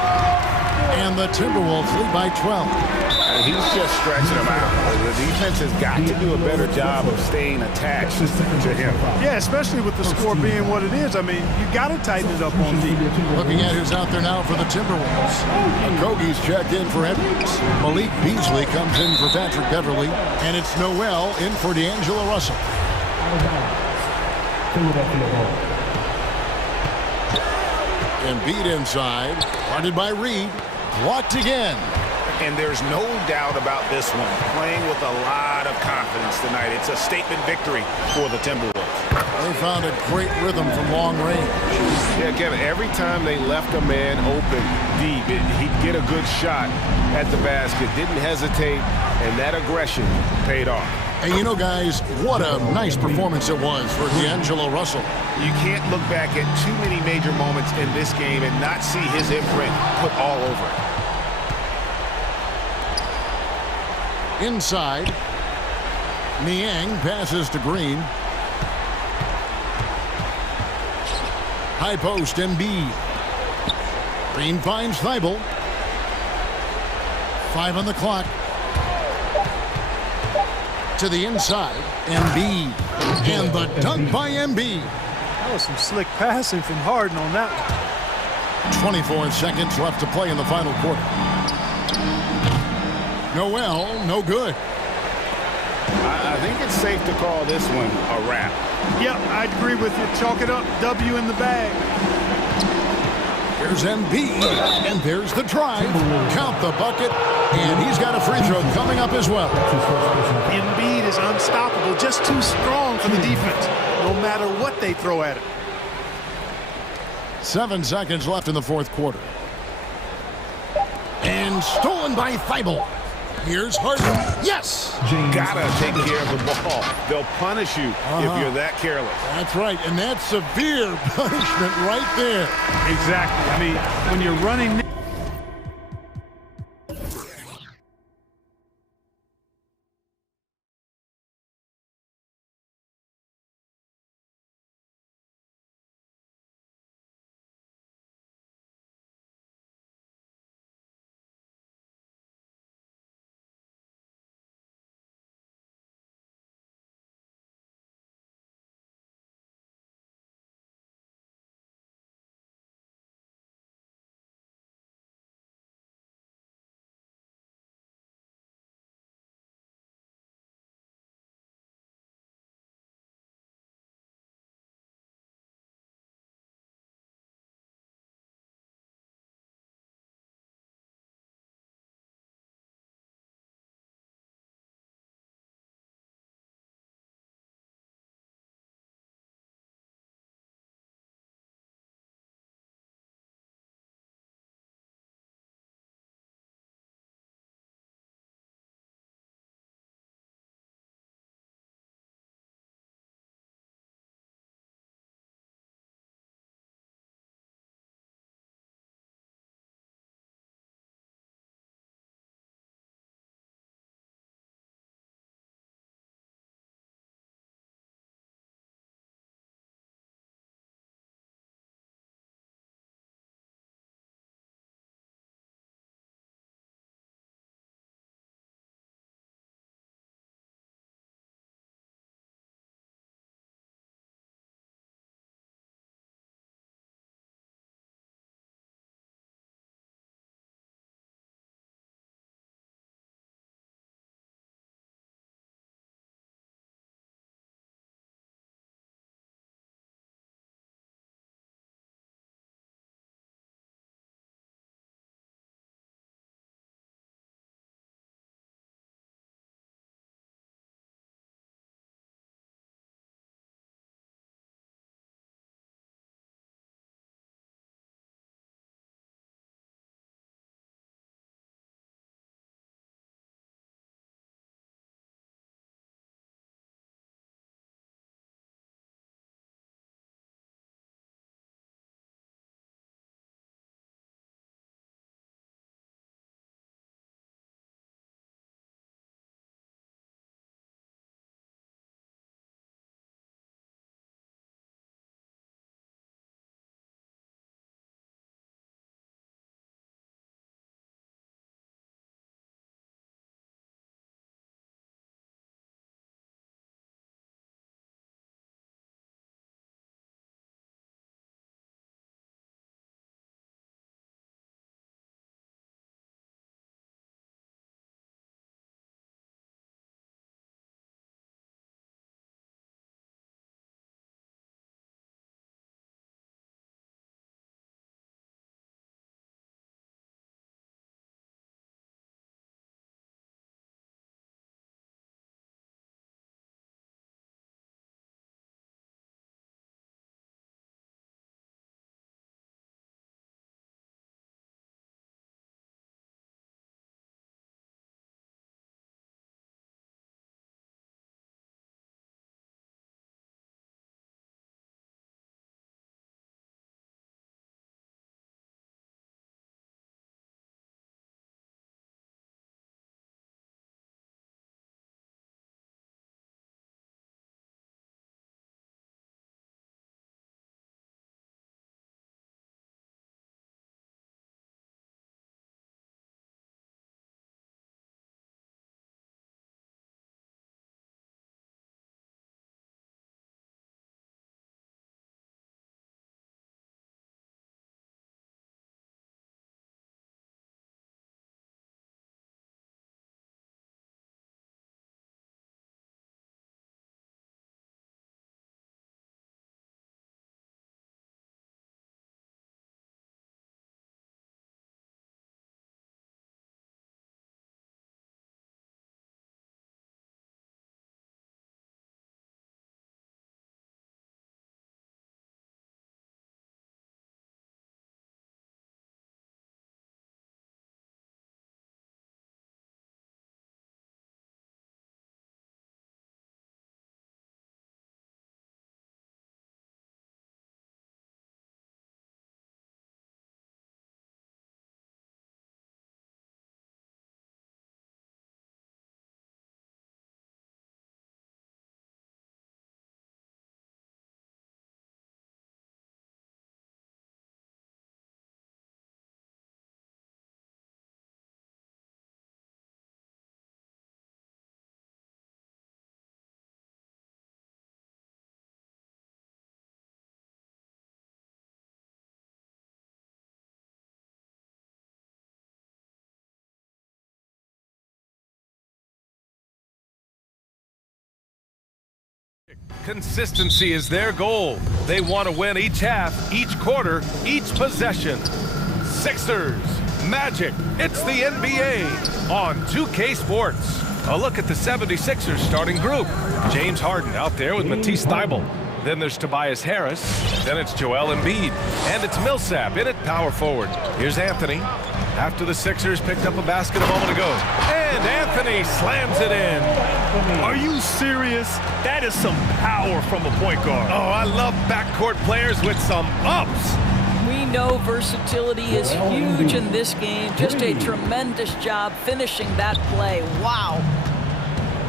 And the Timberwolves lead by 12. And he's just stretching them out. The defense has got to do a better job of staying attached to him. Yeah, especially with the score being what it is. I mean, you got to tighten it up on deep. Looking at who's out there now for the Timberwolves. Okogie's checked in for Edwards. Malik Beasley comes in for Patrick Beverly. And it's Noel in for D'Angelo Russell. Embiid inside. Guarded by Reed. Blocked again. And there's no doubt about this one. Playing with a lot of confidence tonight. It's a statement victory for the Timberwolves. They found a great rhythm from long range. Yeah, Kevin, every time they left a man open deep, he'd get a good shot at the basket. Didn't hesitate, and that aggression paid off. And you know, guys, what a nice performance it was for D'Angelo Russell. You can't look back at too many major moments in this game and not see his imprint put all over it. Inside, Niang passes to Green. High post, Embiid. Green finds Thibault. 5 on the clock. To the inside, Embiid. And the dunk by Embiid. That was some slick passing from Harden on that one. 24 seconds left to play in the final quarter. Noel, no good. I think it's safe to call this one a wrap. Yep, I'd agree with you. Chalk it up. W in the bag. Here's Embiid, and there's the drive. Count the bucket, and he's got a free throw coming up as well. Embiid is unstoppable, just too strong for the defense, no matter what they throw at him. 7 seconds left in the fourth quarter. And stolen by Thibault. Here's Harden. Yes! Gotta take care of the ball. They'll punish you if you're that careless. That's right, and that's severe punishment right there. Exactly. I mean, when you're running Consistency is their goal. They want to win each half, each quarter, each possession. Sixers, Magic, it's the NBA on 2K Sports. A look at the 76ers starting group. James Harden out there with Matisse Thybulle. Then there's Tobias Harris. Then it's Joel Embiid. And it's Millsap in at power forward. Here's Anthony. After the Sixers picked up a basket a moment ago. And Anthony slams it in. Are you serious? That is some power from a point guard. Oh, I love backcourt players with some ups. We know versatility is huge in this game. Just a tremendous job finishing that play. Wow.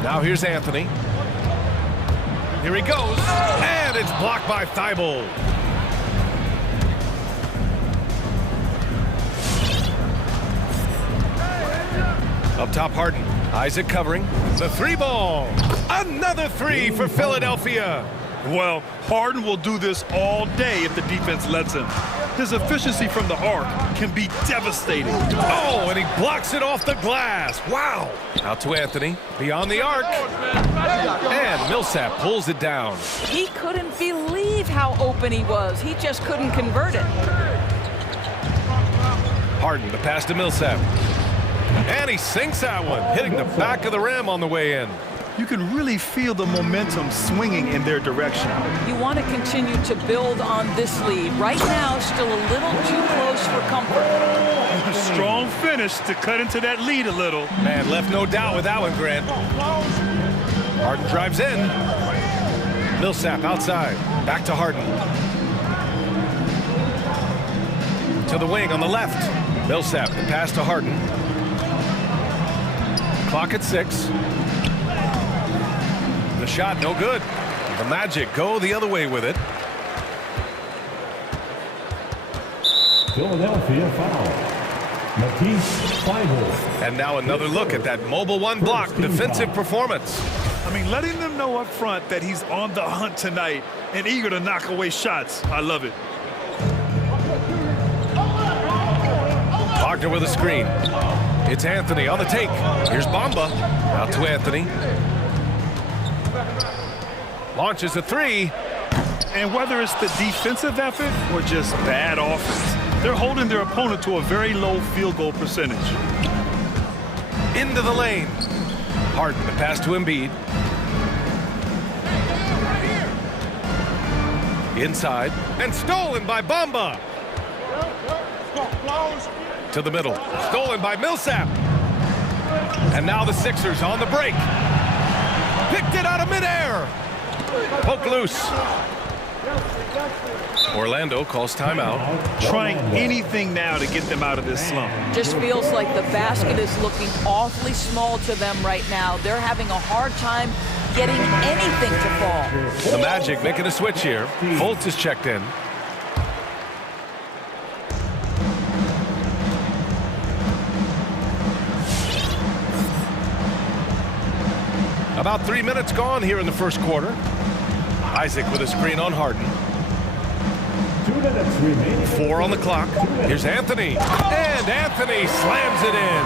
Now here's Anthony. Here he goes. And it's blocked by Thybulle. Up top, Harden. Isaac covering. The three ball. Another three for Philadelphia. Well, Harden will do this all day if the defense lets him. His efficiency from the arc can be devastating. Oh, and he blocks it off the glass. Wow. Out to Anthony. Beyond the arc. And Millsap pulls it down. He couldn't believe how open he was. He just couldn't convert it. Harden, the pass to Millsap. And he sinks that one, hitting the back of the rim on the way in. You can really feel the momentum swinging in their direction. You want to continue to build on this lead. Right now, still a little too close for comfort. A strong finish to cut into that lead a little. Man, left no doubt with that one, Grant. Harden drives in. Millsap outside. Back to Harden. To the wing on the left. Millsap, the pass to Harden. Clock at 6. The shot, no good. The Magic go the other way with it. Philadelphia foul. Matisse Thybulle. And now another look at that mobile one block defensive performance. I mean, letting them know up front that he's on the hunt tonight and eager to knock away shots. I love it. Wagner with a screen. It's Anthony on the take. Here's Bamba. Out to Anthony. Launches a three. And whether it's the defensive effort or just bad offense, they're holding their opponent to a very low field goal percentage. Into the lane. Harden, the pass to Embiid. Inside. And stolen by Bamba. To the middle. Stolen by Millsap. And now the Sixers on the break. Picked it out of midair. Poke loose. Orlando calls timeout. Trying anything now to get them out of this slump. Just feels like the basket is looking awfully small to them right now. They're having a hard time getting anything to fall. The Magic making a switch here. Fultz is checked in. About 3 minutes gone here in the first quarter. Isaac with a screen on Harden. 2 minutes remaining. 4 on the clock. Here's Anthony. And Anthony slams it in.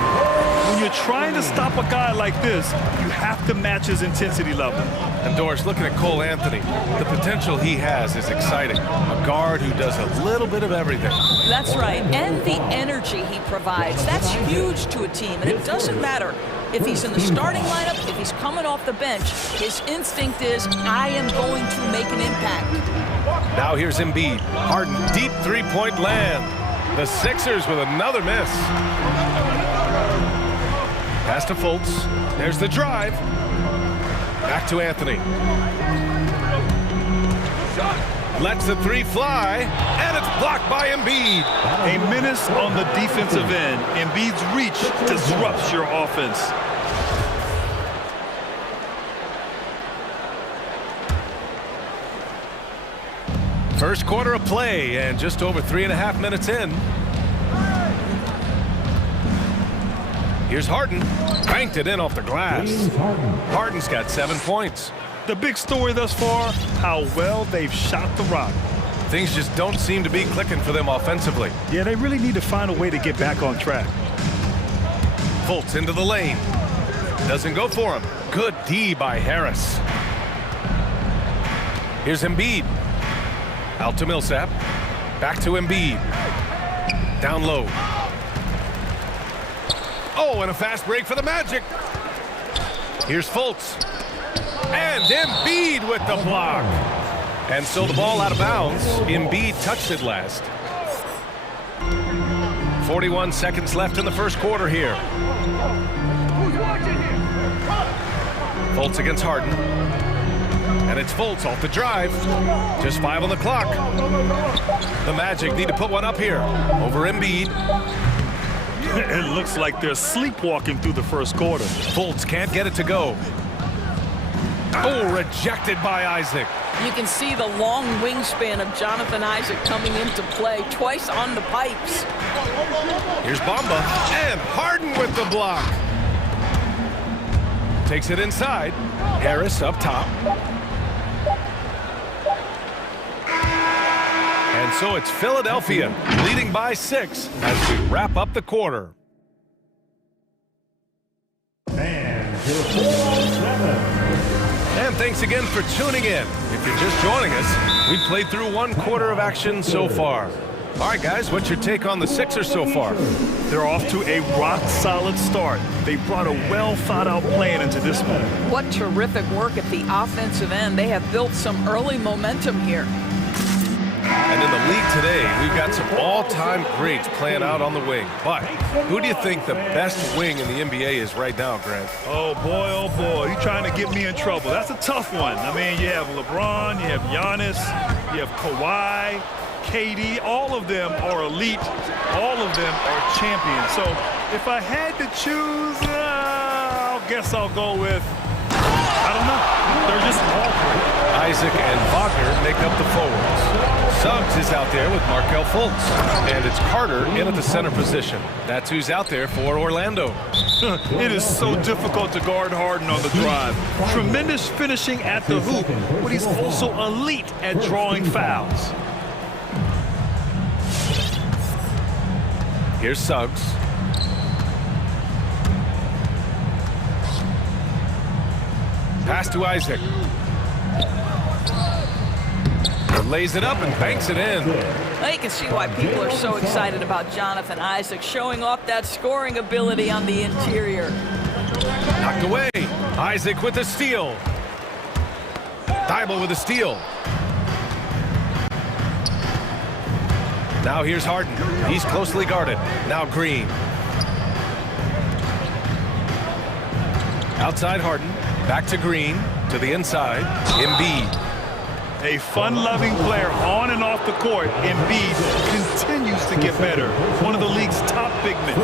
When you're trying to stop a guy like this, you have to match his intensity level. And Doris, looking at Cole Anthony, the potential he has is exciting. A guard who does a little bit of everything. That's right. And the energy he provides. That's huge to a team. And it doesn't matter if he's in the starting lineup, if he's coming off the bench. His instinct is, I am going to make an impact. Now here's Embiid. Harden, deep three-point land. The Sixers with another miss. Pass to Fultz. There's the drive. Back to Anthony. Lets the three fly, and it's blocked by Embiid. A menace on the defensive end. Embiid's reach disrupts your offense. First quarter of play, and just over 3.5 minutes in. Here's Harden. Banked it in off the glass. Harden's got 7 points. The big story thus far, how well they've shot the rock. Things just don't seem to be clicking for them offensively. Yeah, they really need to find a way to get back on track. Fultz into the lane. Doesn't go for him. Good D by Harris. Here's Embiid. Out to Millsap. Back to Embiid. Down low. Oh, and a fast break for the Magic. Here's Fultz. And Embiid with the block. And so the ball out of bounds. Embiid touched it last. 41 seconds left in the first quarter here. Fultz against Harden. And it's Fultz off the drive. Just 5 on the clock. The Magic need to put one up here. Over Embiid. It looks like they're sleepwalking through the first quarter. Fultz can't get it to go. Oh, rejected by Isaac. You can see the long wingspan of Jonathan Isaac coming into play twice on the pipes. Here's Bamba, and Harden with the block. Takes it inside. Harris up top. And so it's Philadelphia leading by 6 as we wrap up the quarter. And thanks again for tuning in. If you're just joining us, we've played through 1 quarter of action so far. All right, guys, what's your take on the Sixers so far? They're off to a rock-solid start. They brought a well-thought-out plan into this one. What terrific work at the offensive end. They have built some early momentum here. And in the league today, we've got some all-time greats playing out on the wing. But who do you think the best wing in the NBA is right now, Grant? Oh, boy, you're trying to get me in trouble. That's a tough one. I mean, you have LeBron, you have Giannis, you have Kawhi, KD. All of them are elite. All of them are champions. So if I had to choose, I guess I'll go with, I don't know. They're just all great. Isaac and Wagner make up the forwards. Suggs is out there with Markelle Fultz. And it's Carter in at the center position. That's who's out there for Orlando. It is so difficult to guard Harden on the drive. Tremendous finishing at the hoop, but he's also elite at drawing fouls. Here's Suggs. Pass to Isaac. Lays it up and banks it in. Now you can see why people are so excited about Jonathan Isaac showing off that scoring ability on the interior. Knocked away. Isaac with the steal. Thibault with a steal. Now here's Harden. He's closely guarded. Now Green. Outside Harden. Back to Green. To the inside. Embiid. A fun-loving player on and off the court. Embiid continues to get better. One of the league's top big men.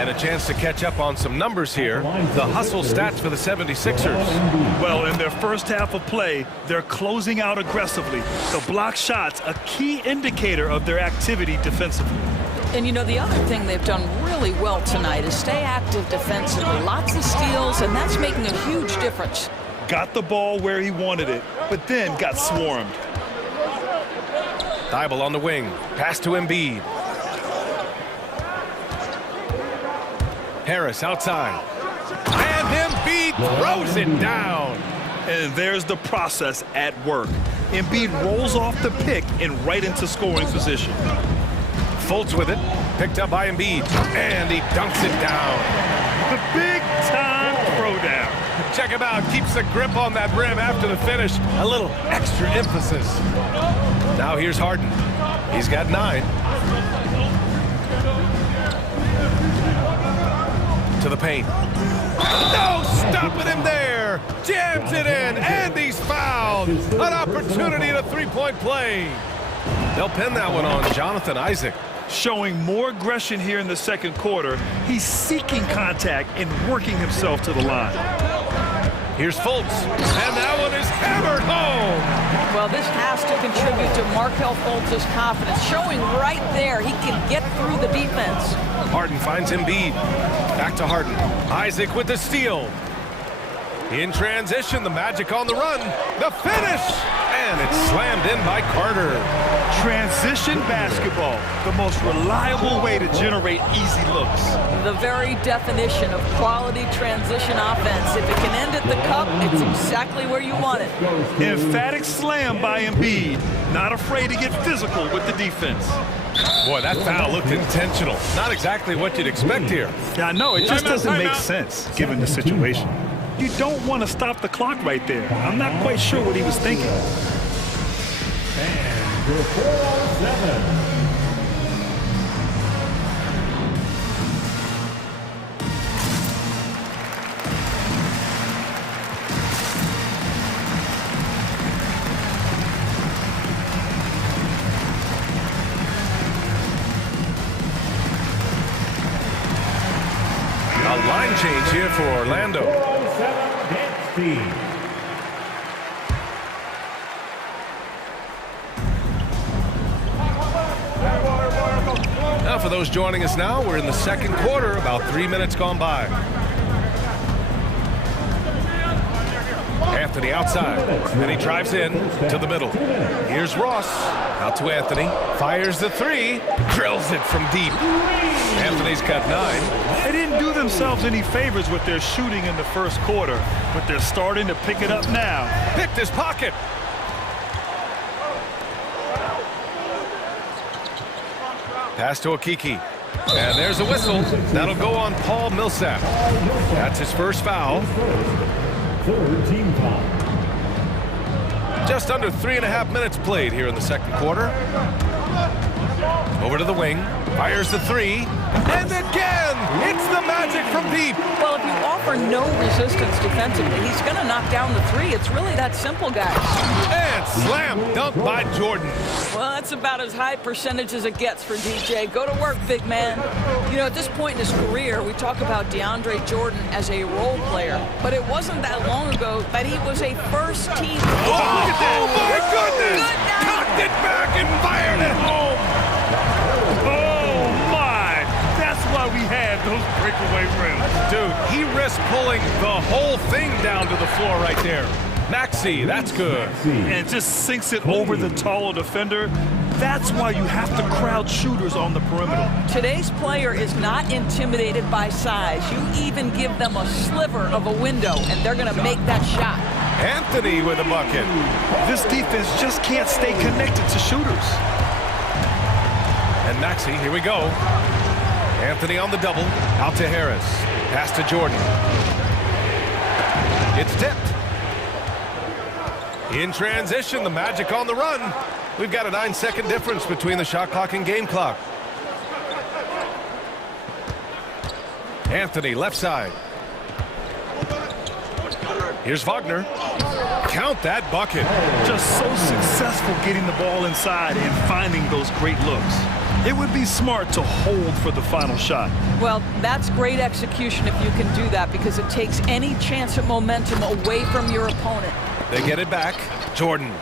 And a chance to catch up on some numbers here. The hustle stats for the 76ers. Well, in their first half of play, they're closing out aggressively. The block shots, a key indicator of their activity defensively. And you know, the other thing they've done really well tonight is stay active defensively. Lots of steals, and that's making a huge difference. Got the ball where he wanted it, but then got swarmed. Thibault on the wing. Pass to Embiid. Harris outside. And Embiid throws it down. And there's the process at work. Embiid rolls off the pick and right into scoring position. Fultz with it. Picked up by Embiid. And he dunks it down. The big-time throwdown. Check him out. Keeps the grip on that rim after the finish. A little extra emphasis. Now here's Harden. He's got 9. To the paint. No stopping him there. Jams it in. And he's fouled. An opportunity at a three-point play. They'll pin that one on Jonathan Isaac. Showing more aggression here in the second quarter. He's seeking contact and working himself to the line. Here's Fultz, and that one is hammered home. Well, this has to contribute to Markelle Fultz's confidence, showing right there he can get through the defense. Harden finds Embiid. Back to Harden. Isaac with the steal. In transition, the Magic on the run. The finish, And it's slammed in by Carter. Transition basketball, the most reliable way to generate easy looks. The very definition of quality transition offense. If it can end at the cup, it's exactly where you want it. Emphatic slam by Embiid. Not afraid to get physical with the defense. Boy, that foul looked intentional. Not exactly what you'd expect here. Yeah, I know. It just doesn't make sense given the situation. You don't want to stop the clock right there. I'm not quite sure what he was thinking. And your 4-7. A line change here for Orlando. Now for those joining us now, we're in the second quarter, about 3 minutes gone by. Anthony outside, and he drives in to the middle. Here's Ross, out to Anthony, fires the three, drills it from deep. Anthony's got 9. They didn't do themselves any favors with their shooting in the first quarter, but they're starting to pick it up now. Picked his pocket. Pass to Okiki. And there's a whistle. That'll go on Paul Millsap. That's his first foul. Third team foul. Just under 3.5 minutes played here in the second quarter. Over to the wing. Fires the three. And again, it's the Magic from deep. Well, if you offer no resistance defensively, he's going to knock down the three. It's really that simple, guys. And slam dunk by Jordan. Well, that's about as high percentage as it gets for DJ. Go to work, big man. You know, at this point in his career, we talk about DeAndre Jordan as a role player, but it wasn't that long ago that he was a first-team. Oh, look at that! Oh, my goodness! Cocked it back and fired it home. Oh, my! That's why we had those breakaway rims. Dude, he risked pulling the whole thing down to the floor right there. Maxey, that's good. And just sinks it over the taller defender. That's why you have to crowd shooters on the perimeter. Today's player is not intimidated by size. You even give them a sliver of a window, and they're going to make that shot. Anthony with a bucket. This defense just can't stay connected to shooters. And Maxey, here we go. Anthony on the double, out to Harris. Pass to Jordan. It's tipped. In transition, the Magic on the run. We've got a 9-second difference between the shot clock and game clock. Anthony, left side. Here's Wagner. Count that bucket. Just so successful getting the ball inside and finding those great looks. It would be smart to hold for the final shot. Well, that's great execution if you can do that, because it takes any chance at momentum away from your opponent. They get it back. Jordan.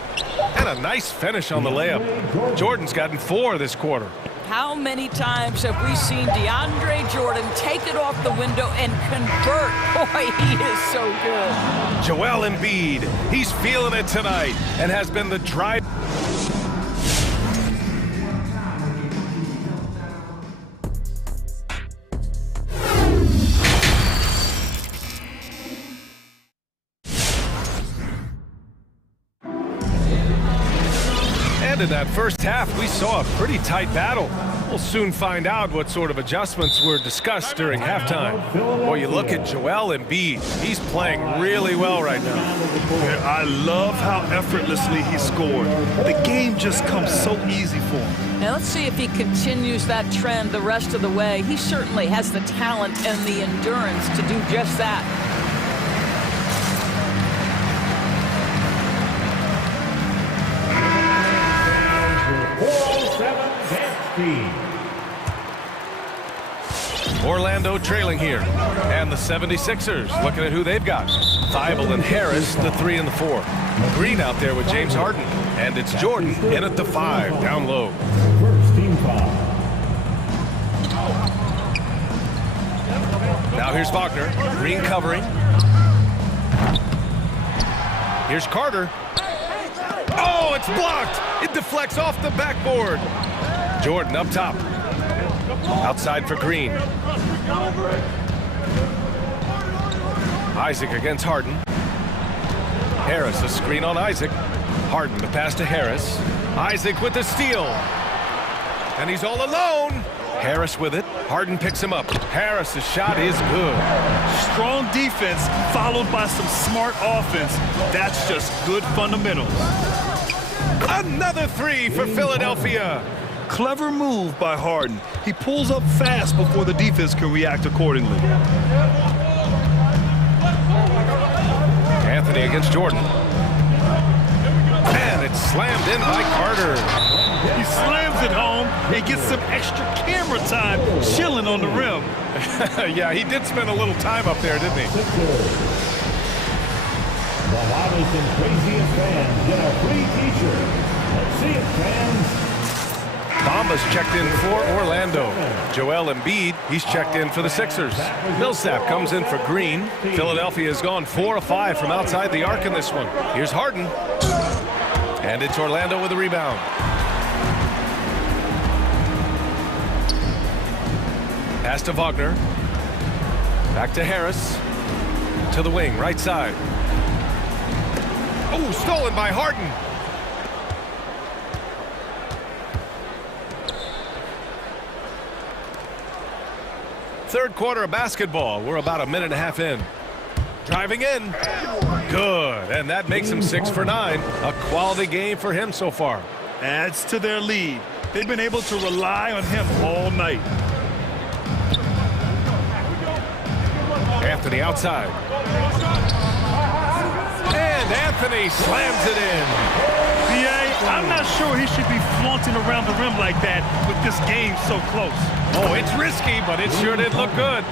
And a nice finish on the layup. Jordan's gotten 4 this quarter. How many times have we seen DeAndre Jordan take it off the window and convert? Boy, he is so good. Joel Embiid. He's feeling it tonight and has been the drive. And in that first half, we saw a pretty tight battle. We'll soon find out what sort of adjustments were discussed during halftime. Boy, you look at Joel Embiid. He's playing really well right now. I love how effortlessly he scored. The game just comes so easy for him. Now let's see if he continues that trend the rest of the way. He certainly has the talent and the endurance to do just that. Orlando trailing here. And the 76ers looking at who they've got. Thibault and Harris, the 3 and the 4. Green out there with James Harden. And it's Jordan in at the 5, down low. First team foul. Now here's Wagner. Green covering. Here's Carter. Oh! It's blocked. It deflects off the backboard. Jordan up top. Outside for Green. Isaac against Harden. Harris, a screen on Isaac. Harden, the pass to Harris. Isaac with the steal. And he's all alone. Harris with it. Harden picks him up. Harris' shot is good. Strong defense followed by some smart offense. That's just good fundamentals. Another three for Philadelphia. Clever move by Harden. He pulls up fast before the defense can react accordingly. Anthony against Jordan. And it's slammed in by Carter. He slams it home and gets some extra camera time chilling on the rim. Yeah, he did spend a little time up there, didn't he? The loudest and craziest fans get a free t-shirt. Let's see it, fans. Bamba's checked in for Orlando. Joel Embiid, he's checked in for the Sixers. Millsap comes in for Green. Philadelphia has gone 4 of 5 from outside the arc in this one. Here's Harden. And it's Orlando with a rebound. Pass to Wagner. Back to Harris. To the wing, right side. Oh, stolen by Harden. Third quarter of basketball. We're about a minute and a half in. Driving in. Good. And that makes him 6 for 9. A quality game for him so far. Adds to their lead. They've been able to rely on him all night. Anthony outside. And Anthony slams it in. I'm not sure he should be flaunting around the rim like that with this game so close. Oh, it's risky, but it sure did look good.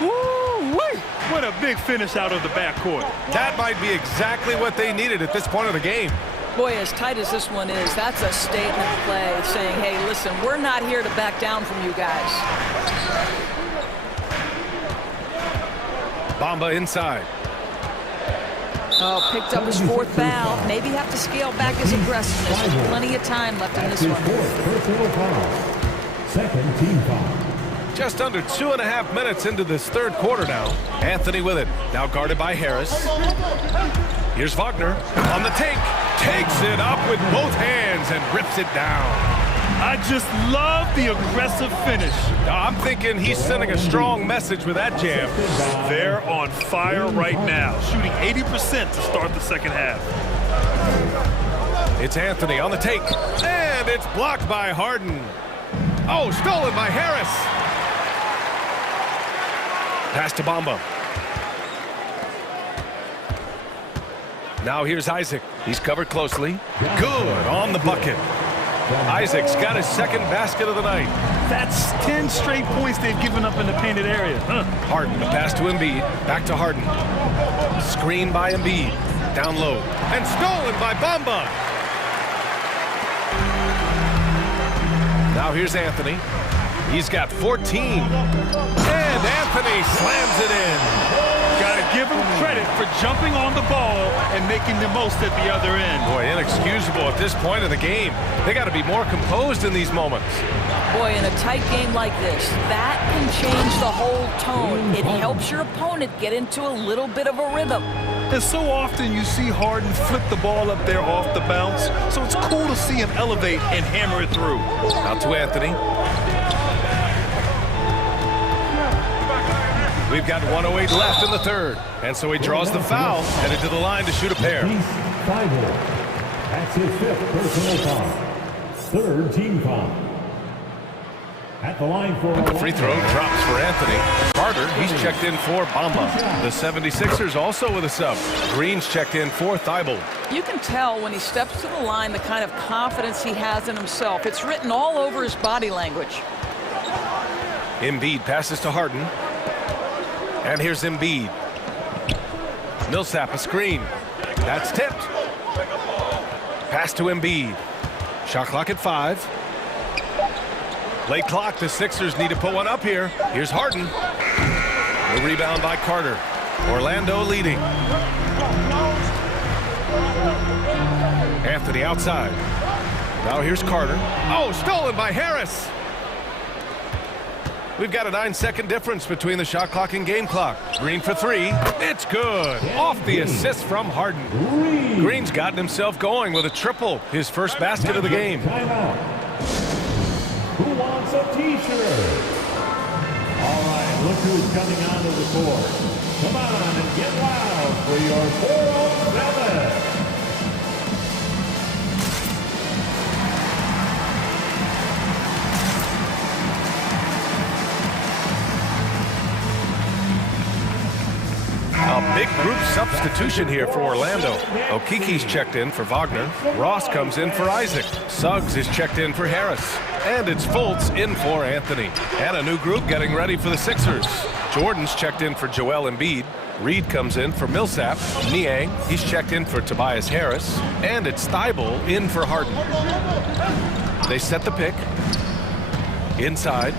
Woo-wee! What a big finish out of the backcourt. That might be exactly what they needed at this point of the game. Boy, as tight as this one is, that's a statement play saying, hey, listen, we're not here to back down from you guys. Bamba inside. Oh, picked up his 4th foul. Maybe have to scale back his aggressiveness. There's plenty of time left in this one. Second team foul. Just under 2.5 minutes into this third quarter now. Anthony with it. Now guarded by Harris. Here's Wagner on the take. Takes it up with both hands and rips it down. I just love the aggressive finish. I'm thinking he's sending a strong message with that jam. They're on fire right now, shooting 80% to start the second half. It's Anthony on the take. And it's blocked by Harden. Oh, stolen by Harris. Pass to Bamba. Now here's Isaac. He's covered closely. Good on the bucket. Isaac's got his second basket of the night. That's 10 straight points they've given up in the painted area. Harden, the pass to Embiid. Back to Harden. Screen by Embiid. Down low. And stolen by Bamba. Now here's Anthony. He's got 14. And Anthony slams it in. Gotta give him credit for jumping on the ball and making the most at the other end. Boy, inexcusable at this point of the game. They got to be more composed in these moments. Boy, in a tight game like this, that can change the whole tone. It helps your opponent get into a little bit of a rhythm. And so often you see Harden flip the ball up there off the bounce, so it's cool to see him elevate and hammer it through. Out to Anthony. We've got 1:08 left in the third. And so he draws the foul, headed to the line to shoot a pair. That's his 5th personal foul. 3rd team foul. At the line for the free throw drops for Anthony. Carter, he's checked in for Bamba. The 76ers also with a sub. Green's checked in for Thibault. You can tell when he steps to the line the kind of confidence he has in himself. It's written all over his body language. Embiid passes to Harden. And here's Embiid. Millsap a screen. That's tipped. Pass to Embiid. Shot clock at 5. Late clock. The Sixers need to put one up here. Here's Harden. The rebound by Carter. Orlando leading. Anthony outside. Now here's Carter. Oh, stolen by Harris. We've got a 9-second difference between the shot clock and game clock. Green for three. It's good. Off the assist from Harden. Green's gotten himself going with a triple. His first basket of the game. Who wants a t-shirt? All right, look who's coming onto the court. Come on and get loud for your 4-on-7. A big group substitution here for Orlando. Okiki's checked in for Wagner. Ross comes in for Isaac. Suggs is checked in for Harris. And it's Fultz in for Anthony. And a new group getting ready for the Sixers. Jordan's checked in for Joel Embiid. Reed comes in for Millsap. Niang, he's checked in for Tobias Harris. And it's Thibault in for Harden. They set the pick. Inside.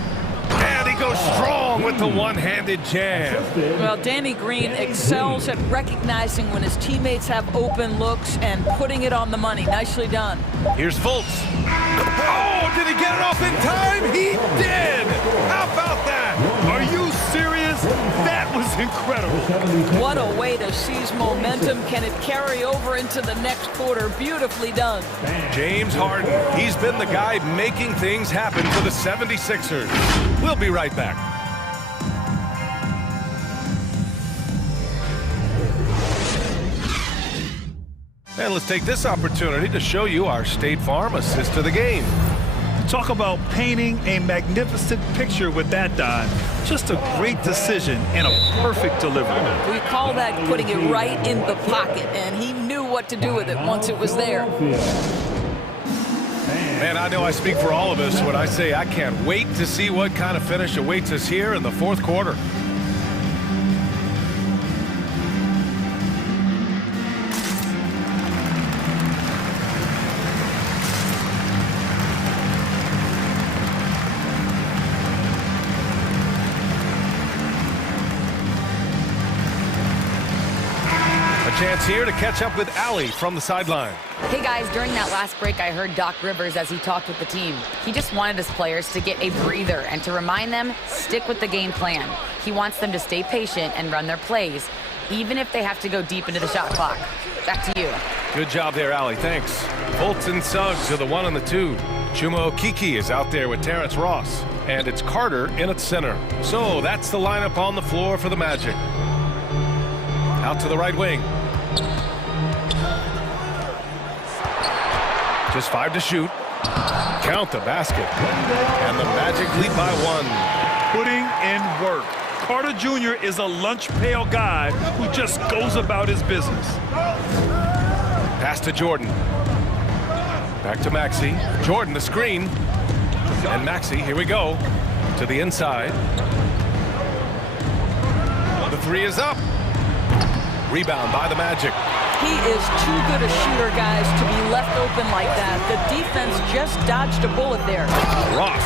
And he goes strong with the one-handed jam. Well, Danny Green excels at recognizing when his teammates have open looks and putting it on the money. Nicely done. Here's Fultz. Oh, did he get it off in time? He did! How about that? Are you serious? That was incredible. What a way to seize momentum. Can it carry over into the next quarter? Beautifully done. James Harden. He's been the guy making things happen for the 76ers. We'll be right back. And let's take this opportunity to show you our State Farm assist to the game. Talk about painting a magnificent picture with that dive. Just a great decision and a perfect delivery. We call that putting it right in the pocket, and he knew what to do with it once it was there. Man, I know I speak for all of us when I say I can't wait to see what kind of finish awaits us here in the fourth quarter. Chance here to catch up with Allie from the sideline. Hey guys, during that last break, I heard Doc Rivers as he talked with the team. He just wanted his players to get a breather and to remind them, stick with the game plan. He wants them to stay patient and run their plays, even if they have to go deep into the shot clock. Back to you. Good job there, Allie. Thanks. Fultz and Suggs are the 1 and the 2. Chuma Okeke is out there with Terrence Ross. And it's Carter in at center. So that's the lineup on the floor for the Magic. Out to the right wing. Just 5 to shoot. Count the basket. And the Magic lead by 1. Putting in work. Carter Jr. is a lunch pail guy who just goes about his business. Pass to Jordan. Back to Maxey. Jordan the screen. And Maxey, here we go. To the inside. The 3 is up. Rebound by the Magic. He is too good a shooter, guys, to be left open like that. The defense just dodged a bullet there. Ross.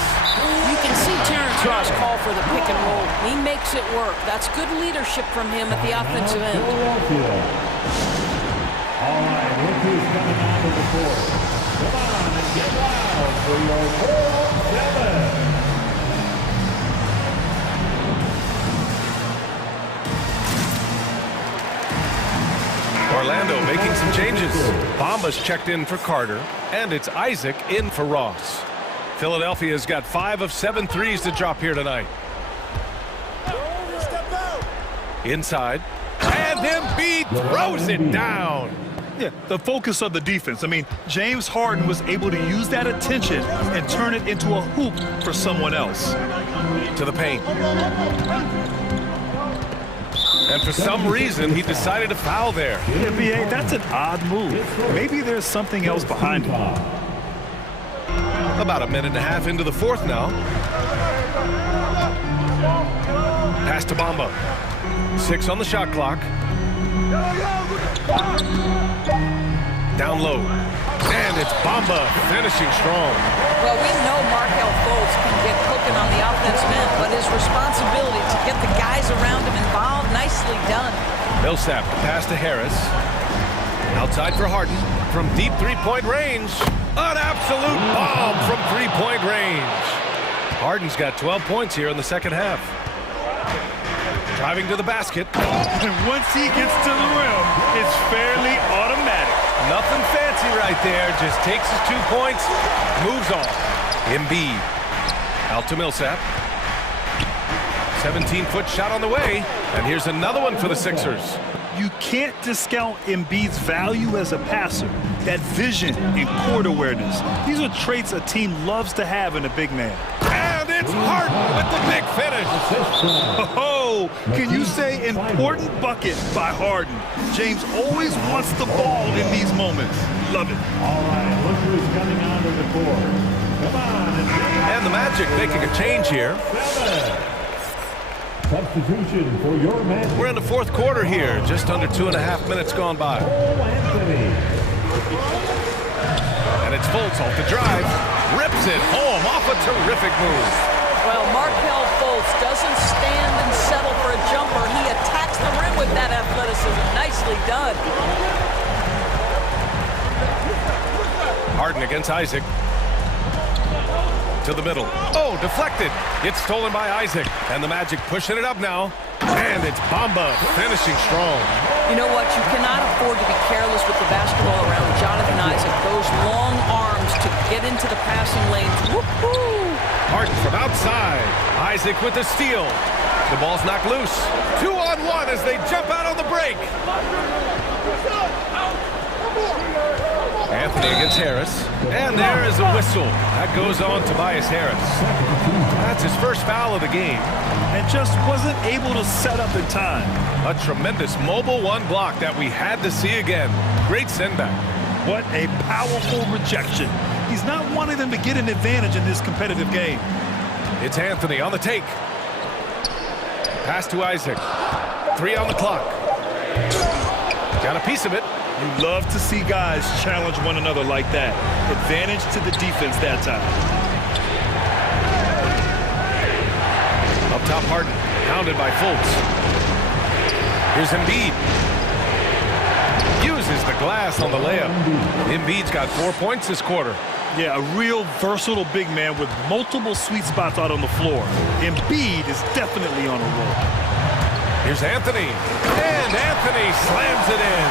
You can see Terrence Ross call for the pick and roll. He makes it work. That's good leadership from him at the offensive end. All right, look who's coming onto the court. Come on and get loud for your 4-on-7. Orlando making some changes. Bamba's checked in for Carter, and it's Isaac in for Ross. Philadelphia's got 5 of 7 threes to drop here tonight. Inside, and Embiid throws it down. Yeah, the focus of the defense. I mean, James Harden was able to use that attention and turn it into a hoop for someone else. To the paint. And for some reason, he decided to foul there. Yeah, B.A., that's an odd move. Maybe there's something else behind it. About a minute and a half into the fourth now. Pass to Bamba. 6 on the shot clock. Down low. And it's Bamba finishing strong. Well, we know Markelle Fultz can get cooking on the offensive end, but his responsibility to get the guys around him involved, nicely done. Millsap, pass to Harris. Outside for Harden. from deep three-point range. An absolute bomb from three-point range. Harden's got 12 points here in the second half. Driving to the basket. And once he gets to the rim, it's fairly automatic. Nothing fancy right there. Just takes his 2 points, moves on. Embiid. Out to Millsap. 17-foot shot on the way. And here's another one for the Sixers. You can't discount Embiid's value as a passer. That vision and court awareness. These are traits a team loves to have in a big man. And it's Harden with the big finish. Oh, can you say important bucket by Harden? James always wants the ball in these moments. Love it. All right, look who's coming onto the court. Come on. And the Magic making a change here. Substitution for your Magic. We're in the fourth quarter here. Just under 2.5 minutes gone by. And it's Fultz off the drive. Rips it home off a terrific move. Well, Markelle Fultz doesn't stand and settle for a jumper. He attacks the rim with that athleticism. Nicely done. Harden against Isaac. To the middle. Oh, deflected. It's stolen by Isaac. And the Magic pushing it up now. And it's Bamba finishing strong. You know what? You cannot afford to be careless with the basketball around Jonathan Isaac. Those long arms to get into the passing lanes. Woohoo! Harden from outside. Isaac with the steal. The ball's knocked loose. 2-on-1 as they jump out on the break. Anthony against Harris. And there is a whistle. That goes on Tobias Harris. That's his first foul of the game. And just wasn't able to set up in time. A tremendous mobile one block that we had to see again. Great send back. What a powerful rejection. He's not wanting them to get an advantage in this competitive game. It's Anthony on the take. Pass to Isaac. 3 on the clock. Got a piece of it. You love to see guys challenge one another like that. Advantage to the defense that time. Up top, Harden. Pounded by Fultz. Here's Embiid. Uses the glass on the layup. Embiid's got 4 points this quarter. Yeah, a real versatile big man with multiple sweet spots out on the floor. Embiid is definitely on a roll. Here's Anthony. And Anthony slams it in.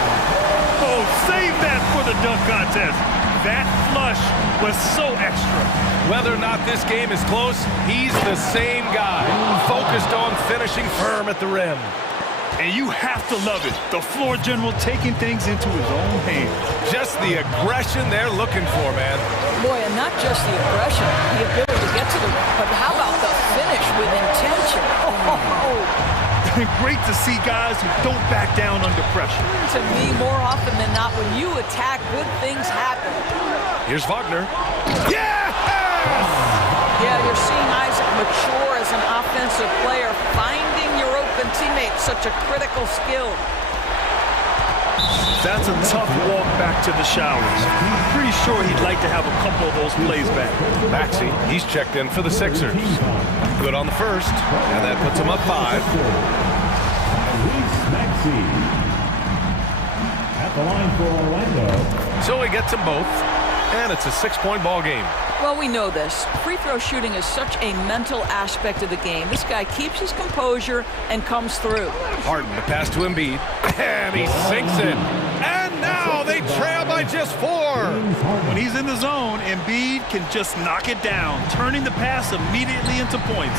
Oh, save that for the dunk contest. That flush was so extra. Whether or not this game is close, he's the same guy. Focused on finishing firm at the rim. And you have to love it. The floor general taking things into his own hands. Just the aggression they're looking for, man. Boy, and not just the aggression, the ability to get to the rim, but how about the finish with intention? Oh. Great to see guys who don't back down under pressure. To me, more often than not, when you attack, good things happen. Here's Wagner. Yes! Yeah, you're seeing Isaac mature as an offensive player, finding your open teammate, such a critical skill. That's a tough walk back to the showers. Pretty sure he'd like to have a couple of those plays back. Maxey, he's checked in for the Sixers. Good on the first, and that puts him up 5. Maxey at the line for Orlando. So he gets them both, and it's a 6-point ball game. Well, we know this. Free throw shooting is such a mental aspect of the game. This guy keeps his composure and comes through. Harden, the pass to Embiid, and he sinks it. And now they trail by just 4. When he's in the zone, Embiid can just knock it down, turning the pass immediately into points.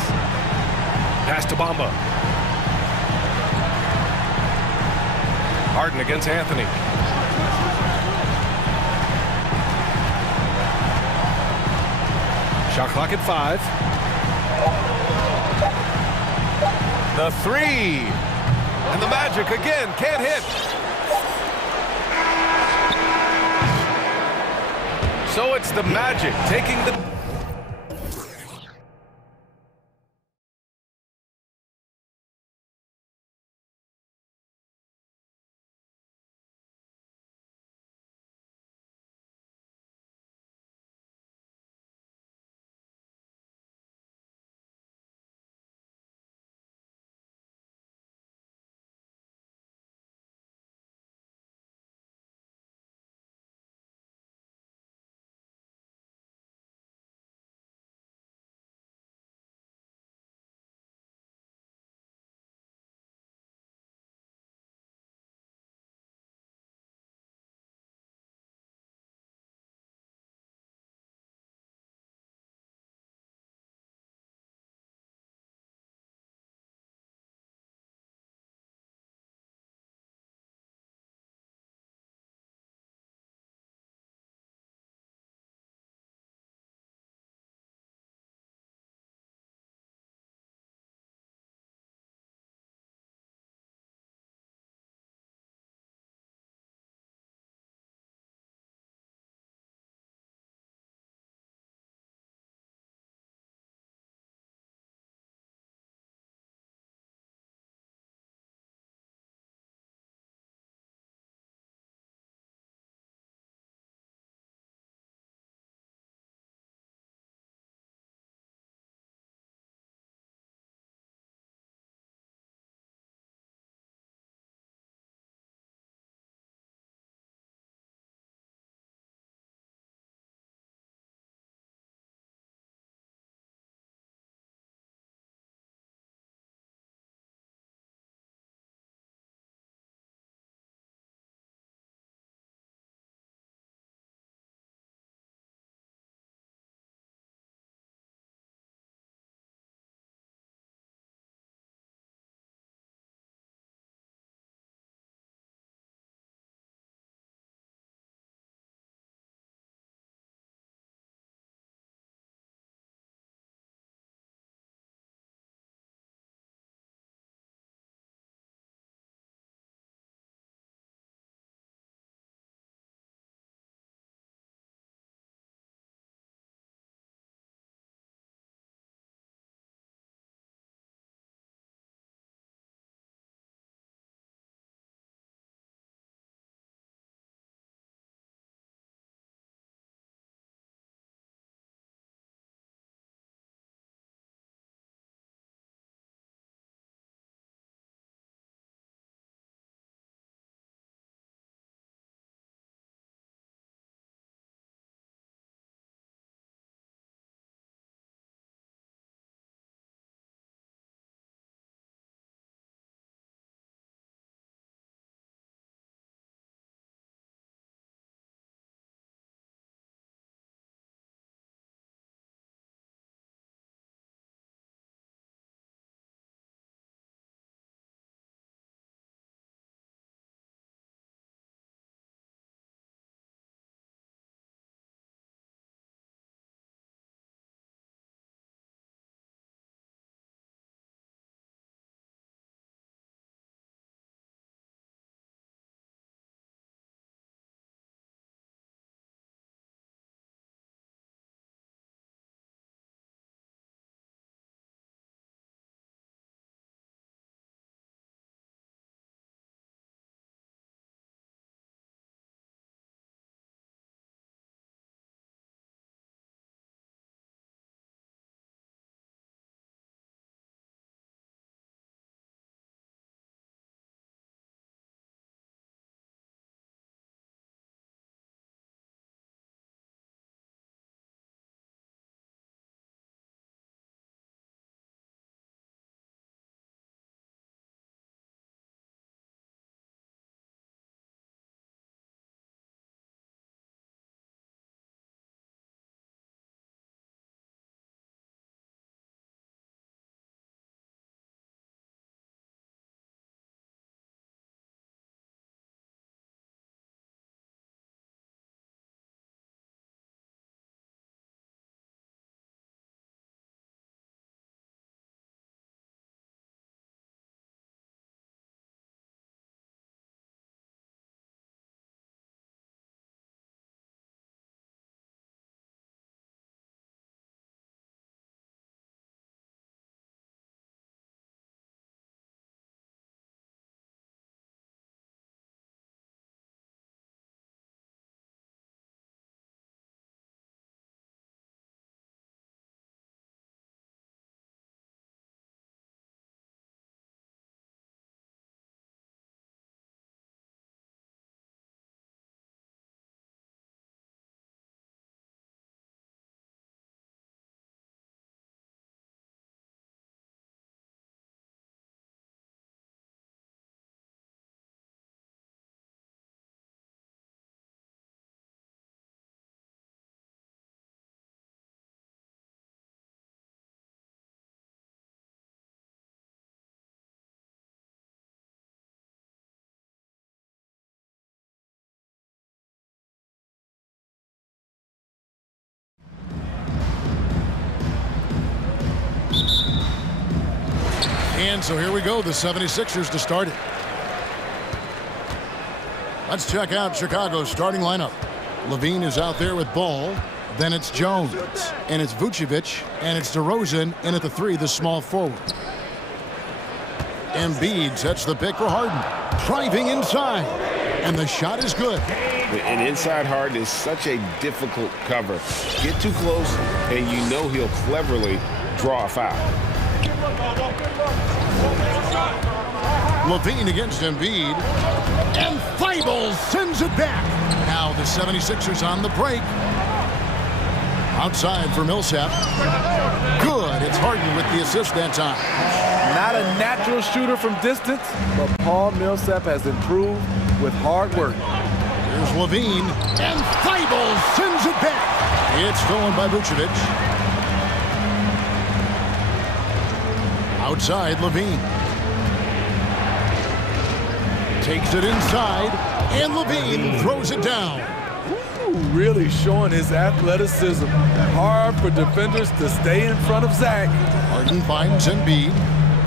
Pass to Bamba. Harden against Anthony. Shot clock at 5. The 3. And the Magic again can't hit. So it's the Magic taking the And so here we go, the 76ers to start it. Let's check out Chicago's starting lineup. Levine is out there with ball. Then it's Jones, and it's Vucevic, and it's DeRozan, and at the 3, the small forward. Embiid sets the pick for Harden, driving inside, and the shot is good. And inside Harden is such a difficult cover. Get too close, and you know he'll cleverly draw a foul. Levine against Embiid, and Thibault sends it back. Now the 76ers on the break. Outside for Millsap. Good. It's Harden with the assist that time. Not a natural shooter from distance, but Paul Millsap has improved with hard work. Here's Levine, and Thibault sends it back. It's stolen by Vucevic. Outside, Levine. Takes it inside, and Levine throws it down. Really showing his athleticism. Hard for defenders to stay in front of Zach. Harden finds Embiid.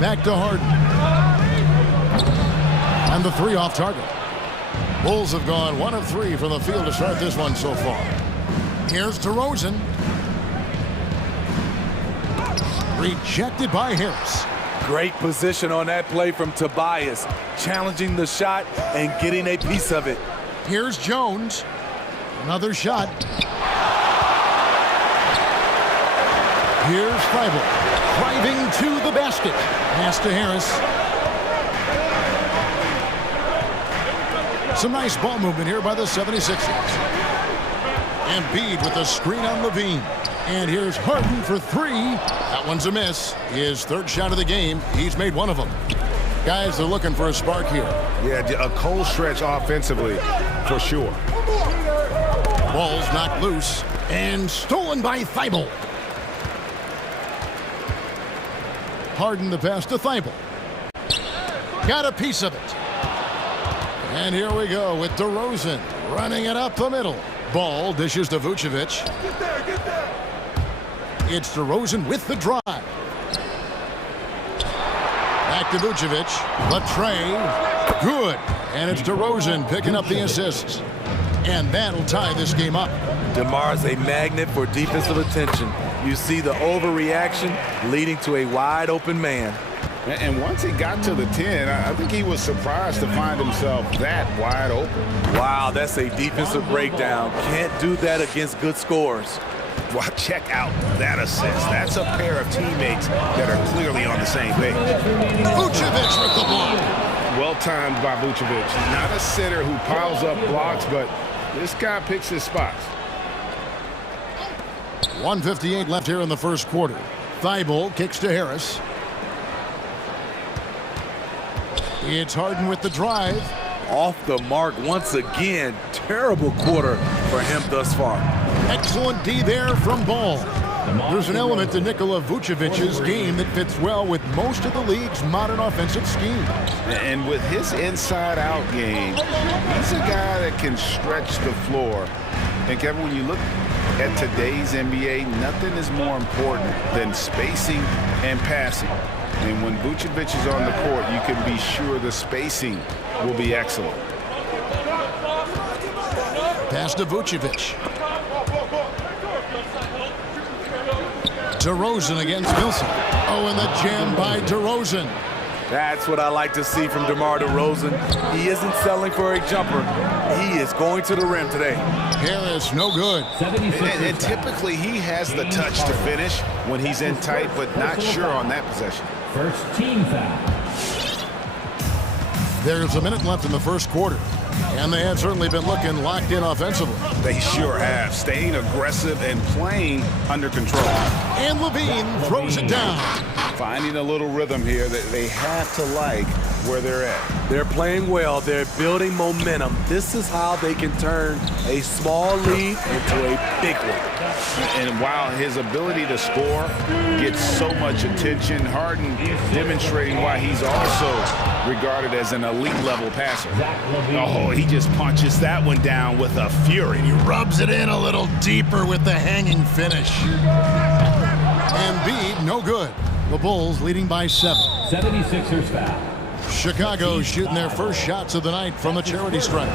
Back to Harden. And the 3 off target. Bulls have gone 1 of 3 from the field to start this one so far. Here's DeRozan. Rejected by Harris. Great position on that play from Tobias. Challenging the shot and getting a piece of it. Here's Jones. Another shot. Here's Thibault. Driving to the basket. Pass to Harris. Some nice ball movement here by the 76ers. Embiid with a screen on Levine. And here's Harden for 3. That one's a miss. His 3rd shot of the game. He's made 1 of them. Guys, they're looking for a spark here. Yeah, a cold stretch offensively for sure. Ball's knocked loose and stolen by Thibault. Harden the pass to Thibault. Got a piece of it. And here we go with DeRozan running it up the middle. Ball dishes to Vucevic. Get there. It's DeRozan with the drive. Back to Vucevic. Latrey. Good. And it's DeRozan picking up the assists. And that'll tie this game up. DeMar's a magnet for defensive attention. You see the overreaction leading to a wide open man. And once he got to the 10, I think he was surprised to find himself that wide open. Wow, that's a defensive breakdown. Can't do that against good scores. Well, check out that assist. That's a pair of teammates that are clearly on the same page. Vucevic with the block. Well timed by Vucevic. Not a sitter who piles up blocks, but this guy picks his spots. 1:58 left here in the first quarter. Thibault kicks to Harris. It's Harden with the drive. Off the mark once again. Terrible quarter for him thus far. Excellent D there from Ball. There's an element to Nikola Vucevic's game that fits well with most of the league's modern offensive schemes. And with his inside-out game, he's a guy that can stretch the floor. And Kevin, when you look at today's NBA, nothing is more important than spacing and passing. And when Vucevic is on the court, you can be sure the spacing will be excellent. Pass to Vucevic. DeRozan against Millsap. Oh, and the jam by DeRozan. That's what I like to see from DeMar DeRozan. He isn't settling for a jumper. He is going to the rim today. Harris, no good. And typically he has the touch to finish when he's in tight, but not sure on that possession. First team foul. There's a minute left in the first quarter, and they have certainly been looking locked in offensively. They sure have, staying aggressive and playing under control. And Levine throws it down. Finding a little rhythm here that they have to like where they're at. They're playing well. They're building momentum. This is how they can turn a small lead into a big one. And while his ability to score gets so much attention, Harden demonstrating why he's also regarded as an elite level passer. Oh, he just punches that one down with a fury. He rubs it in a little deeper with the hanging finish. Embiid, no good. The Bulls leading by 7. 76ers foul. Chicago shooting their first shots of the night from the charity stripe.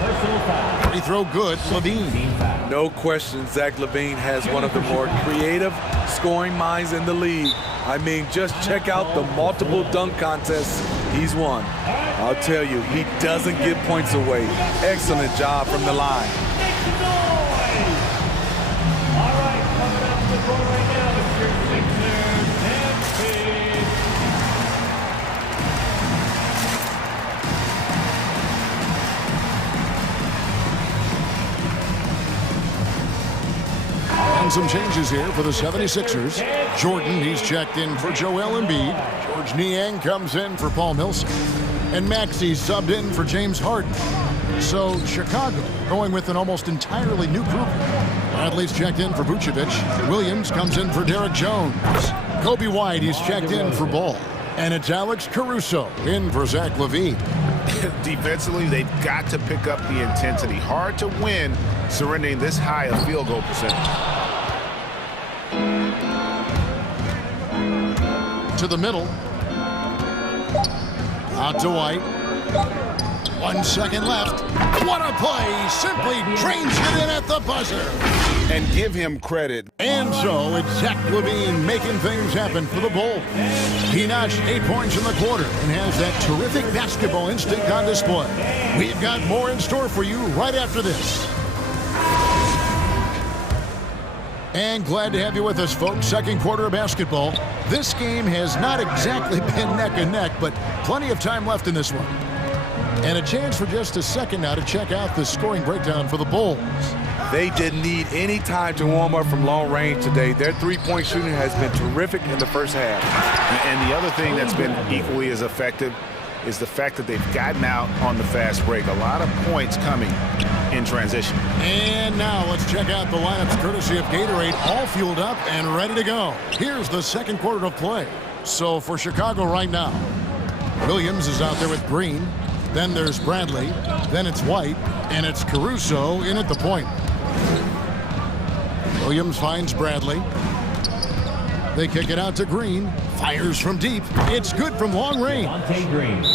Free throw good, Levine. No question, Zach LaVine has one of the more creative scoring minds in the league. I mean, just check out the multiple dunk contests he's won. I'll tell you, he doesn't give points away. Excellent job from the line. All right, coming up to the court right now, it's your Sixers and Pig. And some changes here for the 76ers. Jordan, he's checked in for Joel Embiid. George Niang comes in for Paul Millsap. And Maxey subbed in for James Harden. So Chicago going with an almost entirely new group. Bradley's checked in for Vucevic. Williams comes in for Derek Jones. Kobe White, he's checked in for Ball. And it's Alex Caruso in for Zach LaVine. Defensively, they've got to pick up the intensity. Hard to win surrendering this high a field goal percentage. To the middle. Out to White. 1 second left. What a play! Simply drains it in at the buzzer. And give him credit. And so it's Zach LaVine making things happen for the Bulls. He notched 8 points in the quarter and has that terrific basketball instinct on display. We've got more in store for you right after this. And glad to have you with us, folks. Second quarter of basketball. This game has not exactly been neck and neck, but plenty of time left in this one. And a chance for just a second now to check out the scoring breakdown for the Bulls. They didn't need any time to warm up from long range today. Their three-point shooting has been terrific in the first half. And the other thing that's been equally as effective is the fact that they've gotten out on the fast break. A lot of points coming in transition. And now let's check out the lineups courtesy of Gatorade, all fueled up and ready to go. Here's the second quarter of play. So for Chicago right now, Williams is out there with Green. Then there's Bradley. Then it's White. And it's Caruso in at the point. Williams finds Bradley. They kick it out to Green. Fires from deep. It's good from long range.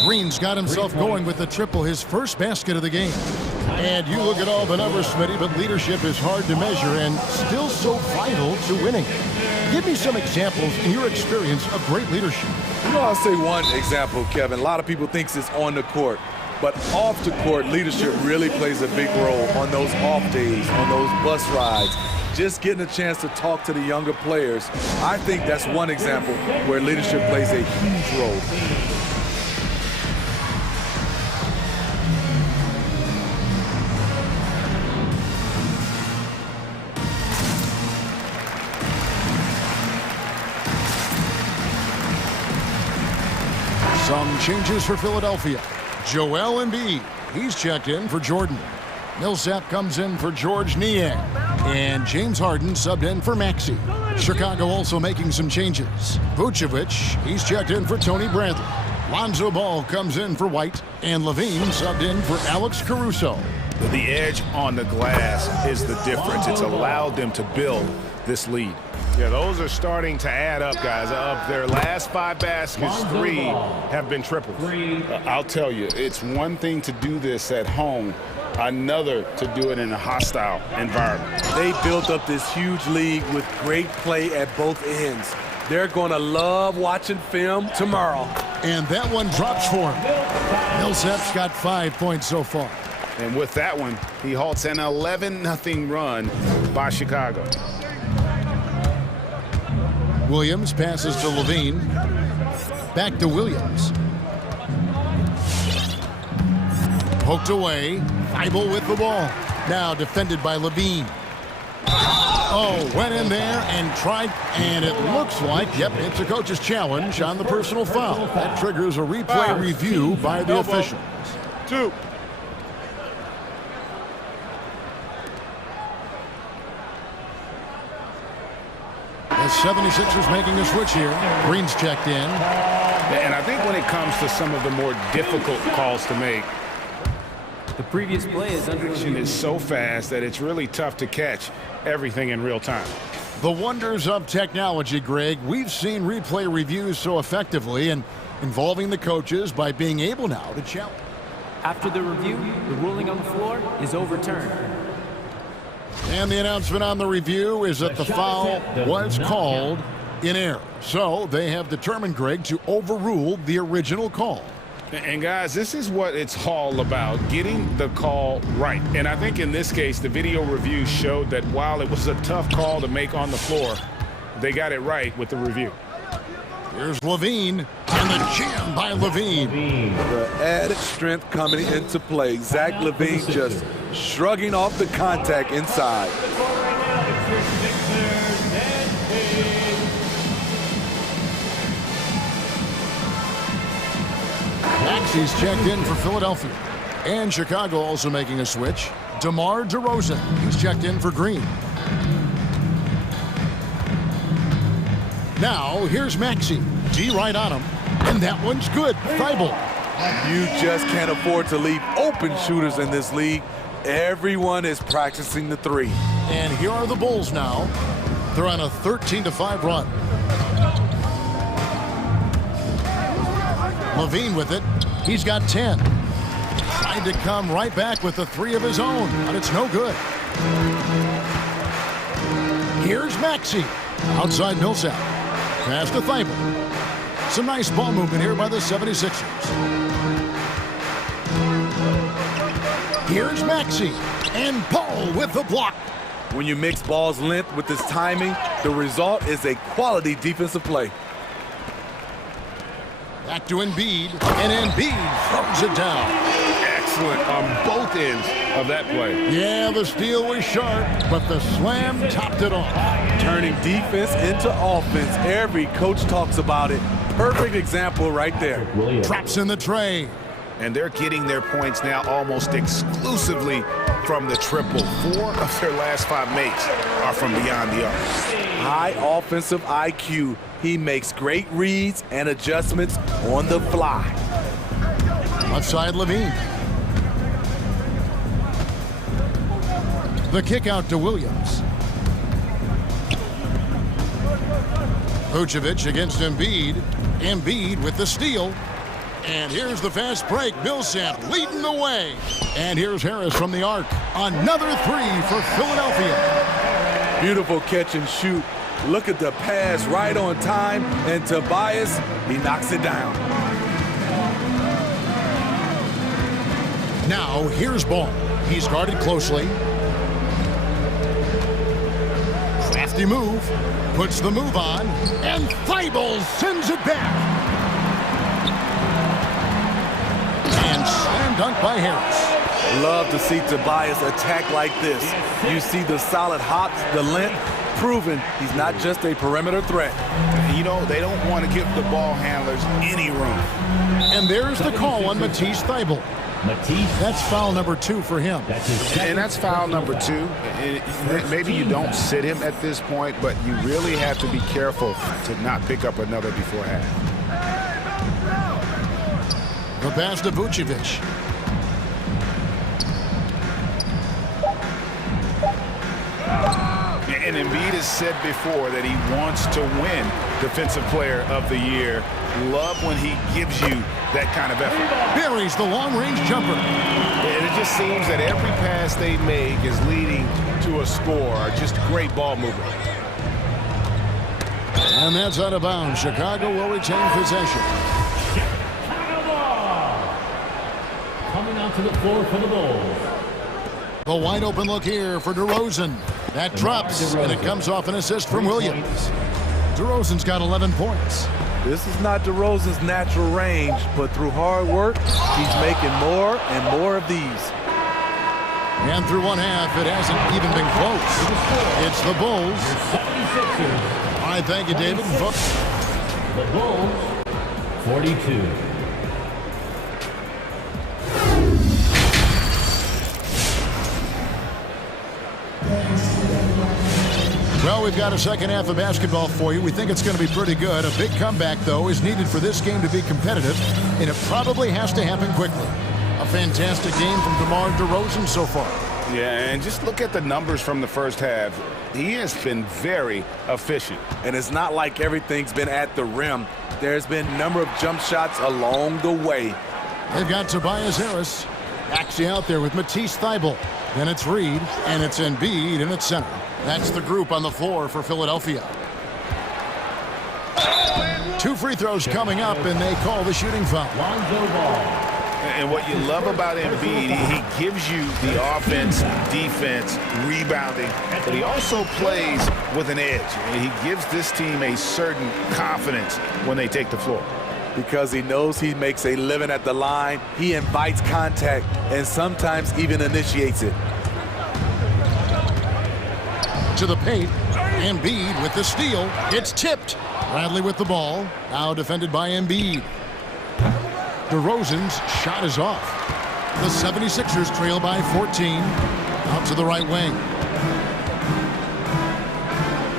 Green's got himself going with the triple, his first basket of the game. And you look at all the numbers, Smitty, but leadership is hard to measure and still so vital to winning. Give me some examples in your experience of great leadership. You know, I'll say one example, Kevin. A lot of people think it's on the court. But off the court, leadership really plays a big role on those off days, on those bus rides. Just getting a chance to talk to the younger players. I think that's one example where leadership plays a huge role. Some changes for Philadelphia. Joel Embiid, he's checked in for Jordan. Millsap comes in for George Niang. And James Harden subbed in for Maxey. Chicago also making some changes. Vucevic, he's checked in for Tony Bradley. Lonzo Ball comes in for White. And Levine subbed in for Alex Caruso. The edge on the glass is the difference. It's allowed them to build this lead. Yeah, those are starting to add up, guys. Of their last 5 baskets, 3 have been triples. I'll tell you, it's one thing to do this at home, another to do it in a hostile environment. They built up this huge league with great play at both ends. They're going to love watching film tomorrow. And that one drops for him. Millsap's got 5 points so far. And with that one, he halts an 11-0 run by Chicago. Williams passes to Levine. Back to Williams. Poked away. Thibault with the ball. Now defended by Levine. Oh, went in there and tried, and it looks like, yep, it's a coach's challenge on the personal foul. That triggers a replay review by the officials. 2. The 76ers making a switch here. Green's checked in. And I think when it comes to some of the more difficult calls to make, the previous play is under review. It's so fast that it's really tough to catch everything in real time. The wonders of technology, Greg. We've seen replay reviews so effectively, and involving the coaches by being able now to challenge. After the review, the ruling on the floor is overturned. And the announcement on the review is that the foul was called in error. So they have determined, Greg, to overrule the original call. And guys, this is what it's all about, getting the call right. And I think in this case, the video review showed that while it was a tough call to make on the floor, they got it right with the review. Here's Levine, and the jam by Levine. The added strength coming into play. Zach Levine just shrugging off the contact inside. Maxey's checked in for Philadelphia. And Chicago also making a switch. DeMar DeRozan, he's checked in for Green. Now, here's Maxey. D right on him. And that one's good. Thibault. You just can't afford to leave open shooters in this league. Everyone is practicing the three. And here are the Bulls now. They're on a 13-5 run. Levine with it. He's got 10. Tried to come right back with the three of his own, but it's no good. Here's Maxey. Outside Millsap. Pass to Thibault. Some nice ball movement here by the 76ers. Here's Maxey. And Paul with the block. When you mix ball's length with his timing, the result is a quality defensive play. Back to Embiid, and Embiid throws it down. Excellent on both ends of that play. Yeah, the steal was sharp, but the slam topped it off. Turning defense into offense. Every coach talks about it. Perfect example right there. Drops in the tray. And they're getting their points now almost exclusively from the triple. 4 of their last 5 makes are from beyond the arc. High offensive IQ. He makes great reads and adjustments on the fly. Left side Levine. The kick out to Williams. Vucevic against Embiid. Embiid with the steal. And here's the fast break. Millsap leading the way. And here's Harris from the arc. Another three for Philadelphia. Beautiful catch and shoot. Look at the pass right on time. And Tobias, he knocks it down. Now here's Ball. He's guarded closely. Crafty move. Puts the move on. And Thibault sends it back. And slam dunk by Harris. Love to see Tobias attack like this. You see the solid hops, the length, proving he's not just a perimeter threat. You know, they don't want to give the ball handlers any room. And there's the call on Matisse Thibault. That's foul number 2 for him. And that's foul number 2. Maybe you don't sit him at this point, but you really have to be careful to not pick up another before half. The pass to Vucevic. And Embiid has said before that he wants to win Defensive Player of the Year. Love when he gives you that kind of effort. Buries the long-range jumper. And it just seems that every pass they make is leading to a score. Just great ball movement. And that's out of bounds. Chicago will retain possession. Coming onto the floor for the Bulls. The wide open look here for DeRozan. That drops, and it comes off an assist from Williams. DeRozan's got 11 points. This is not DeRozan's natural range, but through hard work, he's making more and more of these. And through one half, it hasn't even been close. It's the Bulls. All right, thank you, David. The Bulls, 42. Well, we've got a second half of basketball for you. We think it's going to be pretty good. A big comeback, though, is needed for this game to be competitive, and it probably has to happen quickly. A fantastic game from DeMar DeRozan so far. Yeah, and just look at the numbers from the first half. He has been very efficient. And it's not like everything's been at the rim. There's been a number of jump shots along the way. They've got Tobias Harris actually out there with Matisse Thybulle. Then it's Reed, and it's Embiid in its center. That's the group on the floor for Philadelphia. 2 free throws coming up, and they call the shooting foul. And what you love about Embiid, he gives you the offense, defense, rebounding, but he also plays with an edge. He gives this team a certain confidence when they take the floor. Because he knows he makes a living at the line, he invites contact and sometimes even initiates it. To the paint, Embiid with the steal. It's tipped. Bradley with the ball. Now defended by Embiid. DeRozan's shot is off. The 76ers trail by 14. Out to the right wing.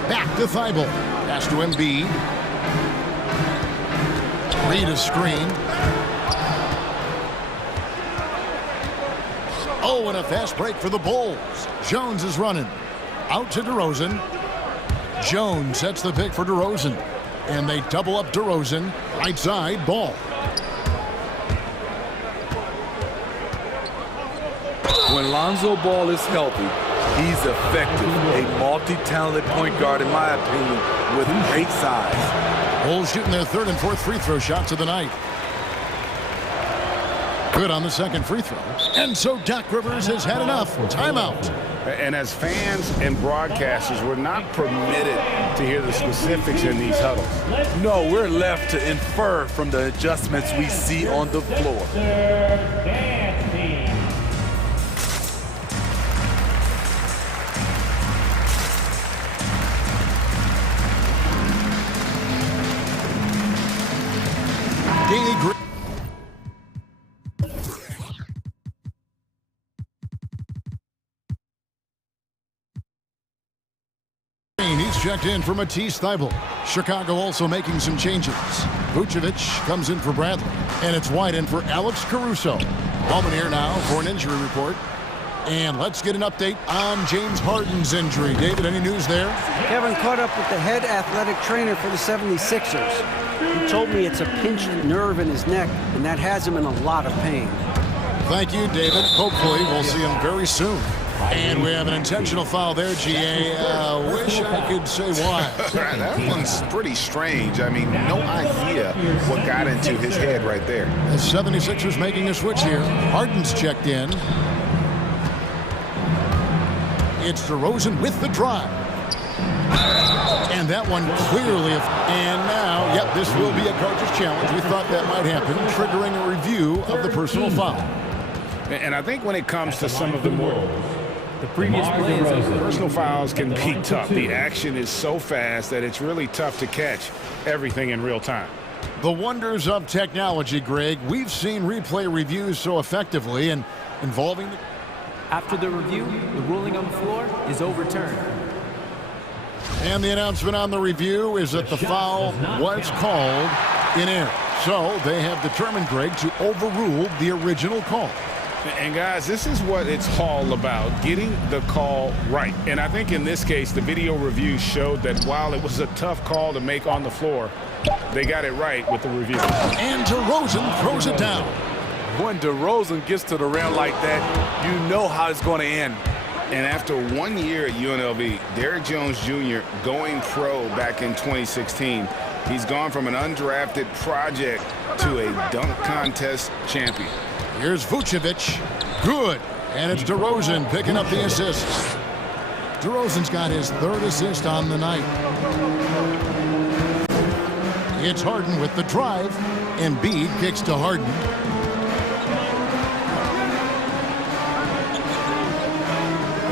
Back to Thybulle. Pass to Embiid. Reed a screen. Oh, and a fast break for the Bulls. Jones is running. Out to DeRozan. Jones sets the pick for DeRozan. And they double up DeRozan. Right side, Ball. When Lonzo Ball is healthy, he's effective. A multi-talented point guard, in my opinion, with great size. Bulls shooting their 3rd and 4th free throw shots of the night. Good on the 2nd free throw. And so Doc Rivers has had enough. Timeout. And as fans and broadcasters, we're not permitted to hear the specifics in these huddles. No, we're left to infer from the adjustments we see on the floor. He's checked in for Matisse Thybulle. Chicago also making some changes. Vucevic comes in for Bradley. And it's White in for Alex Caruso. Bowman here now for an injury report. And let's get an update on James Harden's injury. David, any news there? Kevin caught up with the head athletic trainer for the 76ers. He told me it's a pinched nerve in his neck, and that has him in a lot of pain. Thank you, David. Hopefully we'll see him very soon. And we have an intentional foul there, GA. Wish I could say why. That one's pretty strange. I mean, no idea what got into his head right there. The 76ers making a switch here. Harden's checked in. It's DeRozan with the drive. And that one clearly, and now, yep, this will be a Carter's challenge. We thought that might happen, triggering a review of the personal foul. And I think when it comes to some of the more The previous play is over. personal fouls can be tough. The action is so fast that it's really tough to catch everything in real time. The wonders of technology, Greg. We've seen replay reviews so effectively and involving the... After the review, the ruling on the floor is overturned. And the announcement on the review is that the foul was called in error. So they have determined, Greg, to overrule the original call. And guys, this is what it's all about, getting the call right. And I think in this case, the video review showed that while it was a tough call to make on the floor, they got it right with the review. And DeRozan throws it down. When DeRozan gets to the rim like that, you know how it's going to end. And after 1 year at UNLV, Derrick Jones Jr. going pro back in 2016, he's gone from an undrafted project to a dunk contest champion. Here's Vucevic. Good. And it's DeRozan picking up the assist. DeRozan's got his 3rd assist on the night. It's Harden with the drive. Embiid kicks to Harden.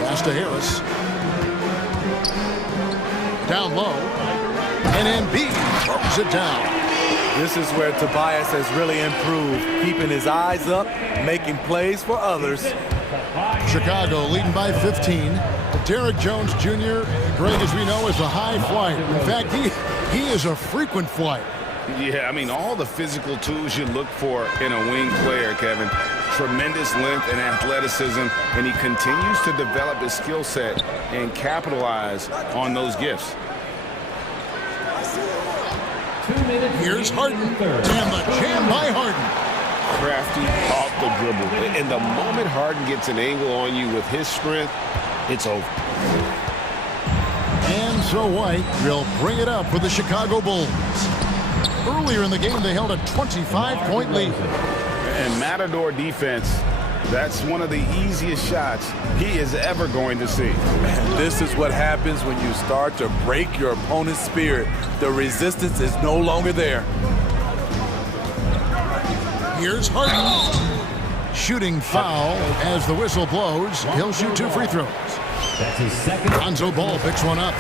Pass to Harris. Down low. And Embiid throws it down. This is where Tobias has really improved, keeping his eyes up, making plays for others. Chicago leading by 15. Derrick Jones Jr., Greg, as we know, is a high flyer. In fact, he is a frequent flyer. Yeah, I mean, all the physical tools you look for in a wing player, Kevin. tremendous length and athleticism, and he continues to develop his skill set and capitalize on those gifts. Here's Harden, and the jam by Harden. Crafty off the dribble. And the moment Harden gets an angle on you with his strength, it's over. And so White will bring it up for the Chicago Bulls. Earlier in the game, they held a 25-point lead. And Matador defense, that's one of the easiest shots he is ever going to see. And this is what happens when you start to break your opponent's spirit. The resistance is no longer there. Here's Harden. Shooting foul as the whistle blows. He'll shoot 2 free throws. That's his second. Lonzo Ball picks one up.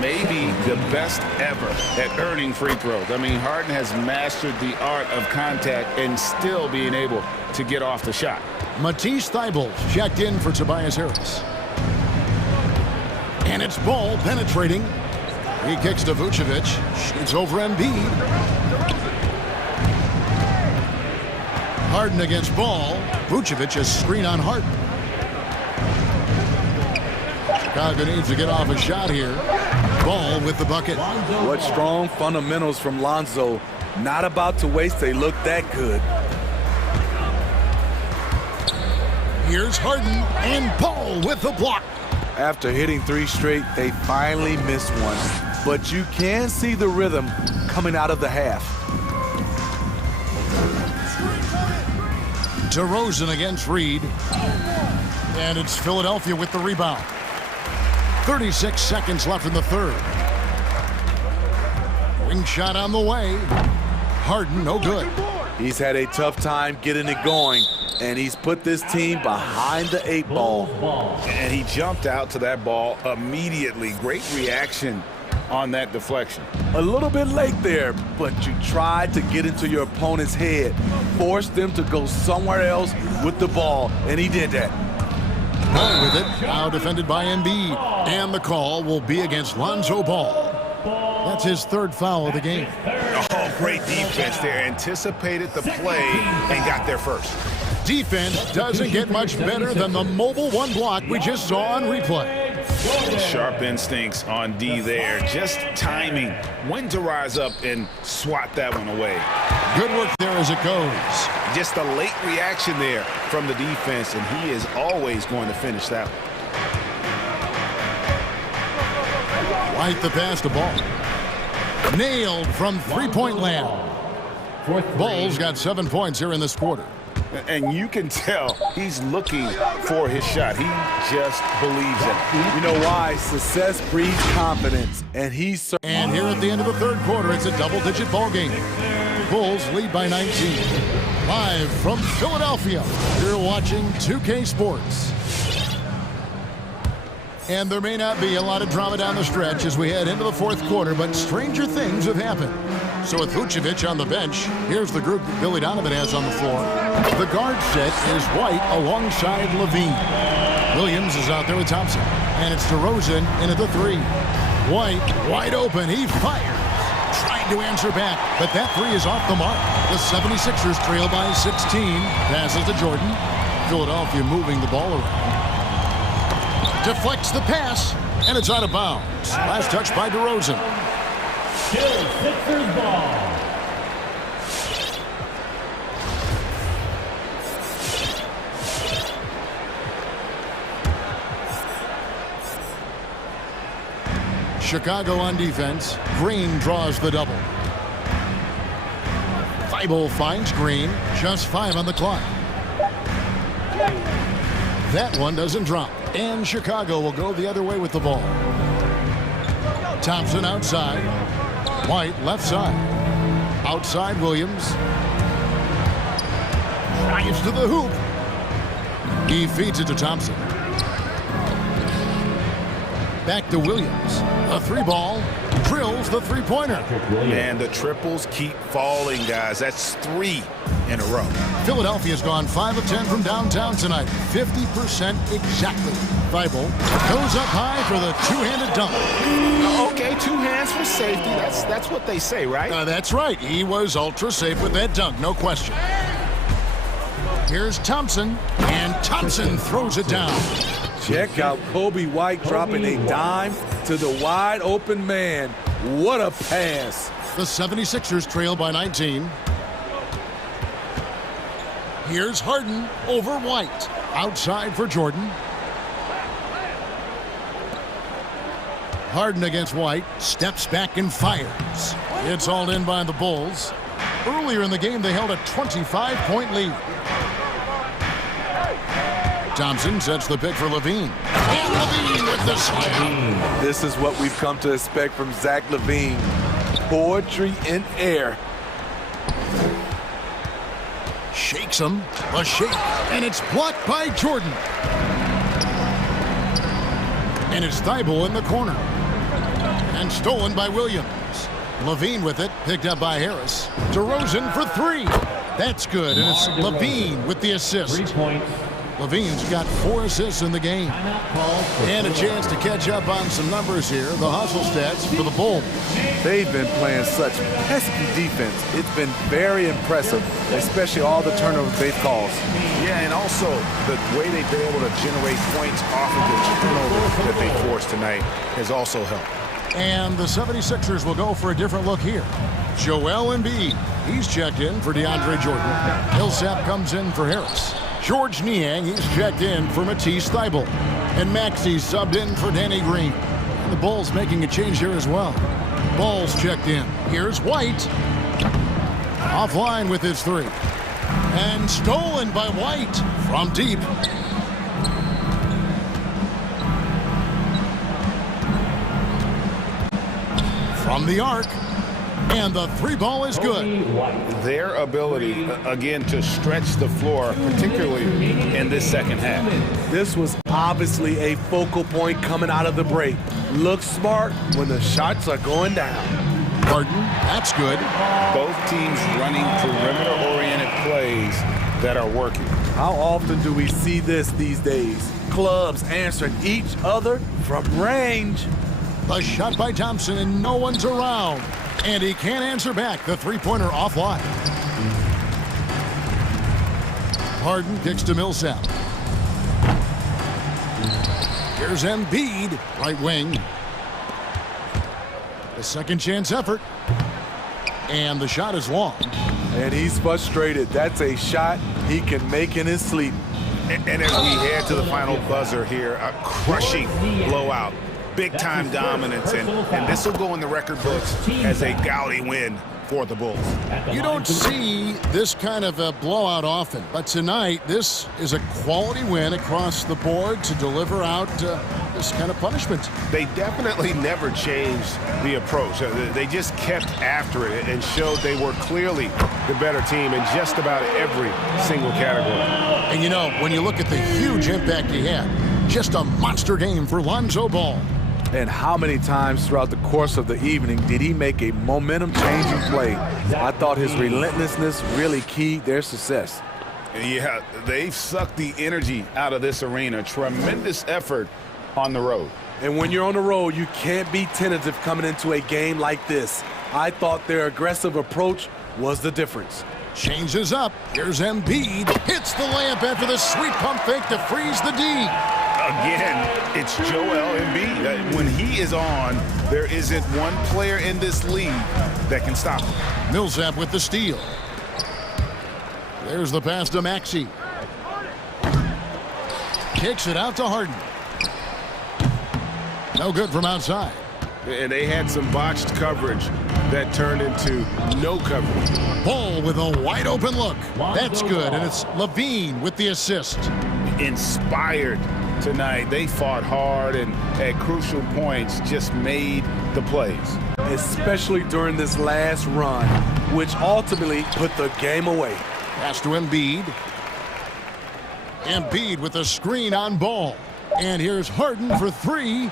Maybe the best ever at earning free throws. I mean, Harden has mastered the art of contact and still being able to get off the shot. Matisse Thybulle checked in for Tobias Harris. And it's Ball penetrating. He kicks to Vucevic. Shoots over Embiid. Harden against Ball. Vucevic a screen on Harden. Chicago needs to get off a shot here. Ball with the bucket. What strong fundamentals from Lonzo. Not about to waste. They look that good. Here's Harden and Ball with the block. After hitting 3 straight, they finally missed one. But you can see the rhythm coming out of the half. DeRozan against Reed. And it's Philadelphia with the rebound. 36 seconds left in the third. Wing shot on the way. Harden, no good. He's had a tough time getting it going, and he's put this team behind the 8 ball. And he jumped out to that ball immediately. Great reaction on that deflection. A little bit late there, but you tried to get into your opponent's head, force them to go somewhere else with the ball, and he did that. Ball with it, now defended by Embiid. And the call will be against Lonzo Ball. That's his 3rd foul of the game. Oh, great defense there. Anticipated the play and got there first. Defense doesn't get much better than the mobile 1 block we just saw on replay. Sharp instincts on D there. Just timing when to rise up and swat that one away. Good work there as it goes. Just a late reaction there from the defense, and he is always going to finish that one. White the pass to Ball. Nailed from 3-point land. Ball's got 7 points here in this quarter. And you can tell he's looking for his shot. He just believes in it. You know why? Success breeds confidence, and he's... And here at the end of the 3rd quarter, it's a double-digit ball game. Bulls lead by 19. Live from Philadelphia, you're watching 2K Sports. And there may not be a lot of drama down the stretch as we head into the 4th quarter, but stranger things have happened. So with Vucevic on the bench, here's the group that Billy Donovan has on the floor. The guard set is White alongside Levine. Williams is out there with Thompson. And it's DeRozan in at the 3. White wide open. He fires. Trying to answer back, but that 3 is off the mark. The 76ers trail by 16. Passes to Jordan. Philadelphia moving the ball around. Deflects the pass, and it's out of bounds. Last touch by DeRozan. Still Sixers ball. Chicago on defense. Green draws the double. Thybulle finds Green. Just 5 on the clock. That one doesn't drop. And Chicago will go the other way with the ball. Thompson outside. White left side. Outside Williams. Drives to the hoop. He feeds it to Thompson. Back to Williams. A 3-ball. Drills the 3-pointer. And the triples keep falling, guys. That's 3 in a row. Philadelphia's gone 5 of 10 from downtown tonight. 50% exactly. Thybulle goes up high for the 2-handed dunk. Okay, 2 hands for safety. That's what they say, right? That's right. He was ultra safe with that dunk, no question. Here's Thompson, and Thompson throws it down. Check out Kobe White dropping a dime to the wide open man. What a pass. The 76ers trail by 19. Here's Harden over White. Outside for Jordan. Harden against White. Steps back and fires. It's all in by the Bulls. Earlier in the game, they held a 25-point lead. Thompson sets the pick for LaVine. And LaVine with the slam. This is what we've come to expect from Zach LaVine. Poetry in air. Shakes him. A shake. And it's blocked by Jordan. And it's Thibault in the corner. And stolen by Williams. LaVine with it. Picked up by Harris. DeRozan for three. That's good. And it's LaVine with the assist. 3 points. LaVine's got 4 assists in the game. And a chance to catch up on some numbers here. The hustle stats for the Bulls. They've been playing such pesky defense. It's been very impressive, especially all the turnovers they've caused. Yeah, and also the way they've been able to generate points off of the turnovers that they forced tonight has also helped. And the 76ers will go for a different look here. Joel Embiid. He's checked in for DeAndre Jordan. Millsap comes in for Harris. George Niang, he's checked in for Matisse Thybulle. And Maxi's subbed in for Danny Green. The Bulls making a change here as well. Bulls checked in. Here's White. Offline with his three. And stolen by White from deep. From the arc. And the three ball is good. Their ability, again, to stretch the floor, particularly in this second half. This was obviously a focal point coming out of the break. Look smart when the shots are going down. Harden, that's good. Both teams running perimeter-oriented plays that are working. How often do we see this these days? Clubs answering each other from range. The shot by Thompson, and no one's around. And he can't answer back. The three-pointer offline. Harden kicks to Millsap. Here's Embiid, right wing. The second chance effort. And the shot is long. And he's frustrated. That's a shot he can make in his sleep. And as we head to the final buzzer here, a crushing blowout. Big-time dominance, and this will go in the record books as a gaudy win for the Bulls. You don't see this kind of a blowout often, but tonight this is a quality win across the board to deliver out this kind of punishment. They definitely never changed the approach. They just kept after it and showed they were clearly the better team in just about every single category. And you know, when you look at the huge impact he had, just a monster game for Lonzo Ball. And how many times throughout the course of the evening did he make a momentum-changing play? I thought his relentlessness really keyed their success. Yeah, they've sucked the energy out of this arena. Tremendous effort on the road. And when you're on the road, you can't be tentative coming into a game like this. I thought their aggressive approach was the difference. Changes up. Here's Embiid. Hits the layup after the sweet pump fake to freeze the D. Again, it's Joel Embiid. When he is on, there isn't one player in this league that can stop him. Millsap with the steal. There's the pass to Maxey. Kicks it out to Harden. No good from outside. And they had some botched coverage that turned into no coverage. Ball with a wide open look. That's good, and it's LaVine with the assist. Inspired tonight. They fought hard and at crucial points just made the plays. Especially during this last run, which ultimately put the game away. Pass to Embiid. Embiid with a screen on Ball. And here's Harden for three.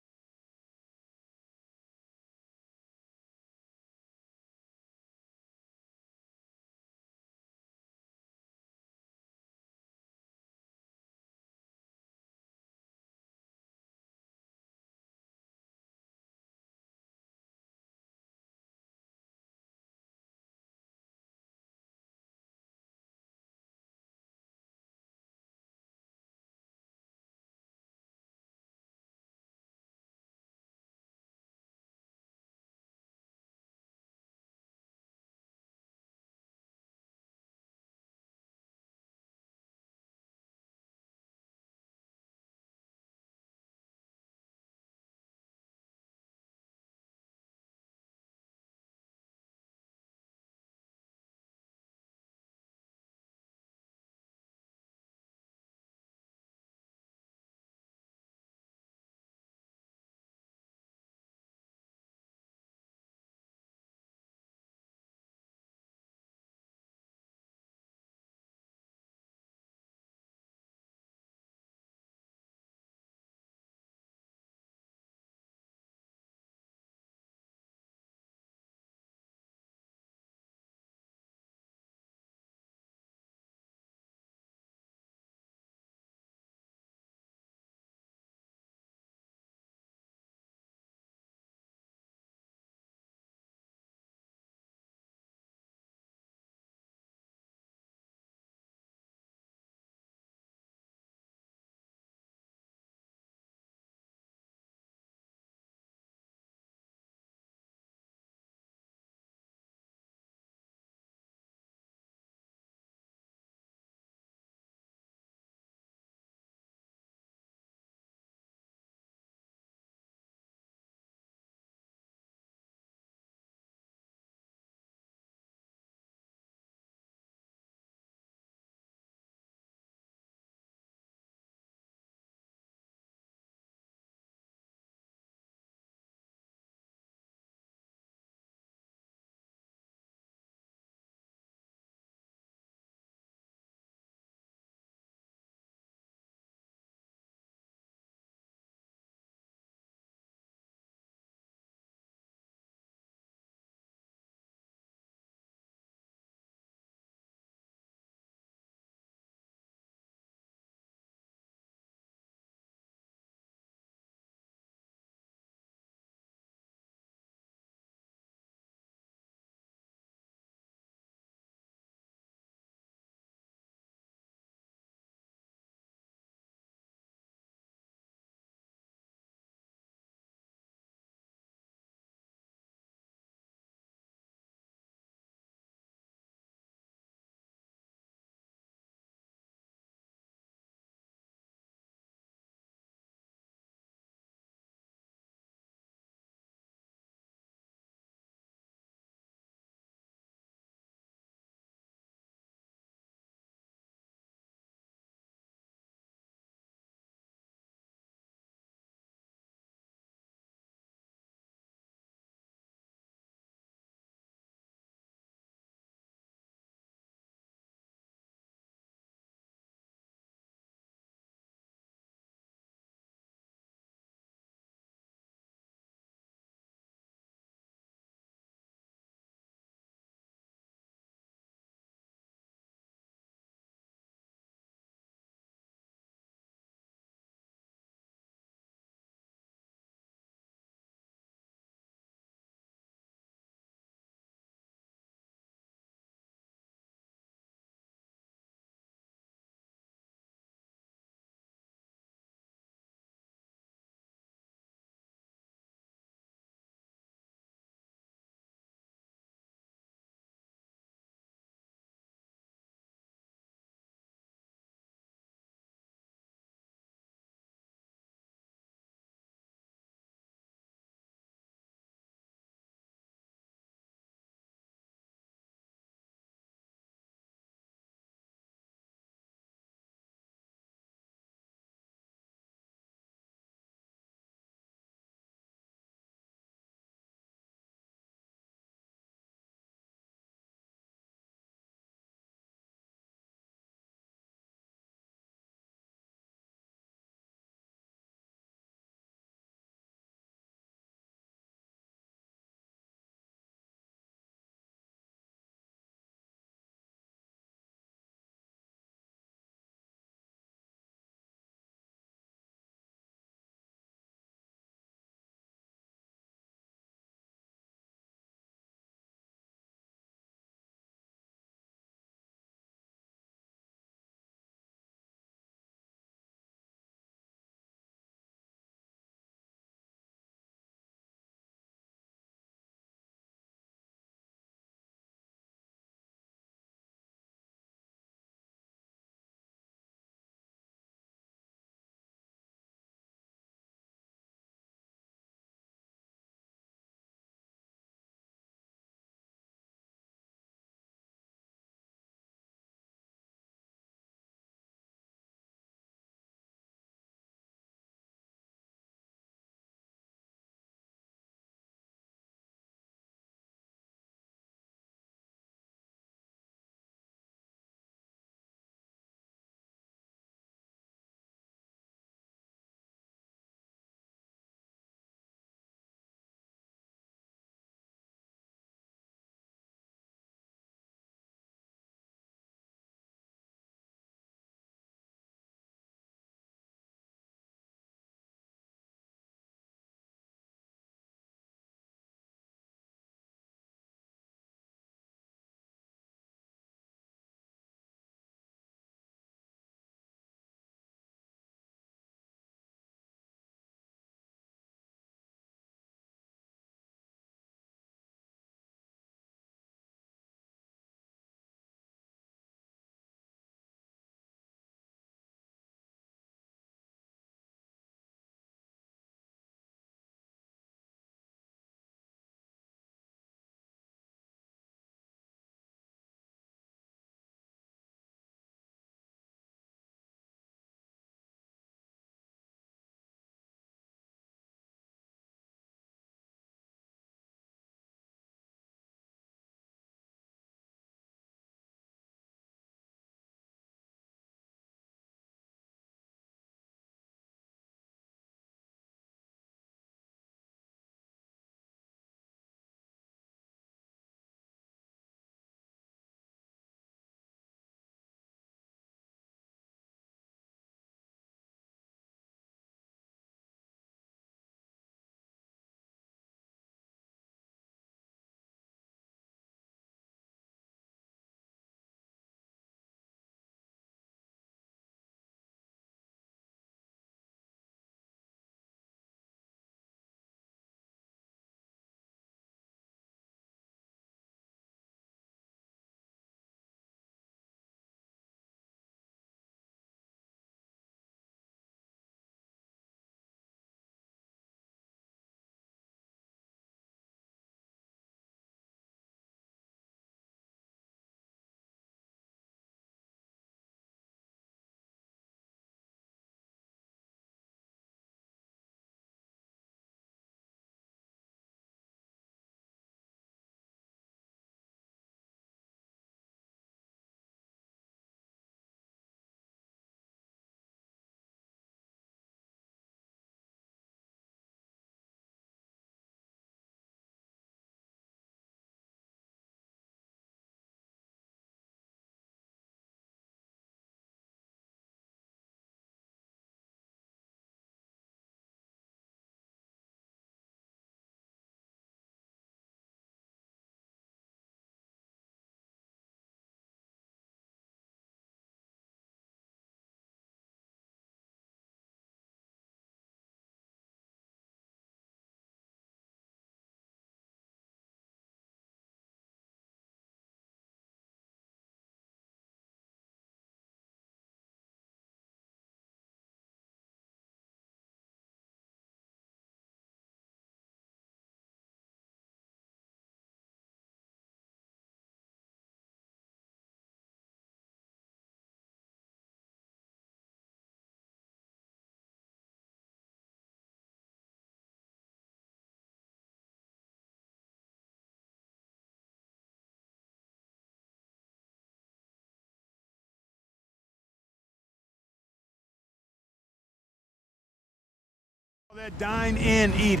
That dine in, eat.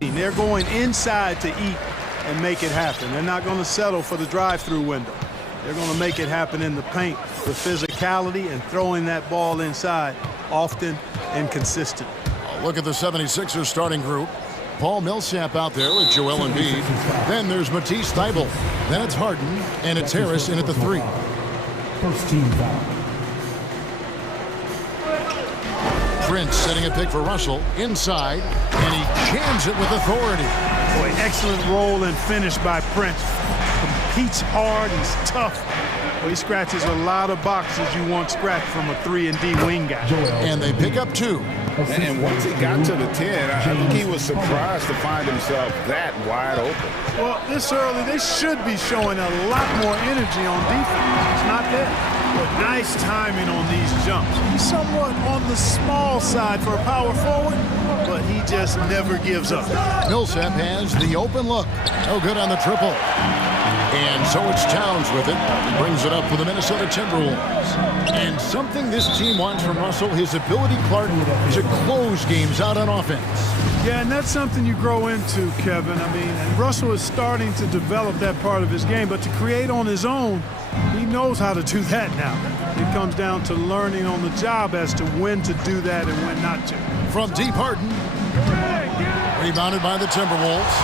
They're going inside to eat and make it happen. They're not going to settle for the drive-through window. They're going to make it happen in the paint with physicality and throwing that ball inside often and consistent. Look at the 76ers starting group. Paul Millsap out there with Joel Embiid. Then there's Matisse Thybulle. Then it's Harden, and it's Harris in at the 3. First team foul. Prince setting a pick for Russell inside, and he jams it with authority. Boy, excellent roll and finish by Prince. Competes hard, he's tough. Well, he scratches a lot of boxes you want scratched from a 3-and-D wing guy. And they pick up 2. And once he got to the 10, I think he was surprised to find himself that wide open. Well, this early, they should be showing a lot more energy on defense. It's not there. But nice timing on these jumps. He's somewhat on the small side for a power forward, but he just never gives up. Millsap has the open look. No good on the triple. And so it's Towns with it. He brings it up for the Minnesota Timberwolves. And something this team wants from Russell, his ability, Clark, to close games out on offense. Yeah, and that's something you grow into, Kevin. I mean, and Russell is starting to develop that part of his game, but to create on his own, he knows how to do that now. It comes down to learning on the job as to when to do that and when not to. From deep, Harden. Rebounded by the Timberwolves.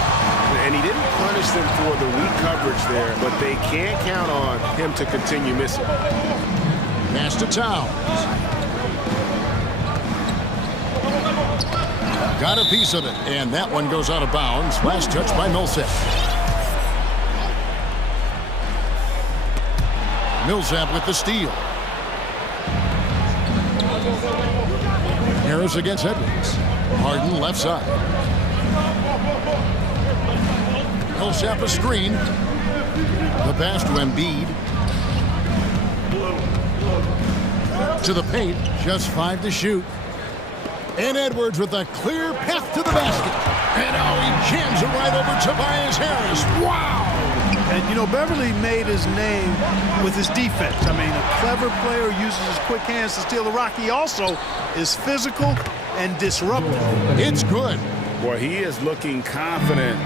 And he didn't punish them for the weak coverage there, but they can't count on him to continue missing. Pass to Towns. Got a piece of it, and that one goes out of bounds. Last touch by Millsap. Millsap with the steal. Harris against Edwards. Harden left side. Millsap a screen. The pass to Embiid. To the paint, just 5 to shoot. And Edwards with a clear path to the basket. And now he jams it right over Tobias Harris. Wow! And, you know, Beverly made his name with his defense. I mean, a clever player uses his quick hands to steal the rock. He also is physical and disruptive. It's good. Boy, he is looking confident.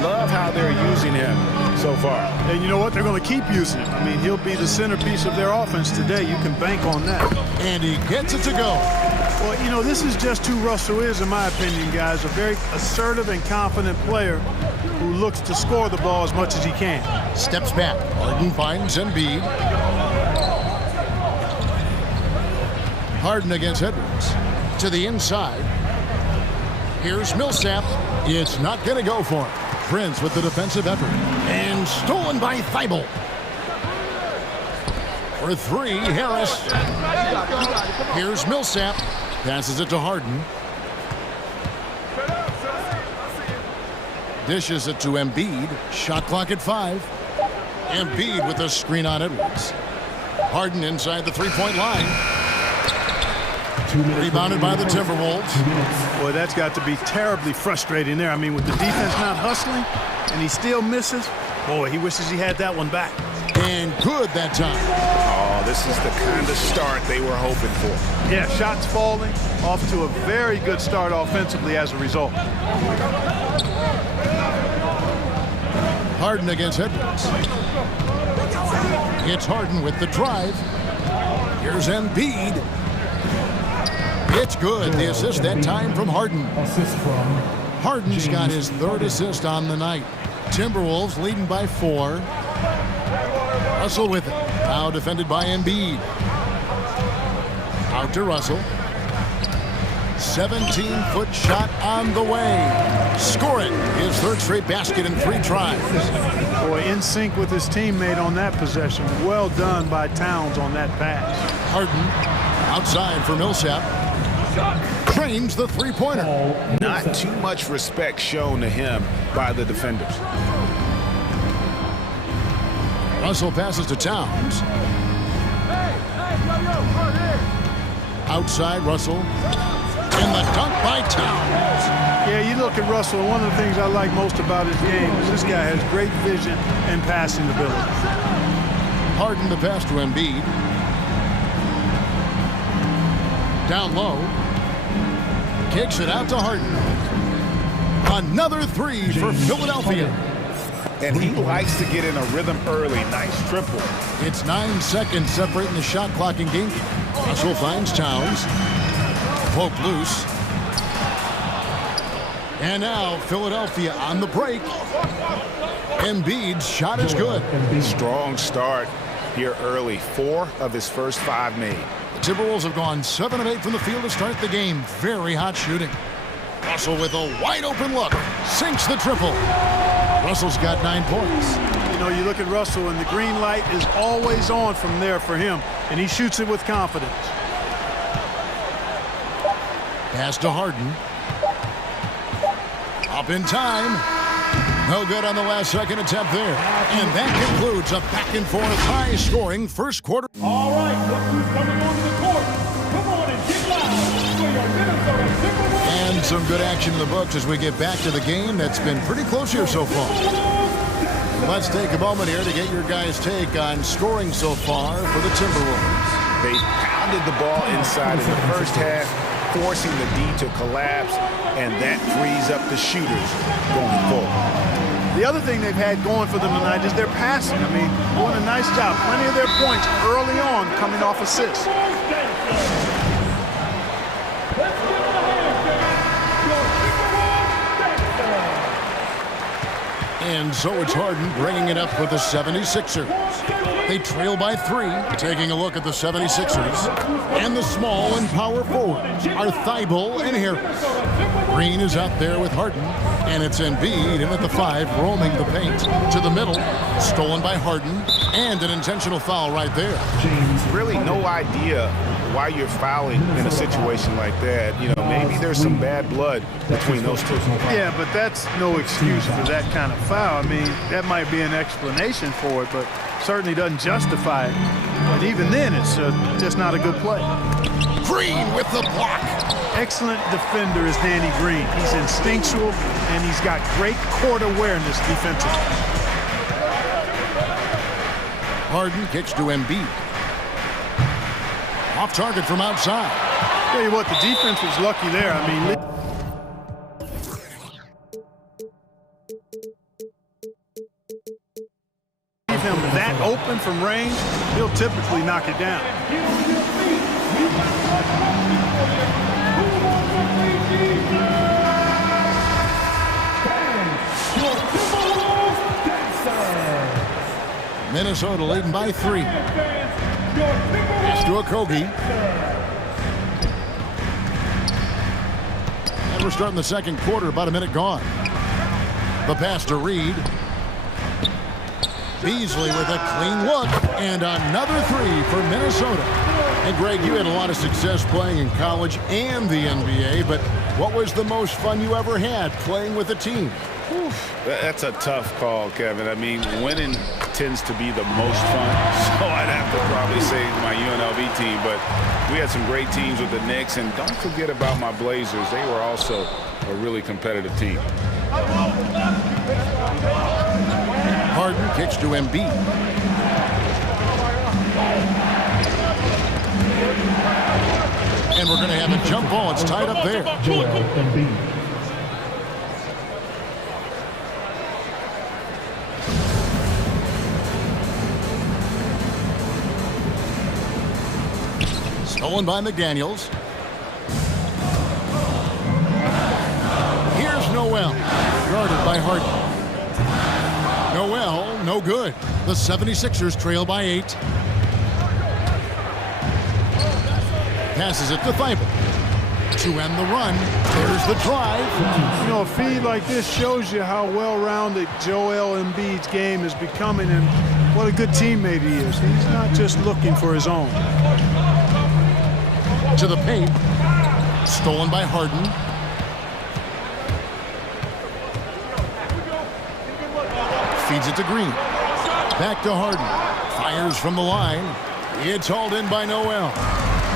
Love how they're using him so far. And you know what? They're going to keep using him. I mean, he'll be the centerpiece of their offense today. You can bank on that. And he gets it to go. Well, you know, this is just who Russell is, in my opinion, guys. A very assertive and confident player who looks to score the ball as much as he can. Steps back. Harden finds Embiid. Harden against Edwards. To the inside. Here's Millsap. It's not going to go for him. Prince with the defensive effort. And stolen by Thybulle. For 3, Harris. Here's Millsap. Passes it to Harden. Dishes it to Embiid. Shot clock at 5. Embiid with a screen on Edwards. Harden inside the 3-point line. Rebounded by the Timberwolves. Boy, that's got to be terribly frustrating there. I mean, with the defense not hustling and he still misses, boy, he wishes he had that one back. And good that time. Oh, this is the kind of start they were hoping for. Yeah, shots falling, off to a very good start offensively as a result. Harden against Edwards. It's Harden with the drive. Here's Embiid. It's good. The assist that time from Harden. Assist from Harden's got his 3rd assist on the night. Timberwolves leading by 4. Russell with it. Now defended by Embiid. Out to Russell. 17-foot shot on the way. Score it. His 3rd straight basket in 3 tries. Boy, in sync with his teammate on that possession. Well done by Towns on that pass. Harden outside for Millsap. Trains the 3-pointer. Not too much respect shown to him by the defenders. Russell passes to Towns. Outside Russell. And the dunk by Towns. Yeah, you look at Russell, one of the things I like most about his game is this guy has great vision and passing ability. Harden the pass to Embiid. Down low. Kicks it out to Harden. Another three for Philadelphia. And he likes to get in a rhythm early. Nice triple. It's 9 seconds separating the shot clock and game. Russell finds Towns. Poke loose. And now Philadelphia on the break. Embiid's shot is good. Strong start here early. 4 of his first 5 made. The Timberwolves have gone 7 of 8 from the field to start the game. Very hot shooting. Russell with a wide open look. Sinks the triple. Russell's got 9 points. You know, you look at Russell and the green light is always on from there for him. And he shoots it with confidence. Pass to Harden. Up in time. No good on the last second attempt there. And that concludes a back-and-forth high-scoring first quarter. All right, look who's coming onto the court. Come on and get loud for your Minnesota Timberwolves. And some good action in the books as we get back to the game that's been pretty close here so far. Let's take a moment here to get your guys' take on scoring so far for the Timberwolves. They pounded the ball inside in the first half, forcing the D to collapse, and that frees up the shooters going forward. The other thing they've had going for them tonight is their passing. I mean, doing a nice job. Plenty of their points early on coming off assists. And so it's Harden bringing it up for the 76ers. They trail by 3. Taking a look at the 76ers. And the small and power forwards are Thibault and Harris. Green is out there with Harden. And it's Embiid in at the 5, roaming the paint. To the middle, stolen by Harden. And an intentional foul right there. Really no idea why you're fouling in a situation like that. You know, maybe there's some bad blood between those two. Yeah, but that's no excuse for that kind of foul. I mean, that might be an explanation for it, but certainly doesn't justify it. And even then, it's just not a good play. Green with the block. Excellent defender is Danny Green. He's instinctual, and he's got great court awareness defensively. Harden kicks to Embiid. Off target from outside. Tell you what, the defense was lucky there. I mean, leave him that open from range, he'll typically knock it down. Minnesota leading by 3. Pass to Okogie. And we're starting the second quarter, about a minute gone. The pass to Reed. Beasley with a clean look, and another 3 for Minnesota. And Greg, you had a lot of success playing in college and the NBA, but what was the most fun you ever had playing with a team? That's a tough call, Kevin. I mean, winning tends to be the most fun, so I'd have to probably say my UNLV team, but we had some great teams with the Knicks, and don't forget about my Blazers. They were also a really competitive team. Harden kicks to Embiid. And we're going to have a jump ball. It's tied up there. Stolen by McDaniels. Here's Noel, guarded by Harden. Noel, no good. The 76ers trail by 8. Passes it to Thibault. To end the run, there's the drive. You know, a feed like this shows you how well-rounded Joel Embiid's game is becoming and what a good teammate he is. He's not just looking for his own. To the paint. Stolen by Harden. Feeds it to Green. Back to Harden. Fires from the line. It's hauled in by Noel.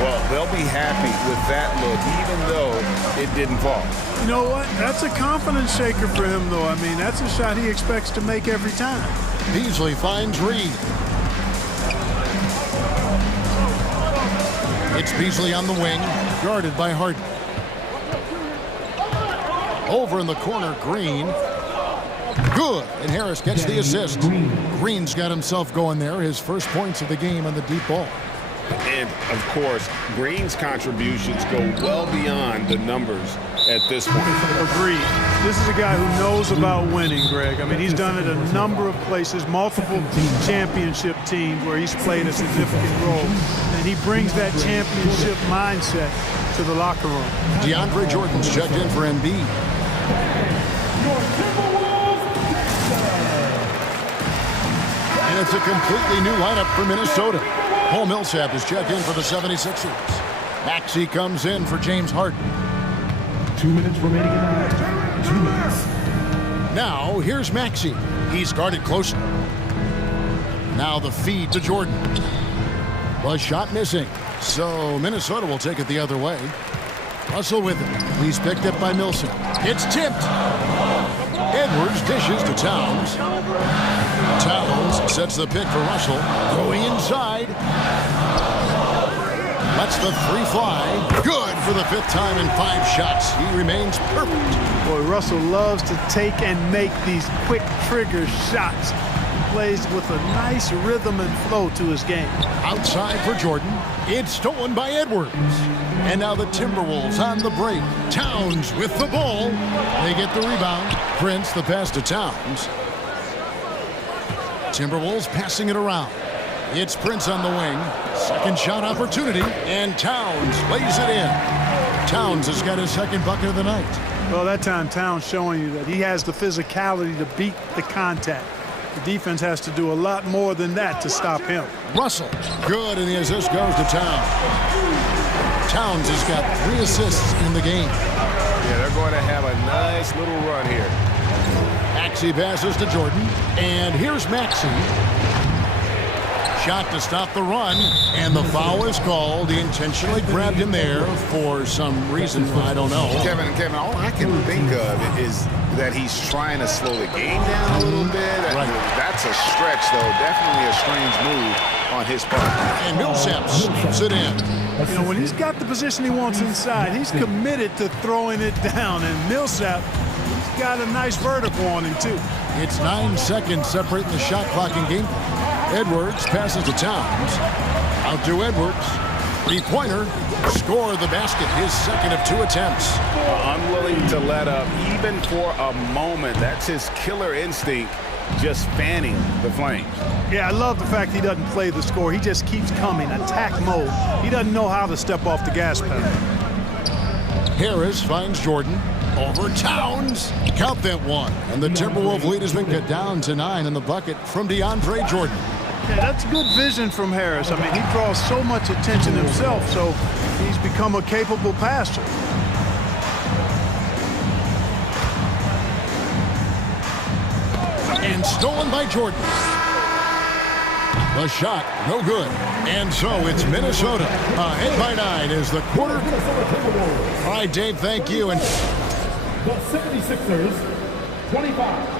Well, they'll be happy with that look, even though it didn't fall. You know what? That's a confidence shaker for him, though. I mean, that's a shot he expects to make every time. Beasley finds Reed. It's Beasley on the wing, guarded by Harden. Over in the corner, Green. Good, and Harris gets the assist. Green's got himself going there, his first points of the game on the deep ball. And, of course, Green's contributions go well beyond the numbers at this point. Agreed. This is a guy who knows about winning, Greg. I mean, he's done it a number of places, multiple championship teams where he's played a significant role. And he brings that championship mindset to the locker room. DeAndre Jordan's checked in for Embiid. And it's a completely new lineup for Minnesota. Paul Millsap is checked in for the 76ers. Maxey comes in for James Harden. 2 minutes remaining in the match. 2 minutes. Now, here's Maxey. He's guarded closely. Now the feed to Jordan. The shot missing. So Minnesota will take it the other way. Russell with it. He's picked up by Millsap. It's tipped. Edwards dishes to Towns. Towns sets the pick for Russell. Going inside. Lets the three fly. Good for the 5th time in 5 shots. He remains perfect. Boy, Russell loves to take and make these quick trigger shots. He plays with a nice rhythm and flow to his game. Outside for Jordan. It's stolen by Edwards. And now the Timberwolves on the break. Towns with the ball. They get the rebound. Prince the pass to Towns. Timberwolves passing it around. It's Prince on the wing. Second shot opportunity. And Towns lays it in. Towns has got his second bucket of the night. Well, that time Towns showing you that he has the physicality to beat the contact. The defense has to do a lot more than that to stop him. Russell, good, and the assist goes to Towns. Towns has got 3 assists in the game. Yeah, they're going to have a nice little run here. Maxey passes to Jordan, and here's Maxey. Shot to stop the run, and the foul is called. He intentionally grabbed him there for some reason, I don't know. Kevin, all I can think of is that he's trying to slow the game down a little bit. Right. That's a stretch, though. Definitely a strange move on his part. And Millsap sneaks it in. You know, when he's got the position he wants inside, he's committed to throwing it down. And Millsap, he's got a nice vertical on him, too. It's 9 seconds separating the shot clock and game. Edwards passes to Towns. Out to Edwards. 3-pointer. Score the basket. His second of 2 attempts. Unwilling to let up even for a moment. That's his killer instinct, just fanning the flames. Yeah, I love the fact he doesn't play the score. He just keeps coming, attack mode. He doesn't know how to step off the gas pedal. Harris finds Jordan. Over Towns. Count that one. And the Timberwolves lead has been cut down to 9 in the bucket from DeAndre Jordan. Yeah, that's good vision from Harris. I mean, he draws so much attention himself, so he's become a capable passer. And stolen by Jordan. The shot, no good. And so it's Minnesota ahead by 9 as the quarter. All right, Dave, thank you. And the 76ers, 25.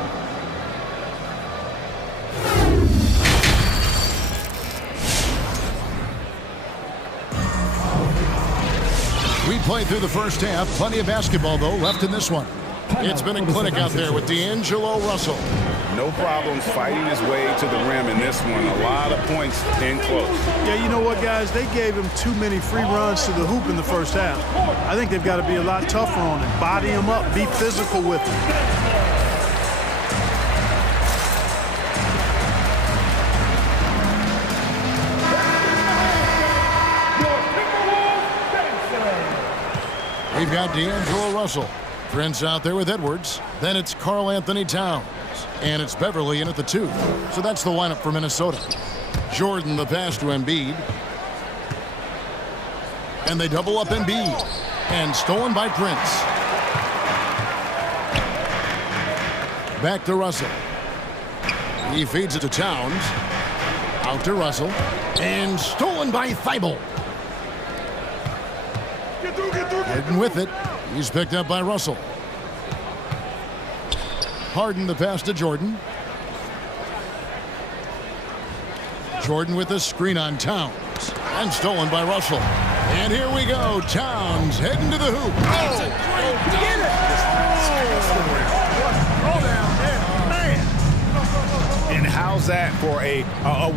We played through the first half. Plenty of basketball, though, left in this one. It's been a clinic out there with D'Angelo Russell. No problems fighting his way to the rim in this one. A lot of points in close. Yeah, you know what, guys? They gave him too many free runs to the hoop in the first half. I think they've got to be a lot tougher on him. Body him up, be physical with him. We've got D'Angelo Russell. Prince out there with Edwards. Then it's Karl Anthony Towns. And it's Beverly in at the 2. So that's the lineup for Minnesota. Jordan the pass to Embiid. And they double up Embiid. And stolen by Prince. Back to Russell. He feeds it to Towns. Out to Russell. And stolen by Thibault. Harden with it. He's picked up by Russell. Harden the pass to Jordan. Jordan with the screen on Towns. And stolen by Russell. And here we go. Towns heading to the hoop. Oh! How's that for a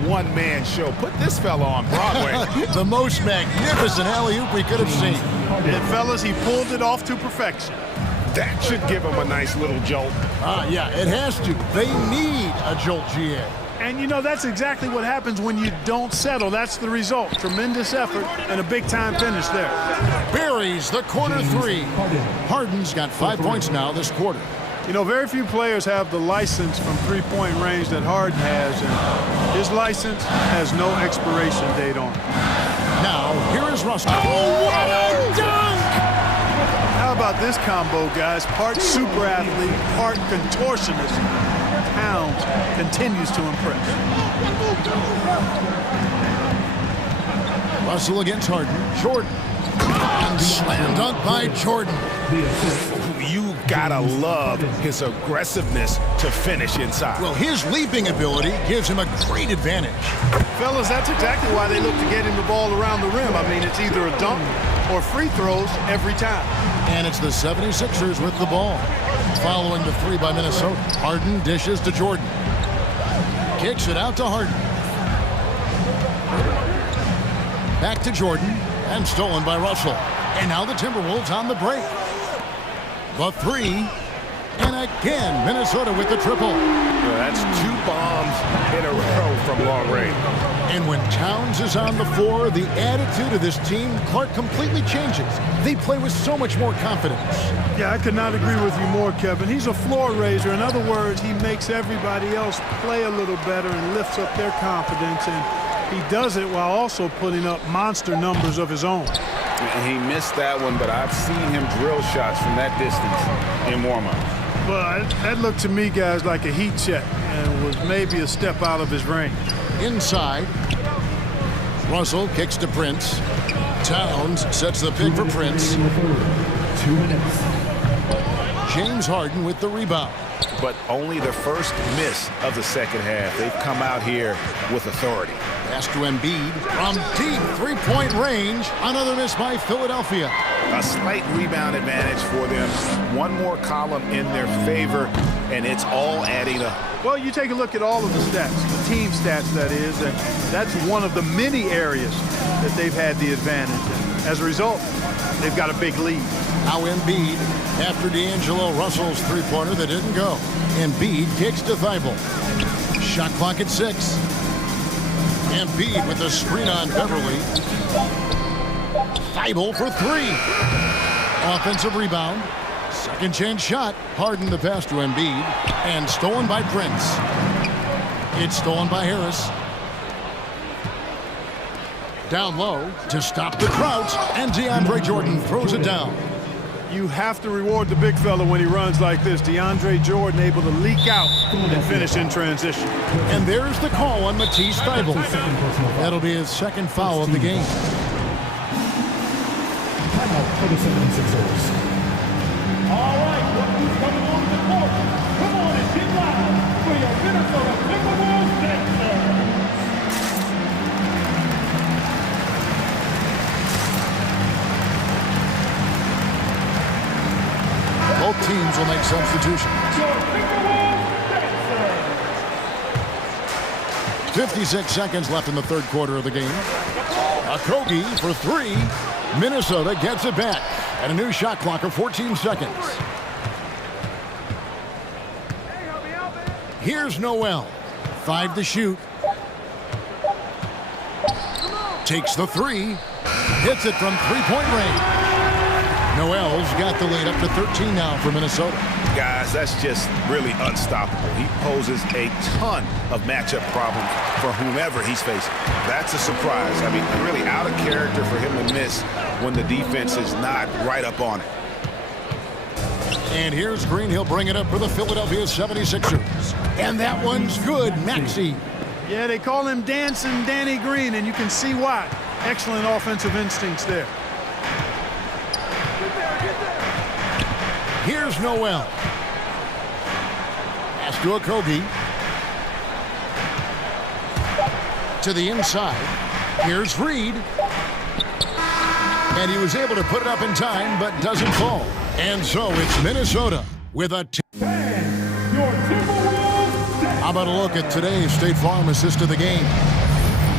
one-man show? Put this fella on Broadway. The most magnificent alley-oop we could have seen. And fellas, he pulled it off to perfection. That should give him a nice little jolt. Yeah, it has to. They need a jolt, GA. And you know, that's exactly what happens when you don't settle. That's the result. Tremendous effort and a big-time finish there. Buries the corner three. Harden's got 5 points now this quarter. You know, very few players have the license from three-point range that Harden has, and his license has no expiration date on it. Now, here is Russell. Oh, what a dunk! How about this combo, guys? Part super athlete, part contortionist. Towns continues to impress. Russell against Harden. Jordan. And slam dunk by Jordan. You gotta love his aggressiveness to finish inside. Well, his leaping ability gives him a great advantage. Fellas, that's exactly why they look to get him the ball around the rim. I mean, it's either a dunk or free throws every time. And it's the 76ers with the ball. Following the three by Minnesota. Harden dishes to Jordan. Kicks it out to Harden. Back to Jordan. And stolen by Russell. And now the Timberwolves on the break. The three. And again, Minnesota with the triple. Yeah, that's 2 bombs in a row from long range. And when Towns is on the floor, the attitude of this team, Clark, completely changes. They play with so much more confidence. Yeah, I could not agree with you more, Kevin. He's a floor raiser. In other words, he makes everybody else play a little better and lifts up their confidence. And he does it while also putting up monster numbers of his own. He missed that one, but I've seen him drill shots from that distance in warm-up. Well, that looked to me, guys, like a heat check and was maybe a step out of his range. Inside, Russell kicks to Prince. Towns sets the pick for Prince. 2 minutes. James Harden with the rebound. But only the first miss of the second half. They've come out here with authority. Pass to Embiid from deep three-point range. Another miss by Philadelphia. A slight rebound advantage for them. One more column in their favor, and it's all adding up. Well, you take a look at all of the stats, the team stats, that is, and that's one of the many areas that they've had the advantage. And as a result, they've got a big lead. Now Embiid, after D'Angelo Russell's three-pointer that didn't go. Embiid kicks to Thibault. Shot clock at 6. Embiid with the screen on Beverly. Thibault for 3. Offensive rebound. Second chance shot. Harden the pass to Embiid. And stolen by Prince. It's stolen by Harris. Down low to stop the crouch. And DeAndre Jordan throws it down. You have to reward the big fella when he runs like this. DeAndre Jordan able to leak out and finish in transition. And there's the call on Matisse Thybulle. That'll be his second foul of the game. Timeout for the 76ers. All right, look who's coming on the court. Come on and get loud for your Minnesota Timberwolves dancers. Both teams will make substitutions. 56 seconds left in the third quarter of the game. Okogie for 3. Minnesota gets it back. And a new shot clock of 14 seconds. Here's Noel. 5 to shoot. Takes the 3. Hits it from three-point range. Noel's got the lead up to 13 now for Minnesota. Guys, that's just really unstoppable. He poses a ton of matchup problems for whomever he's facing. That's a surprise. I mean, really out of character for him to miss when the defense is not right up on it. And here's Green. He'll bring it up for the Philadelphia 76ers. And that one's good. Maxey. Yeah, they call him Dancing Danny Green, and you can see why. Excellent offensive instincts there. Here's Noel. Pass to Okogie. To the inside. Here's Reed. And he was able to put it up in time, but doesn't fall. And so it's Minnesota with a... Your Timberwolves How about a look at today's State Farm assist of the game?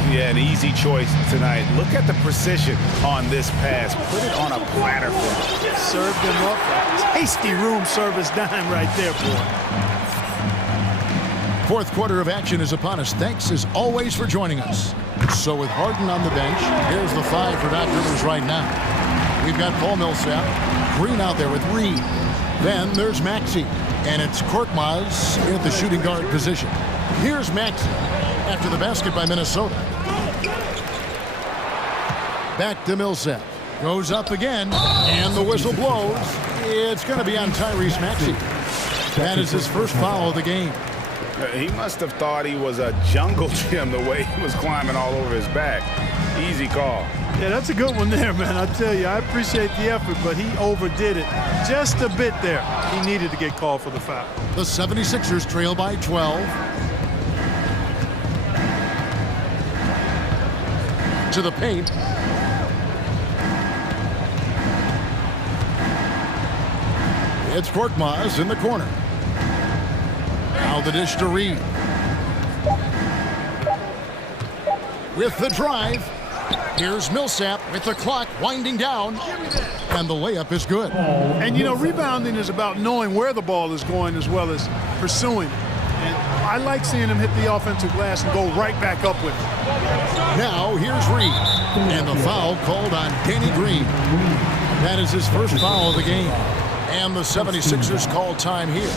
Yeah, an easy choice tonight. Look at the precision on this pass. Put it on a platter for him. Served him up a tasty room service dime right there, boy. Fourth quarter of action is upon us. Thanks, as always, for joining us. So with Harden on the bench, here's the 5 for Doc Rivers right now. We've got Paul Millsap, Green out there with Reed. Then there's Maxey, and it's Korkmaz in at the shooting guard position. Here's Maxey after the basket by Minnesota. Back to Millsap. Goes up again, and the whistle blows. It's going to be on Tyrese Maxey. That is his first foul of the game. He must have thought he was a jungle gym the way he was climbing all over his back. Easy call. Yeah, that's a good one there, man. I tell you, I appreciate the effort, but he overdid it just a bit there. He needed to get called for the foul. The 76ers trail by 12. To the paint. It's Korkmaz in the corner. Now the dish to Reed. With the drive. Here's Millsap with the clock winding down. And the layup is good. And, you know, rebounding is about knowing where the ball is going as well as pursuing it. And I like seeing him hit the offensive glass and go right back up with it. Now here's Reed. And the foul called on Danny Green. That is his first foul of the game. And the 76ers call time here.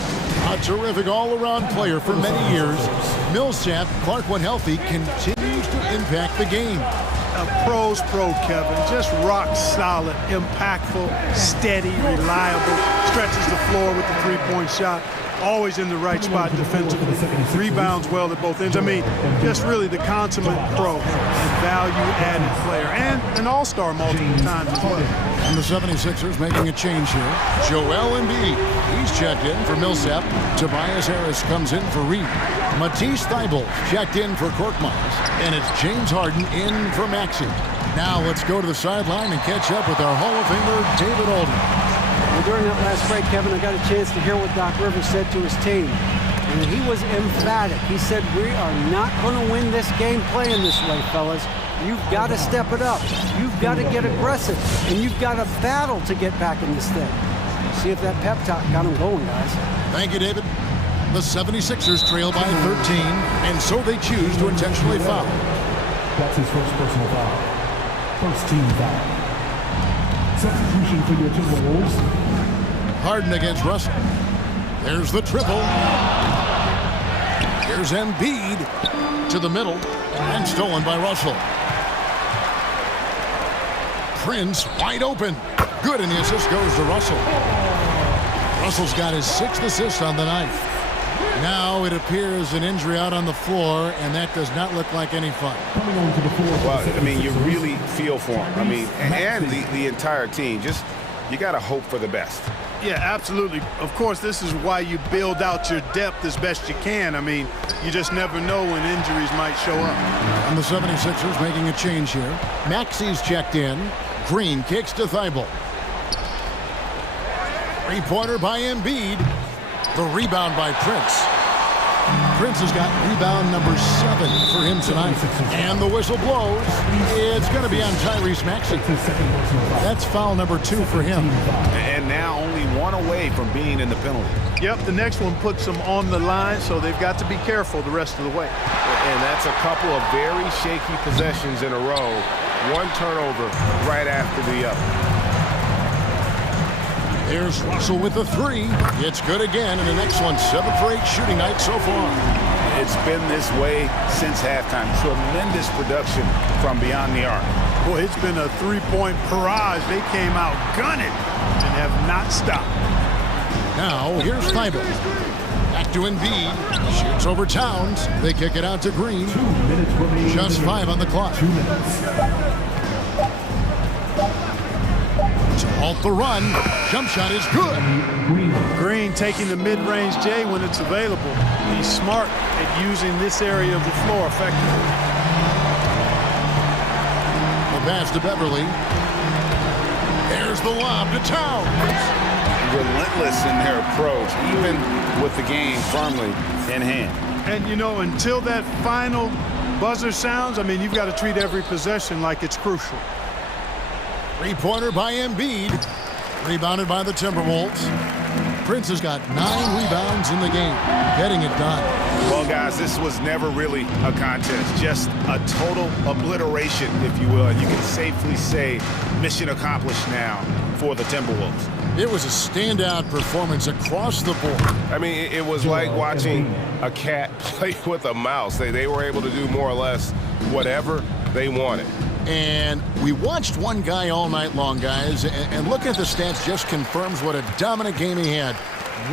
A terrific all-around player for many years. Millsap, Clark when healthy, continues to impact the game. A pro's pro, Kevin. Just rock solid, impactful, steady, reliable. Stretches the floor with the three-point shot. Always in the right spot defensively. Rebounds well at both ends. I mean, just really the consummate pro and value-added player. And an all-star multiple times as well. And the 76ers making a change here. Joel Embiid. He's checked in for Millsap. Tobias Harris comes in for Reed. Matisse Thybulle checked in for Korkmaz. And it's James Harden in for Maxey. Now let's go to the sideline and catch up with our Hall of Famer, David Aldridge. Well, during that last break, Kevin, I got a chance to hear what Doc Rivers said to his team. And he was emphatic. He said, we are not going to win this game playing this way, fellas. You've got to step it up. You've got to get aggressive. And you've got to battle to get back in this thing. See if that pep talk got them going, guys. Thank you, David. The 76ers trail by 13, and so they choose to intentionally foul. That's his first personal foul. First team foul. Substitution for your Timberwolves. Harden against Russell. There's the triple. Here's Embiid to the middle and stolen by Russell. Prince wide open. Good, and the assist goes to Russell. Russell's got his 6th assist on the night. Now it appears an injury out on the floor, and that does not look like any fun. Well, I mean, you really feel for him. I mean, and the entire team. Just, you got to hope for the best. Yeah, absolutely. Of course, this is why you build out your depth as best you can. I mean, you just never know when injuries might show up. And the 76ers making a change here. Maxey's checked in. Green kicks to Thybulle. Three-pointer by Embiid. The rebound by Prince. Prince has got rebound number 7 for him tonight. And the whistle blows. It's going to be on Tyrese Maxey. That's foul number 2 for him. And now only one away from being in the penalty. Yep, the next one puts them on the line, so they've got to be careful the rest of the way. And that's a couple of very shaky possessions in a row. One turnover right after the other. There's Russell with the 3. It's good again, and an excellent 7 for 8 shooting night so far. It's been this way since halftime. Tremendous production from beyond the arc. Boy, it's been a three-point barrage. They came out gunning and have not stopped. Now, here's Thybulle. Back to Embiid. Shoots over Towns. They kick it out to Green. 2 minutes remaining. Just 5 on the clock. 2 minutes. To halt the run. Jump shot is good. Green taking the mid-range J when it's available. He's smart at using this area of the floor effectively. The pass to Beverly. There's the lob to Towns. relentless in their approach, even with the game firmly in hand. And, you know, until that final buzzer sounds, I mean, you've got to treat every possession like it's crucial. Three-pointer by Embiid. Rebounded by the Timberwolves. Prince has got 9 rebounds in the game, getting it done. Well, guys, this was never really a contest, just a total obliteration, if you will. And you can safely say mission accomplished now for the Timberwolves. It was a standout performance across the board. I mean, it was like watching a cat play with a mouse. They were able to do more or less whatever they wanted. And we watched one guy all night long, guys, and looking at the stats just confirms what a dominant game he had.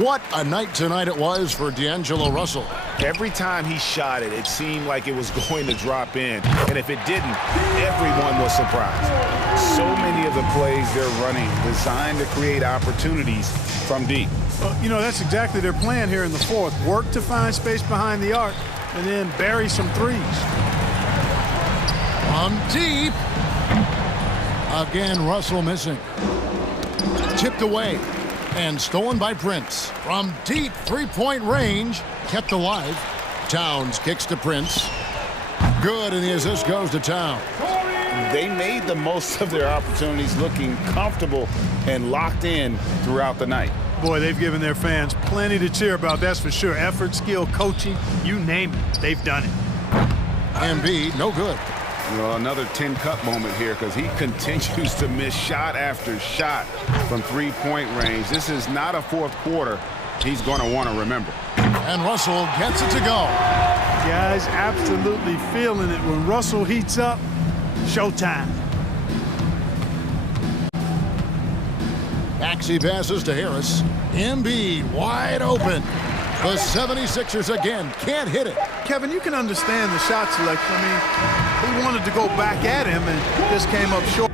What a night tonight it was for D'Angelo Russell. Every time he shot it, it seemed like it was going to drop in. And if it didn't, everyone was surprised. So many of the plays they're running designed to create opportunities from deep. Well, you know, that's exactly their plan here in the fourth. Work to find space behind the arc and then bury some threes. From deep. Again, Russell missing. Tipped away and stolen by Prince. From deep three-point range, kept alive. Towns kicks to Prince. Good, and the assist goes to Towns. They made the most of their opportunities, looking comfortable and locked in throughout the night. Boy, they've given their fans plenty to cheer about, that's for sure. Effort, skill, coaching, you name it, they've done it. Embiid, no good. Well, another 10-cup moment here because he continues to miss shot after shot from three-point range. This is not a fourth quarter he's going to want to remember. And Russell gets it to go. Guys absolutely feeling it. When Russell heats up, showtime. Maxey passes to Harris. Embiid wide open. The 76ers again can't hit it. Kevin, you can understand the shot selection. I mean, he wanted to go back at him and just came up short.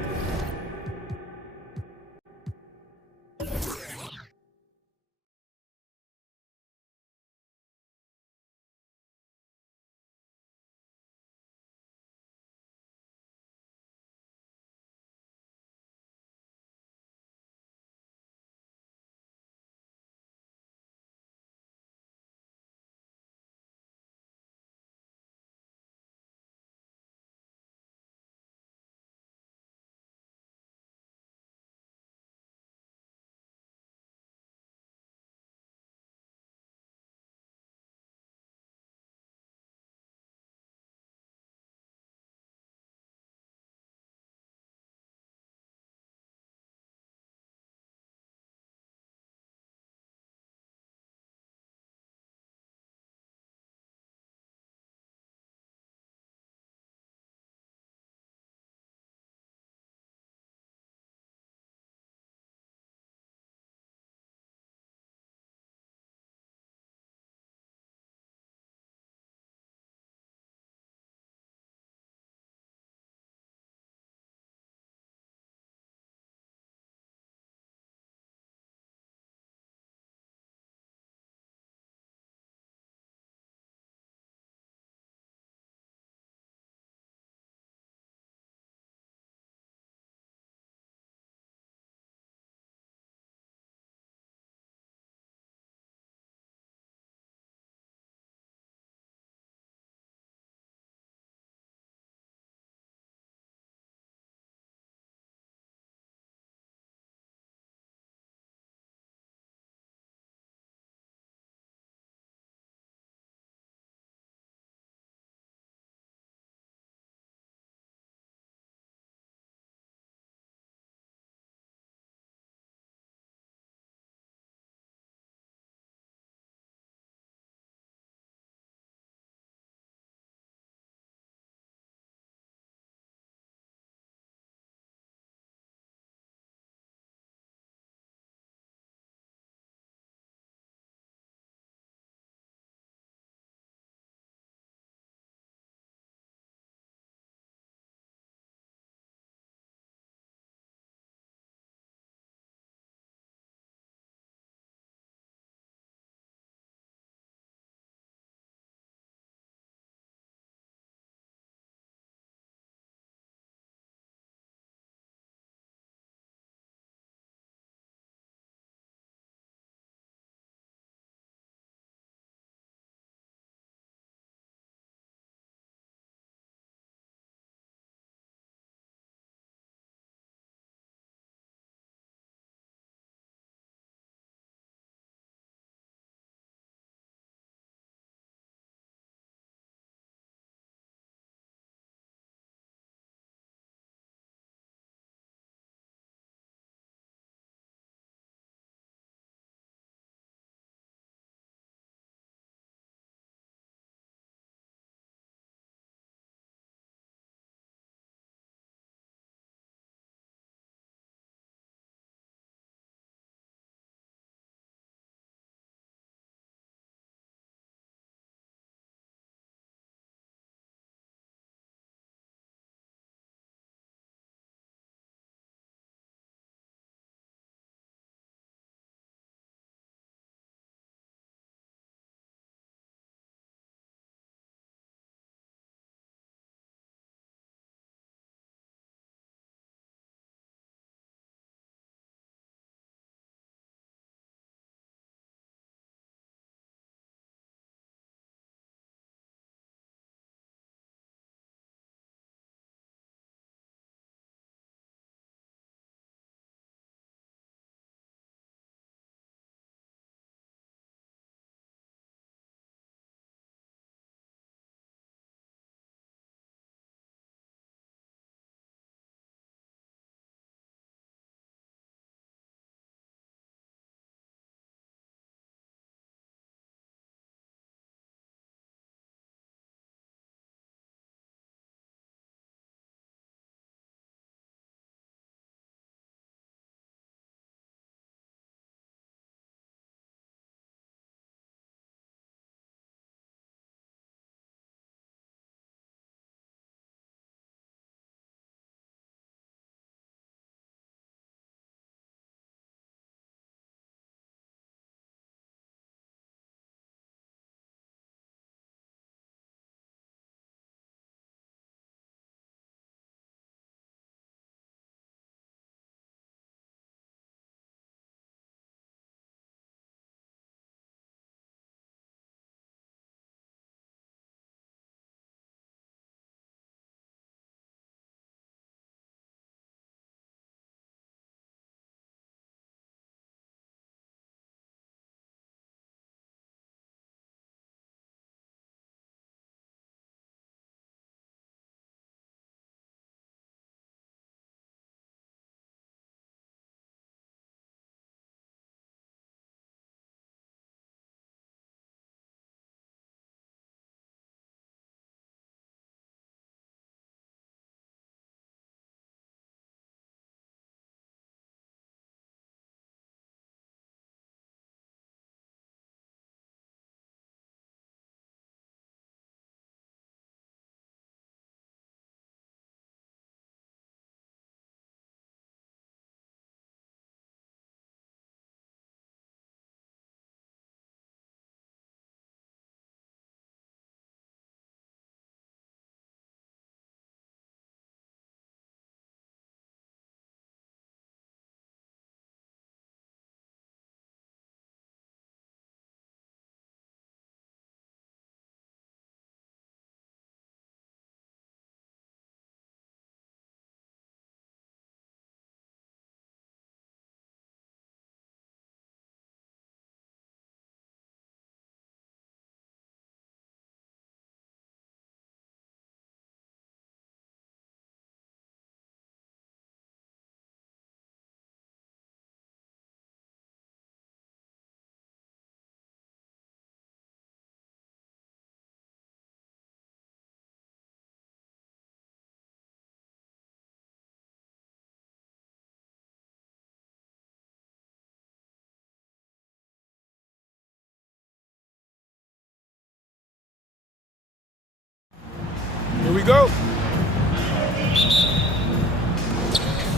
we go.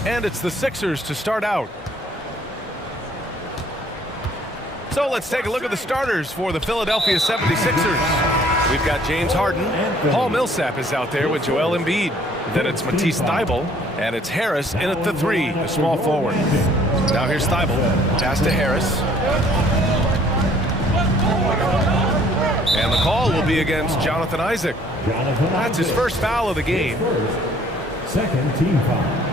And it's the Sixers to start out. So let's take a look at the starters for the Philadelphia 76ers. We've got James Harden. Paul Millsap is out there with Joel Embiid. Then it's Matisse Thybulle, and it's Harris in at the 3, the small forward. Now here's Thybulle. Pass to Harris. And the call will be against Jonathan Isaac. That's his first foul of the game. Second team foul.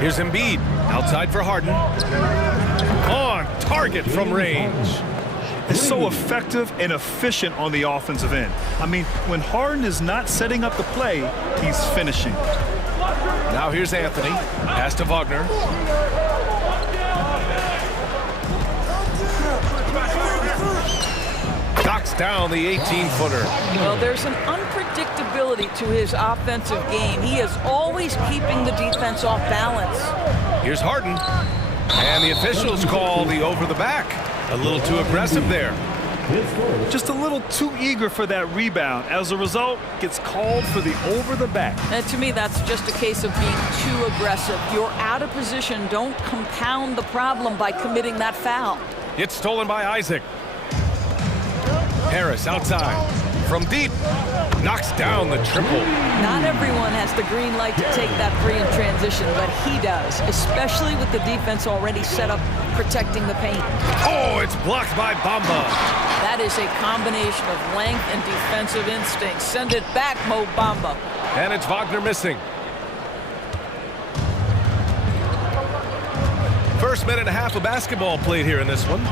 Here's Embiid, outside for Harden. On target from range. Is so effective and efficient on the offensive end. I mean, when Harden is not setting up the play, he's finishing. Now here's Anthony. Pass to Wagner. Knocks down the 18-footer. Well, there's an unpredictability to his offensive game. He is always keeping the defense off balance. Here's Harden. And the officials call the over the back. A little too aggressive there. Just a little too eager for that rebound. As a result, gets called for the over the back. And to me, that's just a case of being too aggressive. You're out of position. Don't compound the problem by committing that foul. It's stolen by Isaac. Harris outside. From deep. Knocks down the triple. Not everyone has the green light to take that three in transition, but he does, especially with the defense already set up protecting the paint. Oh, it's blocked by Bamba. That is a combination of length and defensive instinct. Send it back, Mo Bamba. And it's Wagner missing. First minute and a half of basketball played here in this one.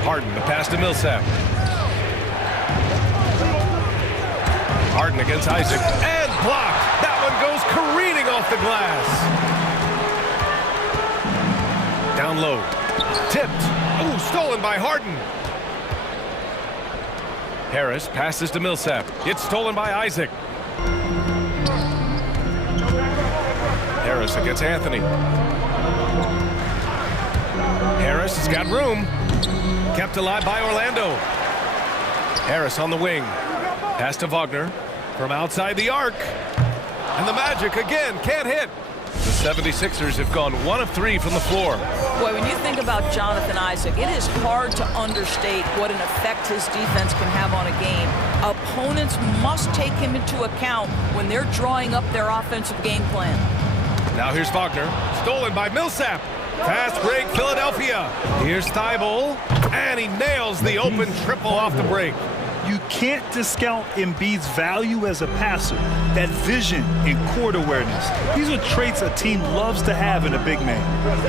Harden, the pass to Millsap. Harden against Isaac, and blocked. That one goes careening off the glass. Down low, tipped. Oh, stolen by Harden. Harris passes to Millsap. It's stolen by Isaac. Harris against Anthony. Harris has got room. Kept alive by Orlando. Harris on the wing. Pass to Wagner from outside the arc. And the Magic again can't hit. The 76ers have gone 1 of 3 from the floor. Boy, when you think about Jonathan Isaac, it is hard to understate what an effect his defense can have on a game. Opponents must take him into account when they're drawing up their offensive game plan. Now here's Wagner, stolen by Millsap. Fast break, Philadelphia. Here's Thybulle, and he nails the open triple off the break. You can't discount Embiid's value as a passer. That vision and court awareness. These are traits a team loves to have in a big man.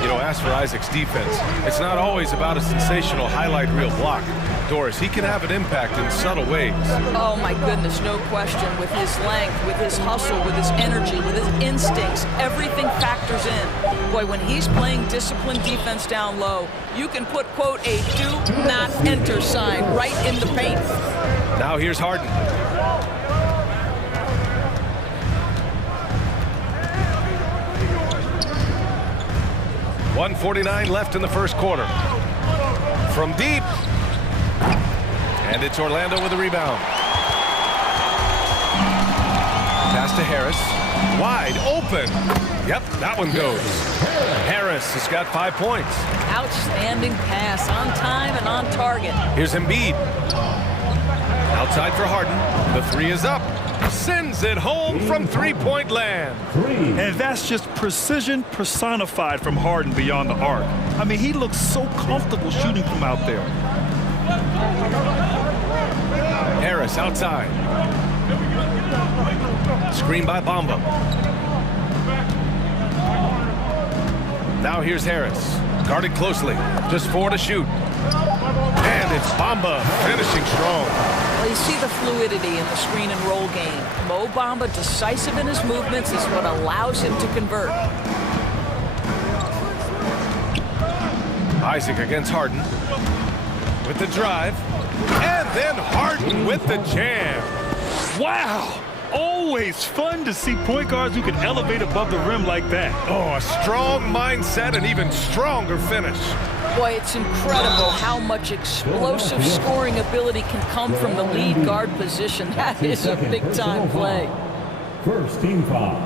You know, as for Isaac's defense, it's not always about a sensational highlight reel block. Doris, he can have an impact in subtle ways. Oh my goodness, no question. With his length, with his hustle, with his energy, with his instincts, everything factors in. Boy, when he's playing disciplined defense down low, you can put, quote, a do not enter sign right in the paint. Now here's Harden. .149 left in the first quarter. From deep. And it's Orlando with the rebound. Pass to Harris. Wide open. Yep, that one goes. Harris has got 5 points. Outstanding pass, on time and on target. Here's Embiid. Outside for Harden. The 3 is up. Sends it home from three-point land. And that's just precision personified from Harden beyond the arc. I mean, he looks so comfortable shooting from out there. Harris outside. Screen by Bamba. Now here's Harris. Guarded closely. Just 4 to shoot. And it's Bamba finishing strong. Well, you see the fluidity in the screen and roll game. Mo Bamba, decisive in his movements, is what allows him to convert. Isaac against Harden. With the drive. And then Harden with the jam. Wow! always fun to see point guards who can elevate above the rim like that. Oh, a strong mindset and even stronger finish. Boy, it's incredible how much explosive scoring ability can come from the lead guard position. That is a big-time play. First team foul.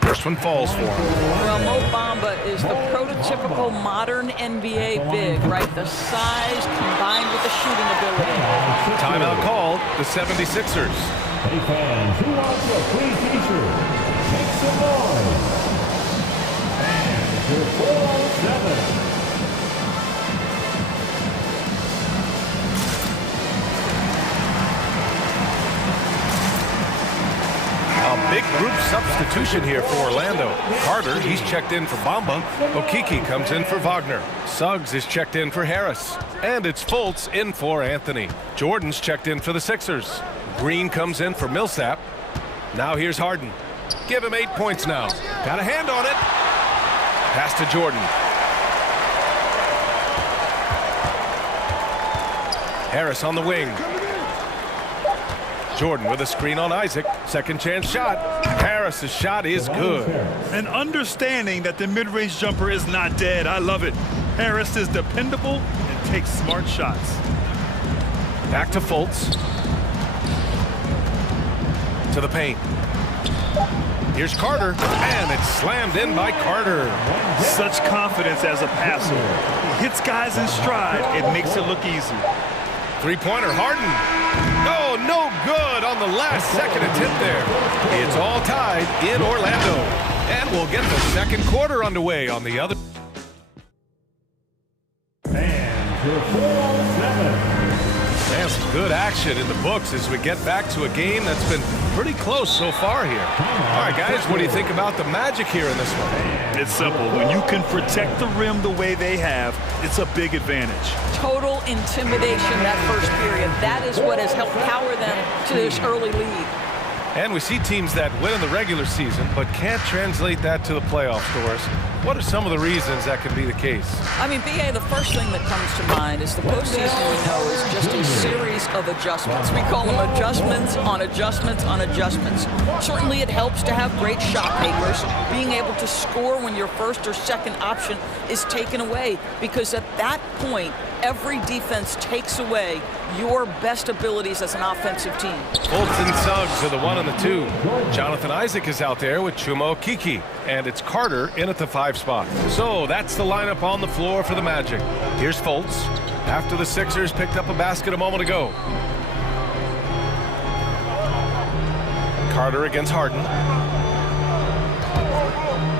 First one falls for him. Well, Mo Bamba is the prototypical modern NBA big, right? The size combined with the shooting ability. Timeout called, the 76ers. Hey fans, who wants a free t-shirt? Make some noise. And your 407. A big group substitution here for Orlando. Carter, he's checked in for Bamba. Okeke comes in for Wagner. Suggs is checked in for Harris. And it's Fultz in for Anthony. Jordan's checked in for the Sixers. Green comes in for Millsap. Now here's Harden. Give him 8 points now. Got a hand on it. Pass to Jordan. Harris on the wing. Jordan with a screen on Isaac. Second chance shot. Harris's shot is good. An understanding that the mid-range jumper is not dead. I love it. Harris is dependable and takes smart shots. Back to Fultz. To the paint. Here's Carter, and it's slammed in by Carter. Such confidence as a passer. He hits guys in stride. It makes it look easy. Three-pointer, Harden. Oh, no good on the last second attempt there. It's all tied in Orlando. And we'll get the second quarter underway on the other. And your 407. And some good action in the books as we get back to a game that's been pretty close so far here. All right, guys, what do you think about the Magic here in this one? It's simple. When you can protect the rim the way they have, it's a big advantage. Total intimidation that first period. That is what has helped power them to this early lead. And we see teams that win in the regular season but can't translate that to the playoffs, Doris. What are some of the reasons that could be the case? I mean, B.A., the first thing that comes to mind is the postseason, we know, is just a series of adjustments. We call them adjustments on adjustments on adjustments. Certainly it helps to have great shot makers, being able to score when your first or second option is taken away, because at that point, every defense takes away your best abilities as an offensive team. Fultz and Suggs are the 1 and the 2. Jonathan Isaac is out there with Chuma Okeke, and it's Carter in at the 5 spot. So that's the lineup on the floor for the Magic. Here's Fultz after the Sixers picked up a basket a moment ago. Carter against Harden.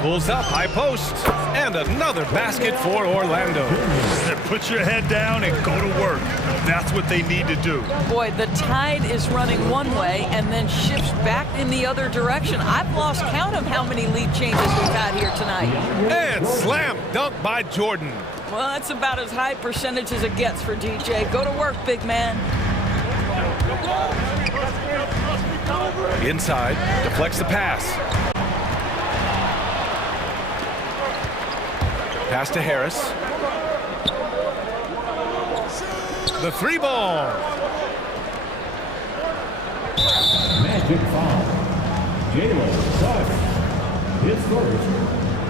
Pulls up, high post, and another basket for Orlando. Put your head down and go to work. That's what they need to do. Boy, the tide is running one way and then shifts back in the other direction. I've lost count of how many lead changes we've had here tonight. And slam dunk by Jordan. Well, that's about as high percentage as it gets for DJ. Go to work, big man. Inside, deflects the pass. Pass to Harris. The 3 ball. Magic foul. Jalen Suggs. His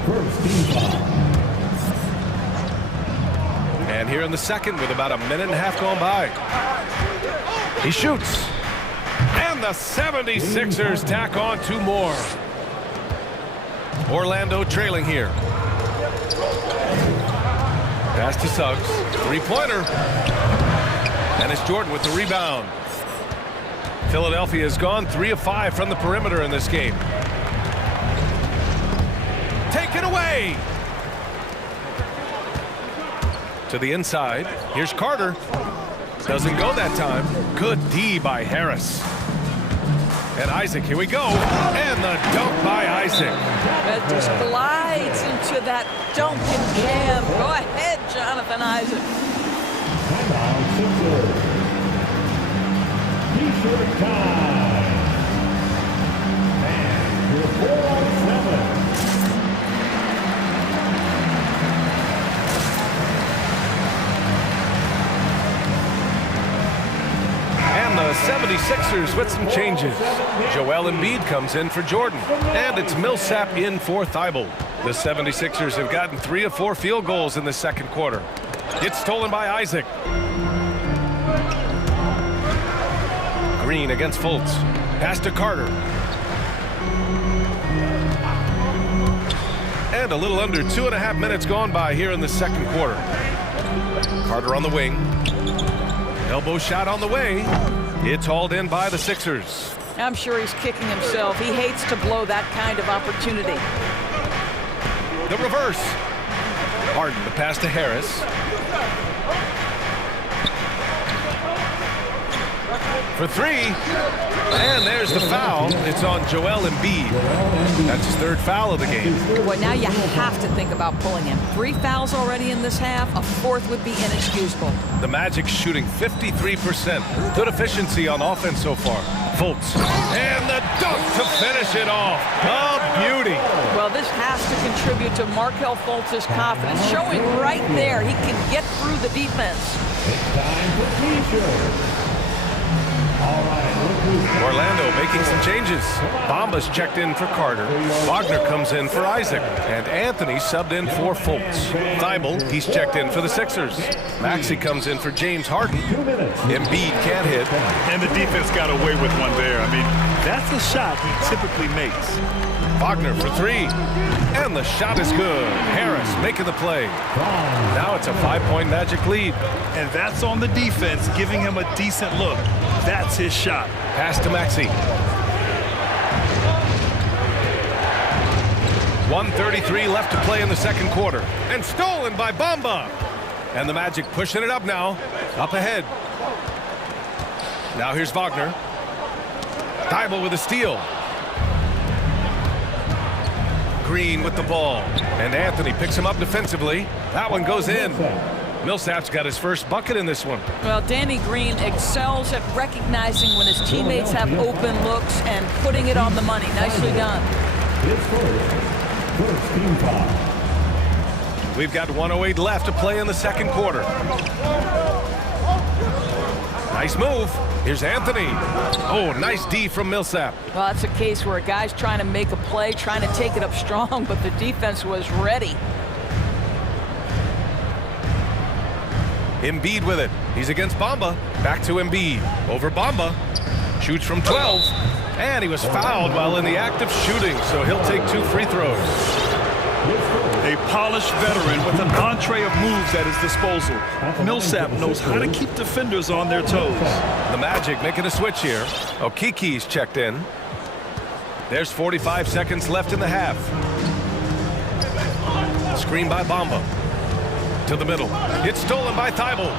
first team foul. And here in the second with about a minute and a half going by. He shoots. And the 76ers tack on 2 more. Orlando trailing here. Pass to Suggs. 3-pointer. And it's Jordan with the rebound. Philadelphia has gone 3 of 5 from the perimeter in this game. Taken away. To the inside. Here's Carter. Doesn't go that time. Good D by Harris. And Isaac, here we go. And the dunk by Isaac. That just glides into that dunk and jam. Go ahead, Jonathan Isaac. T-shirt time. And your 407. And the 76ers Sixers with some changes. Joel Embiid comes in for Jordan, and it's Millsap in for Thibault. The 76ers have gotten 3 of 4 field goals in the second quarter. It's stolen by Isaac. Green against Fultz. Pass to Carter. And a little under 2.5 minutes gone by here in the second quarter. Carter on the wing. Elbow shot on the way. It's hauled in by the Sixers. I'm sure he's kicking himself. He hates to blow that kind of opportunity. The reverse. Harden, the pass to Harris. For 3. And there's the foul. It's on Joel Embiid. That's his 3rd foul of the game. Boy, now you have to think about pulling him. 3 fouls already in this half. A 4th would be inexcusable. The Magic shooting 53%. Good efficiency on offense so far. Fultz. And the dunk to finish it off. A beauty. Well, this has to contribute to Markelle Fultz's confidence. Showing right there he can get through the defense. It's time for T-shirt. All right, Orlando making some changes. Bamba's checked in for Carter. Wagner comes in for Isaac. And Anthony subbed in for Fultz. Thibault, he's checked in for the Sixers. Maxey comes in for James Harden. Embiid can't hit. And the defense got away with one there. I mean, that's a shot he typically makes. Wagner for 3. And the shot is good. Harris making the play. Now it's a 5-point Magic lead. And that's on the defense, giving him a decent look. That's his shot. Pass to Maxey. 1:33 left to play in the second quarter. And stolen by Bamba. And the Magic pushing it up now. Up ahead. Now here's Wagner. Thibault with a steal. Green with the ball. And Anthony picks him up defensively. That one goes in. Millsap's got his first bucket in this one. Well, Danny Green excels at recognizing when his teammates have open looks and putting it on the money. Nicely done. First team foul. We've got 1:08 left to play in the second quarter. Nice move. Here's Anthony. Oh, nice D from Millsap. Well, that's a case where a guy's trying to make a play, trying to take it up strong, but the defense was ready. Embiid with it. He's against Bamba. Back to Embiid. Over Bamba. Shoots from 12. And he was fouled while in the act of shooting, so he'll take 2 free throws. A polished veteran with an entree of moves at his disposal. Millsap knows how to keep defenders on their toes. The Magic making a switch here. Okiki's checked in. There's 45 seconds left in the half. Screen by Bamba. To the middle. It's stolen by Thibault.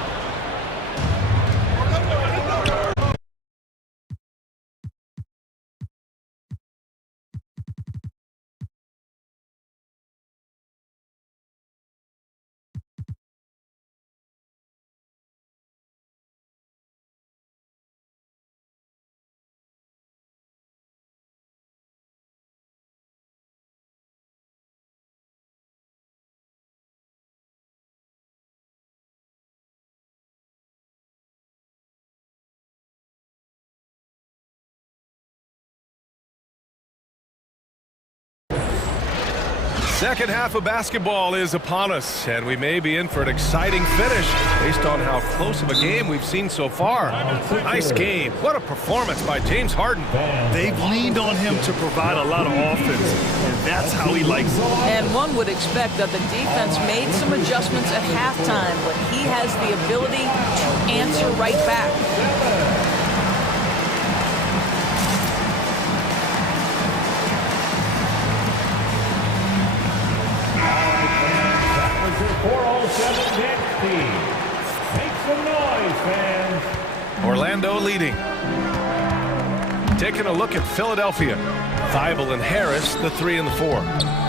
Second half of basketball is upon us, and we may be in for an exciting finish based on how close of a game we've seen so far. Nice game. What a performance by James Harden. They've leaned on him to provide a lot of offense, and that's how he likes it. And one would expect that the defense made some adjustments at halftime, but he has the ability to answer right back. Make some noise, fans. Orlando leading. Taking a look at Philadelphia. Thibault and Harris, the 3 and the 4.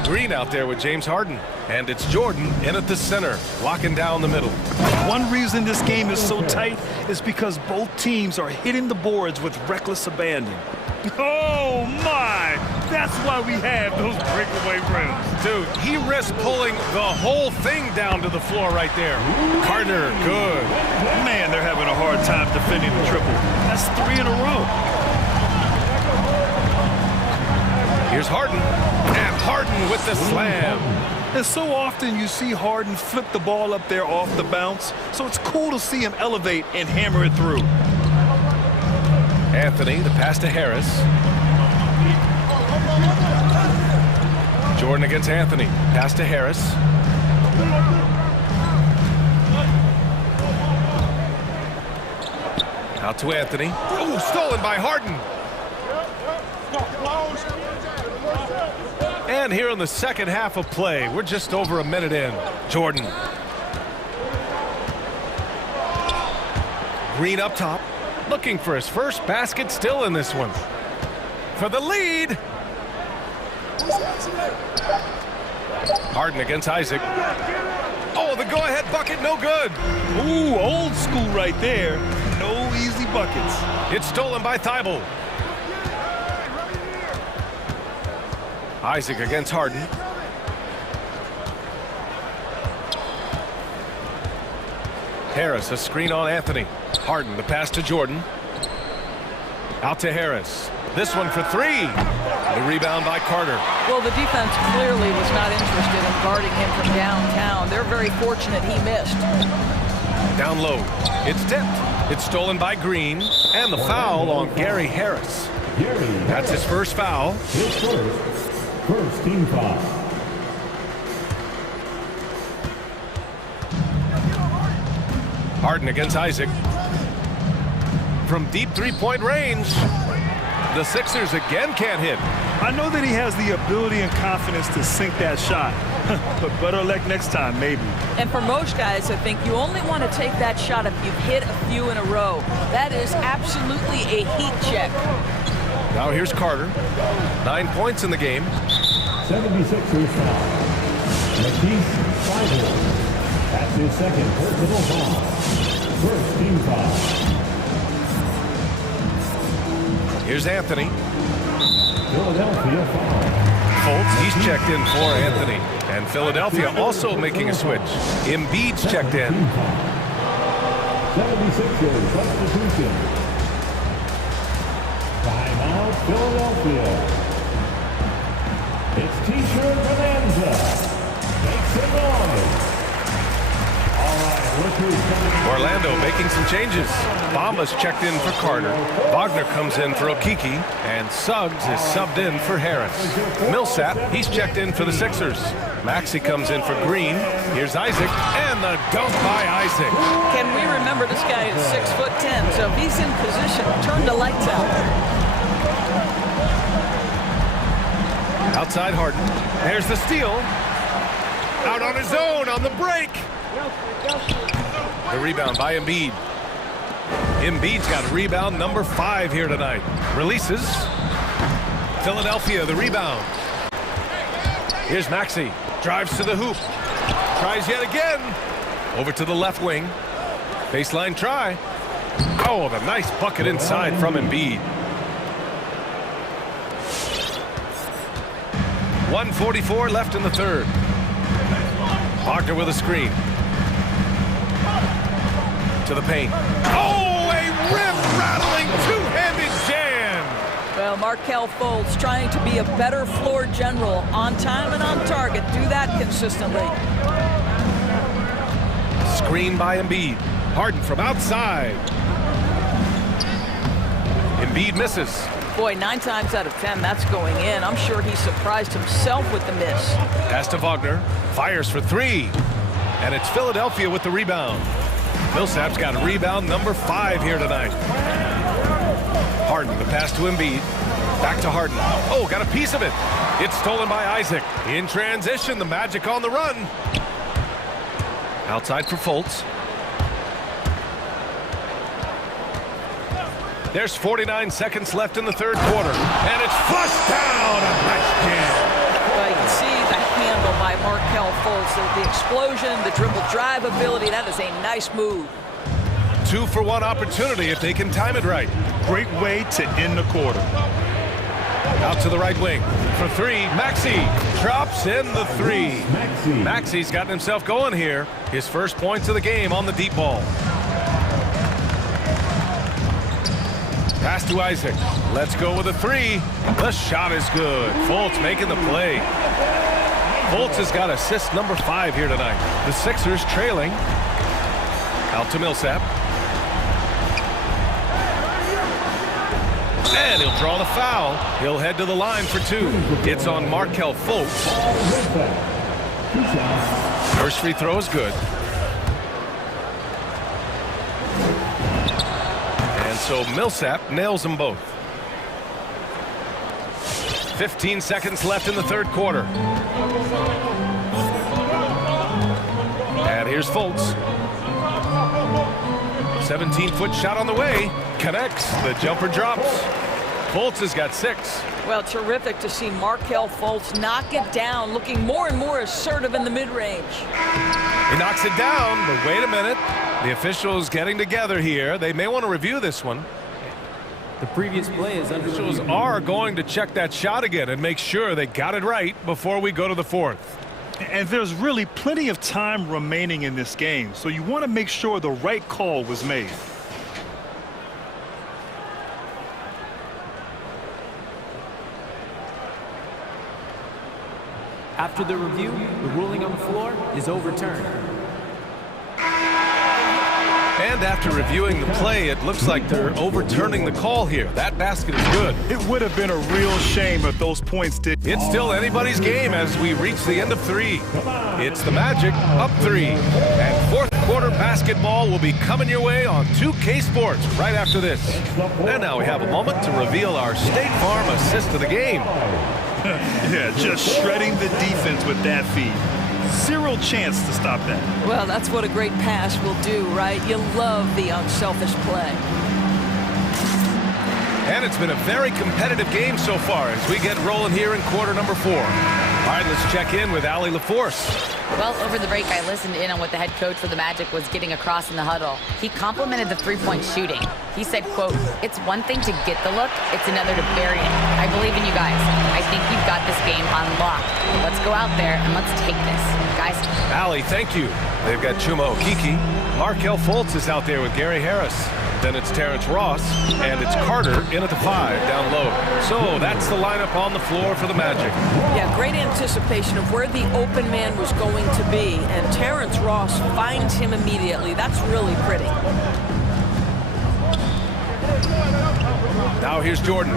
Green out there with James Harden. And it's Jordan in at the center, locking down the middle. One reason this game is so tight is because both teams are hitting the boards with reckless abandon. Oh, my! That's why we have those breakaway rims. Dude, he risked pulling the whole thing down to the floor right there. Carter, good. Man, they're having a hard time defending the triple. That's 3 in a row. Here's Harden. And Harden with the slam. And so often you see Harden flip the ball up there off the bounce, so it's cool to see him elevate and hammer it through. Anthony, the pass to Harris. Jordan against Anthony. Pass to Harris. Out to Anthony. Ooh, stolen by Harden. And here in the second half of play, we're just over a minute in. Jordan. Green up top, looking for his first basket still in this one. For the lead. Harden against Isaac. Oh, the go-ahead bucket, no good. Ooh, old school right there. No easy buckets. It's stolen by Thibault. Isaac against Harden. Harris, a screen on Anthony. Harden, the pass to Jordan. Out to Harris. This one for three. The rebound by Carter. Well, the defense clearly was not interested in guarding him from downtown. They're very fortunate he missed. Down low. It's tipped. It's stolen by Green. And the foul on Gary Harris. That's his first foul. First team foul. Harden against Isaac. From deep three-point range. The Sixers again can't hit. I know that he has the ability and confidence to sink that shot. But better luck next time, maybe. And for most guys, I think you only want to take that shot if you've hit a few in a row. That is absolutely a heat check. Now here's Carter. 9 points in the game. 76ers foul. Matisse Thybulle. That's his second personal foul. First team foul. Here's Anthony. Philadelphia foul. Fultz, he's checked in for Anthony. And Philadelphia also making a switch. Embiid's checked in. 76ers substitution. Timeout Philadelphia. It's T-shirt Bonanza. Makes it noise. All right, look who's coming. Orlando making some changes. Bamba's checked in for Carter. Wagner comes in for Okiki. And Suggs is subbed in for Harris. Millsap, he's checked in for the Sixers. Maxey comes in for Green. Here's Isaac. And the dunk by Isaac. Can we remember this guy is 6'10", so if he's in position, turn the lights out. Outside Harden. There's the steal. Out on his own on the break. The rebound by Embiid. Embiid's got rebound number 5 here tonight. Releases. Philadelphia, the rebound. Here's Maxey. Drives to the hoop. Tries yet again. Over to the left wing. Baseline try. Oh, the nice bucket inside from Embiid. 1:44 left in the third. Wagner with a screen. To the paint. Oh, a rip-rattling two-handed jam! Well, Markelle Fultz trying to be a better floor general. On time and on target. Do that consistently. Screen by Embiid. Harden from outside. Embiid misses. Boy, 9 times out of 10, that's going in. I'm sure he surprised himself with the miss. Pass to Wagner. Fires for 3. And it's Philadelphia with the rebound. Millsap's got rebound number 5 here tonight. Harden, the pass to Embiid. Back to Harden. Oh, got a piece of it. It's stolen by Isaac. In transition, the Magic on the run. Outside for Fultz. There's 49 seconds left in the third quarter. And it's flushed down. A nice jam. Well, you can see the handle by Markelle Fultz. The explosion, the dribble drive ability, that is a nice move. 2-for-1 opportunity if they can time it right. Great way to end the quarter. Out to the right wing. For 3, Maxey drops in the 3. Maxey's gotten himself going here. His first points of the game on the deep ball. Pass Pass to Isaac. Let's go with a three. The shot is good. Fultz making the play. Fultz has got assist number 5 here tonight. The Sixers trailing. Out to Millsap. And he'll draw the foul. He'll head to the line for 2. It's on Markelle Fultz. First free throw is good. And so Millsap nails them both. 15 seconds left in the third quarter. And here's Fultz. 17-foot shot on the way. Connects. The jumper drops. Fultz has got 6. Well, terrific to see Markelle Fultz knock it down, looking more and more assertive in the mid-range. He knocks it down, but wait a minute. The officials getting together here. They may want to review this one. The previous play is under review. Officials are going to check that shot again and make sure they got it right before we go to the fourth. And there's really plenty of time remaining in this game, so you want to make sure the right call was made. After the review, the ruling on the floor is overturned. And after reviewing the play, it looks like they're overturning the call here. That basket is good. It would have been a real shame if those points did. It's still anybody's game as we reach the end of 3. It's the Magic up 3. And fourth quarter basketball will be coming your way on 2K Sports right after this. And now we have a moment to reveal our State Farm assist of the game. Yeah, just shredding the defense with that feed. Zero chance to stop that. Well, that's what a great pass will do, right? You love the unselfish play. And it's been a very competitive game so far as we get rolling here in quarter number 4. All right, let's check in with Allie LaForce. Well, over the break, I listened in on what the head coach for the Magic was getting across in the huddle. He complimented the three-point shooting. He said, quote, "It's one thing to get the look, it's another to bury it. I believe in you guys. I think you've got this game on lock. Let's go out there and let's take this. Guys." Allie, thank you. They've got Chuma Okeke. Markelle Fultz is out there with Gary Harris. Then it's Terrence Ross, and it's Carter in at the 5 down low. So that's the lineup on the floor for the Magic. Yeah, great anticipation of where the open man was going to be, and Terrence Ross finds him immediately. That's really pretty. Now here's Jordan.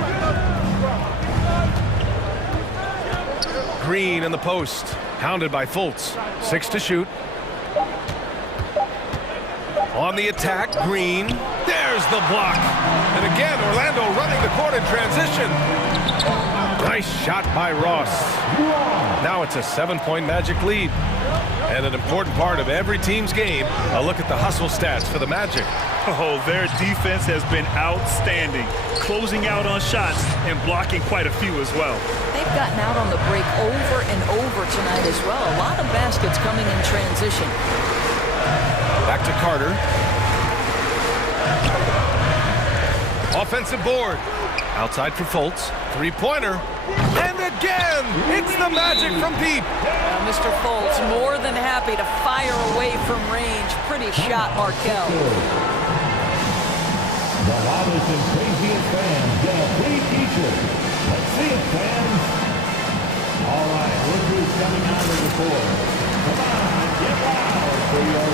Green in the post, hounded by Fultz. 6 to shoot. On the attack, Green. There's the block. And again, Orlando running the court in transition. Nice shot by Ross. Now it's a 7-point Magic lead. And an important part of every team's game, a look at the hustle stats for the Magic. Oh, their defense has been outstanding, closing out on shots and blocking quite a few as well. They've gotten out on the break over and over tonight as well. A lot of baskets coming in transition. Back to Carter. Offensive board. Outside for Fultz. Three-pointer. And again, it's the Magic from deep. Mr. Fultz more than happy to fire away from range. Pretty shot, Markelle. The loudest and craziest fans get a free t-shirt. Let's see it, fans. All right, look who's coming out of the court. Come on, get loud for your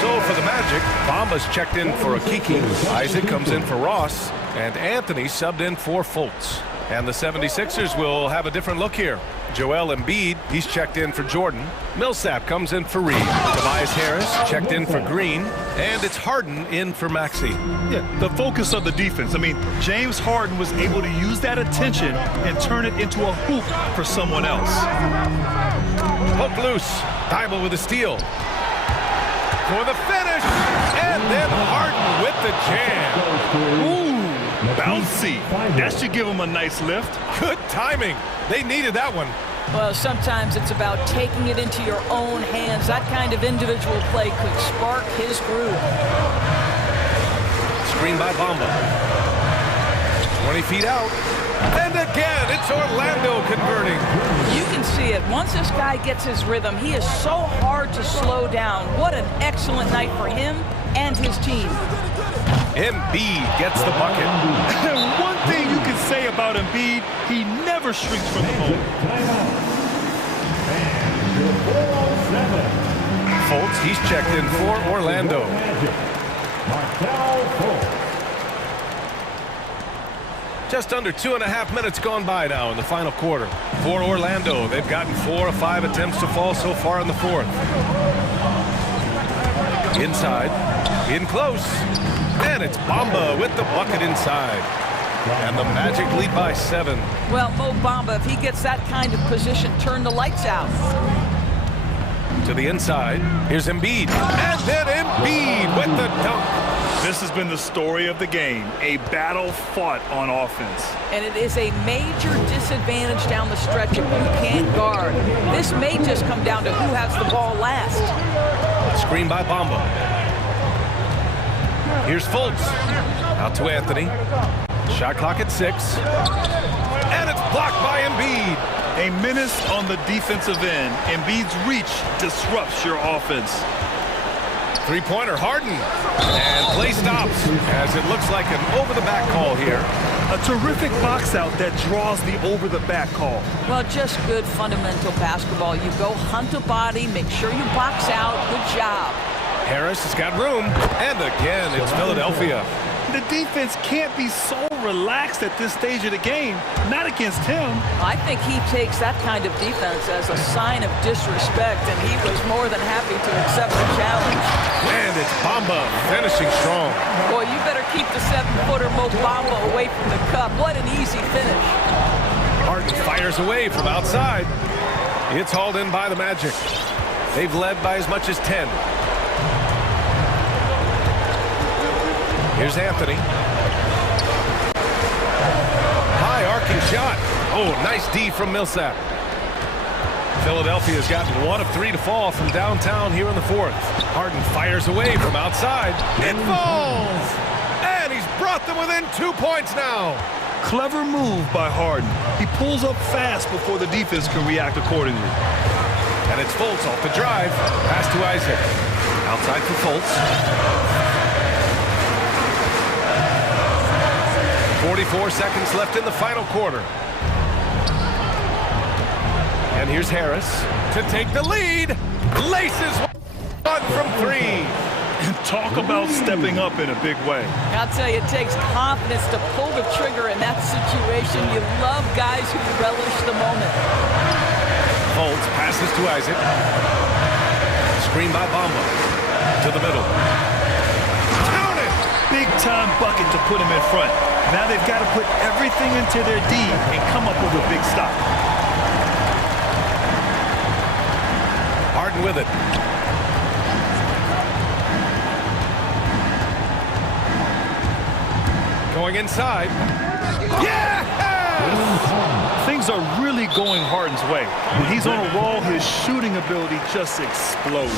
So for the Magic, Bamba's checked in for Okeke. Isaac comes in for Ross. And Anthony subbed in for Fultz. And the 76ers will have a different look here. Joel Embiid, he's checked in for Jordan. Millsap comes in for Reed. Tobias Harris checked in for Green. And it's Harden in for Maxey. Yeah, the focus of the defense. I mean, James Harden was able to use that attention and turn it into a hoop for someone else. Poke loose. Thibault with a steal. For the finish. And then Harden with the jam. Ooh. Bouncy. That should give him a nice lift. Good timing. They needed that one. Well, sometimes it's about taking it into your own hands. That kind of individual play could spark his groove. Screen by Bamba. 20 feet out. And again, it's Orlando converting. You can see it. Once this guy gets his rhythm, he is so hard to slow down. What an excellent night for him and his team. Embiid gets the bucket. One thing you can say about Embiid, he never shrinks from the moment. Fultz, he's checked in for Orlando. Just under 2.5 minutes gone by now in the final quarter. For Orlando, they've gotten 4 of 5 attempts to fall so far in the fourth. Inside, in close, and it's Bamba with the bucket inside. And the Magic lead by 7. Well, Mo Bamba, if he gets that kind of position, turn the lights out. To the inside, here's Embiid. And then Embiid with the dunk. This has been the story of the game, a battle fought on offense. And it is a major disadvantage down the stretch if you can't guard. This may just come down to who has the ball last. Screen by Bamba. Here's Fultz. Out to Anthony. Shot clock at 6. And it's blocked by Embiid. A menace on the defensive end. Embiid's reach disrupts your offense. Three-pointer, Harden. And play stops as it looks like an over-the-back call here. A terrific box out that draws the over-the-back call. Well, just good fundamental basketball. You go hunt a body, make sure you box out. Good job. Harris has got room. And again, it's Philadelphia. The defense can't be so relaxed at this stage of the game. Not against him. I think he takes that kind of defense as a sign of disrespect, and he was more than happy to accept the challenge. And it's Bamba finishing strong. Boy, you better keep the 7-footer Mo Bamba away from the cup. What an easy finish. Harden fires away from outside. It's hauled in by the Magic. They've led by as much as 10. Here's Anthony. High arcing shot. Oh, nice D from Millsap. Philadelphia's gotten 1 of 3 to fall from downtown here in the fourth. Harden fires away from outside. It falls! And he's brought them within 2 points now. Clever move by Harden. He pulls up fast before the defense can react accordingly. And it's Fultz off the drive. Pass to Isaac. Outside for Fultz. 44 seconds left in the final quarter. And here's Harris to take the lead. Laces one from 3. And talk about stepping up in a big way. I'll tell you, it takes confidence to pull the trigger in that situation. You love guys who relish the moment. Fultz passes to Isaac. Screen by Bamba. To the middle. Count it! Big-time bucket to put him in front. Now they've got to put everything into their D and come up with a big stop. Harden with it. Going inside. Yeah! Things are really going Harden's way. When he's on a roll, his shooting ability just explodes.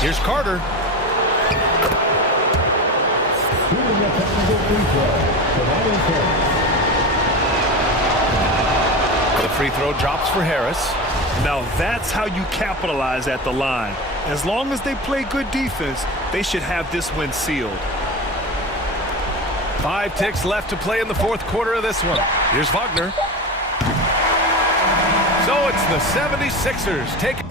Here's Carter. The free throw drops for Harris. Now that's how you capitalize at the line. As long as they play good defense, they should have this win sealed. 5 ticks left to play in the fourth quarter of this one. Here's Wagner. So it's the 76ers taking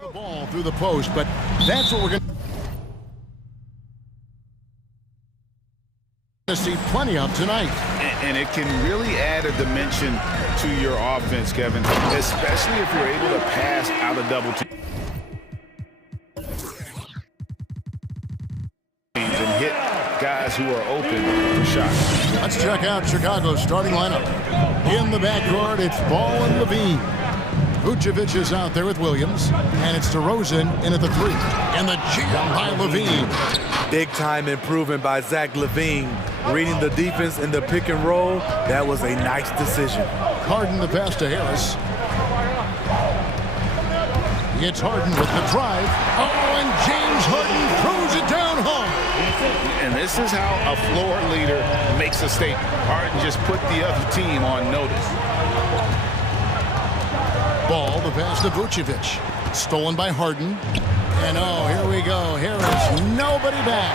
The ball through the post, but that's what we're going to see plenty of tonight. And it can really add a dimension to your offense, Kevin, especially if you're able to pass out of double teams and hit guys who are open for shots. Let's check out Chicago's starting lineup. In the backcourt, it's Ball and Levine. Vucevic is out there with Williams, and it's DeRozan in at the 3. And the jam by Levine. Big-time improvement by Zach LaVine. Reading the defense in the pick and roll, that was a nice decision. Harden the pass to Harris. It's Harden with the drive. Oh, and James Harden throws it down hard. And this is how a floor leader makes a statement. Harden just put the other team on notice. Ball, the pass to Vucevic. Stolen by Harden. And oh, here we go. Harris, nobody back.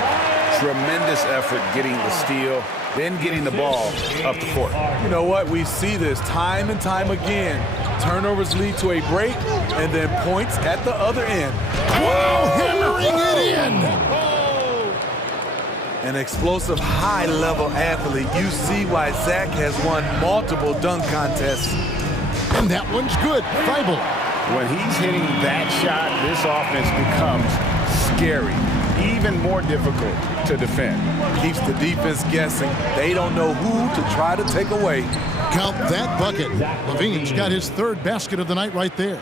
Tremendous effort getting the steal, then getting the ball up the court. You know what? We see this time and time again. Turnovers lead to a break, and then points at the other end. Wow, hammering it in. An explosive, high-level athlete. You see why Zach has won multiple dunk contests. And that one's good. Thibault. When he's hitting that shot, this offense becomes scary, even more difficult to defend. Keeps the defense guessing. They don't know who to try to take away. Count that bucket. Levine's got his 3rd basket of the night right there.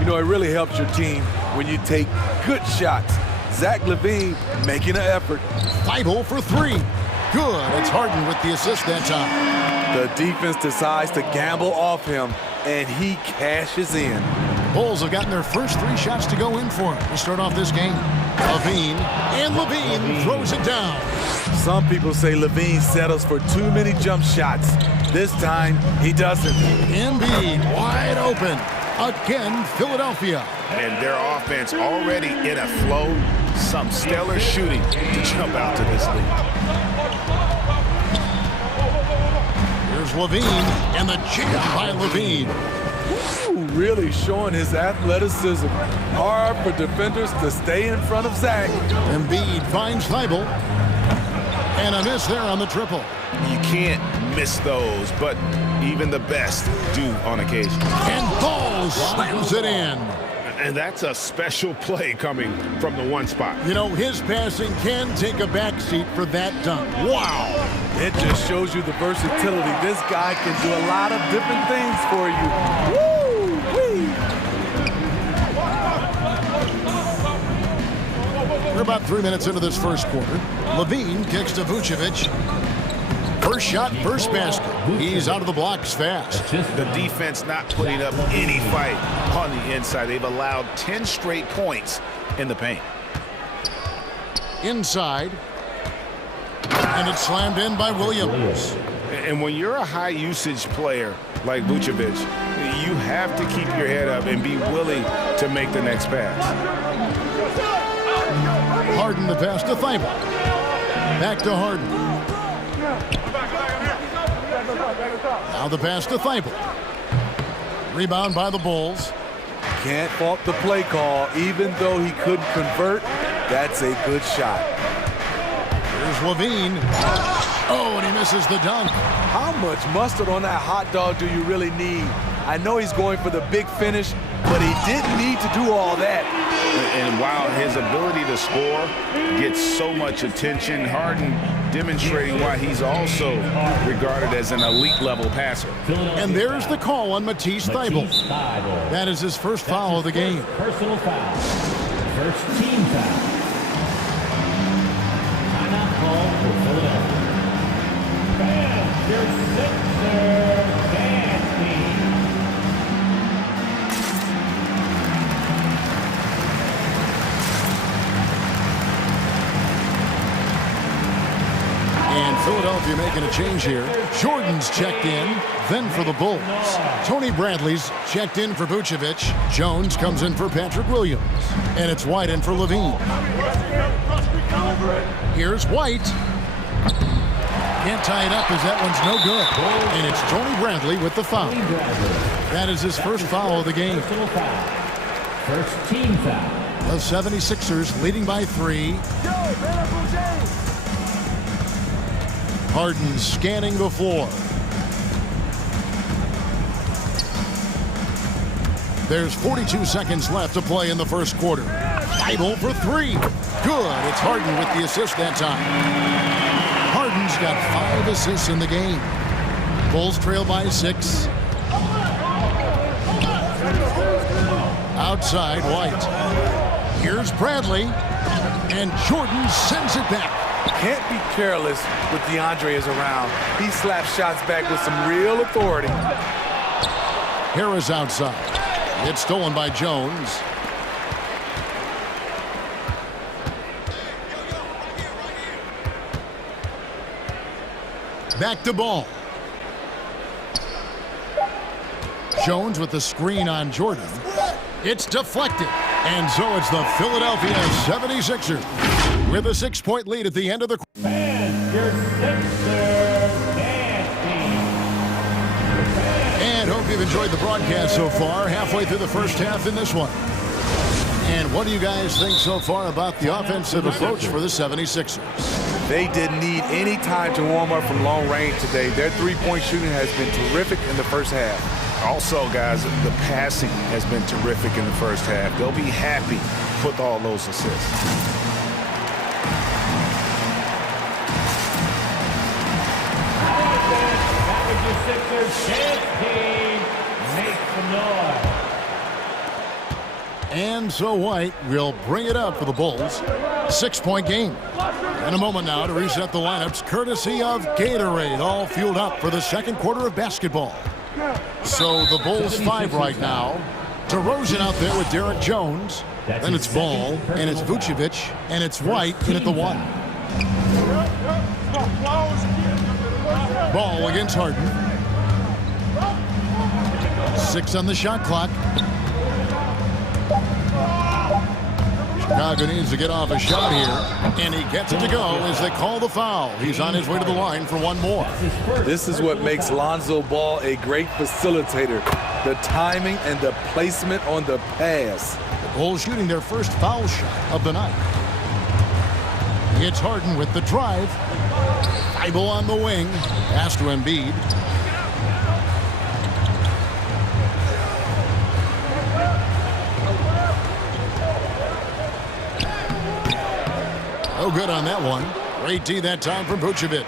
You know, it really helps your team when you take good shots. Zach LaVine making an effort. Thibault for 3. Good. It's Harden with the assist that time. The defense decides to gamble off him, and he cashes in. Bulls have gotten their first 3 shots to go in for him to start off this game. Levine, and Levine throws it down. Some people say Levine settles for too many jump shots. This time, he doesn't. Embiid wide open. Again, Philadelphia. And their offense already in a flow. Some stellar shooting to jump out to this lead. Here's Levine, and the jam by Levine. Ooh, really showing his athleticism. Hard for defenders to stay in front of Zach. Embiid finds Thibault. And a miss there on the triple. You can't miss those, but even the best do on occasion. And Ball slams it in. And that's a special play coming from the one spot. You know, his passing can take a backseat for that dunk. Wow. It just shows you the versatility. This guy can do a lot of different things for you. Woo-wee. We're about 3 minutes into this first quarter. Levine kicks to Vucevic. First shot, first basket. He's out of the blocks fast. The defense not putting up any fight on the inside. They've allowed 10 straight points in the paint. Inside. And it's slammed in by Williams. And when you're a high-usage player like Vucevic, you have to keep your head up and be willing to make the next pass. Harden the pass to Thibault. Back to Harden. Now the pass to Thibault. Rebound by the Bulls. Can't fault the play call. Even though he couldn't convert, that's a good shot. Here's Levine. Oh, and he misses the dunk. How much mustard on that hot dog do you really need? I know he's going for the big finish, but he didn't need to do all that. And while his ability to score gets so much attention, Harden demonstrating why he's also regarded as an elite-level passer. And there's the call on Matisse Thibault. That is his first foul of the game. Personal foul. First team foul. Timeout call for Philadelphia. And their sixer, And Philadelphia making a change here. Jordan's checked in, then for the Bulls. Tony Bradley's checked in for Vucevic. Jones comes in for Patrick Williams. And it's White in for Levine. Here's White. Can't tie it up as that one's no good. And it's Tony Bradley with the foul. That is his first foul of the game. First team foul. The 76ers leading by 3. Harden scanning the floor. There's 42 seconds left to play in the first quarter. Idle for 3. Good. It's Harden with the assist that time. Harden's got 5 assists in the game. Bulls trail by 6. Outside, White. Here's Bradley. And Jordan sends it back. Can't be careless with DeAndre is around. He slaps shots back with some real authority. Harris outside. It's stolen by Jones. Back to Ball. Jones with the screen on Jordan. It's deflected. And so it's the Philadelphia 76ers with a 6-point lead at the end of the quarter. And hope you've enjoyed the broadcast so far. Halfway through the first half in this one. And what do you guys think so far about the offensive approach for the 76ers? They didn't need any time to warm up from long range today. Their three-point shooting has been terrific in the first half. Also, guys, the passing has been terrific in the first half. They'll be happy with all those assists. And so White will bring it up for the Bulls. 6-point game. In a moment now to reset the lineups courtesy of Gatorade, all fueled up for the second quarter of basketball. So the Bulls 5 right now. DeRozan out there with Derek Jones. Then it's Ball, and it's Vucevic, and it's White in at the 1. Ball against Harden. 6 on the shot clock. Chicago needs to get off a shot here, and he gets it to go as they call the foul. He's on his way to the line for one more. This is what makes Lonzo Ball a great facilitator. The timing and the placement on the pass. The Bulls shooting their first foul shot of the night. It's Harden with the drive. Thibault on the wing. Pass to Embiid. No good on that one. Great D that time from Vucevic.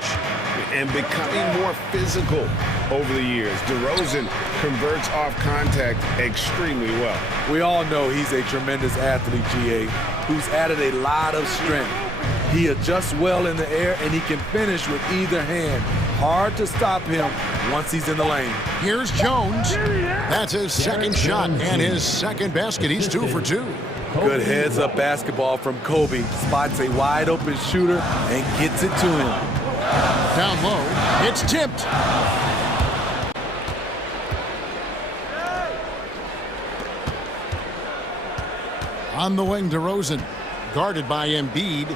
And becoming more physical over the years. DeRozan converts off contact extremely well. We all know he's a tremendous athlete, GA, who's added a lot of strength. He adjusts well in the air, and he can finish with either hand. Hard to stop him once he's in the lane. Here's Jones. That's his second shot and his second basket. He's 2 for 2. Good heads-up basketball from Kobe. Spots a wide-open shooter and gets it to him. Down low, it's tipped. On the wing, DeRozan, guarded by Embiid.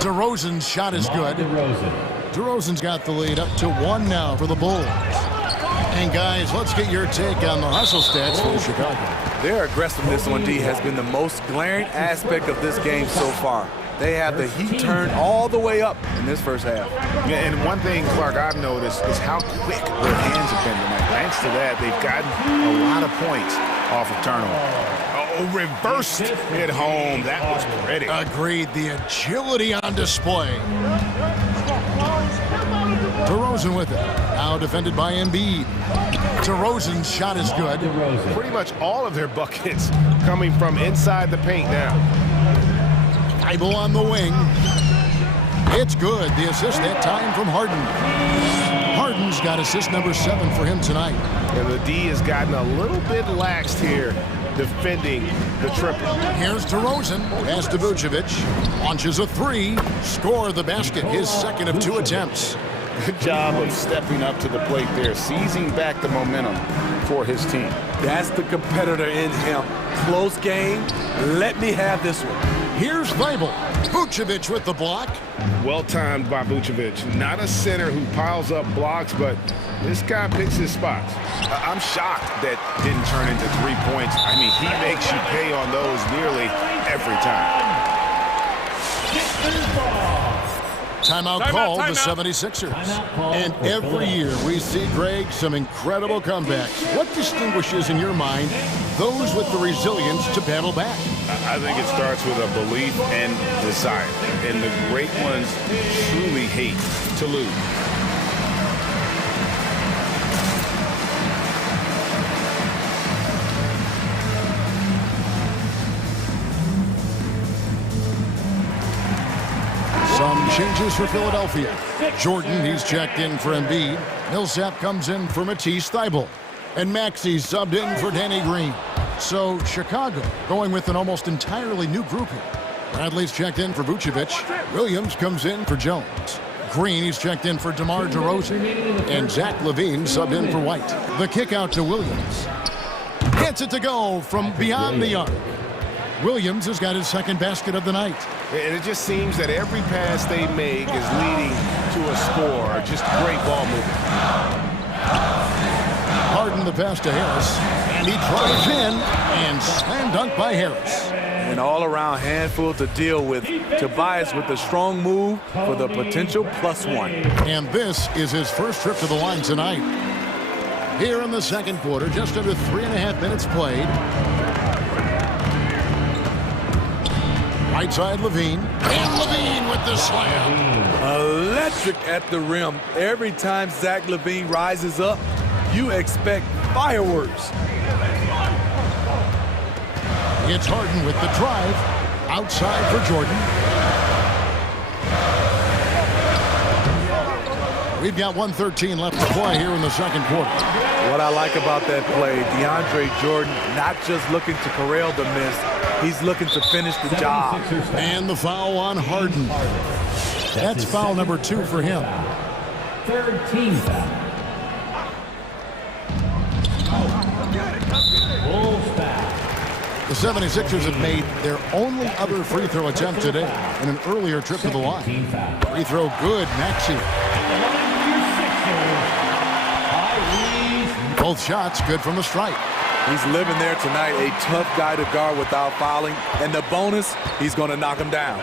DeRozan's shot is good. DeRozan's got the lead up to 1 now for the Bulls. And guys, let's get your take on the hustle stats for Chicago. Their aggressiveness on D has been the most glaring aspect of this game so far. They have the heat turned all the way up in this first half. Yeah, and one thing, Clark, I've noticed is how quick their hands have been tonight. Thanks to that, they've gotten a lot of points off of turnover. Oh, reversed at home. That was pretty. Agreed. The agility on display. DeRozan with it. Now defended by Embiid. DeRozan's shot is good. Pretty much all of their buckets coming from inside the paint now. Thibault on the wing. It's good. The assist that time from Harden. Harden's got assist number 7 for him tonight. And the D has gotten a little bit laxed here defending the triple. Here's DeRozan. Pass to Vucevic. Launches a 3. Score the basket. His second of 2 attempts. Good job of stepping up to the plate there, seizing back the momentum for his team. That's the competitor in him. Close game. Let me have this one. Here's Thibault. Vucevic with the block. Well timed by Vucevic. Not a center who piles up blocks, but this guy picks his spots. I'm shocked that didn't turn into 3 points. I mean, he makes you pay on those nearly every time. Timeout called the 76ers. And every year we see, Greg, some incredible comebacks. What distinguishes, in your mind, those with the resilience to battle back? I think it starts with a belief and desire. And the great ones truly hate to lose. Some changes for Philadelphia. Jordan, he's checked in for Embiid. Millsap comes in for Matisse Thybulle. And Maxey subbed in for Danny Green. So Chicago going with an almost entirely new group here. Bradley's checked in for Vucevic. Williams comes in for Jones. Green, he's checked in for DeMar DeRozan. And Zach LaVine subbed in for White. The kick out to Williams. Gets it to go from beyond the arc. Williams has got his second basket of the night. And it just seems that every pass they make is leading to a score. Just great ball movement. Harden the pass to Harris. And he drives in and slam dunk by Harris. An all-around handful to deal with. Tobias with a strong move for the potential +1. And this is his first trip to the line tonight. Here in the second quarter, just under 3.5 minutes played. Right side, LaVine. And LaVine with the slam. Electric at the rim. Every time Zach LaVine rises up, you expect fireworks. It's Harden with the drive. Outside for Jordan. We've got 1:13 left to play here in the second quarter. What I like about that play, DeAndre Jordan not just looking to corral the miss, he's looking to finish the job. And the foul on Harden. That's foul number 2 for him. Third team foul. Bulls foul. The 76ers have made their only other free throw attempt today in an earlier trip to the line. Free throw good, Maxey. Both shots good from the stripe. He's living there tonight, a tough guy to guard without fouling. And the bonus, he's going to knock him down.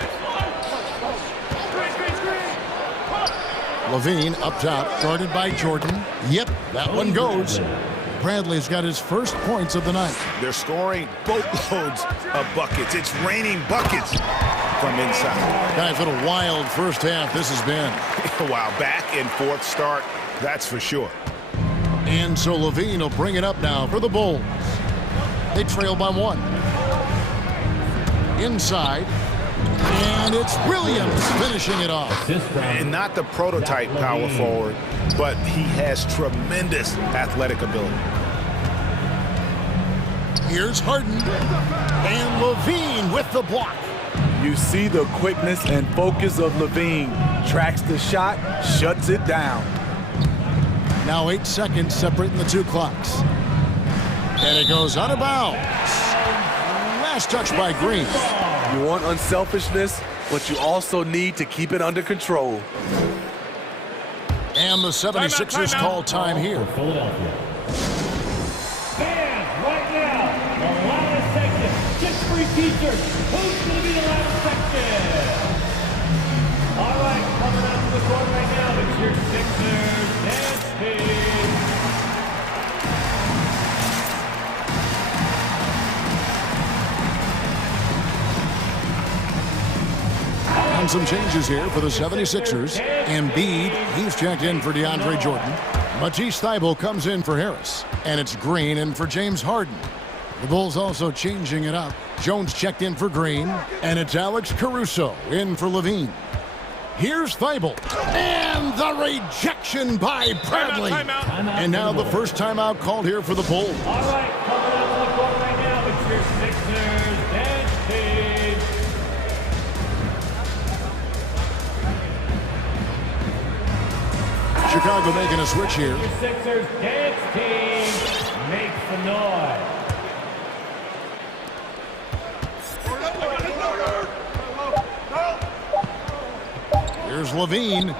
LaVine up top, guarded by Jordan. Yep, that one goes. Bradley's got his first points of the night. They're scoring boatloads of buckets. It's raining buckets from inside. Guys, what a wild first half this has been. Wow, back and forth start, that's for sure. And so LaVine will bring it up now for the Bulls. They trail by 1. Inside. And it's Williams finishing it off. And not the prototype power forward, but he has tremendous athletic ability. Here's Harden. And LaVine with the block. You see the quickness and focus of LaVine. Tracks the shot, shuts it down. Now 8 seconds separating the two clocks. And it goes out of bounds. Last touch by Green. You want unselfishness, but you also need to keep it under control. And the 76ers call time here. Philadelphia. Fans, right now, the loudest section. Just free teachers. Who's going to be the loudest section? All right, coming out to the court right now, it's your Sixers dance team. And some changes here for the 76ers. Embiid, he's checked in for DeAndre Jordan. Matisse Thybulle comes in for Harris. And it's Green in for James Harden. The Bulls also changing it up. Jones checked in for Green. And it's Alex Caruso in for LaVine. Here's Thybulle. And the rejection by Bradley. Timeout. And now the first timeout called here for the Bulls. All right, coming out to the court right now, it's your Sixers dance team. Chicago making a switch here. Your Sixers dance team makes the noise. Levine.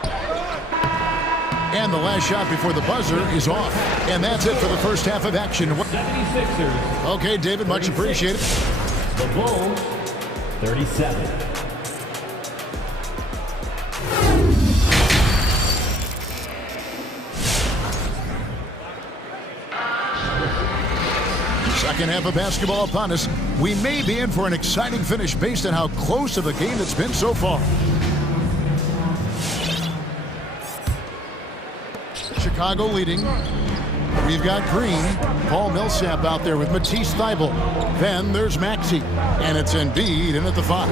And the last shot before the buzzer is off. And that's it for the first half of action. 76ers. Okay, David, much appreciated. The Bulls, 37. Second half of basketball upon us. We may be in for an exciting finish based on how close of a game it's been so far. Chicago leading. We've got Green. Paul Millsap out there with Matisse Thybulle. Then there's Maxey. And it's Embiid in at the 5.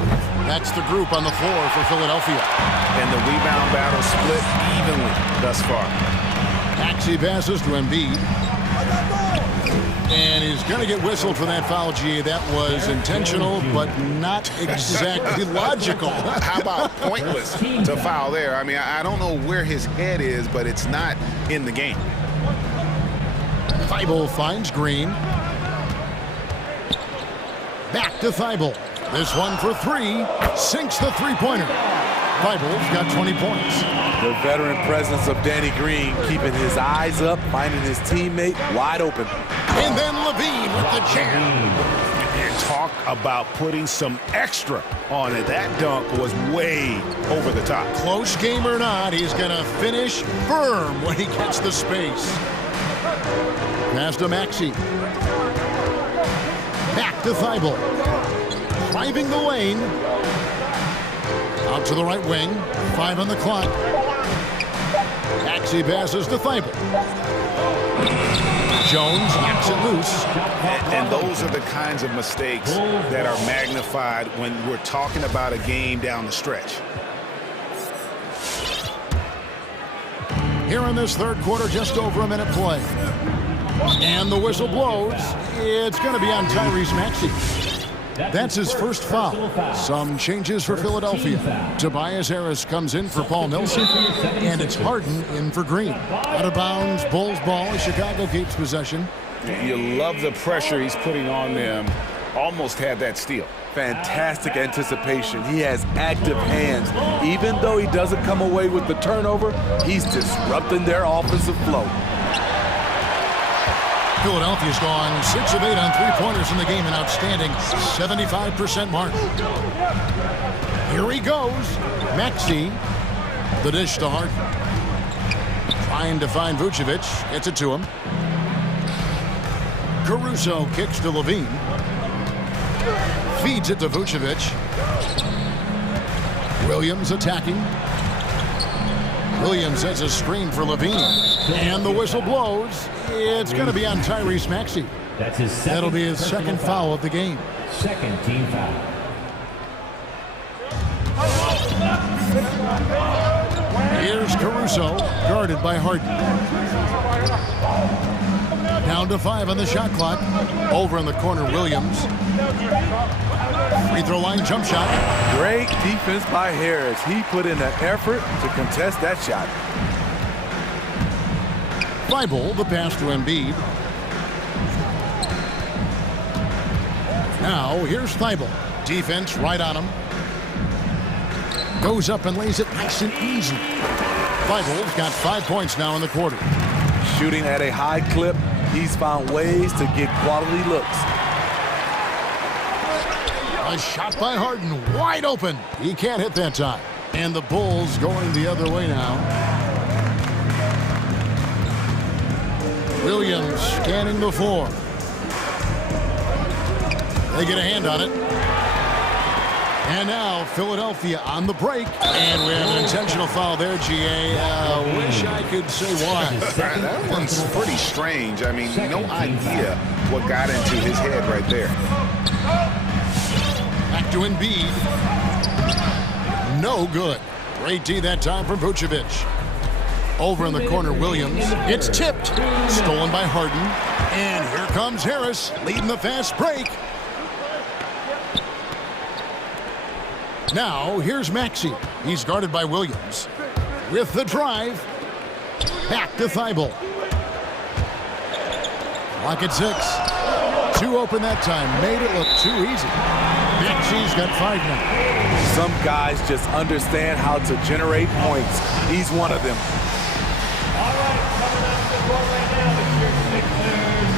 That's the group on the floor for Philadelphia. And the rebound battle split evenly thus far. Maxey passes to Embiid. And he's going to get whistled for that foul, G. That was intentional, but not exactly logical. How about pointless to foul there? I mean, I don't know where his head is, but it's not in the game. Thybulle finds Green. Back to Thybulle. This one for 3. Sinks the three-pointer. Thybulle's got 20 points. The veteran presence of Danny Green keeping his eyes up, finding his teammate wide open. And then Levine with the jam. And talk about putting some extra on it. That dunk was way over the top. Close game or not, he's going to finish firm when he gets the space. Pass to Maxey. Back to Thybulle. Driving the lane. Out to the right wing. 5 on the clock. Maxey passes to Thybulle. Jones knocks it loose. And those are the kinds of mistakes that are magnified when we're talking about a game down the stretch. Here in this third quarter, just over a minute play. And the whistle blows. It's going to be on Tyrese Maxey. That's his first foul. Some changes for Philadelphia. Tobias Harris comes in for Paul Millsap. And it's Harden in for Green. Out of bounds, Bulls ball. Chicago keeps possession. You love the pressure he's putting on them. Almost had that steal. Fantastic anticipation. He has active hands. Even though he doesn't come away with the turnover, he's disrupting their offensive flow. Philadelphia's gone 6 of 8 on three-pointers in the game, an outstanding 75% mark. Here he goes. Maxey. The dish to Harden. Trying to find Vucevic. Gets it to him. Caruso kicks to Levine. Feeds it to Vucevic. Williams attacking. Williams has a screen for Levine. And the whistle blows. It's going to be on Tyrese Maxey. That's his second. That'll be his second foul of the game. Second team foul. Here's Caruso, guarded by Harden. Down to 5 on the shot clock. Over in the corner, Williams. Free throw line jump shot. Great defense by Harris. He put in an effort to contest that shot. Thybulle, the pass to Embiid. Now, here's Thybulle. Defense right on him. Goes up and lays it nice and easy. Thybulle's got 5 points now in the quarter. Shooting at a high clip, he's found ways to get quality looks. A shot by Harden, wide open. He can't hit that time. And the Bulls going the other way now. Williams scanning the floor. They get a hand on it. And now Philadelphia on the break. And we have an intentional foul there, GA. Wish I could say why. That one's pretty strange. I mean, no idea what got into his head right there. Back to Embiid. No good. Great D that time from Vucevic. Over in the corner, Williams. It's tipped. Stolen by Harden. And here comes Harris, leading the fast break. Now, here's Maxey. He's guarded by Williams. With the drive. Back to Thybulle. Clock at 6. Too open that time. Made it look too easy. Maxey's got 5 now. Some guys just understand how to generate points. He's one of them. All right, coming up to the court right now is your Sixers and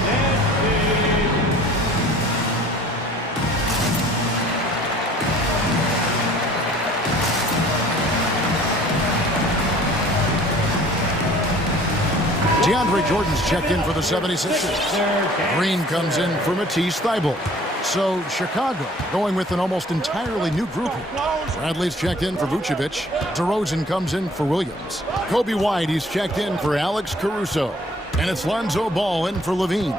DeAndre Jordan's checked in for the 76ers. Green comes in for Matisse Thybulle. So Chicago going with an almost entirely new grouping. Bradley's checked in for Vucevic. DeRozan comes in for Williams. Kobe White, he's checked in for Alex Caruso. And it's Lonzo Ball in for Levine.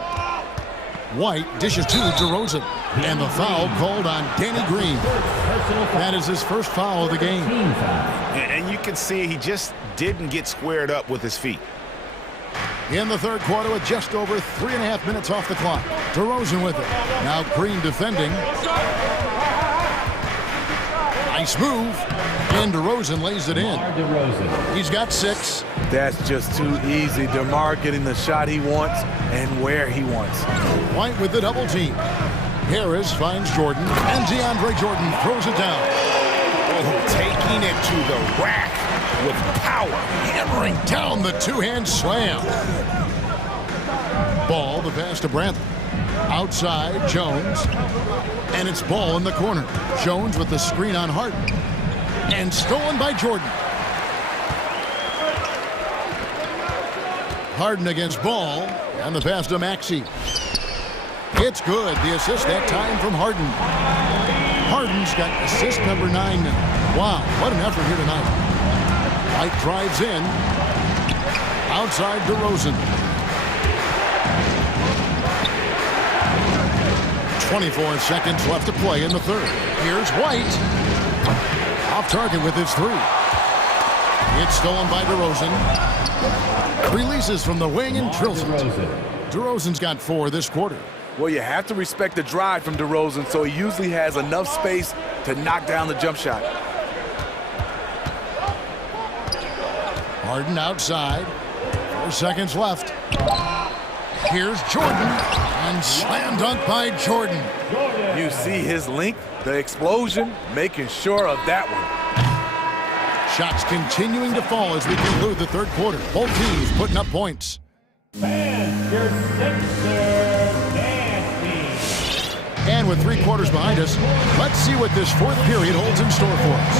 White dishes to DeRozan. And the foul called on Danny Green. That is his first foul of the game. And you can see he just didn't get squared up with his feet. In the third quarter with just over 3.5 minutes off the clock. DeRozan with it. Now Green defending. Nice move. And DeRozan lays it in. He's got 6. That's just too easy. DeMar getting the shot he wants and where he wants. White with the double team. Harris finds Jordan. And DeAndre Jordan throws it down. Oh, taking it to the rack with power. Hammering down the two-hand slam. Ball, the pass to Bradley. Outside, Jones. And it's Ball in the corner. Jones with the screen on Harden. And stolen by Jordan. Harden against Ball. And the pass to Maxey. It's good. The assist that time from Harden. Harden's got assist number 9 now. Wow, what an effort here tonight. White drives in. Outside DeRozan. 24 seconds left to play in the third. Here's White. Off target with his 3. It's stolen by DeRozan. Releases from the wing and drills it. DeRozan's got 4 this quarter. Well, you have to respect the drive from DeRozan, so he usually has enough space to knock down the jump shot. Harden outside. 4 seconds left. Here's Jordan. And slam dunk by Jordan. You see his length, the explosion, making sure of that one. Shots continuing to fall as we conclude the third quarter. Both teams putting up points. And with 3 quarters behind us, let's see what this fourth period holds in store for us.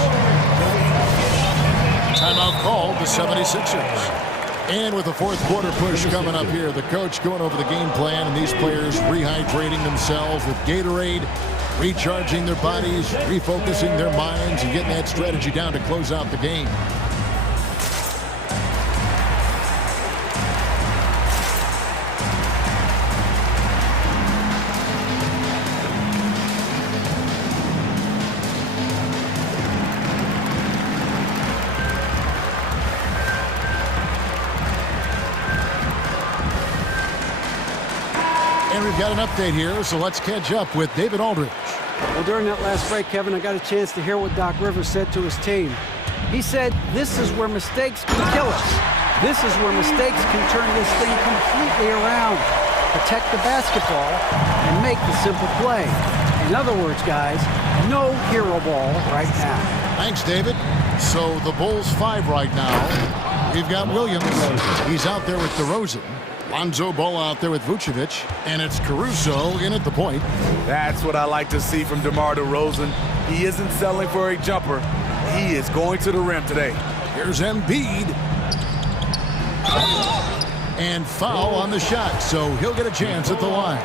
Timeout called the 76ers. And with the fourth quarter push coming up here, the coach going over the game plan and these players rehydrating themselves with Gatorade, recharging their bodies, refocusing their minds, and getting that strategy down to close out the game. And we've got an update here, so let's catch up with David Aldridge. Well, during that last break, Kevin, I got a chance to hear what Doc Rivers said to his team. He said, this is where mistakes can kill us. This is where mistakes can turn this thing completely around. Protect the basketball and make the simple play. In other words, guys, no hero ball right now. Thanks, David. So the Bulls 5 right now. We've got Williams. He's out there with DeRozan. Lonzo Ball out there with Vucevic, and it's Caruso in at the point. That's what I like to see from DeMar DeRozan. He isn't settling for a jumper. He is going to the rim today. Here's Embiid. And foul on the shot, so he'll get a chance at the line.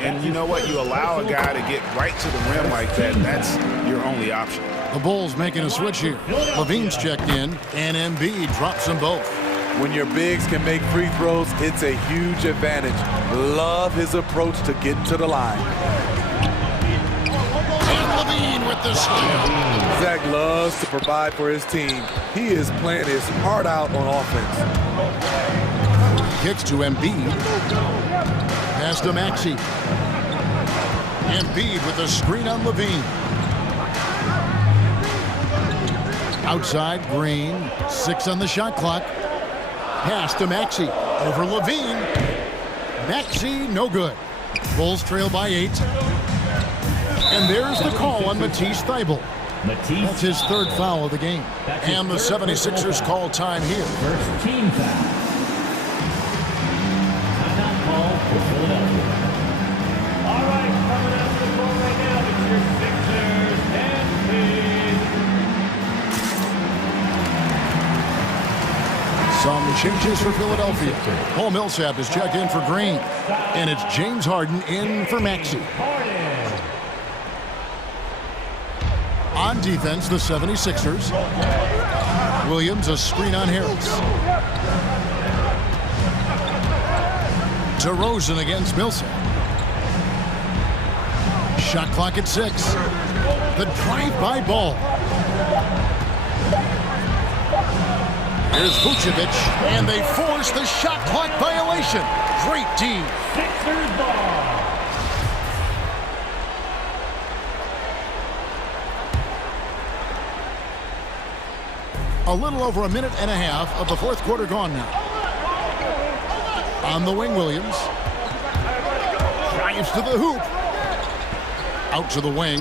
And you know what? You allow a guy to get right to the rim like that, that's your only option. The Bulls making a switch here. Levine's checked in, and Embiid drops them both. When your bigs can make free throws, it's a huge advantage. Love his approach to getting to the line. And Levine with the steal. Zach loves to provide for his team. He is playing his heart out on offense. Kicks to Embiid. Pass to Maxey. Embiid with the screen on Levine. Outside, Green. 6 on the shot clock. Pass to Maxey. Over Levine. Maxey, no good. Bulls trail by 8. And there's the call on Matisse Thybulle. That's his third foul of the game. And the 76ers call time here. First team foul. Timeout call for Philadelphia. All right, coming out to the floor right now, it's your Sixers and Some changes for Philadelphia. Paul Millsap is checked in for Green. And it's James Harden in for Maxey. On defense, the 76ers. Williams, a screen on Harris. DeRozan against Millsap. Shot clock at 6. The drive-by ball. Here's Vucevic, and they force the shot clock violation. Great team. Sixers ball. A little over a minute and a half of the fourth quarter gone now. On the wing, Williams. Drives to the hoop. Out to the wing.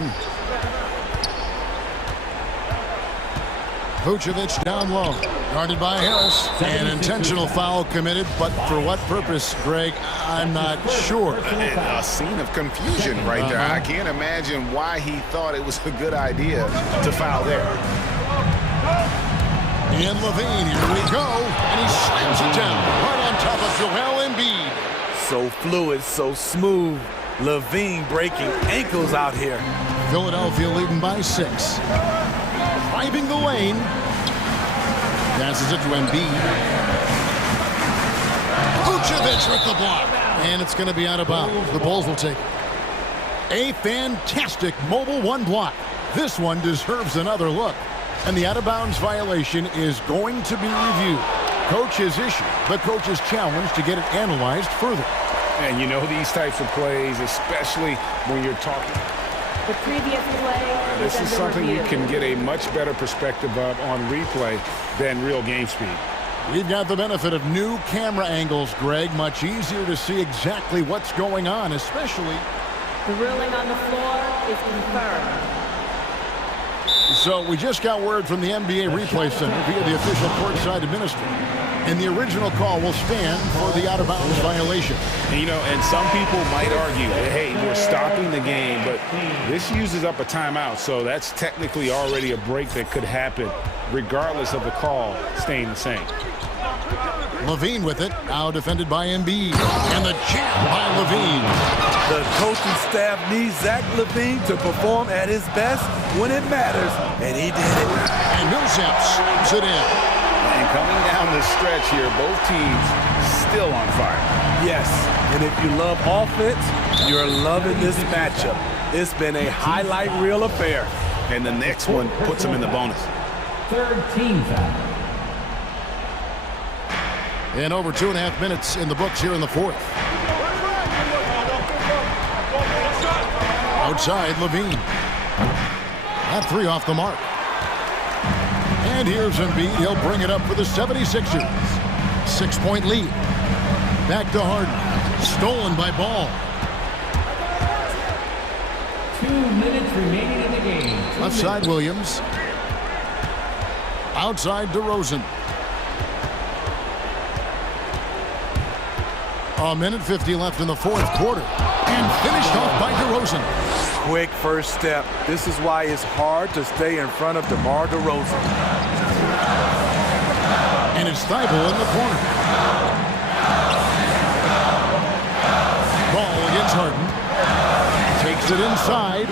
Vucevic down low. Guarded by Harris. An intentional foul committed, but for what purpose, Greg? I'm not sure. A scene of confusion right there. I can't imagine why he thought it was a good idea to foul there. And Levine, here we go. And he slams it down right on top of Joel Embiid. So fluid, so smooth. Levine breaking ankles out here. Philadelphia leading by 6. Driving the lane. Passes it to Embiid. Vucevic with the block. And it's going to be out of bounds. The Bulls will take it. A fantastic mobile one block. This one deserves another look. And the out-of-bounds violation is going to be reviewed. Coach has issued, but coach is challenged to get it analyzed further. And you know these types of plays, especially when you're talking. The previous play This is something review. you can get a much better perspective of on replay than real game speed. We've got the benefit of new camera angles, Greg. Much easier to see exactly what's going on, especially... The ruling on the floor is confirmed. So we just got word from the NBA Replay Center via the official courtside administrator. And the original call will stand for the out-of-bounds violation. And, you know, and some people might argue, hey, we're stopping the game, but this uses up a timeout, so that's technically already a break that could happen regardless of the call staying the same. Levine with it, now defended by Embiid. And the jam by Levine. The coaching staff needs Zach LaVine to perform at his best when it matters, and he did it. And Millsap slams it in. And coming down the stretch here, both teams still on fire. Yes, and if you love offense, you're loving this matchup. It's been a highlight reel affair. And the next one puts them in the bonus. Third team foul. And over 2.5 minutes in the books here in the fourth. Outside, Levine. That 3 off the mark. And here's Embiid. He'll bring it up for the 76ers. 6-point lead. Back to Harden. Stolen by Ball. 2 minutes remaining in the game. Left side, Williams. Outside, DeRozan. A minute 50 left in the fourth quarter. And finished off by DeRozan. Quick first step. This is why it's hard to stay in front of DeMar DeRozan. And it's Thybulle in the corner. Ball against Harden. Takes it inside.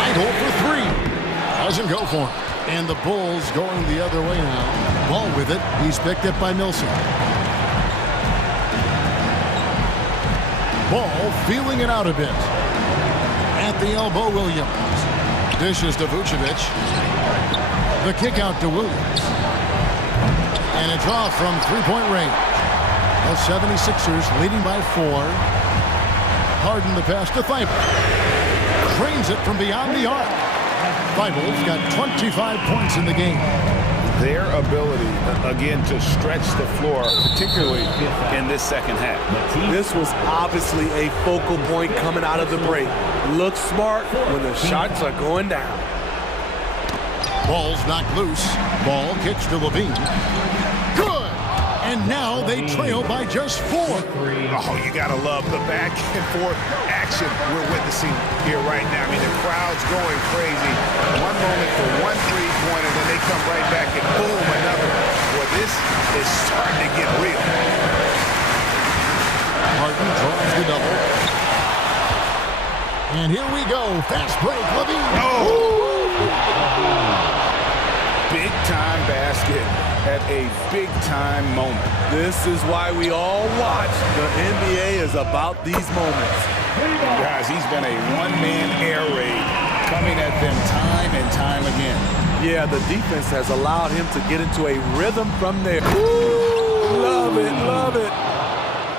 Thybulle for 3. Doesn't go for him. And the Bulls going the other way now. Ball with it. He's picked up by Millsap. Ball feeling it out a bit. At the elbow, Williams. Dishes to Vucevic. The kick out to Williams. And it's off from 3-point range. The 76ers leading by 4. Harden the pass to Thybulle. Trains it from beyond the arc. Thybulle's got 25 points in the game. their ability, again, to stretch the floor, particularly in this second half. This was obviously a focal point coming out of the break. Look smart when the shots are going down. Ball's knocked loose. Ball kicks to Levine. Good! And now they trail by just 4. Oh, you gotta love the back and forth action we're witnessing here right now. I mean, the crowd's going crazy. One moment for one three-pointer, then they come right back and boom, another. Well, this is starting to get real. Martin draws the double. And here we go. Fast break. Levine. Oh! Big-time basket at a big-time moment. This is why we all watch. The NBA is about these moments. Guys, he's been a one-man air raid coming at them time and time again. Yeah, the defense has allowed him to get into a rhythm from there. Ooh, love it, love it.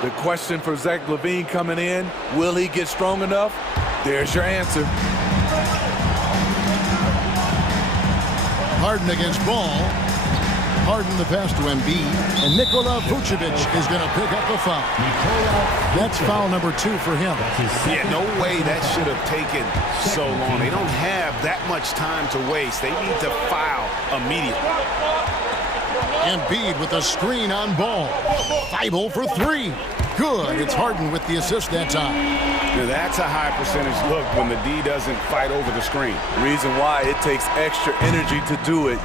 The question for Zach LaVine coming in, will he get strong enough? There's your answer. Harden against Ball. Harden the pass to Embiid. And Nikola Vucevic is going to pick up a foul. That's foul number 2 for him. Yeah, no way that should have taken so long. They don't have that much time to waste. They need to foul immediately. Embiid with a screen on Ball. Thibault for 3. Good. It's Harden with the assist that time. Now that's a high percentage look when the D doesn't fight over the screen. Reason why it takes extra energy to do it.